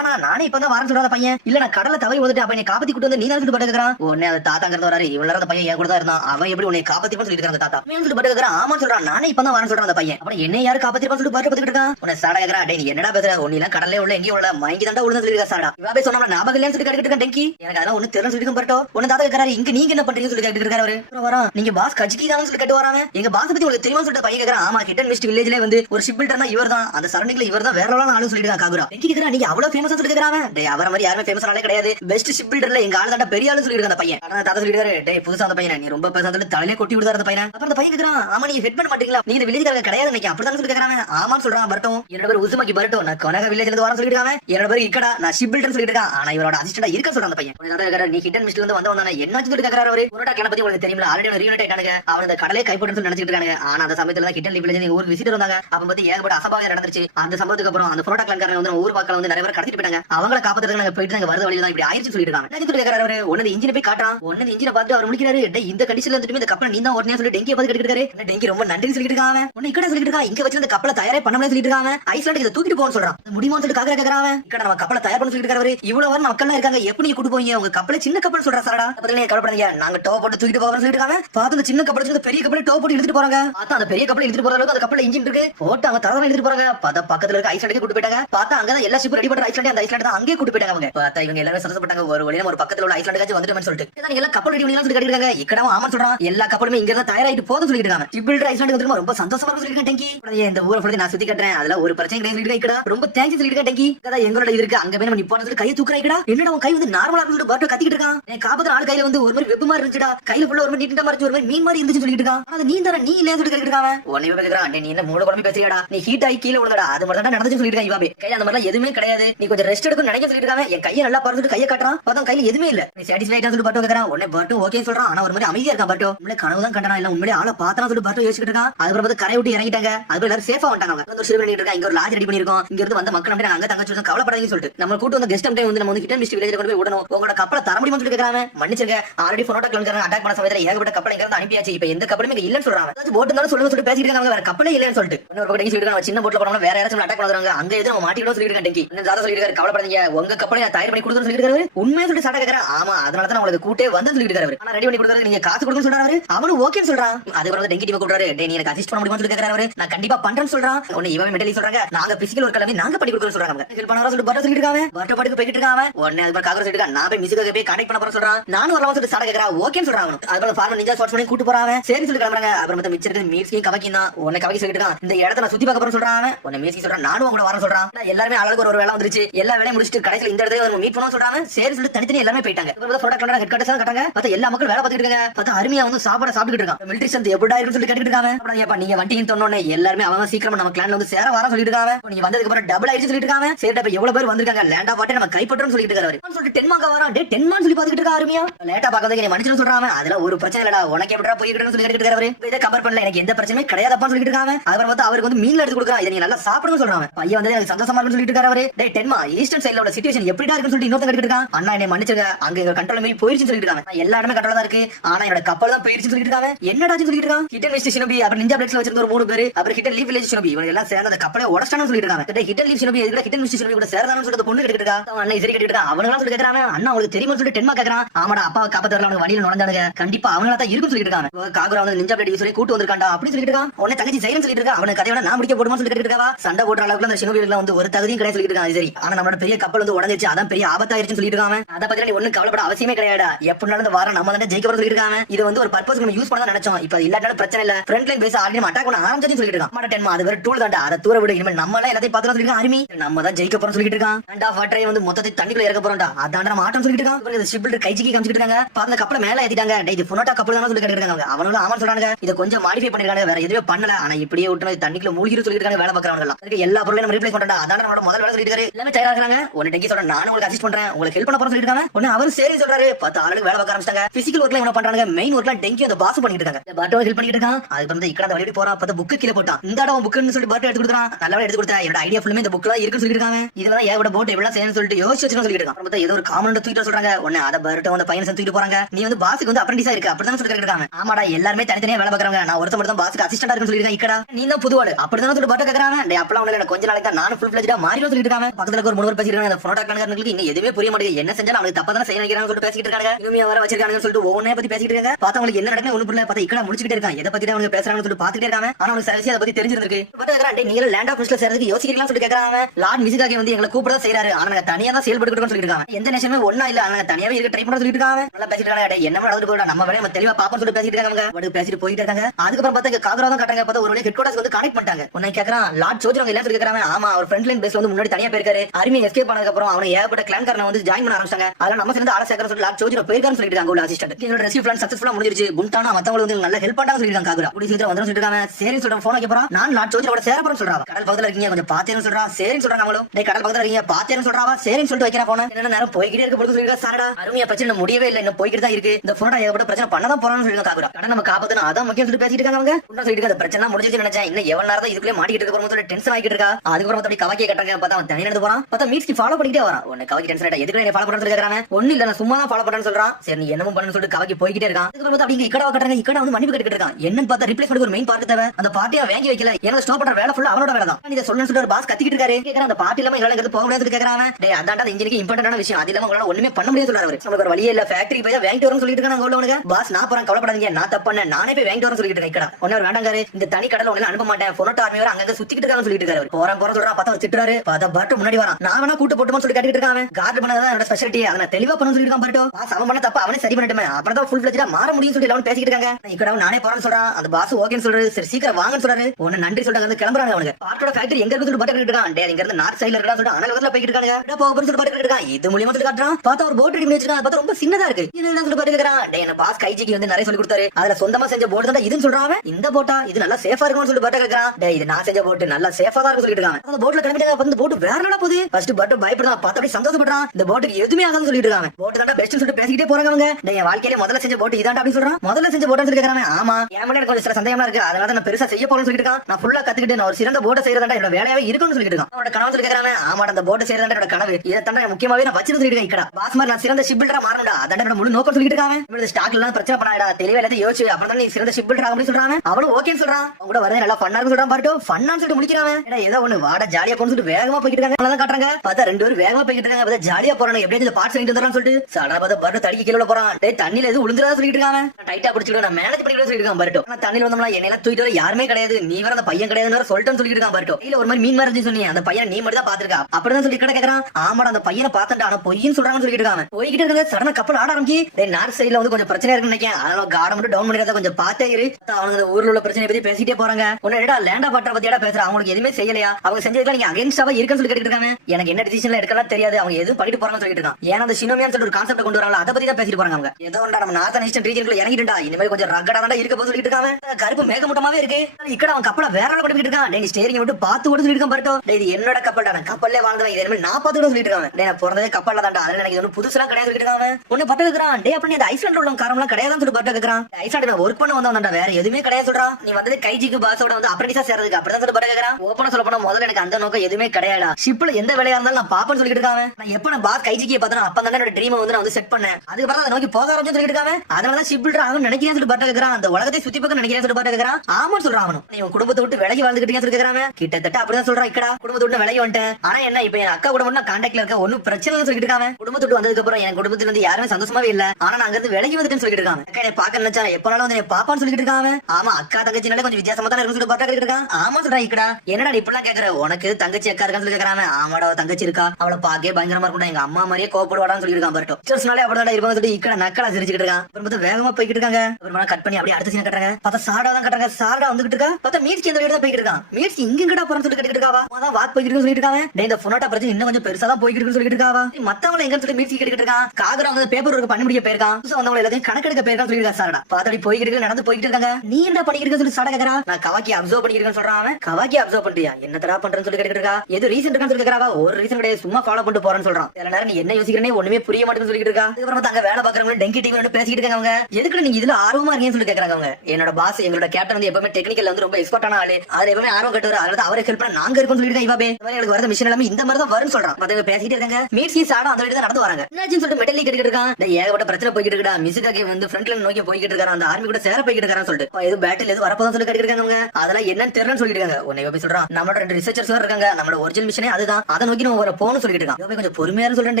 நானே இப்பதான் வரேன்னு சொல்றாத பையன். இல்ல நான் கடல்ல தவறி வந்துட்டு அப்ப என்னை காப்பாத்தி கூட்டு வந்து நீ தான் சொல்லிட்டு பர்ட்டோ கேக்குறான். உடனே அந்த தாத்தா அங்க இருந்து வராரு. இவ்வளவு அந்த பையன் ஏன் கூட தான் இருந்தான். அவன் எப்படி உன்னை காப்பாத்திப்பான்னு சொல்லிட்டு இருக்காங்க தாத்தா. மேலும் சொல்லிட்டு பர்ட்டோ கேக்குறான். ஆமான்னு சொல்றான். நானே இப்பதான் வரேன்னு சொல்றான் அந்த பையன். அப்புறம் என்ன யாரு காப்பாத்திப்பான்னு சொல்லிட்டு பர்ட்டோ பாத்துக்கிட்டு இருக்கான். உன்னை சாடா கேக்குறா. டேய் நீ என்னடா பேசுற. ஒன்னிலாம் கடல்ல உள்ள எங்கேயும் உள்ள மயங்கி தாண்டா விழுந்து சொல்லிட்டு இருக்க சாடா. இவாபே சொன்னா ஞாபகம் இல்லன்னு சொல்லி கேட்டுட்டு இருக்கான் டெங்கி. எனக்கு அதெல்லாம் ஒண்ணு தெரியல சொல்லிட்டு பர்ட்டோ. உன்னை தாத்தா கேக்குறாரு. இங்க நீங்க என்ன பண்றீங்கன்னு சொல்லி கேட்டுட்டு இருக்காரு. அவரு வரான். நீங்க பாஸ் கஜிக்கி தான் சொல்லி கேட்டு வராங்க. எங்க பாஸ் பத்தி உங்களுக்கு தெரியுமா சொல்லிட்டு பையன் கேக்குறான். ஆமா ஹிட் அண்ட் மிஸ்ட் வில்லேஜ்ல வந்து ஒரு ஷிப் பில்டர்னா இவர்தான். அந்த சரௌண்டிங்ல இவர்தான் வேற லெவலான ஆளு சொல்லிட்டு இருக்கான் காகுரா. டெங்கி கேக்குறான். நீங்க அவ்வளவு ஃபேமஸா சொல்லி கேக்குறாங்க. டேய் அவர மாதிரி யாருமே ஃபேமஸ் ஆளே கிடையாது. பெஸ்ட் ஷிப் பில்டர்ல எங்க ஆளு தாண்டா பெரிய ஆளு சொல்லிட்டு இருக்கான் அந்த பையன். ஆனா தாத்தா சொல்லிட்டு இருக்காரு. டேய் புதுசா அந்த பையன் நீ ரொம்ப பேசாத சொல்லி தலையிலே கொட்டி விடுறாரு அந்த பையன். அப்புறம் அந்த பையன் கேக்குறான். ஆமா நீங்க ஹெட் பண்ண மாட்டீங்களா. நீ இந்த வில்லேஜ்ல கிடையாது நினைக்க அப்படிதான் சொல்லி கேக்குறாங்க. ஆமான்னு சொல்றான் பர்ட்டோ. என்னோட பேர் உசுமாக்கி பர்ட்டோ. நான் கொனகா வில்லேஜ்ல இருந்து வரேன் சொல்லிட்டு இருக்காங்க. என்னோட பேர் இக்கடா. நான் ஷிப் பில்டர் சொல்லிட்டு இருக்கான். ஆனா இவரோட அசிஸ்டண்டா இருக்க சொல்றான் அந்த பையன். தாத்தா கேக்குறாரு. நீ ஹிட் அண்ட் மிஸ்ட்ல இருந்து வந்தவன் என்னாச்சு சொல்லி கேக்குறாரு. அவரு புரோட்டா கிளம்ப பத்தி உங்களுக்கு தெரியுமா. ஆல்ரெடி ரீயூனைட் ஆயிட்டானுங்க. அவன் அந்த கடலே கைப்பட்டு சொல்லி நினைச்சிட்டு இருக்காங்க. ஆனா அந்த சமயத்துல தான் ஹிட் அண்ட் வில்லேஜ் எங்க ஊருக்கு விசிட்டர் வந்தாங்க. அப்ப பத்தி ஏகப்பட்ட அசம்பாவிதம் நடந்துச்சு. அந்த சம்பவத்துக்கு அப்புறம் அந்த புரோட்டா கிளங்காரங்க வந்து ஊர் மக்கள் வந்து நிறைய பேர் கடத்திட்டு போயிட்டாங்க. அவங்கள காப்பாத்துறதுக்கு நாங்க போயிட்டு நாங்க வரது வழியில தான் இப்படி ஆயிடுச்சு சொல்லிட்டு இருக்காங்க. என்ன சொல்லி கேக்குறாரு. ஒன்னு இன்ஜினை போய் காட்டுறான். ஒன்னு இன்ஜினை பார்த்து அவர் முடிக்கிறாரு. டேய் இந்த கண்டிஷன்ல இருந்துட்டு இந்த கப்பலை நீ தான் ஓடனே சொல்லி டெங்கியை பார்த்து கேட்டுட்டு இருக்காரு. டெங்கி ரொம்ப நன்றி சொல்லிட்டு இருக்காங்க. ஒன்னு இக்கட சொல்லிட்டு இருக்கா. இங்க வச்சு அந்த கப்பலை தயாரே பண்ணவே சொல்லிட்டு இருக்காங்க. ஐஸ்லாண்டுக்கு இதை தூக்கிட்டு போன்னு சொல்றான். முடியுமான்னு சொல்லிட்டு காக்கற கேக்குறாங்க. இக்கட நம்ம கப்பலை தயார் பண்ண சொல்லிட்டு இருக்காரு. இவ்வளவு வர மக்கள் இருக்காங்க. எப்படி நீ கூட்டு போவீங்க. உங்க கப்பலை சின்ன கப்பல் சொல்றா சாரடா. பத்திலே கவலைப்படாதீங்க. நாங்க டோ போட்டு தூக்கிட்டு போறோம்னு சொல்லிட்டு இருக்காங்க. பார்த்து அந்த சின்ன கப்பலை பெரிய கப்பலை டோ போட்டு இழுத்துட்டு போறாங்க. பார்த்தா அந்த பெரிய கப்பலை இழுத்துட்டு போற அளவுக்கு அந்த கப்பல்ல இன்ஜின் இருக்கு. போட்டு அவங்க தரமா இழுத்துட்டு போறாங்க. பார்த்தா பக்கத்துல இருக்க ஐஸ்லாண்டுக்கு கூட்டு போயிட்டாங்க. பார்த்தா அங்கதான் எல்லா ஷிப் ரெடி பண்ற ஐஸ்லாண்ட். அந்த ஐஸ்லாண்ட் தான் அங்கே கூட்டு போயிட்டாங்க அவங்க. பார்த்தா இவங்க எல்லாரும் சந்தோஷப்பட்டாங்க. ஒரு வழியா ஒரு பக்கத்துல உள்ள ஐஸ்லாண்டுக்கு வந்துட்டுன்னு சொல்லிட்டு நீங்க எல்லாம் கப்பல் ரெடி பண்ணி சொல்லி கேட்டுருக்காங்க. இக்கடா ஆமா சொல்றான். எல்லா கப்பலுமே இங்க இருந்தா தயாராயிட்டு போதும் சொல்லிட்டு இருக்காங்க. ஷிப் பில்டர் ஐஸ்லாண்டுக்கு வந்துருமா ரொம்ப சந்தோஷமா சொல்லிட்டு டெங்கி. இந்த ஊரை ஃபுல்லா நான் சுத்தி கட்டுறேன். அதுல ஒரு பிரச்சனை கிடையாது சொல்லிட்டு இக்கடா. ரொம்ப தேங்க்ஸ் சொல்லிட்டு டெங்கி. அதான் எங்களோட இது இருக்கு. அங்க போய் நம்ம நிப்பான்னு சொல்லி கையை தூக்குறா இக்கடா. என்னடா உன் கை வந்து நார்மலா இருந்து பர்ட்டோ கத்திக்கிட்டு இருக்கான். என் காப்பாத்துற ஆள் கையில வந்து ஒரு மாதிரி வெப் மாதிரி இருந்துச்சுடா. கையில ஃபுல்லா ஒரு மாதிரி நீட்டா மாதிரி ஒரு மாதிரி மீன் மாதிரி இருந்துச்சு சொல்லிட்டு இருக்கான். அது நீ தான நீ இல்லன்னு சொல்லி கேட்டுட்டு இருக்காங்க. உடனே கேக்குறான். நீ என்ன மூளை குழம்பி பேசுறியாடா. நீ ஹீட் ஆகி கீழே விழுந்தடா. அது மட்டும் தான் நடந்துச்சு சொல்லிட்டு இருக்கான். இவாபே கை அந்த மாதிரி எதுவுமே கிடையாது. நீ கொஞ்சம் ரெஸ்ட் எடுக்கணும் நினைக்க சொல்லிட்டு இருக்காங்க. என் கையை நல்லா பாருன்னு கையை காட்டுறான். பார்த்தா கையில எதுவுமே இல்ல. நீ சாட்டிஸ்ஃபை ஆயிட்டா சொல்லி பர்ட்டோ கேக்குறான். உடனே பர்ட்டோ ஓகே சொல்றான். ஆனா ஒரு மாதிரி அமைதியா இருக்கான் பர்ட்டோ. உண்மையிலே கனவு தான் கண்டனா இல்ல உண்மையிலே ஆளை பார்த்தா சொல்லி பர்ட்டோ யோசிச்சுட்டு இருக்கான். அதுக்கப்புறம் பார்த்து கரை விட்டு இறங்கிட்டாங்க. அதுக்கு எல்லாரும் சேஃபா வந்துட்டாங்க. வந்து ஷிப் பண்ணிட்டு இருக்காங்க. இங்க ஒரு லாட்ஜ் ரெடி பண்ணிருக்கோம். இங்க இருந்து வந்த மக்கள் அங்க தங்க சொல்லி கவலைப்படாதீங்கன்னு சொல்லிட்டு நம்ம கூட்டு வந்த கெஸ்ட் டைம் வந்து நம்ம வந்து ஹிட் அண்ட் மிஸ்ட் வில்லேஜ்ல கொண்டு போய் விடணும். உங்களோட கப்பலை தர முடியுமான்னு சொல்லி கேக்குறாங்க. மன்னிச்சிருங்க. ஆல்ரெடி புரோட்டா கிளங்காரங்க அட்டாக் பண்ண சமயத்துல ஏகப்பட்ட கப்பல் இங்க இருந்து அனுப்பியாச்சு. இப்போ எந்த கப்பலுமே இங்க இல்லன்னு சொல்றாங்க. ஏதாச்சும் போட் இருந்தாலும் சொல்லுங்க சொல்லிட்டு பேசிட்டு இருக்காங்க. வேற கப்பலே இல்லன்னு சொல்லிட்டு இன்னொரு பக்கம் டெங்கி சொல்லிட்டு சின்ன போட்ல போறோம்னா வேற யாராச்சும் அட்டாக் பண்ணுறாங்க. அங்க எதுவும் நம்ம மாட்டிக்கிட்டோம் சொல்லிட்டு இருக்காங்க. டெங்கி இன்னும் ஜாதா சொல்லிட்டு இருக்காரு. கவலைப்படாதீங்க. உங்க கப்பலை நான் தயார் பண்ணி கொடுக்கணும்னு சொல்லிட்டு இருக்காரு. உண்மையை சொல்லிட்டு சாட்டா கேக்குறேன். ஆமா அதனால தான் உங்களுக்கு கூட்டே வந்து சொல்லிட்டு இருக்காரு. ஆனா ரெடி பண்ணி கொடுக்கறது நீங்க காசு கொடுக்கணும்னு சொல்றாரு. அவனும் ஓகேன்னு சொல்றான். அதுக்கப்புறம் டெங்கி டீம் கூப்பிடுறாரு. டேய் நீ எனக்கு அசிஸ்ட் பண்ண முடியுமான்னு சொல்லி கேக்குறாரு. நான் கண்டிப்பா பண்றேன்னு சொல்றான். உடனே இவன் மென்டலி சொல்றாங்க. நாங்க பிசிக்கல் ஒர்க் எல்லாமே நாங்க பண்ணி கொடுக்கறோம் சொல்றாங்க. ஹெல்ப் பண்ணவரா சொல்லிட்டு பர்ட்டோ சொல்லிட்டு இருக்காங்க. பர்ட்டோ பாட்டுக்கு போயிட்டு இருக்காங்க. உடனே அது காகர சொல்லிட்டு இருக்கான். நான் போய் மிஸ்ஸுக்கு போய் கான்டாக்ட் பண்ண போறேன் சொல்றான். நானும் வரலாம் சொல்லிட்டு சாடா கேக்குறா. ஓகேன்னு சொல்றாங்க. அதுக்கப்புறம் ஃபார்மர் நிஞ்சா ஷாட்ஸ் பண்ணி கூட்டி போறாங்க. சரி சொல்லி கிளம்புறாங்க. அப்புறம் மத்த மிச்சம் இருக்கு மீட்ஸ்கி கவக்கி தான். உன்னை கவக்கி சொல்லிட்டு இருக்கான். இந்த இடத்த நான் சுத்தி பார்க்க போறேன் சொல்றான். உன்னை மீட்ஸ்கி சொல்றான். நானும் உங்க வரேன் சொல்றான். எல்லாருமே ஆளுக்கு ஒரு வேலை வந்துருச்சு. எல்லா வேலையும் முடிச்சிட்டு கடைசில இந்த இடத்துல மீட் பண்ணனும் சொல்றாங்க. சரி சொல்லி தனித்தனி எல்லாமே போயிட்டாங்க. அப்புறம் புரோட்டா கிளங்கா ஹெட் குவார்ட்டர்ஸ் கட்டாங்க. மத்த எல்லா மக்கள் வேலை பார்த்துட்டு இருக்காங்க. மத்த அருமையா வந்து சாப்பாடு சாப்பிட்டுட்டு இருக்காங்க. மிலிட்டரி சந்தை எப்படா இருக்குன்னு சொல்லி கேட்டுட்டு இருக்காங்க. அப்புறம் ஏப்பா நீங்க வண்டின்னு சொன்னோனே எல்லாருமே அவங்க சீக்கிரமா நம்ம கிளான்ல வந்து சேர வர சொல்லிட்டு இருக்காங்க. நீங்க வந்ததுக்கு அப்புறம் டபுள் ஆயிடுச்சு சொல்லிட்டு இருக்காங்க. சரி இப்ப எவ்வளவு பேர் வந்திருக்காங்க. லேண்டா பாட்டே நம்ம கைப்பற்றோம்னு சொல்லிட்டு இருக்காரு. சொல்லிட்டு 10 மார்க் வரான். டே 10 மார்க் சொல்லி பாத்துக்கிட்டு இருக்கா அருமையா. லேட்டா பாக்கிறதுக்கு நீ மனுஷன் சொல்றாங்க. அதுல ஒரு பிரச்சனை இல்லடா. உனக்கு எப்படா போய்க்கிட்டேன்னு சொல்லி கேட்டுட்டு இருக்காரு. இதை கம்பேர் பண்ணல எனக்கு எந்த பிரச்சனையும் கிடையாதுப்பான்னு சொல்லிட்டு இருக்காங்க. அப்புறம் பார்த்து அவருக்கு வந்து மீன்ல எடுத்து கொடுக்குறான். இதை நீங்க நல்லா சாப்பிடுன்னு சொல்றாங்க. பையன் வந்து எனக்கு சந்தோஷமா இருக்குன்னு சொல்லிட்டு இருக்காரு. டே 10 மா ஈஸ்டர்ன் சைடுல உள்ள சிச்சுவேஷன் எப்படிடா இருக்குன்னு சொல்லிட்டு இன்னொருத்தங்க கேட்டுட்டு இருக்கான். அண்ணா என்னை மன்னிச்சுங்க. அங்க எங்க கண்ட்ரோல் மீறி போயிருச்சுன்னு சொல்லிட்டு இருக்காங்க. எல்லா இடமே கண்ட்ரோல் தான் இருக்கு. ஆனா என்னோட கப்பல் தான் போயிருச்சுன்னு சொல்லிட்டு இருக்காங்க. என்னடாச்சு சொல்லிட்டு இருக்கான். ஹிடன் மிஸ்ட் ஷினோபி அப்புறம் நிஞ்சா பிளேக்ஸ்ல வச்சிருந்த ஒரு 3 பேர் அப்புறம் ஹிடன் லீஃப் வில்லேஜ் ஷினோபி இவங்க எல்லாம் சேர்ந்து அந்த கப்பலை உடைச்சானு சொல்லிட்டு இருக்காங்க. ஹிடன் லீஃப் ஷினோபி இதுல ஹிடன் மிஸ்ட் ஷினோபி கூட சேர்ந்தானு சொல்லிட்டு பொண்ணு கேட்டுட்டு இருக்கா. அண்ணா சரி கேட்டுட்டு இருக்கா. அவனுங்க சொல்லி கேக்குறாங்க. அண்ணா உங்களுக்கு தெரியுமா சொல்லிட்டு 10 மார்க் கேக்குறான். ஆமாடா அப்பா காப்பாத்தறல அவனுக்கு வழியில நுழைஞ்சானுங்க. கண்டிப்பா அவங்கள தான் இருக்குன்னு சொல்லிட்டு இருக்காங்க. காகுரா வந்து நிஞ்சா பிளேட் சொல்லி கூட்டு வந்திருக்காண்டா அப்படி சொல்லி சொல்லிட்டு இருக்கான். உடனே தங்கச்சி சைலன் சொல்லிட்டு இருக்கா. அவன கதையோட நான் முடிக்க போடுமா சொல்லிட்டு இருக்கவா. சண்டை போடுற அளவுக்கு அந்த சினோபில வந்து ஒரு தகுதியும் கிடையாது சொல்லிட்டு இருக்கான். சரி, ஆனா நம்மளோட பெரிய கப்பல் வந்து உடஞ்சிச்சு, அதான் பெரிய ஆபத்தாயிருச்சுன்னு சொல்லிட்டு இருக்காங்க. அத பத்தி நீ ஒண்ணும் கவலைப்பட அவசியமே கிடையாது. எப்படி நடந்து வாரம் நம்ம தான் ஜெயிக்க போறோம் சொல்லிட்டு இருக்காங்க. இது வந்து ஒரு பர்பஸ் நம்ம யூஸ் பண்ண நினைச்சோம். இப்ப இல்லாட்டாலும் பிரச்சனை இல்ல. Front line base already attack பண்ண ஆரம்பிச்சு சொல்லிட்டு இருக்கான். மாட்ட டென்மா அது வேற டூல் தான்டா. அத தூர விடு. இனிமே நம்ம எல்லாம் எல்லாத்தையும் பாத்துறோம் சொல்லிட்டு ஆர்மி நம்ம தான் ஜெயிக்க போறோம் சொல்லிட்டு இருக்கான். அண்ட் ஆஃப் வாட்டரை வந்து மொத்தத்தை தண்ணிக்குள்ள இறக்க போறோம்டா. அதான் நம்ம ஆட்டம் சொல்லிட்டு இருக்கான். ஷிப் பில்டர் கைஜிக்கு காமிச்சிட்டு இருக்காங்க. பாருங்க கப்பல மேல ஏத்திட்டாங்க. இது புனோட்டா கப்பல் தான் சொல்லி கேட்டிருக்காங்க. அவனும் ஆமா சொல்றாங்க. இத கொஞ்சம் மாடிஃபை பண்ணிருக்காங்க. வேற எதுவே பண்ணல. ஆனா இப்படியே விட்டு தண்ணிக்குள்ள மூழ்கிரு சொல்லிட்டு இருக்காங்க. வேலை பாக்குறவங்க எல்லாம் அதுக்கு எல்லா பொருளையும் நம்ம ரீப்ளேஸ் பண்றா. அதான் நம்மளோட முதல் வேலை சொல்லிட்டு இருக்காரு. எல்லாமே தயாரா இருக்காங்க. ஒன்னு டெங்கி சொல்றேன், நானும் உங்களுக்கு அசிஸ்ட் பண்றேன், உங்களுக்கு ஹெல்ப் பண்ண போறேன் சொல்லிட்டு இருக்காங்க. ஒன்னு அவரு சரி சொல்றாரு. 10 ஆளுக்கு வேலை பார்க்க ஆரம்பிச்சாங்க. பிசிக்கல் ஒர்க்ல என்ன பண்றாங்க, மெயின் ஒர்க்ல டெங்கி அந்த பாஸ் பண்ணிட்டு இருக்காங்க. பட்டோ ஹெல்ப் பண்ணிட்டு இருக்கான். அதுக்கு வந்து இக்கட வழியே போறா. அப்ப புக்கு கீழே போட்டான். இந்த இடம் புக்குன்னு சொல்லிட்டு பட்டோ எடுத்து கொடுத்தான். நல்லா எடுத்து கொடுத்தா. என்னோட ஐடியா ஃபுல்லுமே இந்த புக்ல இருக்குன்னு சொல்லிட்டு இருக்காங்க. இதெல்லாம் ஏகோட போட் எவ்வளவு செய்யணும்னு சொல்லிட்டு யோசிச்சு வச்சுன்னு சொல்லிட்டு இருக்கான். அப்புறம் ஏதோ ஒரு காமன் தூக்கிட்டு சொல்றாங்க. ஒன்னு அத பட்டோ அந்த பையனை தூக்கிட்டு போறாங்க. நீ வந்து பாஸுக்கு வந்து அப்ரெண்டிஸா இருக்கு அப்படிதான் சொல்லிட்டு இருக்காங்க. ஆமாடா எல்லாருமே தனித்தனியா வேலை பாக்குறாங்க. நான் ஒருத்த மட்டும் பாஸுக்கு அசிஸ்டன்டா இருக்குன்னு சொல்லிட்டு இருக்கேன். இக்கடா நீ தான் புதுவாடு அப்படிதான் சொல்லிட்டு பட்டோ கேக்குறாங்க. அப்பலாம் ஒண்ணு கொஞ்ச நாளைக்கு தான் நான் ஃபுல் ஃபிளஜ்டா மாறிடும் சொல்லிட்டு இருக்காங்க. பக்கத்துல ஒரு 3 பேர் பேசிட்டு இருக்காங்க. அந்த போனோ டாக்டர்களுக்கு இன்னும் எதுவுமே புரிய மாட்டேங்குது. என்ன செஞ்சாலும் அவங்களுக்கு தப்பா தான் செய்ய நினைக்கிறாங்க சொல்லிட்டு பேசிட்டு இருக்காங்க. இனிமே வர வச்சிருக்காங்கன்னு சொல்லிட்டு ஒவ்வொன்னே பத்தி பேசிட்டு இருக்காங்க. பார்த்தா அவங்களுக்கு என்ன நடக்குன்னு ஒண்ணு புரியல. பார்த்தா இக்கடா முடிச்சிட்டே இருக்கான். எதை பத்தி அவங்க பேசுறாங்கன்னு சொல்லிட்டு பாத்துட்டே இருக்காங்க. ஆனா அவங்களுக்கு சரியா அதை பத்தி தெரிஞ்சிருக்கு. பட்டோ கேக்குறான், நீங்க லேண்ட் ஆஃப் மிஸ்ல சேர்றதுக்கு யோசிக்கிறீங்களா சொல்லிட்டு கேக்குறாங்க. லார்ட் மிசிகாகி வந்து எங்களை கூப்பிட செய்யறாரு. ஆனா நாங்க தனியா தான் செயல்பட்டு சொல்லிட்டு இருக்காங்க. எந்த நேஷனுமே ஒண்ணா இல்ல. ஆனா தனியாவே இருக்க ட்ரை பண்ண சொல்லிட்டு இருக்காங்க. நல்லா பேசிட்டு இருக்காங்க. என்ன நடந்து போறா நம்ம வேலைய நம்ம தெளிவா பாப்போம்னு சொல்லிட்டு பேசிட்டு இருக்காங்க. அவங்க பேசிட்டு போயிட்டு இருக்காங்க. அதுக்கப்புறம் பார்த்தா காகரா தான் காட்டாங்க. பார்த்தா ஒரு ஹெட் குவார்ட்டர்ஸ் வந்து கனெக்ட் பண்ணிட்டாங்க. உன்னை கேக்குறான், லார்ட் சோஜரங்க எல்லாம் சொல்லி கேக்குறாங்க. ஆமா அவர் ஃப்ரண்ட் லைன் பேஸ்ல வந்து முன்னாடி தனியா போயிருக்காரு. அருமை எஸ்கேப் பண்ணதுக்கு அப்புறம் அவனை ஏகப்பட்ட கிளான் காரனை வந்து ஜாயின் பண்ண ஆரம்பிச்சாங்க. அதனால நம்ம சேர்ந்து ஆள சேர்க்கறன்னு சொல்லி லார்ட் சோஜர போயிருக்கான்னு சொல்லிட்டு இருக்காங்க. உள்ள அசிஸ்டன்ட் என்னோட ரெஸ்கியூ பிளான் சக்சஸ்ஃபுல்லா முடிஞ்சிருச்சு. புண்டானா மத்தவங்க வந்து நல்ல ஹெல்ப் பண்ணாங்க சொல்லிட்டு இருக்காங்க. காகரா கூடி சீக்கிரம் வந்துரும் சொல்லிட்டு இருக்காங்க. சரின்னு சொல்ற போன் வைக்க போறான். நான் லார்ட் சோஜரோட சேர போறேன்னு சொல்றாங்க. கடல் பக்கத்துல இருக்கீங்க கொஞ்சம் பாத்தேன்னு சொல்றான். சரின்னு சொல்றாங்க. அவங்களும் டேய் கடல் பக்கத்துல இருக்கீங்க பாத்தேன்னு சொல்றாவா. சரின்னு சொல்லிட்டு வைக்கிறா போன. என்ன நேரம் போய்கிட்டே இருக்க போது சொல்லிருக்கா. சாரடா அருமையா பிரச்சனை முடியவே இல்லை, இன்னும் போய்கிட்டு தான் இருக்கு. இந்த போனோட ஏகப்பட்ட பிரச்சனை பண்ணதான் போறான்னு சொல்லிருக்காங்க. காகரா கடல் நம்ம காப்பாத்தணும் அதான் முக்கியம் சொல்லிட்டு பேசிட்டு இருக்காங்க. அவங்க உன்ன சொல்லிட்டு அந்த பிரச்சனை முடிஞ்சிருச்சு நினைச்சேன். இன்னும் எவ்வளவு நேரம் தான் இதுக்குள்ளே மாட்டிட்டு இருக்க போறோம் சொல்லி டென்ஷன் ஆகிட்டு இருக்கா. அதுக்கப்புறம் மத்தபடி கவாக்கிய கட்டாங்க. பார்த்தா அவன் தனியா நடந்து போறான். பார்த்தா மீட்ஸ்க்கு ஃபாலோ பண்ணிட்டே வரான். உன்னை கவாக்கி டென்ஷன் ஆயிட்டா எதுக்கு என்ன ஃபாலோ பண்ணணும்னு சொல்லி கேக்குறாங்க. ஒண்ணு இல்ல நான் சும்மா தான் ஃபாலோ பண்ணணும்னு சொல்றான். சரி நீ என்னமோ பண்ணணும்னு சொல்லிட்டு கவாக்கி போய்கிட்டே இருக்கான். அதுக்கப்புறம் பார்த்தா அப்படிங்க இக்கடா கட்டுறாங்க. இக்கடா வந்து மன்னிப்பு கேட்டுட்டு இருக்கான். என்னன்னு பார்த்தா ரிப்ளேஸ்மென்ட் ஒரு மெயின் பார்ட் தேவை. அந்த பார்ட்டியா வாங்கி வைக்கல. ஏன்னா ஸ்டாப் பண்ற வேலை ஃபுல்லா அவனோட வேலை தான். இத சொல்லணும்னு சொல்லிட்டு ஒரு பாஸ் கத்திக்கிட்டு இருக்காரு. கேக்குறான் அந்த பார்ட்டி இல்லாம எங்களால எங்க போக முடியாதுன்னு கேக்குறாங்க. டேய் அதான்டா அந்த இன்ஜினுக்கு இம்பார்ட்டன்டான விஷயம். அது இல்லாம உங்களால ஒண்ணுமே பண்ண முடியாது சொல்றாரு. நமக்கு ஒரு வழியே இல்ல. ஃபேக்டரி போய் வாங்கிட்டு வரணும்னு சொல்லிட்டு இருக்காங்க. உள்ளவனுங்க பாஸ் நான் போறேன் கவலைப்படாதீங்க, நான் தப்பு பண்ணேன், நானே போய் வாங்கிட்டு வரேன்னு சொல்லிட்டு இருக்கேன். இக்கடா ஒன்னு வேண்டாங்காரு. இந்த தனி கடல ஒண்ணு அனுப்ப மாட்டேன். போனோட்ட ஆர்மி வர அங்க சுத்திக்கிட்டு இருக்காங்க சொல்லிட்டு இருக்காரு. போறேன் சொல்றான். பார்த்தா அவர் திட்டுறாரு. பார்த்தா பட்டு முன்னாடி வரான். நான் வேணா கூட்டு போட்டுமா சொல்லி கேட்டுட்டு இருக்காங்க. கார்டு பண்ணதான் என்னோட ஸ்பெஷாலிட்டி. அதை தெளிவா பண்ண சொல்லி இருக்கான். பட்டு பாஸ் அவன் பண்ண தப்ப அவனே சரி பண்ணிட்டுமே அப்புறம் தான் ஃபுல் ஃபிளஜ்டா மாற முடியும் சொல்லி எல்லாரும் பேசிட்டு இருக்காங்க. இக்கடா நானே போறேன்னு சொல்றான். அந்த பாஸ் ஓகேன்னு சொல்றாரு. சரி சீக்கிரம் வாங்கன்னு சொல்றாரு. ஒன்னு நன்றி சொல்றாங்க. வந்து கிளம்புறாங்க. அவனுக்கு பார்ட்டோட ஃபேக்டரி எங்க இருக்கு பட்டு இருக்கான். டே இங்க இருந்து நார்த் சைடுல இருக்கா சொல்லிட்டு அனலகத்துல போயிட்டு இருக்காங்க. போக போறேன்னு சொல்லி பட்டு இருக்கான். இது மூலியமா சொல்லி காட்டுறான். பார்த்தா ஒரு போட் ரெடி பண்ணி வச்சிருக்கான். பார்த்தா ரொம்ப சின்னதா இருக்கு. இதெல்லாம் சொல்லி பட்டு இருக்கான். டே என்ன பாஸ் கைஜிக்கு வந்து நிறைய சொல்லி கொடுத்தாரு. அதுல சொந்தமா செஞ்ச போட் தான் இதுன்னு சொல்றான். இந்த போட்டா இது நல்லா சேஃபா இருக்கும்னு சொல்லி பட்டு இருக்கான். டே இது நான் செஞ்ச போட் நல்லா சேஃபா தான் இருக்கு சொல்லிட்டு இருக்காங்க. அந்த போட்ல கிளம்பிட்டாங்க. அந்த போட் வேற நல்லா போகுது. ஃபர்ஸ்ட் பட்டு பயப்படுறான். பார்த்து அப்படியே சந்தோஷப்படுறான். இந்த போட்டுக்கு எதுவுமே ஆகாதுன்னு சொல்லிட்டு இருக்காங்க. போட் தான் பெஸ்ட்னு சொல்லிட்டு பேசிக்கிட்டே போறாங்க. அவங்க என் வாழ்க்கையில முதல்ல செஞ்ச போட் இதான்டா அப்படி சொல்றான். முதல்ல செஞ்ச போட்னு சொல்லி கேக்குறாங்க. ஆமா என் மேல எனக்கு கொஞ்சம் சில சந்தேகமா இருக்கு. அதனால நான் பெருசா செய்ய போறேன்னு சொல்லிட்டு இருக்கான். நான் ஃபுல்லா கத்துக்கிட்டு நான் ஒரு சிறந்த போட்டை செய்யறதா என்னோட வேலையாவே இருக்குன்னு சொல்லிட்டு இருக்கான். அவனோட கனவு சொல்லி கேக்குறாங்க. ஆமா அந்த போட்டை செய்யறதா என்னோட கனவு. இதை தாண்ட முக்கியமாவே நான் வச்சிருந்து சொல்லிட்டு இருக்கேன். பாஸ் மாதிரி நான் சிறந்த ஷிப் பில்டரா மாறணும்டா. அதான் என்னோட முழு நோக்கம் சொல்லிட்டு இருக்காங்க. இவங்க ஸ்டாக்ல எல்லாம் பிரச்சனை பண்ணாடா தெளிவா எல்லாத்தையும் யோசிச்சு அப்புறம் தான் நீ சிறந்த ஷிப் பில்டர் ஆகும் சொல்றாங்க. அவனும் ஓகேன்னு சொல்றான். அவங்க கூட வரது நல்லா ஃபன்னா இருக்கு சொல்றான். பாட்டு ஃபன்னான்னு சொல்லிட்டு முடிக்கிறாங்க. ஏதோ ஒண்ணு வாட ஜாலியா போன்னு சொல்லிட்டு வேகமா போயிட்டு இருக்காங்க. அதான் காட்டுறாங்க. பார்த்தா ரெண்டு பேரும் வேகமா போயிட்டு இருக்காங்க. பார்த்தா ஜாலியா போறாங்க. எப்படியும் இந்த பார்ட்ஸ் வாங்கிட்டு வந்துறான்னு சொல்லிட்டு சடா பார்த்தா பட்டு தடிக்க கீழே போறான். டேய் தண்ணில எது உளுந்துறதா சொல்லிட்டு இருக்காங்க. டைட்டா பிடிச்சிட்டு நான் மேனேஜ் பண்ணிட்டு சொல்லிட்டு இருக்கான். பட்டு ஆனா தண்ணில வந்தோம்னா என்னைய தூக்கிட்டு வர யாருமே கிடையாது. நீ வேற அந்த பையன் கிடையாதுன்னு சொல்லிட்டு சொல்லிட்டு இருக்கான். பட்டு இல்ல ஒரு மாதிரி மீன் மறைஞ்சு சொன்னீங்க. அந்த பையன் நீ மட்டும் தான் பாத்துருக்கா அப்படிதான் சொல்லி கடை கேக்குறான். ஆமாடா அந்த பையனை பார்த்தா ஆனா பொய்ன்னு சொல்றாங்கன்னு சொல்லிட்டு இருக்காங்க. போய்கிட்டு இருக்காங்க. சடனா கப்பல் ஆட ஆரம்பிச்சு நார்த் சைடுல வந்து கொஞ்சம் பிரச்சனை இருக்குன்னு நினைக்கிறேன். அதனால கார்டு மட்டும் டவுன் பண்ணிக்கிறத கொஞ்சம் பார்த்தே இரு. அவங்க ஊர்ல உள்ள பிரச்சனை பத்தி பேசிட்டே போறாங்க. உடனே லேண்டா பட்டற பத்தியா பேசுற. அவங்களுக்கு எதுவுமே செய்யலையா? அவங்க செஞ்சதுல நீங்க அகைன்ஸ்டாவா இருக்குன்னு சொல்லி கேட்டுட்டு இருக்காங்க. எனக்கு என்ன டிசிஷன்ல எடுக்கலாம் தெரியாது. அவங்க எது பண்ணிட்டு போறாங்கன்னு சொல்லிட்டு இருக்காங்க. ஏன்னா அந்த சினோமியான்னு சொல்லிட்டு ஒரு கான்செப்ட் கொண்டு வராங்க. அதை பத்தி தான் பேசிட்டு போறாங்க. அவங்க ஏதோ நம்ம நார்த் ஈஸ்டர்ன் ரீஜன்ல இறங்கிட்டா இனிமேல் கொஞ்சம் ரகடா தான் இருக்க போது சொல்லிட்டு இருக்காங்க. கருப்பு மேகமூட்டமாவே இருக்கு. இக்கட அவன் கப்பல வேற ஆள கொண்டு போயிட்டு இருக்கான். நீ ஸ்டீரிங் விட்டு பார்த்து ஓட சொல்லிட்டு இருக்கான். பட்டோ இது என்னோட கப்பல் தான். கப்பல்ல வாழ்ந்தவன் இதே நான் பார்த்து சொல்லிட்டு இருக்காங்க. நான் பிறந்ததே கப்பல்ல தான்டா. அதனால எனக்கு ஒன்னும் புதுசெல்லாம் கிடையாது சொல்லிட்டு இருக்காங்க. ஒன்னு பட்டு இருக்கிறான். டே அப்படி அந்த ஐஸ்லாண்ட்ல உள்ள காரம்லாம் கிடையாதுன்னு சொல்லிட்டு பட்டு இருக்கிறான். ஐஸ்லாண்ட் ஒர்க் பண்ண வந்தவன்டா. வேற எதுவுமே கிடையாது சொல்றான். நீ வந்தது கைஜிக்கு பாஸோட வந்து அப்ரெண்டிஸா சேர்றதுக்கு அப்படிதான் சொல்லிட்டு பட்டு இருக்கிறான். ஓப்பனா சொல்ல போனா முதல்ல எனக்கு அந்த நோக்கம் எதுவுமே கிடையாது. ஷிப்ல எந்த வேலையா இருந்தாலும் நான் பாப்பேன்னு சொல்லிட்டு இருக்காங்க. நான் எப்ப நான் பாஸ் கைஜிக்கு பார்த்தா அப்ப தான் என்னோட ட்ரீமை வந்து நான் வந்து செட் பண்ணேன். அதுக்கப்புறம் அதை நோக்கி போக ஆரம்பிச்சு சொல்லிட்டு இருக்காங்க. அதனாலதான் ஷிப் பில்டர் ஆகும் நினைக்கிறேன் சொல்லிட்டு பட்டு இருக்கிறான். அந்த உலகத்தை சுத்தி பக்கம் நினைக்கிறேன் சொல்லிட்டு பட்டு இருக்கிறான். ஆமான்னு சொல்றான். அவனும் நீ உன் குடும்பத்தை விட்டு விலகி வாழ்ந்துக்கிட்டீங்க சொல்லி கேக்குறாங்க. கிட்டத்தட்ட அப்படிதான் சொல்றான். இக்கடா குடும்பத்தை விட்டு விலகி வந்துட்டேன். ஆனா என்ன இப்ப என் அக்கா கூட மட்டும் கான்டாக்ட்ல இருக்க ஒன்னும் பிரச்சனை இல்ல சொல்லிட்டு இருக்காங்க. குடும்பத்தை விட்டு வந்ததுக்கு அப்புறம் என் குடும்பத்துல இருந்து யாருமே சந்தோஷமாவே இல்ல. ஆனா நான் அங்க இருந்து விலகி வந்துட்டேன்னு சொல்லிட்டு இருக்காங்க. அக்கா என்ன பாக்க நினைச்சா எப்பனாலும் வந்து பாப்பான்னு சொல்லிட்டு இருக்காங்க. ஆமா அக்கா அக்கா தங்கச்சினால கொஞ்சம் வித்தியாசமா தான் இருக்கு சொல்லிட்டு பட்டா இருக்கான். ஆமா சொல்றா இக்கடா. என்னடா இப்பெல்லாம் கேக்குற? உனக்கு தங்கச்சி அக்கா இருக்கான்னு சொல்லி கேக்குறாங்க. ஆமாடா தங்கச்சி இருக்கா, அவளை பாக்கே பயங்கரமா இருக்கும், எங்க அம்மா மாதிரியே கோபப்படுவாடான்னு சொல்லிருக்கான் பர்ட்டோ. டீச்சர்ஸ்னாலே அப்படிதான் இருப்பாங்க சொல்லி இக்கட நக்கலா சிரிச்சுக்கிட்டு இருக்கான். அப்புறம் வேகமா போய்கிட்டு இருக்காங்க. அப்புறமா கட் பண்ணி அப்படியே அடுத்த சீன் கட்டுறாங்க. பார்த்தா சாரடா தான் கட்டுறாங்க. சாரடா வந்துகிட்டு இருக்கா. பார்த்தா மீட்சி அந்த வீடு தான் போய்கிட்டு இருக்கான். மீட்சி இங்க கிட்ட போறன்னு சொல்லிட்டு கேட்டுட்டு இருக்காவா. அதான் வாக் போய்கிட்டு இருக்குன்னு சொல்லிட்டு இருக்காங்க. இந்த போனோட்டா பிரச்சனை இன்னும் கொஞ்சம் பெருசா தான் போய்கிட்டு இருக்குன்னு சொல்லிட்டு இருக்காவா. மத்தவங்க எங்க சொல்லி மீட்சி கேட்டுட்டு இருக்கான். காகரா வந்து பேப்பர் ஒர்க் பண்ணி முடிய போயிருக்கான். வந்தவங்க எல்லாத்தையும் கணக்கெடுக்க போயிருக்கான்னு சொல்லிருக்கா சாரடா. பாத்தடி போய்கிட்டு நடந்து போய்கிட்டு இருக்காங்க. நீ என்ன பண்ணிக்கிட்டு சொல்லி சாரடா கேக்குறா. நான் கவாக்கி அப்சர்வ் பண்ணிக்கிறேன்னு சொல்றான். கவாக்கி அப்சர்வ் பண்றியா? என்ன தடா பண்றேன்னு சொல்லி கேட்டுட்டு இருக்கா. எது ரீசன் இருக்கான்னு சொல்லி கேக்குறாவா. ஒரு ரீசன் கிடையாது, சும்மா ஃபாலோ பண்ணிட்டு போறேன்னு சொல்றான். சில நேரம் நீ என்ன யோசிக்கிறனே ஒண்ணுமே புரிய மாட்டேன்னு சொல்லிட்டு இருக்கா. அதுக்கப்புறம் அங்க வேலை பாக்குறவங்க டெங்கி டிவி பேசிட்டு இருக்காங்க. அவங்க எதுக்கு நீங்க இதுல ஆர்வமா இருக்கீங்கன்னு சொல்லி கேக்குறாங்க. அவங்க என்னோட பாஸ் எங்களோட கேப்டன் வந்து எப்பவுமே டெக்னிக்கல் வந்து ரொம்ப எக்ஸ்பர்ட்டான ஆளு, அதுல எப்பவுமே ஆர்வம் கட்டுவாரு, அதனால அவரை ஹெல்ப் பண்ண நாங்க இருக்கோம்னு சொல்லிட்டு இவாபே. எங்களுக்கு வர மிஷின் எல்லாமே இந்த மாதிரி தான் வரும்னு சொல்றான். மத்தவங்க பேசிட்டு இருக்காங்க. மீட்சி சாடா அந்த வீடு தான் நடந்து வராங்க. என்னாச்சுன்னு சொல்லிட்டு மெட்டலி கேட்டுட்டு இருக்கான். ஏகப்பட்ட பிரச்சனை போய்கிட்டு இருக்கா. மிசுகாக்கி வந்து ஃப்ரண்ட்ல நோக்கி போய்கிட்டு இருக்காரு. அந்த ஆர்மி கூட சேர போய்கிட்டு இருக்கான்னு சொல்லிட்டு ஏதோ பேட்டில் எது வரப்போதான் சொல்லி கேட்டுட்டு இருக்காங்க. அதெல்லாம் என்னன்னு தெரியலன்னு சொல்லிட்டு இருக்காங்க. உன்னை போய் சொல்றான். நம்மளோட 2 ரிசர்ச்சர்ஸ் இருக்காங்க. நம்மளோட ஒரிஜினல் மிஷனே அதுதான், அதை நோக்கி நம்ம போகணும்னு சொல்லிட்டு இருக்கான். கொஞ்சம் பொறுமையா சொல்றேன்.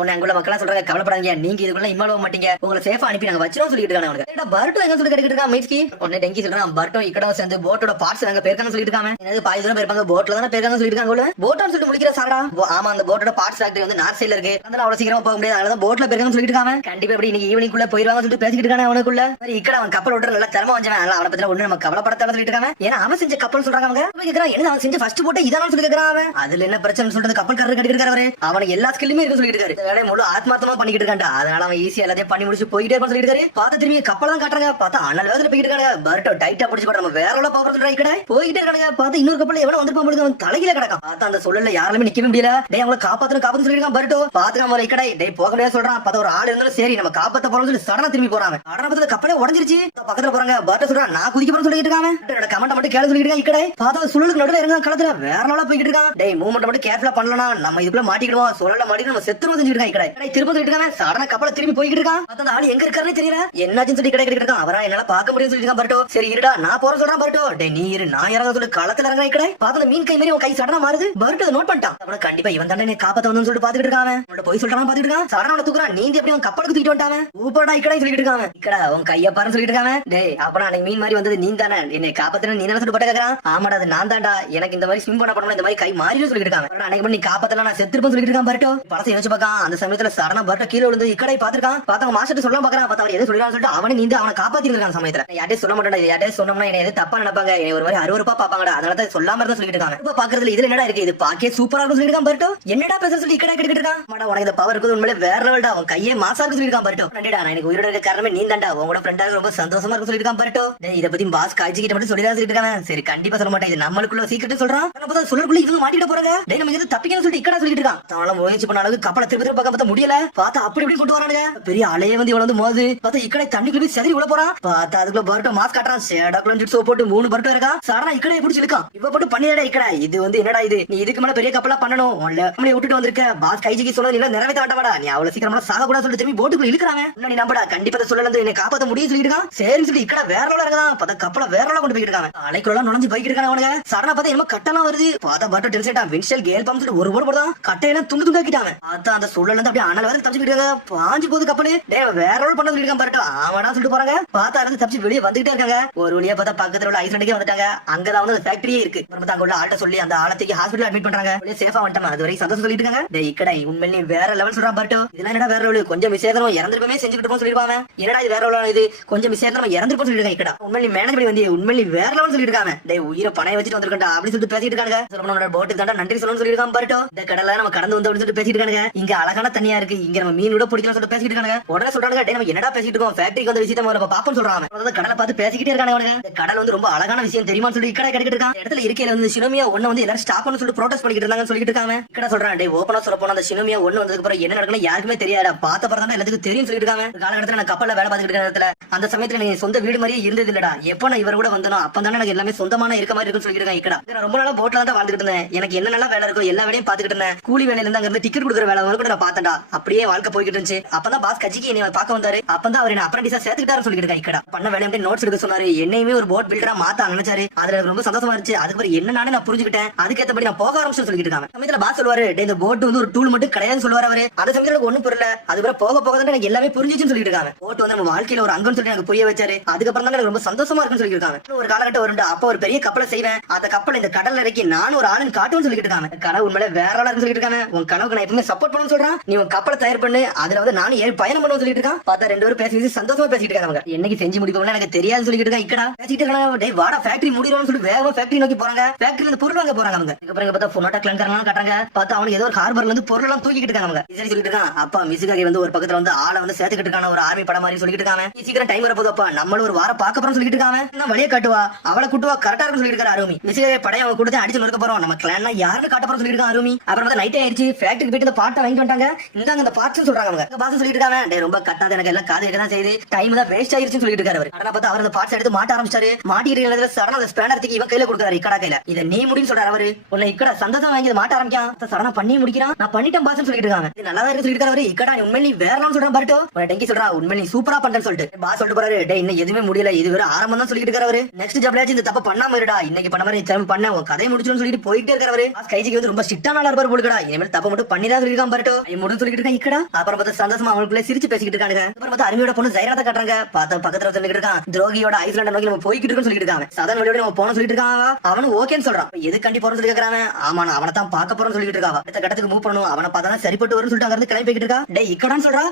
உன்னை அங்குள்ள மக்களா சொல்றாங்க, கவலைப்படாதீங்க, நீங்க இதுக்குள்ள இன்வால்வ் மாட்டீங்க, உங்களை சேஃபா அனுப்பி நாங்க வச்சிரும் சொல்லிட்டு இருக்காங்க. பர்ட்டோ எங்க சொல்லி கேட்டுட்டு இருக்கான். மீட்சி உடனே டெங்கி சொல்றான். பர்ட்டோ இக்கட சேர்ந்து போட்டோட பார்ட்ஸ் அங்க போயிருக்காங்க சொல்லிட்டு இருக்காங்க. என்னது பாதி தூரம் போயிருப்பாங்க, போட்ல தானே போயிருக்காங்க சொல்லிட்டு இருக்காங்க. போட்டான்னு சொல்லிட்டு முடிக்கிற சாரடா. ஆமா அந்த போட்டோட பார்ட்ஸ் ஃபேக்டரி வந்து நார்த் சைடுல இருக்கு, அதனால அவ்வளவு சீக்கிரமா போக முடியாது, அதனால போட்ல போயிருக்காங்க சொல்லிட்டு இருக்காங்க. கண்டிப்பா இப்படி இன்னைக்கு ஈவினிங் குள்ள போயிருவாங்க சொல்லிட்டு பேசிக்கிட்டு இருக்காங்க. அவனுக்குள்ள இக்கட அவன் கப்பல் விட்டு நல்லா திறமை வந்தவன், அதனால அவனை பத்தி ஒண்ணு நம்ம கவலைப்படத்தால சொல்லிட்டு இருக்காங்க. ஏன்னா அவன் செஞ்ச கப்பல் சொல்றாங்க. அவங்க கேக்குறான் என்ன அவன் செஞ்ச ஃபர்ஸ்ட் போட்டே இதானு சொல்லி கேக்குறான். அதுல என்ன பிரச்சனை சொல்றது, கப்பல்காரர் கட்டிட்டு இருக்காரு. அவனுக்கு எல்லா ஸ்கில்லுமே இருக்கு சொல்லிட்டு இருக்காரு. வேலையை முழு ஆத்மார்த்தமா பண்ணிக்கிட்டு இருக்கான்டா, அதனால அவன் ஈஸியா எல்லாத்தையும் பண்ணி முடிச்சு போயிட்டே இருப்பான்னு சொல்லிட்டு இருக்காரு. பார்த்து திரும்பி கப்பல் தான் காட்டுறாங்க. பார்த்தா அண்ணல் வேதத்துல போயிட்டு இருக்காங்க. பர்ட்டோ டைட்டா பிடிச்சு நம்ம வேற உள்ள பாப்பா சொல்றாங்க. இக்கட போயிட்டே இருக்காங்க. பார்த்து இன்னொரு கப்பல் எவனோ வந்திருப்பான், அவன் தலையில கிடக்கான். பார்த்தா அந்த சொல்லல யாராலுமே நிக்கவே முடியல. டேய் அவங்களை காப்பாத்து சொல்லிருக்கான் பர்ட்டோ. பாத்துக்காம இக்கட டேய் போக முடியாது சொல்றான். பார்த்தா ஒரு ஆள் இருந்தாலும் சரி நம்ம காப்பாத்த போறோம்னு சொல்லி சடனா திரும்பி போறாங்க. அடனா கப்பலே உடஞ்சிருச்சு. பக்கத்துல போறாங்க. பர்ட்டோ சொல்றான் நான் குதிக்க போறேன்னு சொல்லிட்டு இருக்காங்க. என்னோட கமெண்ட் மட்டும் கேளு சொல்லிட்டு இருக்கான். இக்கட பார்த்தா சுழலுக்கு நடுவுல இருங்க களத்துல வேற லெவலா போய்கிட்டு இருக்கான். டேய் மூவ்மெண்ட் மட்டும் கேர்ஃபுல்லா பண்ணலனா நம்ம இதுக்குள்ள மாட்டிக்கிடுவோம், சொல்லல மாட்டி நம்ம செத்துருவோம் செஞ்சுட்டு இருக்கான். இக்கட திரும்ப சொல்லிட்டு இருக்காங்க. சடனா கப்பல திரும்பி போய்கிட்டு இருக்கான். அந்த ஆள் எங்க இருக்காருன்னு தெரியல, என்னாச்சுன்னு சொல்லி கிடைக்கிட்டு இருக்கான். அவரா என்னால பாக்க முடியும் சொல்லிட்டு இருக்கான் பர்ட்டோ. சரி இருடா நான் போறேன் சொல்றான் பர்ட்டோ. டேய் நீ இரு நான் இறங்க சொல்லி களத்துல இறங்க. இக்கட பார்த்தா மீன் கை மாதிரி உன் கை சடனா மாறுது. பர்ட்டோ நோட் பண்ணிட்டான். அவன கண்டிப்பா இவன் தானே நீ காப்பாத்த வந்தன்னு சொல்லிட்டு பாத்துக்கிட்டு இருக்கான். அவனோட போய் சொல்றான் பாத்துக்கிட்டு இருக்கான். சடனா தூக்குறான். நீங்க எப்படி அவன் கப்பலுக்கு தூக்கிட்டு வந்துட்டான். ஊப்படா இக்கட சொல்லிட்டு இருக்கான். இக்கட உன் கைய பாருன்னு சொல்லிட்டு இருக்காங்க. டேய் அப்பனா அன்னைக்கு மீன் மாதிரி வந்தது நீ தானே, என்னை காப்பாத்தன நீ தானே சொல்லிட்டு பட்ட கேக்குறான். ஆமாடா அது நான் தான்டா, எனக்கு இந்த மாதிரி ஸ்விம் பண்ண பண்ண இந்த மாதிரி கை மாறின்னு சொல்லிட்டு இருக்காங்க. அன்னைக்கு நீ காப்பாத்தல நான் செத்துருப்பேன்னு சொல்லிட்டு இருக்கான் பர்ட்டோ. படத்தை யோசிச்சு பார்க்கான். அந்த சமயத்துல சடனா பர்ட்டோ கீழே விழுந்து இக்கடை பாத்துருக்கான். பார்த்தவங்க மாஸ்டர் சொல்ல பாக்குறான். பார்த்தா அவர் எது சொல்லிடுறான்னு சொல்லிட்டு அவனை நீந்து அவனை காப்பாத்தி இருக்கான். சமயத்துல யார்ட்டே சொல்ல மாட்டேன், யார்ட்டே சொன்னோம்னா என்ன எது தப்பா நினைப்பாங்க, என்ன ஒரு மாதிரி அருவருப்பா பாப்பாங்கடா, அதனால தான் சொல்லாம இருந்தா சொல்லிட்டு இருக்காங்க. இப்ப பாக்குறதுல இதுல என்னடா இருக்கு, இது பாக்கே சூப்பரா இருக்கும் சொல்லிட்டு இருக்கான் பர்ட்டோ. என்னடா பேச சொல்லி இக்கடை கேட்டுட்டு இருக்கான். மாடா உனக்கு இந்த பவர் இருக்குது உண்மையிலே வேற லெவல்டா, அவன் கையே மாசா இருக்கு சொல்லி இருக்கான் பர்ட்டோ. நண்டிடா நான் எனக்கு உயிரோட இருக்க காரணமே நீ தான்டா, உங்களோட ஃப்ரெண்டா ரொம்ப சந்தோஷமா இருக்கும் சொல்லி இருக்கான் பர்ட்டோ. இதை பத்தி பாஸ் காய்ச்சிக்கிட்ட மட்டும் சொல்லிதான் சொல்லிட்டு இருக்காங்க. சரி கண்டிப்பா சொல்ல மாட்டேன், இது நம்மளுக்குள்ள சீக்கிரம் சொல்றான். சொல்லக்குள்ள இவங்க மாட்டிட்டு போறாங்க. டேய் நம்ம எது தப்பிக்கணும் சொல்லிட்டு இக்கடா சொல்லிட்டு இருக்கான். அவனால முயற்சி பண்ண அளவுக்கு கப்பலை திருப்பி திருப்பி பார்க்க முடியல. பார்த்தா அப்படி இப்படி கொண்டு வரானுங்க. பெரிய அலையே வந்து இவ்வளவு மோது பார்த்தா இக்கடை தண்ணிக்குள்ள போய் செதறி உள்ள போறான். பார்த்தா அதுக்குள்ள பர்ட்டோ மாஸ்க் காட்டுறான். சேடாக்குள்ள சோப் போட்டு 3 பர்ட்டோ இருக்கா. சடனா இக்கடை பிடிச்சி இழுக்கான். இவ போட்டு பண்ணிடா இக்கடை, இது வந்து என்னடா இது, நீ இதுக்கு மேல பெரிய கப்பலா பண்ணணும், நம்மளே விட்டுட்டு வந்திருக்க. பாஸ் கைஜிக்கு சொல்ல நீ நிறைவேற்ற மாட்டவாடா, நீ அவ்வளவு சீக்கிரமா சாக கூட சொல்லிட்டு திரும்பி போட்டுக்குள்ள இழுக்கிறாங்க. நீ நம்படா கண்டிப்பா சொல்லல என்னை காப்பாத்த முடியும் சொல்லிட்டு இருக்கான். சரி சொல்லி இக்கடை வேற லெவலா இருக்கான். பார்த்தா கப்பல வேற லெவலா கொண்டு போயிட்டு இருக்காங்க. அலைக்குள்ள நுழைஞ்சு போய்கிட்டு இருக்காங்க அவனுங்க. சடனா பார்த்தா என்ன கட்டெல்லாம் வருது. பார்த்தா பர்ட்டோ டென்ஷன் ஆ வின்ஷல் கேல் பம்ப் சொல்லிட்டு ஒரு போடு போடுதான். கட்டையெல்லாம் துண்டு துண்டாக்கிட்டாங்க. பார்த்தா அந்த சுழல்ல இருந்து அப்படியே அனல் வேற தப்பிச்சுக்கிட்டு இருக்காங்க. பாஞ்சு போகுது கப்பல். டேய் வேற லெவல் பண்ண சொல்லிருக்கான் பர்ட்டோ. ஆமாடா சொல்லிட்டு போறாங்க. பார்த்தா இருந்து தப்பிச்சு வெளியே வந்துகிட்டே இருக்காங்க. ஒரு வழியா பார்த்தா பக்கத்துல உள்ள ஐஸ்லாண்டுக்கே வந்துட்டாங்க. அங்கதான் வந்து ஃபேக்டரியே இருக்கு. அப்புறம் அங்க உள்ள ஆள்கிட்ட சொல்லி அந்த ஆளத்துக்கு ஹாஸ்பிடல் அட்மிட் பண்றாங்க. சேஃபா வந்துட்டாங்க. அது வரைக்கும் சந்தோஷம் சொல்லிட்டு இருக்காங்க. டேய் இக்கடை உண்மையிலே வேற லெவல் சொல்றான் பர்ட்டோ. இதெல்லாம் என்னடா வேற லெவல், கொஞ்சம் விசேஷம் இறந்துருப்பமே செஞ்சுக்கிட்டு போன்னு சொல்லிருப்பாங்க. என்னடா இது வேற லெவல், இது கொஞ்சம் விசேஷம் நம்ம இறந்துருப்போம் சொல்லிருக்காங்க. இக்கடா உண்மையிலே மேனேஜ் பண்ணி வந்து உண்மையிலே வேற லெவல் சொல்லிட்டு இருக்காங்க. டேய் உயிரை பணைய வச்சுட்டு வந்திருக்கா அப்படி சொல்லிட்டு பேசிட்டு இருக்காங்க. சொல்லணும் போட்டுக்கு தாண்டா நன்றி சொல்லணும்னு சொல்லிருக்கான் பர்ட்டோ. இந்த கடல நம்ம கடந்து வந்து சொல்லிட்டு பேசிட்டு இருக்காங்க. இங்க அழகான தண்ணியா இருக்கு, இங்க நம்ம மீன் விட பிடிக்கலாம் சொல்லிட்டு பேசிட்டு இருக்காங்க. உடனே சொல்றாங்க டேய் நம்ம என்னடா பேசிட்டு இருக்கோம், ஃபேக்டரிக்கு வந்து விசிட்ட நம்ம பாப்போம்னு சொல்றாங்க. அதாவது கடலை பார்த்து பேசிக்கிட்டே இருக்காங்க. இந்த கடல் வந்து ரொம்ப அழகான விஷயம் தெரியுமா சொல்லி இக்கடை கேட்டுட்டு இருக்கான். இடத்துல இருக்கையில வந்து சினோமியா 1 வந்து எல்லாரும் ஸ்டாப் பண்ண சொல்லிட்டு ப்ரோட்டஸ்ட் பண்ணிட்டு இருந்தாங்கன்னு சொல்லிட்டு இருக்காங்க. இக்கடை சொல்றான் டேய் ஓபனா சொல்ல போனா அந்த சினோமியா 1 வந்ததுக்கு அப்புறம் என்ன நடக்குன்னு யாருக்குமே தெரியாதா, பார்த்த பரதான் எல்லாத்துக்கும் தெரியும் சொல்லிட்டு இருக்காங்க. காலகட்டத்துல நான் கப்பல்ல வேலை பார்த்துட்டு இருக்க நேரத்துல அந்த சமயத்துல நீ சொந்த வீடு மாதிரியே இருந்தது இல்லடா, எப்ப நான் இவர் கூட வந்தனோ அப்ப தானே எனக்கு எல்லாமே சொந்தமான இருக்க மாதிரி இருக்குன்னு சொல்லிட்டு இருக்காங்க. இக்கடை ரொம்ப நாளா போட்ல தான் வாழ்ந்துட்டு இருந்தேன், எனக்கு என்ன நல்லா வேலை இருக்கோ எல்லா வேலையும் பாத்துக்கிட்டு இருந்தேன், கூலி வேலையில இருந்து அங்க இருந்து டிக்கெட் கொடுக்குற வேலை கூட நான் பார்த்தேன்டா, அப்படியே வாழ்க்கை போய்கிட்டு இருந்துச்சு. அப்பதான் பாஸ் கஜிக்கு என்னை பார்க்க வந்தாரு. அப்பதான் அவர் என்ன அப்ரண்டிஸா சேர்த்துக்கிட்டாரு சொல்லிட்டு இருக்காங்க. இக்கடை பண்ண வேலை எப்படி நோட்ஸ் எடுக்க சொன்னாரு, என்னையுமே ஒரு போட் பில்டரா மாத்த நினைச்சாரு. அதுல ரொம்ப சந்தோஷமா இருந்துச்சு. அதுக்கப்புறம் என்ன நான் புரிஞ்சுக்கிட்டேன், அதுக்கேற்றபடி நான் போக ஆரம்பிச்சு சொல்லிட்டு இருக்காங்க. சமயத்துல பாஸ் சொல்லுவாரு டேய் இந்த போட் வந்து ஒரு டூல் மட்டும் கிடையாதுன்னு சொல்லுவாரு அவரு. அந்த சமயத்துல எனக்கு ஒண்ணும் புரியல, அதுக்கப்புறம் போக போக தான் எனக்கு எல்லாமே புரிஞ்சிச்சுன்னு சொல்லிட்டு இருக்காங்க. போட் வந்து நம்ம வாழ்க்கையில ஒரு அங்கன்னு சொல்லி எனக்கு புரிய வச்சாரு. அதுக்கப்புறம் தான் எனக்கு ரொம்ப சந்தோஷமா இருக்குன்னு சொல்லிட்டு இருக்காங்க. ஒரு காலகட்டம் வரும்டா, அப்ப ஒரு பெரிய கப்பலை செய்வேன், அந்த கப்பல் இந்த கடல்ல இறக்கி நானும் ஒரு ஆளுன்னு காட்டுவேன்னு சொல்லிட்டு இருக்காங்க. கனவு உண்மையிலே வேற ஆளா இருக்குன்னு சொல்லிட்டு இருக்காங்க. உன் கனவுக்கு நான் எப்பவுமே சப்போர்ட் பண்ணணும்னு சொல்றான். நீ உன் கப்பலை தயார் பண்ணு, அதுல வந்து நானும் ஏன் பயணம் பண்ணுவேன்னு சொல்லிட்டு இருக்கான். பார்த்தா ரெண்டு பேரும் பேசி சந்தோஷமா பேசிட்டு இருக்காங்க. என்னைக்கு செஞ்சு முடிப்போம்னு எனக்கு தெரியாது சொல்லிட்டு இருக்கான். இக்கடா பேசிட்டு இருக்காங்க. டேய் வாடா ஃபேக்டரி முடிறோம்னு சொல்லி வேகமா ஃபேக்டரி நோக்கி போறாங்க. ஃபேக்டரில இருந்து பொருள் வாங்க போறாங்க அவங்க. அதுக்கப்புறம் பார்த்தா போனோட்டா கிளங்கறலாம் காட்டுறாங்க. பார்த்தா அவனுக்கு ஏதோ ஒரு ஹார்பர்ல இருந்து பொருள் எல்லாம் தூக்கிட்டு இருக்காங்க அவங்க. சரி சொல்லிட்டு இருக்கான். அப்பா மிசுகாகி வந்து ஒரு பக்கத்துல வந்து ஆளை வந்து சேர்த்துக்கிட்டு இருக்கான ஒரு ஆர்மி படம் மாதிரி சொல்லிட்டு இருக்காங்க. சீக்கிரம் டைம் வரப்போதப்பா, நம்மளும் ஒரு வாரம் பார்க்க போறோம் சொல்லிட்டு இருக்காங்க. என்ன வழியை காட்டுவா, அவளை கூட்டுவா, கரெக்டா இருக்கும் சொல்லிட்டு இருக்காரு அருமி. மிசுகாகி படையை அவங்க கூட்டத்தை அடிச்சு நொறுக்க போறோம், நம்ம கிளான்னா யாருன்னு காட்ட போறோம் சொல்லிட்டு இருக்காங்க அருமி. அப்புறம் வந்து நைட் ஆயிடுச்சு, ஃபேக்டரிக்கு போயிட்டு இந்த பாட்டை வாங்கிட்டு வந்துட்டாங்க. இந்தாங்க இந்த பார்ட்ஸ் சொல்றாங்க அவங்க. பாஸ் சொல்லிட்டு இருக்காங்க. டேய் ரொம்ப கட்டாத, எனக்கு எல்லாம் காது கேட்க தான் செய்யுது, டைம் தான் வேஸ்ட் ஆயிருச்சுன்னு சொல்லிட்டு இருக்காரு அவர். ஆனா பார்த்தா அவர் அந்த பார்ட்ஸ் எடுத்து மாட்ட ஆரம்பிச்சாரு. மாட்டிட்டு சடனா அந்த ஸ்பேனர் தூக்கி இவன் கையில கொடுக்குறாரு, இக்கடா கையில. இதை நீ முடின்னு சொல்றாரு அவரு. உன்னை இக்கடா சந்தோஷம் வாங்கி மாட்ட ஆரம்பிக்கான். சடனா பண்ணி முடிக்கிறான். நான் பண்ணிட்டேன் பாஸ்ன்னு சொல்லிட்டு இருக்காங்க. இது நல்லா இருக்கு சொல்லிட்டு இருக்காரு. இக்கடா நீ உண்மை நீ வேற சொல்றான் பாருட்டோ. உன்னை டெங்கி சொல்றா உண்மை நீ சூப்பரா பண்றேன்னு சொல்லிட்டு பாஸ் சொல்லிட்டு போறாரு. டேய் இன்னும் எதுவுமே முடியல, இது வேற ஆரம்பம் தான் சொல்லிட்டு இருக்காரு. நெக்ஸ்ட் ஜாப்லயாச்சும் இந்த தப்ப பண்ணாம இருடா, இன்னைக்கு பண்ண மாதிரி திரும்ப பண்ண உன் கதை முடிச்சுன்னு சொல்லிட்டு போயிட்டே இருக்காரு. பாஸ் கைஜிக்கு வந்து ரொம்ப ஸ்ட்ரிக்டான ஆளா இருப்பாரு போலுக்கடா. இனிமேல் தப்ப மட்டும் பண்ணிதான் சொல்லிருக்கான் பாருட்டோ. முடிவு சொல்லிட்டு இருக்கான் இக்கடா. அப்புறம் பார்த்தா சந்தோஷமா அவங்களுக்குள்ள சிரிச்சு பேசிக்கிட்டு இருக்காங்க. அப்புறம் பார்த்தா அருமையோட பொண்ணு ஜைராத காட்டுறாங்க. பார்த்தா பக்கத்துல சொல்லிட்டு இருக்கான். துரோகியோட ஐஸ்லாண்ட் நோக்கி நம்ம போய்கிட்டு இருக்கோம்னு சொல்லிட்டு இருக்காங்க. சதன் வழியோட நம்ம போன சொல்லிட்டு இருக்காங்க. அவனு ஓகேன்னு சொல்றான். எது கண்டி போறோம்னு சொல்லி கேக்குறாங்க. ஆமா நான் அவனை தான் பார்க்க போறோம்னு சொல்லிட்டு இருக்காங்க. அடுத்த கட்டத்துக்கு மூவ் பண்ணணும், அவனை பார்த்தா சரிப்பட்டு வரும்னு சொல்லிட்டு அங்க இருந்து கிளம்பி போய்கிட்டு இருக்கா. டேய் இக்கடான்னு சொல்றா.